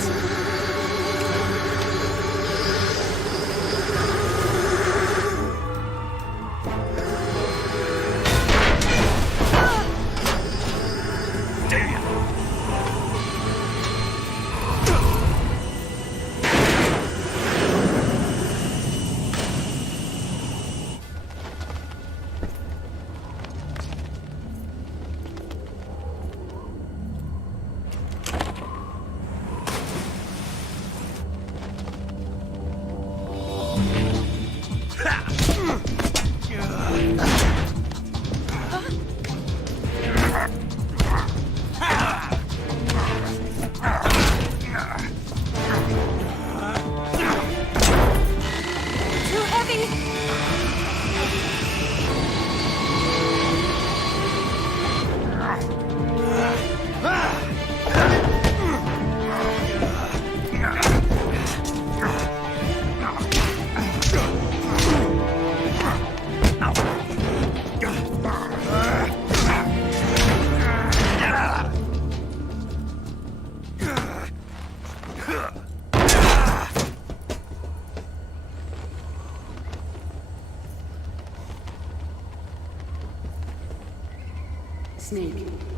Snake,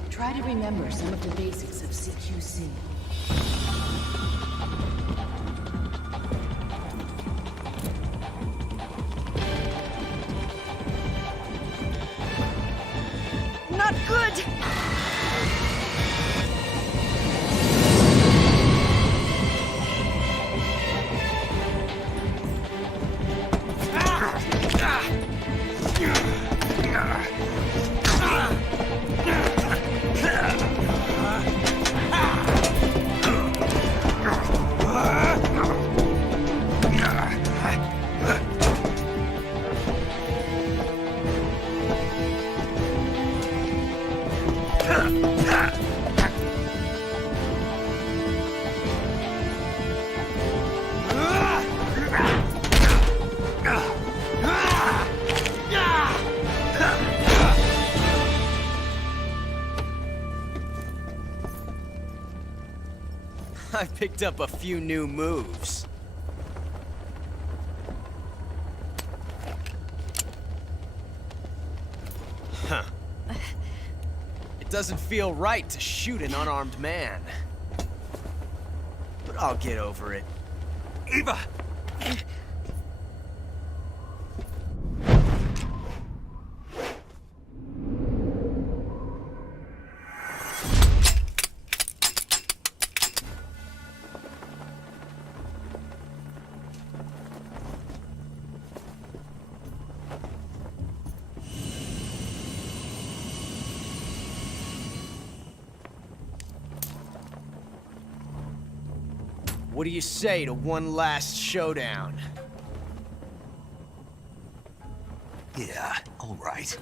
try to remember some of the basics of CQC. Not good! I picked up a few new moves. Huh. It doesn't feel right to shoot an unarmed man. But I'll get over it. Eva! What do you say to one last showdown? Yeah, all right.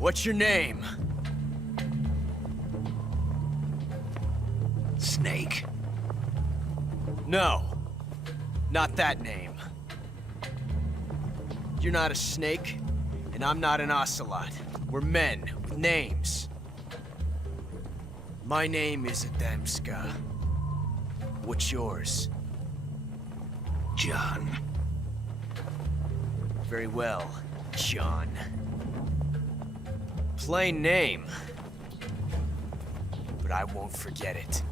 What's your name? Snake. No. Not that name. You're not a snake, and I'm not an ocelot. We're men with names. My name is Adamska. What's yours? John. Very well, John. Plain name. But I won't forget it.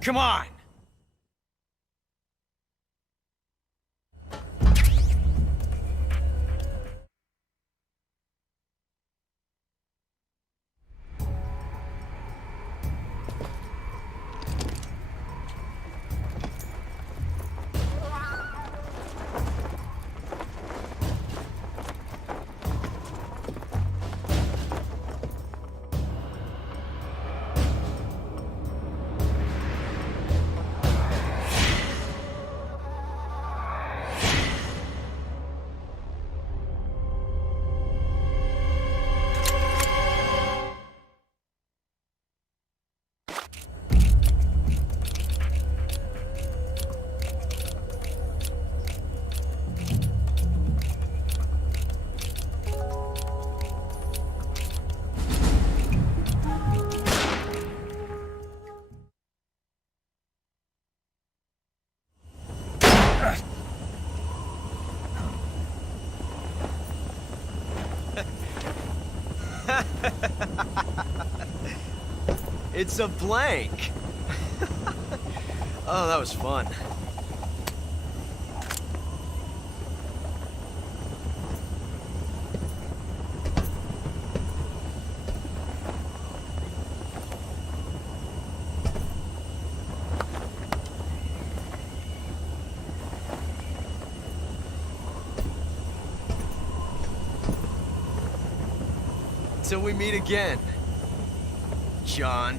Come on! It's a blank. Oh, that was fun. Till we meet again, John.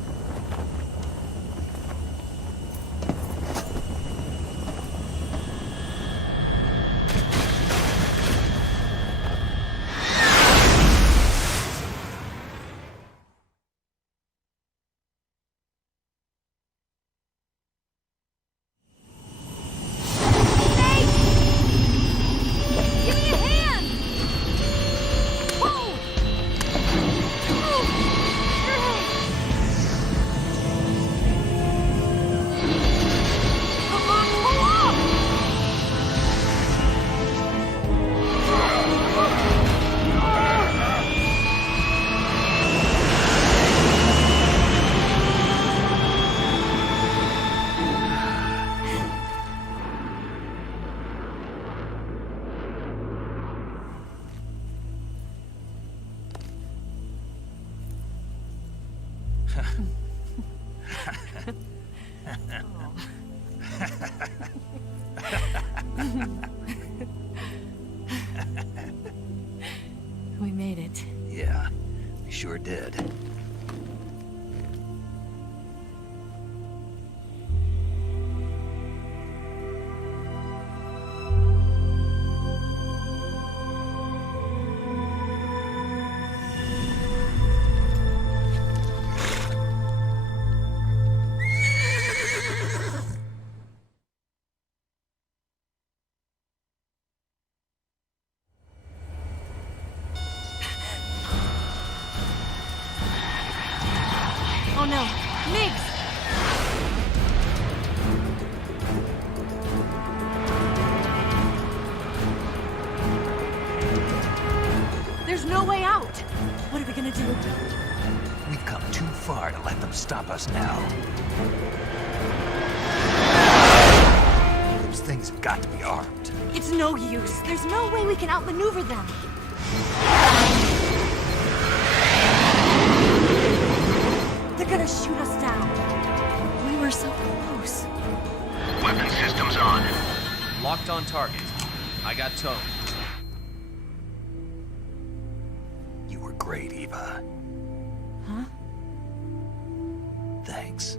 We made it. Yeah, we sure did. Oh no, Migs! There's no way out! What are we gonna do? We've come too far to let them stop us now. Those things have got to be armed. It's no use. There's no way we can outmaneuver them. They're gonna shoot us down. We were so close. Weapon systems on. Locked on target. I got towed. You were great, Eva. Huh? Thanks.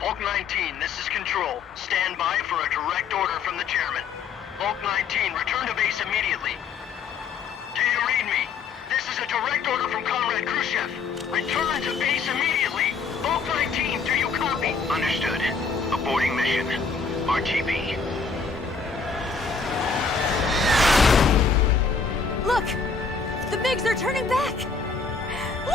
Bulk 19, this is Control. Stand by for a direct order from the chairman. Bulk 19, return to base immediately. Do you read me? This is a direct order from Comrade Khrushchev. Return to base immediately. Bulk 19, do you copy? Understood. Aborting mission. RTB. Look! The MiGs are turning back! Woo!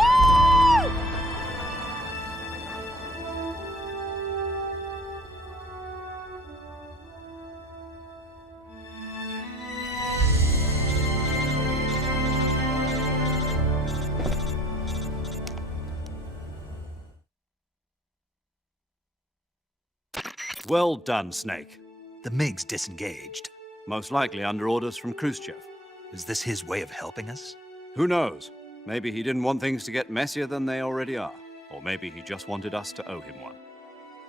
Well done, Snake. The MiGs disengaged. Most likely under orders from Khrushchev. Is this his way of helping us? Who knows? Maybe he didn't want things to get messier than they already are. Or maybe he just wanted us to owe him one.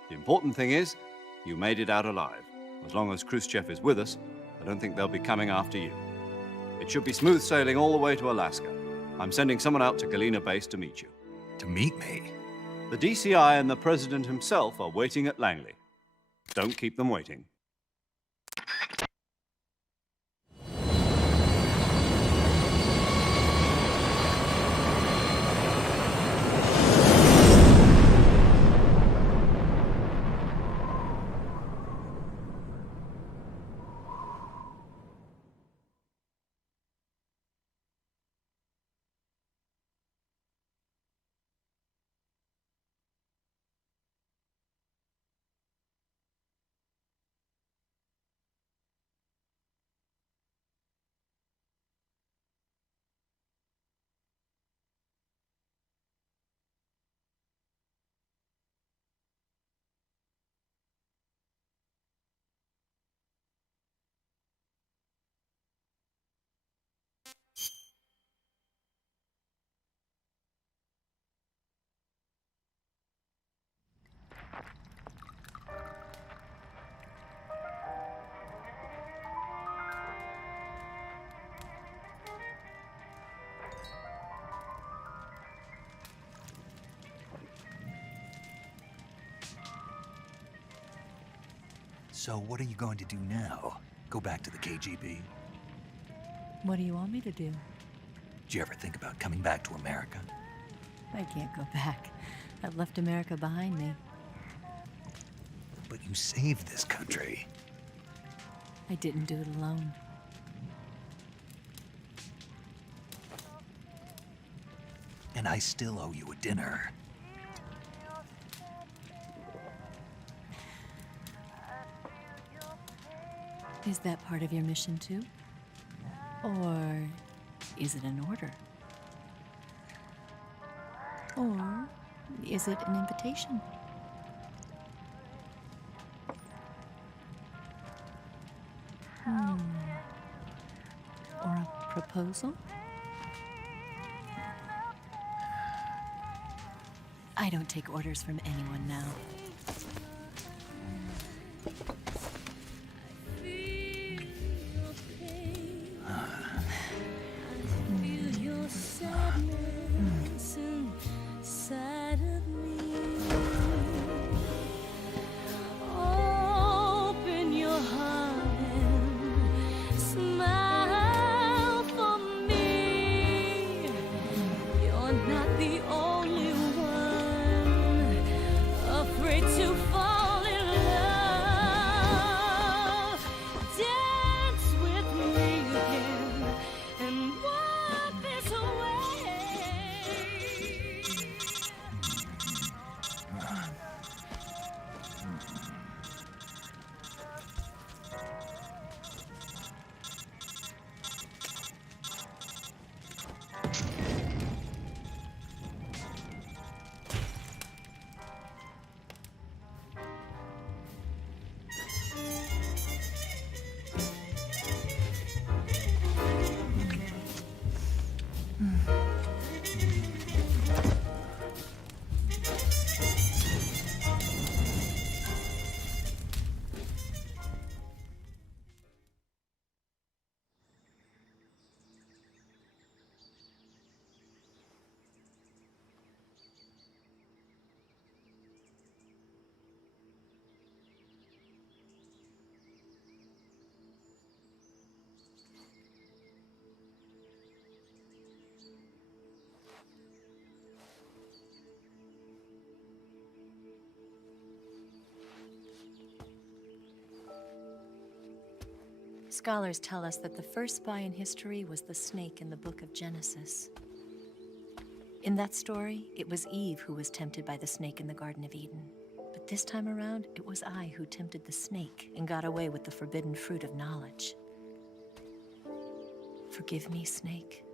The important thing is, you made it out alive. As long as Khrushchev is with us, I don't think they'll be coming after you. It should be smooth sailing all the way to Alaska. I'm sending someone out to Galena Base to meet you. To meet me? The DCI and the President himself are waiting at Langley. Don't keep them waiting. So what are you going to do now? Go back to the KGB? What do you want me to do? Did you ever think about coming back to America? I can't go back. I've left America behind me. But you saved this country. I didn't do it alone. And I still owe you a dinner. Is that part of your mission too? Or is it an order? Or is it an invitation? Or a proposal? I don't take orders from anyone now. Afraid Scholars tell us that the first spy in history was the snake in the book of Genesis. In that story, it was Eve who was tempted by the snake in the Garden of Eden. But this time around, it was I who tempted the snake and got away with the forbidden fruit of knowledge. Forgive me, Snake.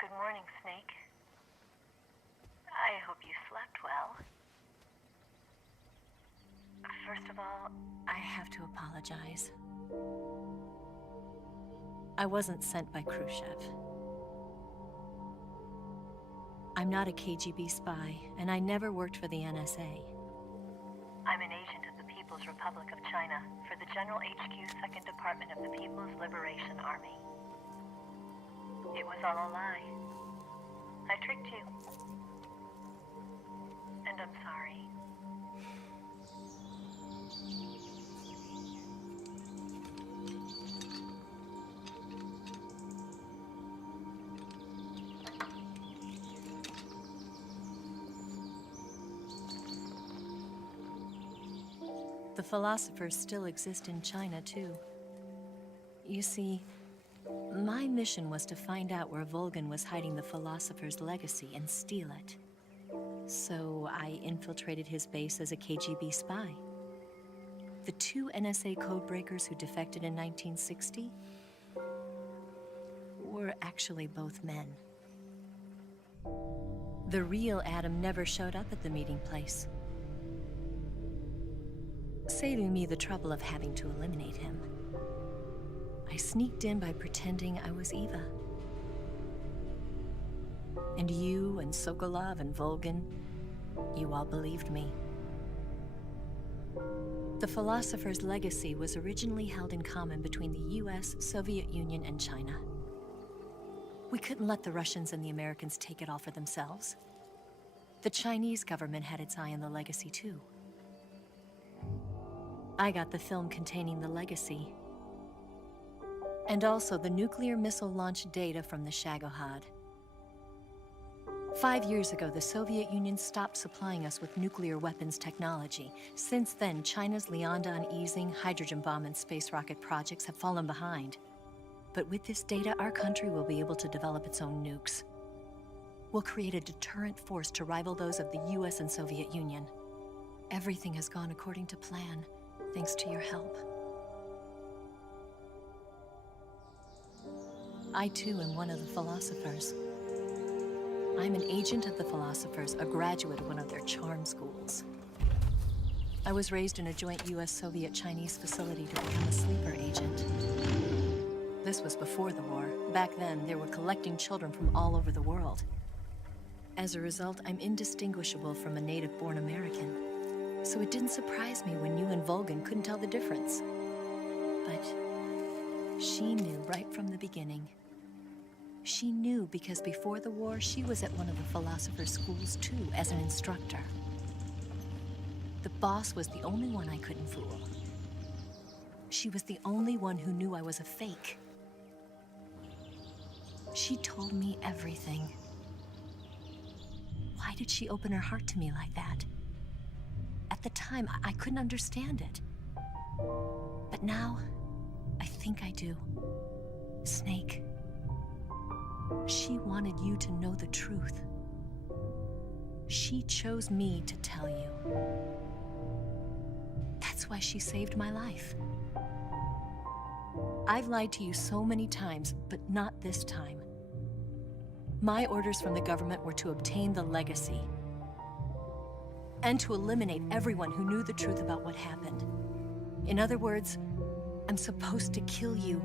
Good morning, Snake. I hope you slept well. First of all, I have to apologize. I wasn't sent by Khrushchev. I'm not a KGB spy, and I never worked for the NSA. I'm an agent of the People's Republic of China for the General HQ 2nd Department of the People's Liberation Army. It was all a lie. I tricked you. And I'm sorry. The philosophers still exist in China, too. You see, my mission was to find out where Volgin was hiding the philosopher's legacy and steal it. So I infiltrated his base as a KGB spy. The 2 NSA codebreakers who defected in 1960 were actually both men. The real Adam never showed up at the meeting place, saving me the trouble of having to eliminate him. I sneaked in by pretending I was Eva. And you and Sokolov and Volgin, you all believed me. The philosopher's legacy was originally held in common between the US, Soviet Union, and China. We couldn't let the Russians and the Americans take it all for themselves. The Chinese government had its eye on the legacy, too. I got the film containing the legacy, and also the nuclear missile launch data from the Shagohod. 5 years ago, the Soviet Union stopped supplying us with nuclear weapons technology. Since then, China's Liaodong easing, hydrogen bomb, and space rocket projects have fallen behind. But with this data, our country will be able to develop its own nukes. We'll create a deterrent force to rival those of the US and Soviet Union. Everything has gone according to plan, thanks to your help. I, too, am one of the philosophers. I'm an agent of the philosophers, a graduate of one of their charm schools. I was raised in a joint US-Soviet-Chinese facility to become a sleeper agent. This was before the war. Back then, they were collecting children from all over the world. As a result, I'm indistinguishable from a native-born American. So it didn't surprise me when you and Volgin couldn't tell the difference. But she knew right from the beginning. She knew because before the war, she was at one of the philosopher's schools too, as an instructor. The boss was the only one I couldn't fool. She was the only one who knew I was a fake. She told me everything. Why did she open her heart to me like that? At the time, I couldn't understand it. But now, I think I do. Snake. She wanted you to know the truth. She chose me to tell you. That's why she saved my life. I've lied to you so many times, but not this time. My orders from the government were to obtain the legacy and to eliminate everyone who knew the truth about what happened. In other words, I'm supposed to kill you.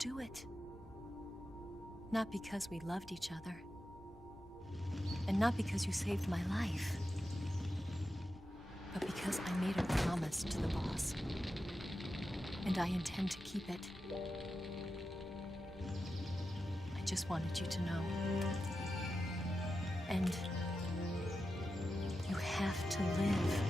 do it. Not because we loved each other. And not because you saved my life. But because I made a promise to the boss. And I intend to keep it. I just wanted you to know. And you have to live.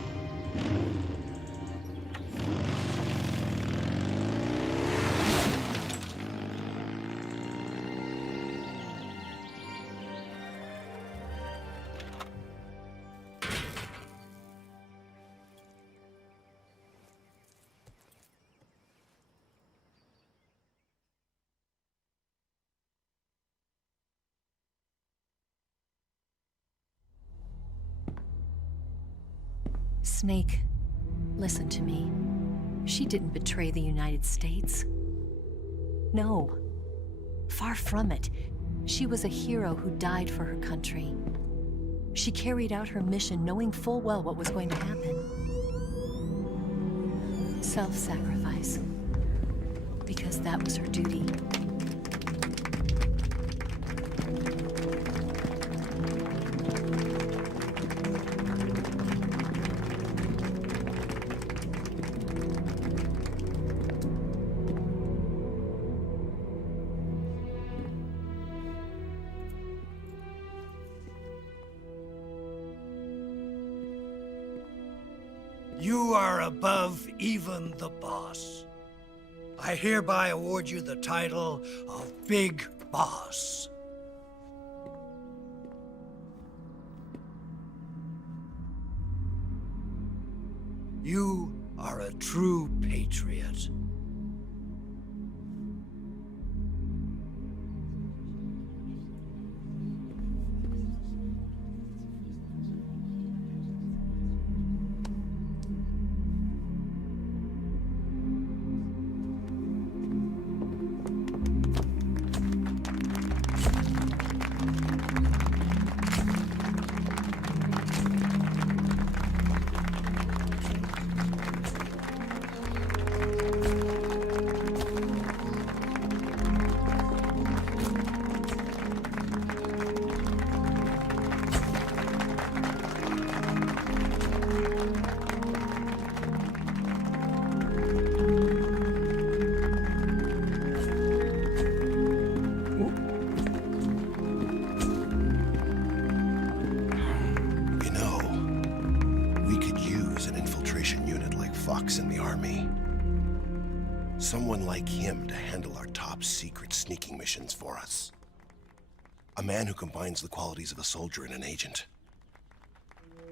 Snake, listen to me. She didn't betray the United States. No. Far from it. She was a hero who died for her country. She carried out her mission knowing full well what was going to happen. Self-sacrifice. Because that was her duty. You are above even the boss. I hereby award you the title of Big Boss. You are a true patriot. In the army. Someone like him to handle our top secret sneaking missions for us. A man who combines the qualities of a soldier and an agent.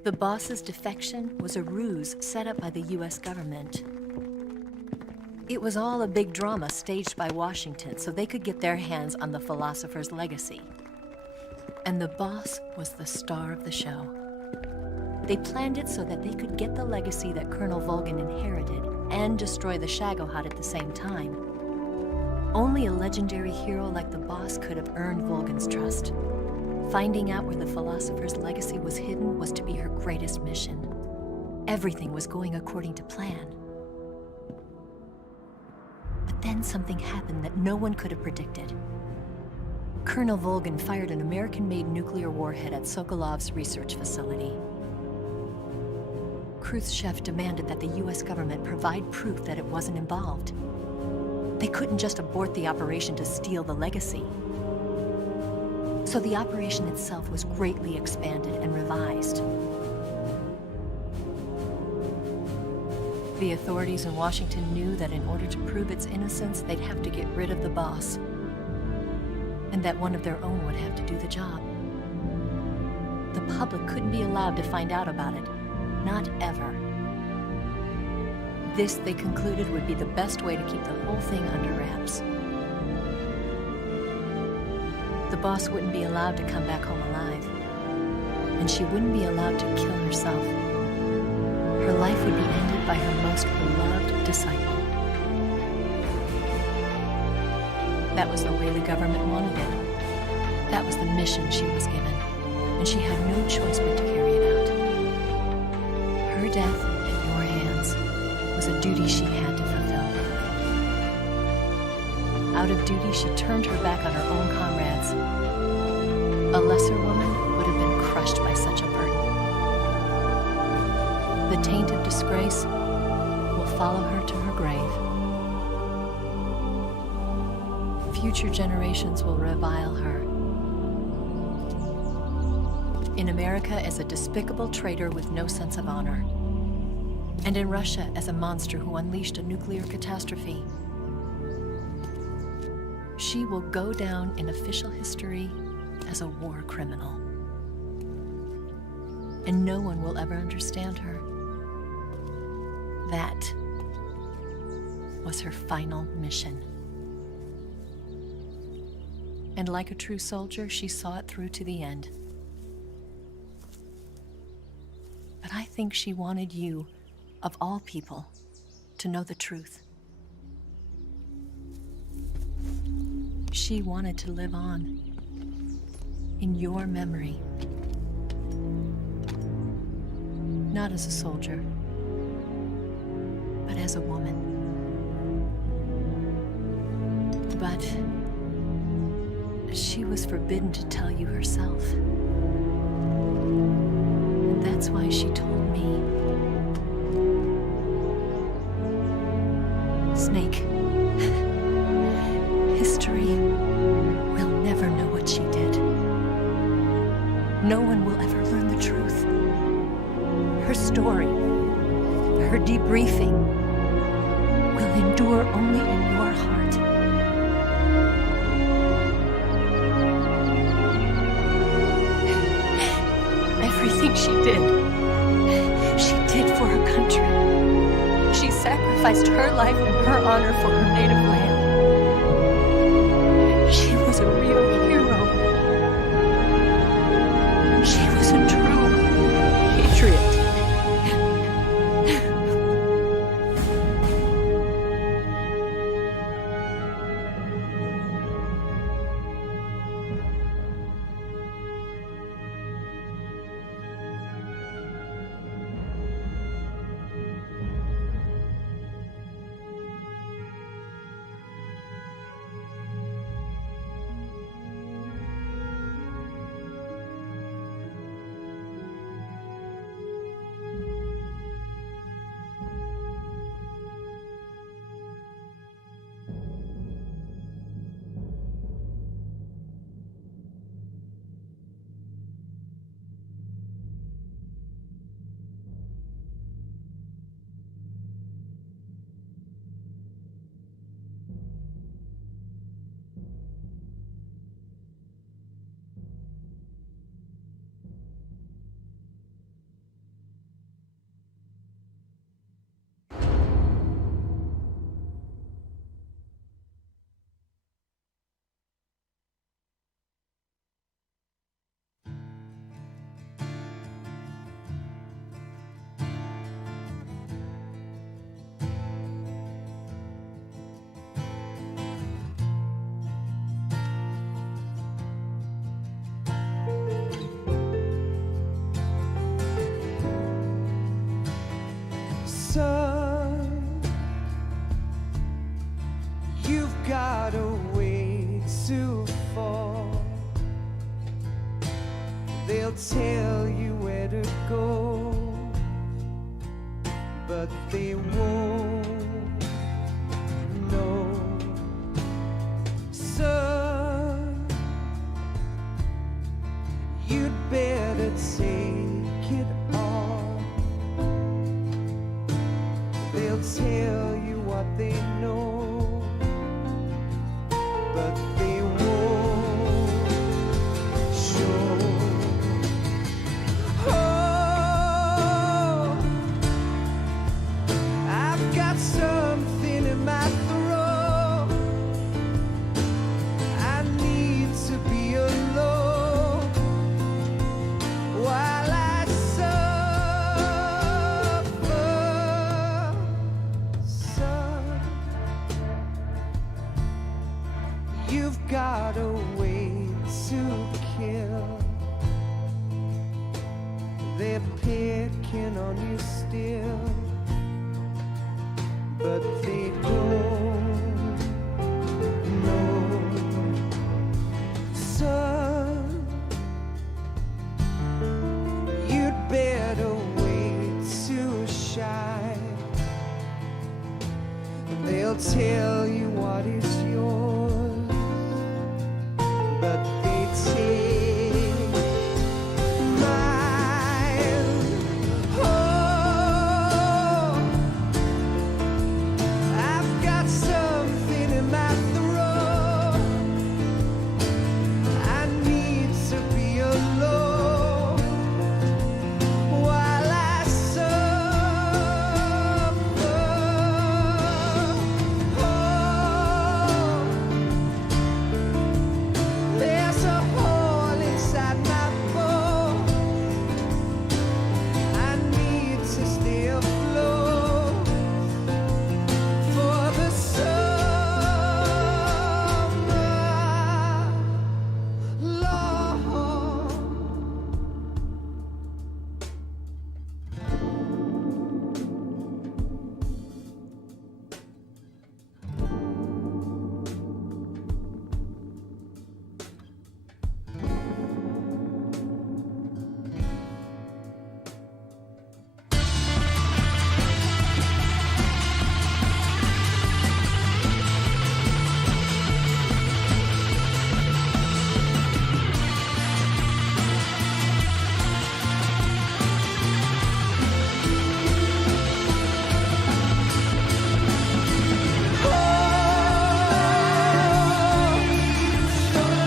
The boss's defection was a ruse set up by the US government. It was all a big drama staged by Washington so they could get their hands on the philosopher's legacy. And the boss was the star of the show. They planned it so that they could get the legacy that Colonel Volgin inherited and destroy the Shagohod at the same time. Only a legendary hero like the boss could have earned Volgin's trust. Finding out where the philosopher's legacy was hidden was to be her greatest mission. Everything was going according to plan. But then something happened that no one could have predicted. Colonel Volgin fired an American-made nuclear warhead at Sokolov's research facility. Khrushchev demanded that the US government provide proof that it wasn't involved. They couldn't just abort the operation to steal the legacy. So the operation itself was greatly expanded and revised. The authorities in Washington knew that in order to prove its innocence, they'd have to get rid of the boss. And that one of their own would have to do the job. The public couldn't be allowed to find out about it. Not ever. This, they concluded, would be the best way to keep the whole thing under wraps. The boss wouldn't be allowed to come back home alive. And she wouldn't be allowed to kill herself. Her life would be ended by her most beloved disciple. That was the way the government wanted it. That was the mission she was given. And she had no choice but to carry it out. Her death at your hands was a duty she had to fulfill. Out of duty, she turned her back on her own comrades. A lesser woman would have been crushed by such a burden. The taint of disgrace will follow her to her grave. Future generations will revile her. In America as a despicable traitor with no sense of honor. And in Russia as a monster who unleashed a nuclear catastrophe. She will go down in official history as a war criminal. And no one will ever understand her. That was her final mission. And like a true soldier, she saw it through to the end. But I think she wanted you, of all people, to know the truth. She wanted to live on in your memory. Not as a soldier, but as a woman. But she was forbidden to tell you herself. And that's why she told me. Snake, history will never know what she did. No one will ever learn the truth. Her story, her debriefing, will endure only in your heart. Everything she did for her country. She sacrificed her life and her honor for her native land. She was a real hero. She was a true patriot. You've got a way to fall. They'll tell you where to go, but they won't know. Son, you'd better take it on. They'll tell you what they know, but they won't show. Oh, I've got something in my throat. I need to be alone while I suffer. Son, you've got a way to kill. They're picking on you still, but they don't know. shine. They'll tell you what is yours, but they take mine. Oh, I've got something in my throat. I need to be alone while I suffer. There's a hole inside my bones. I need to stay afloat for the summer, Lord.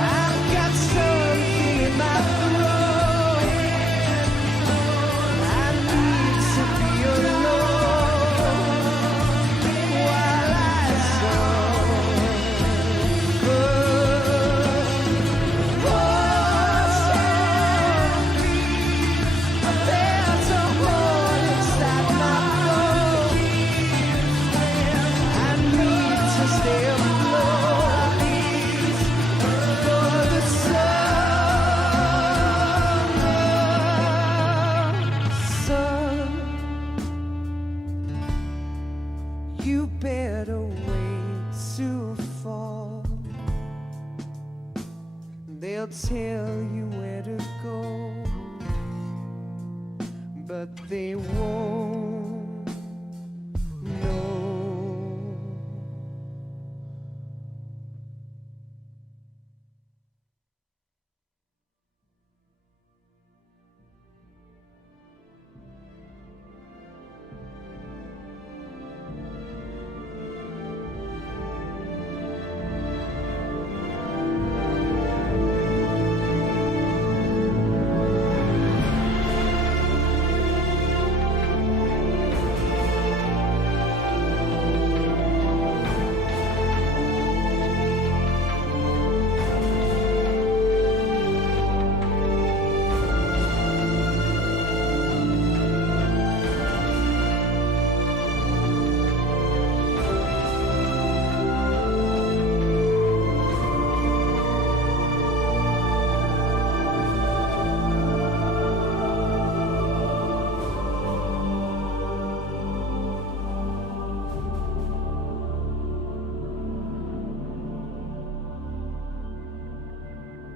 I've got something in my throat. I need to be alone while I suffer. There's a hole inside my bones. I need to stay afloat for the summer. Son, you better wait to fall. They'll tell you where to go, but they won't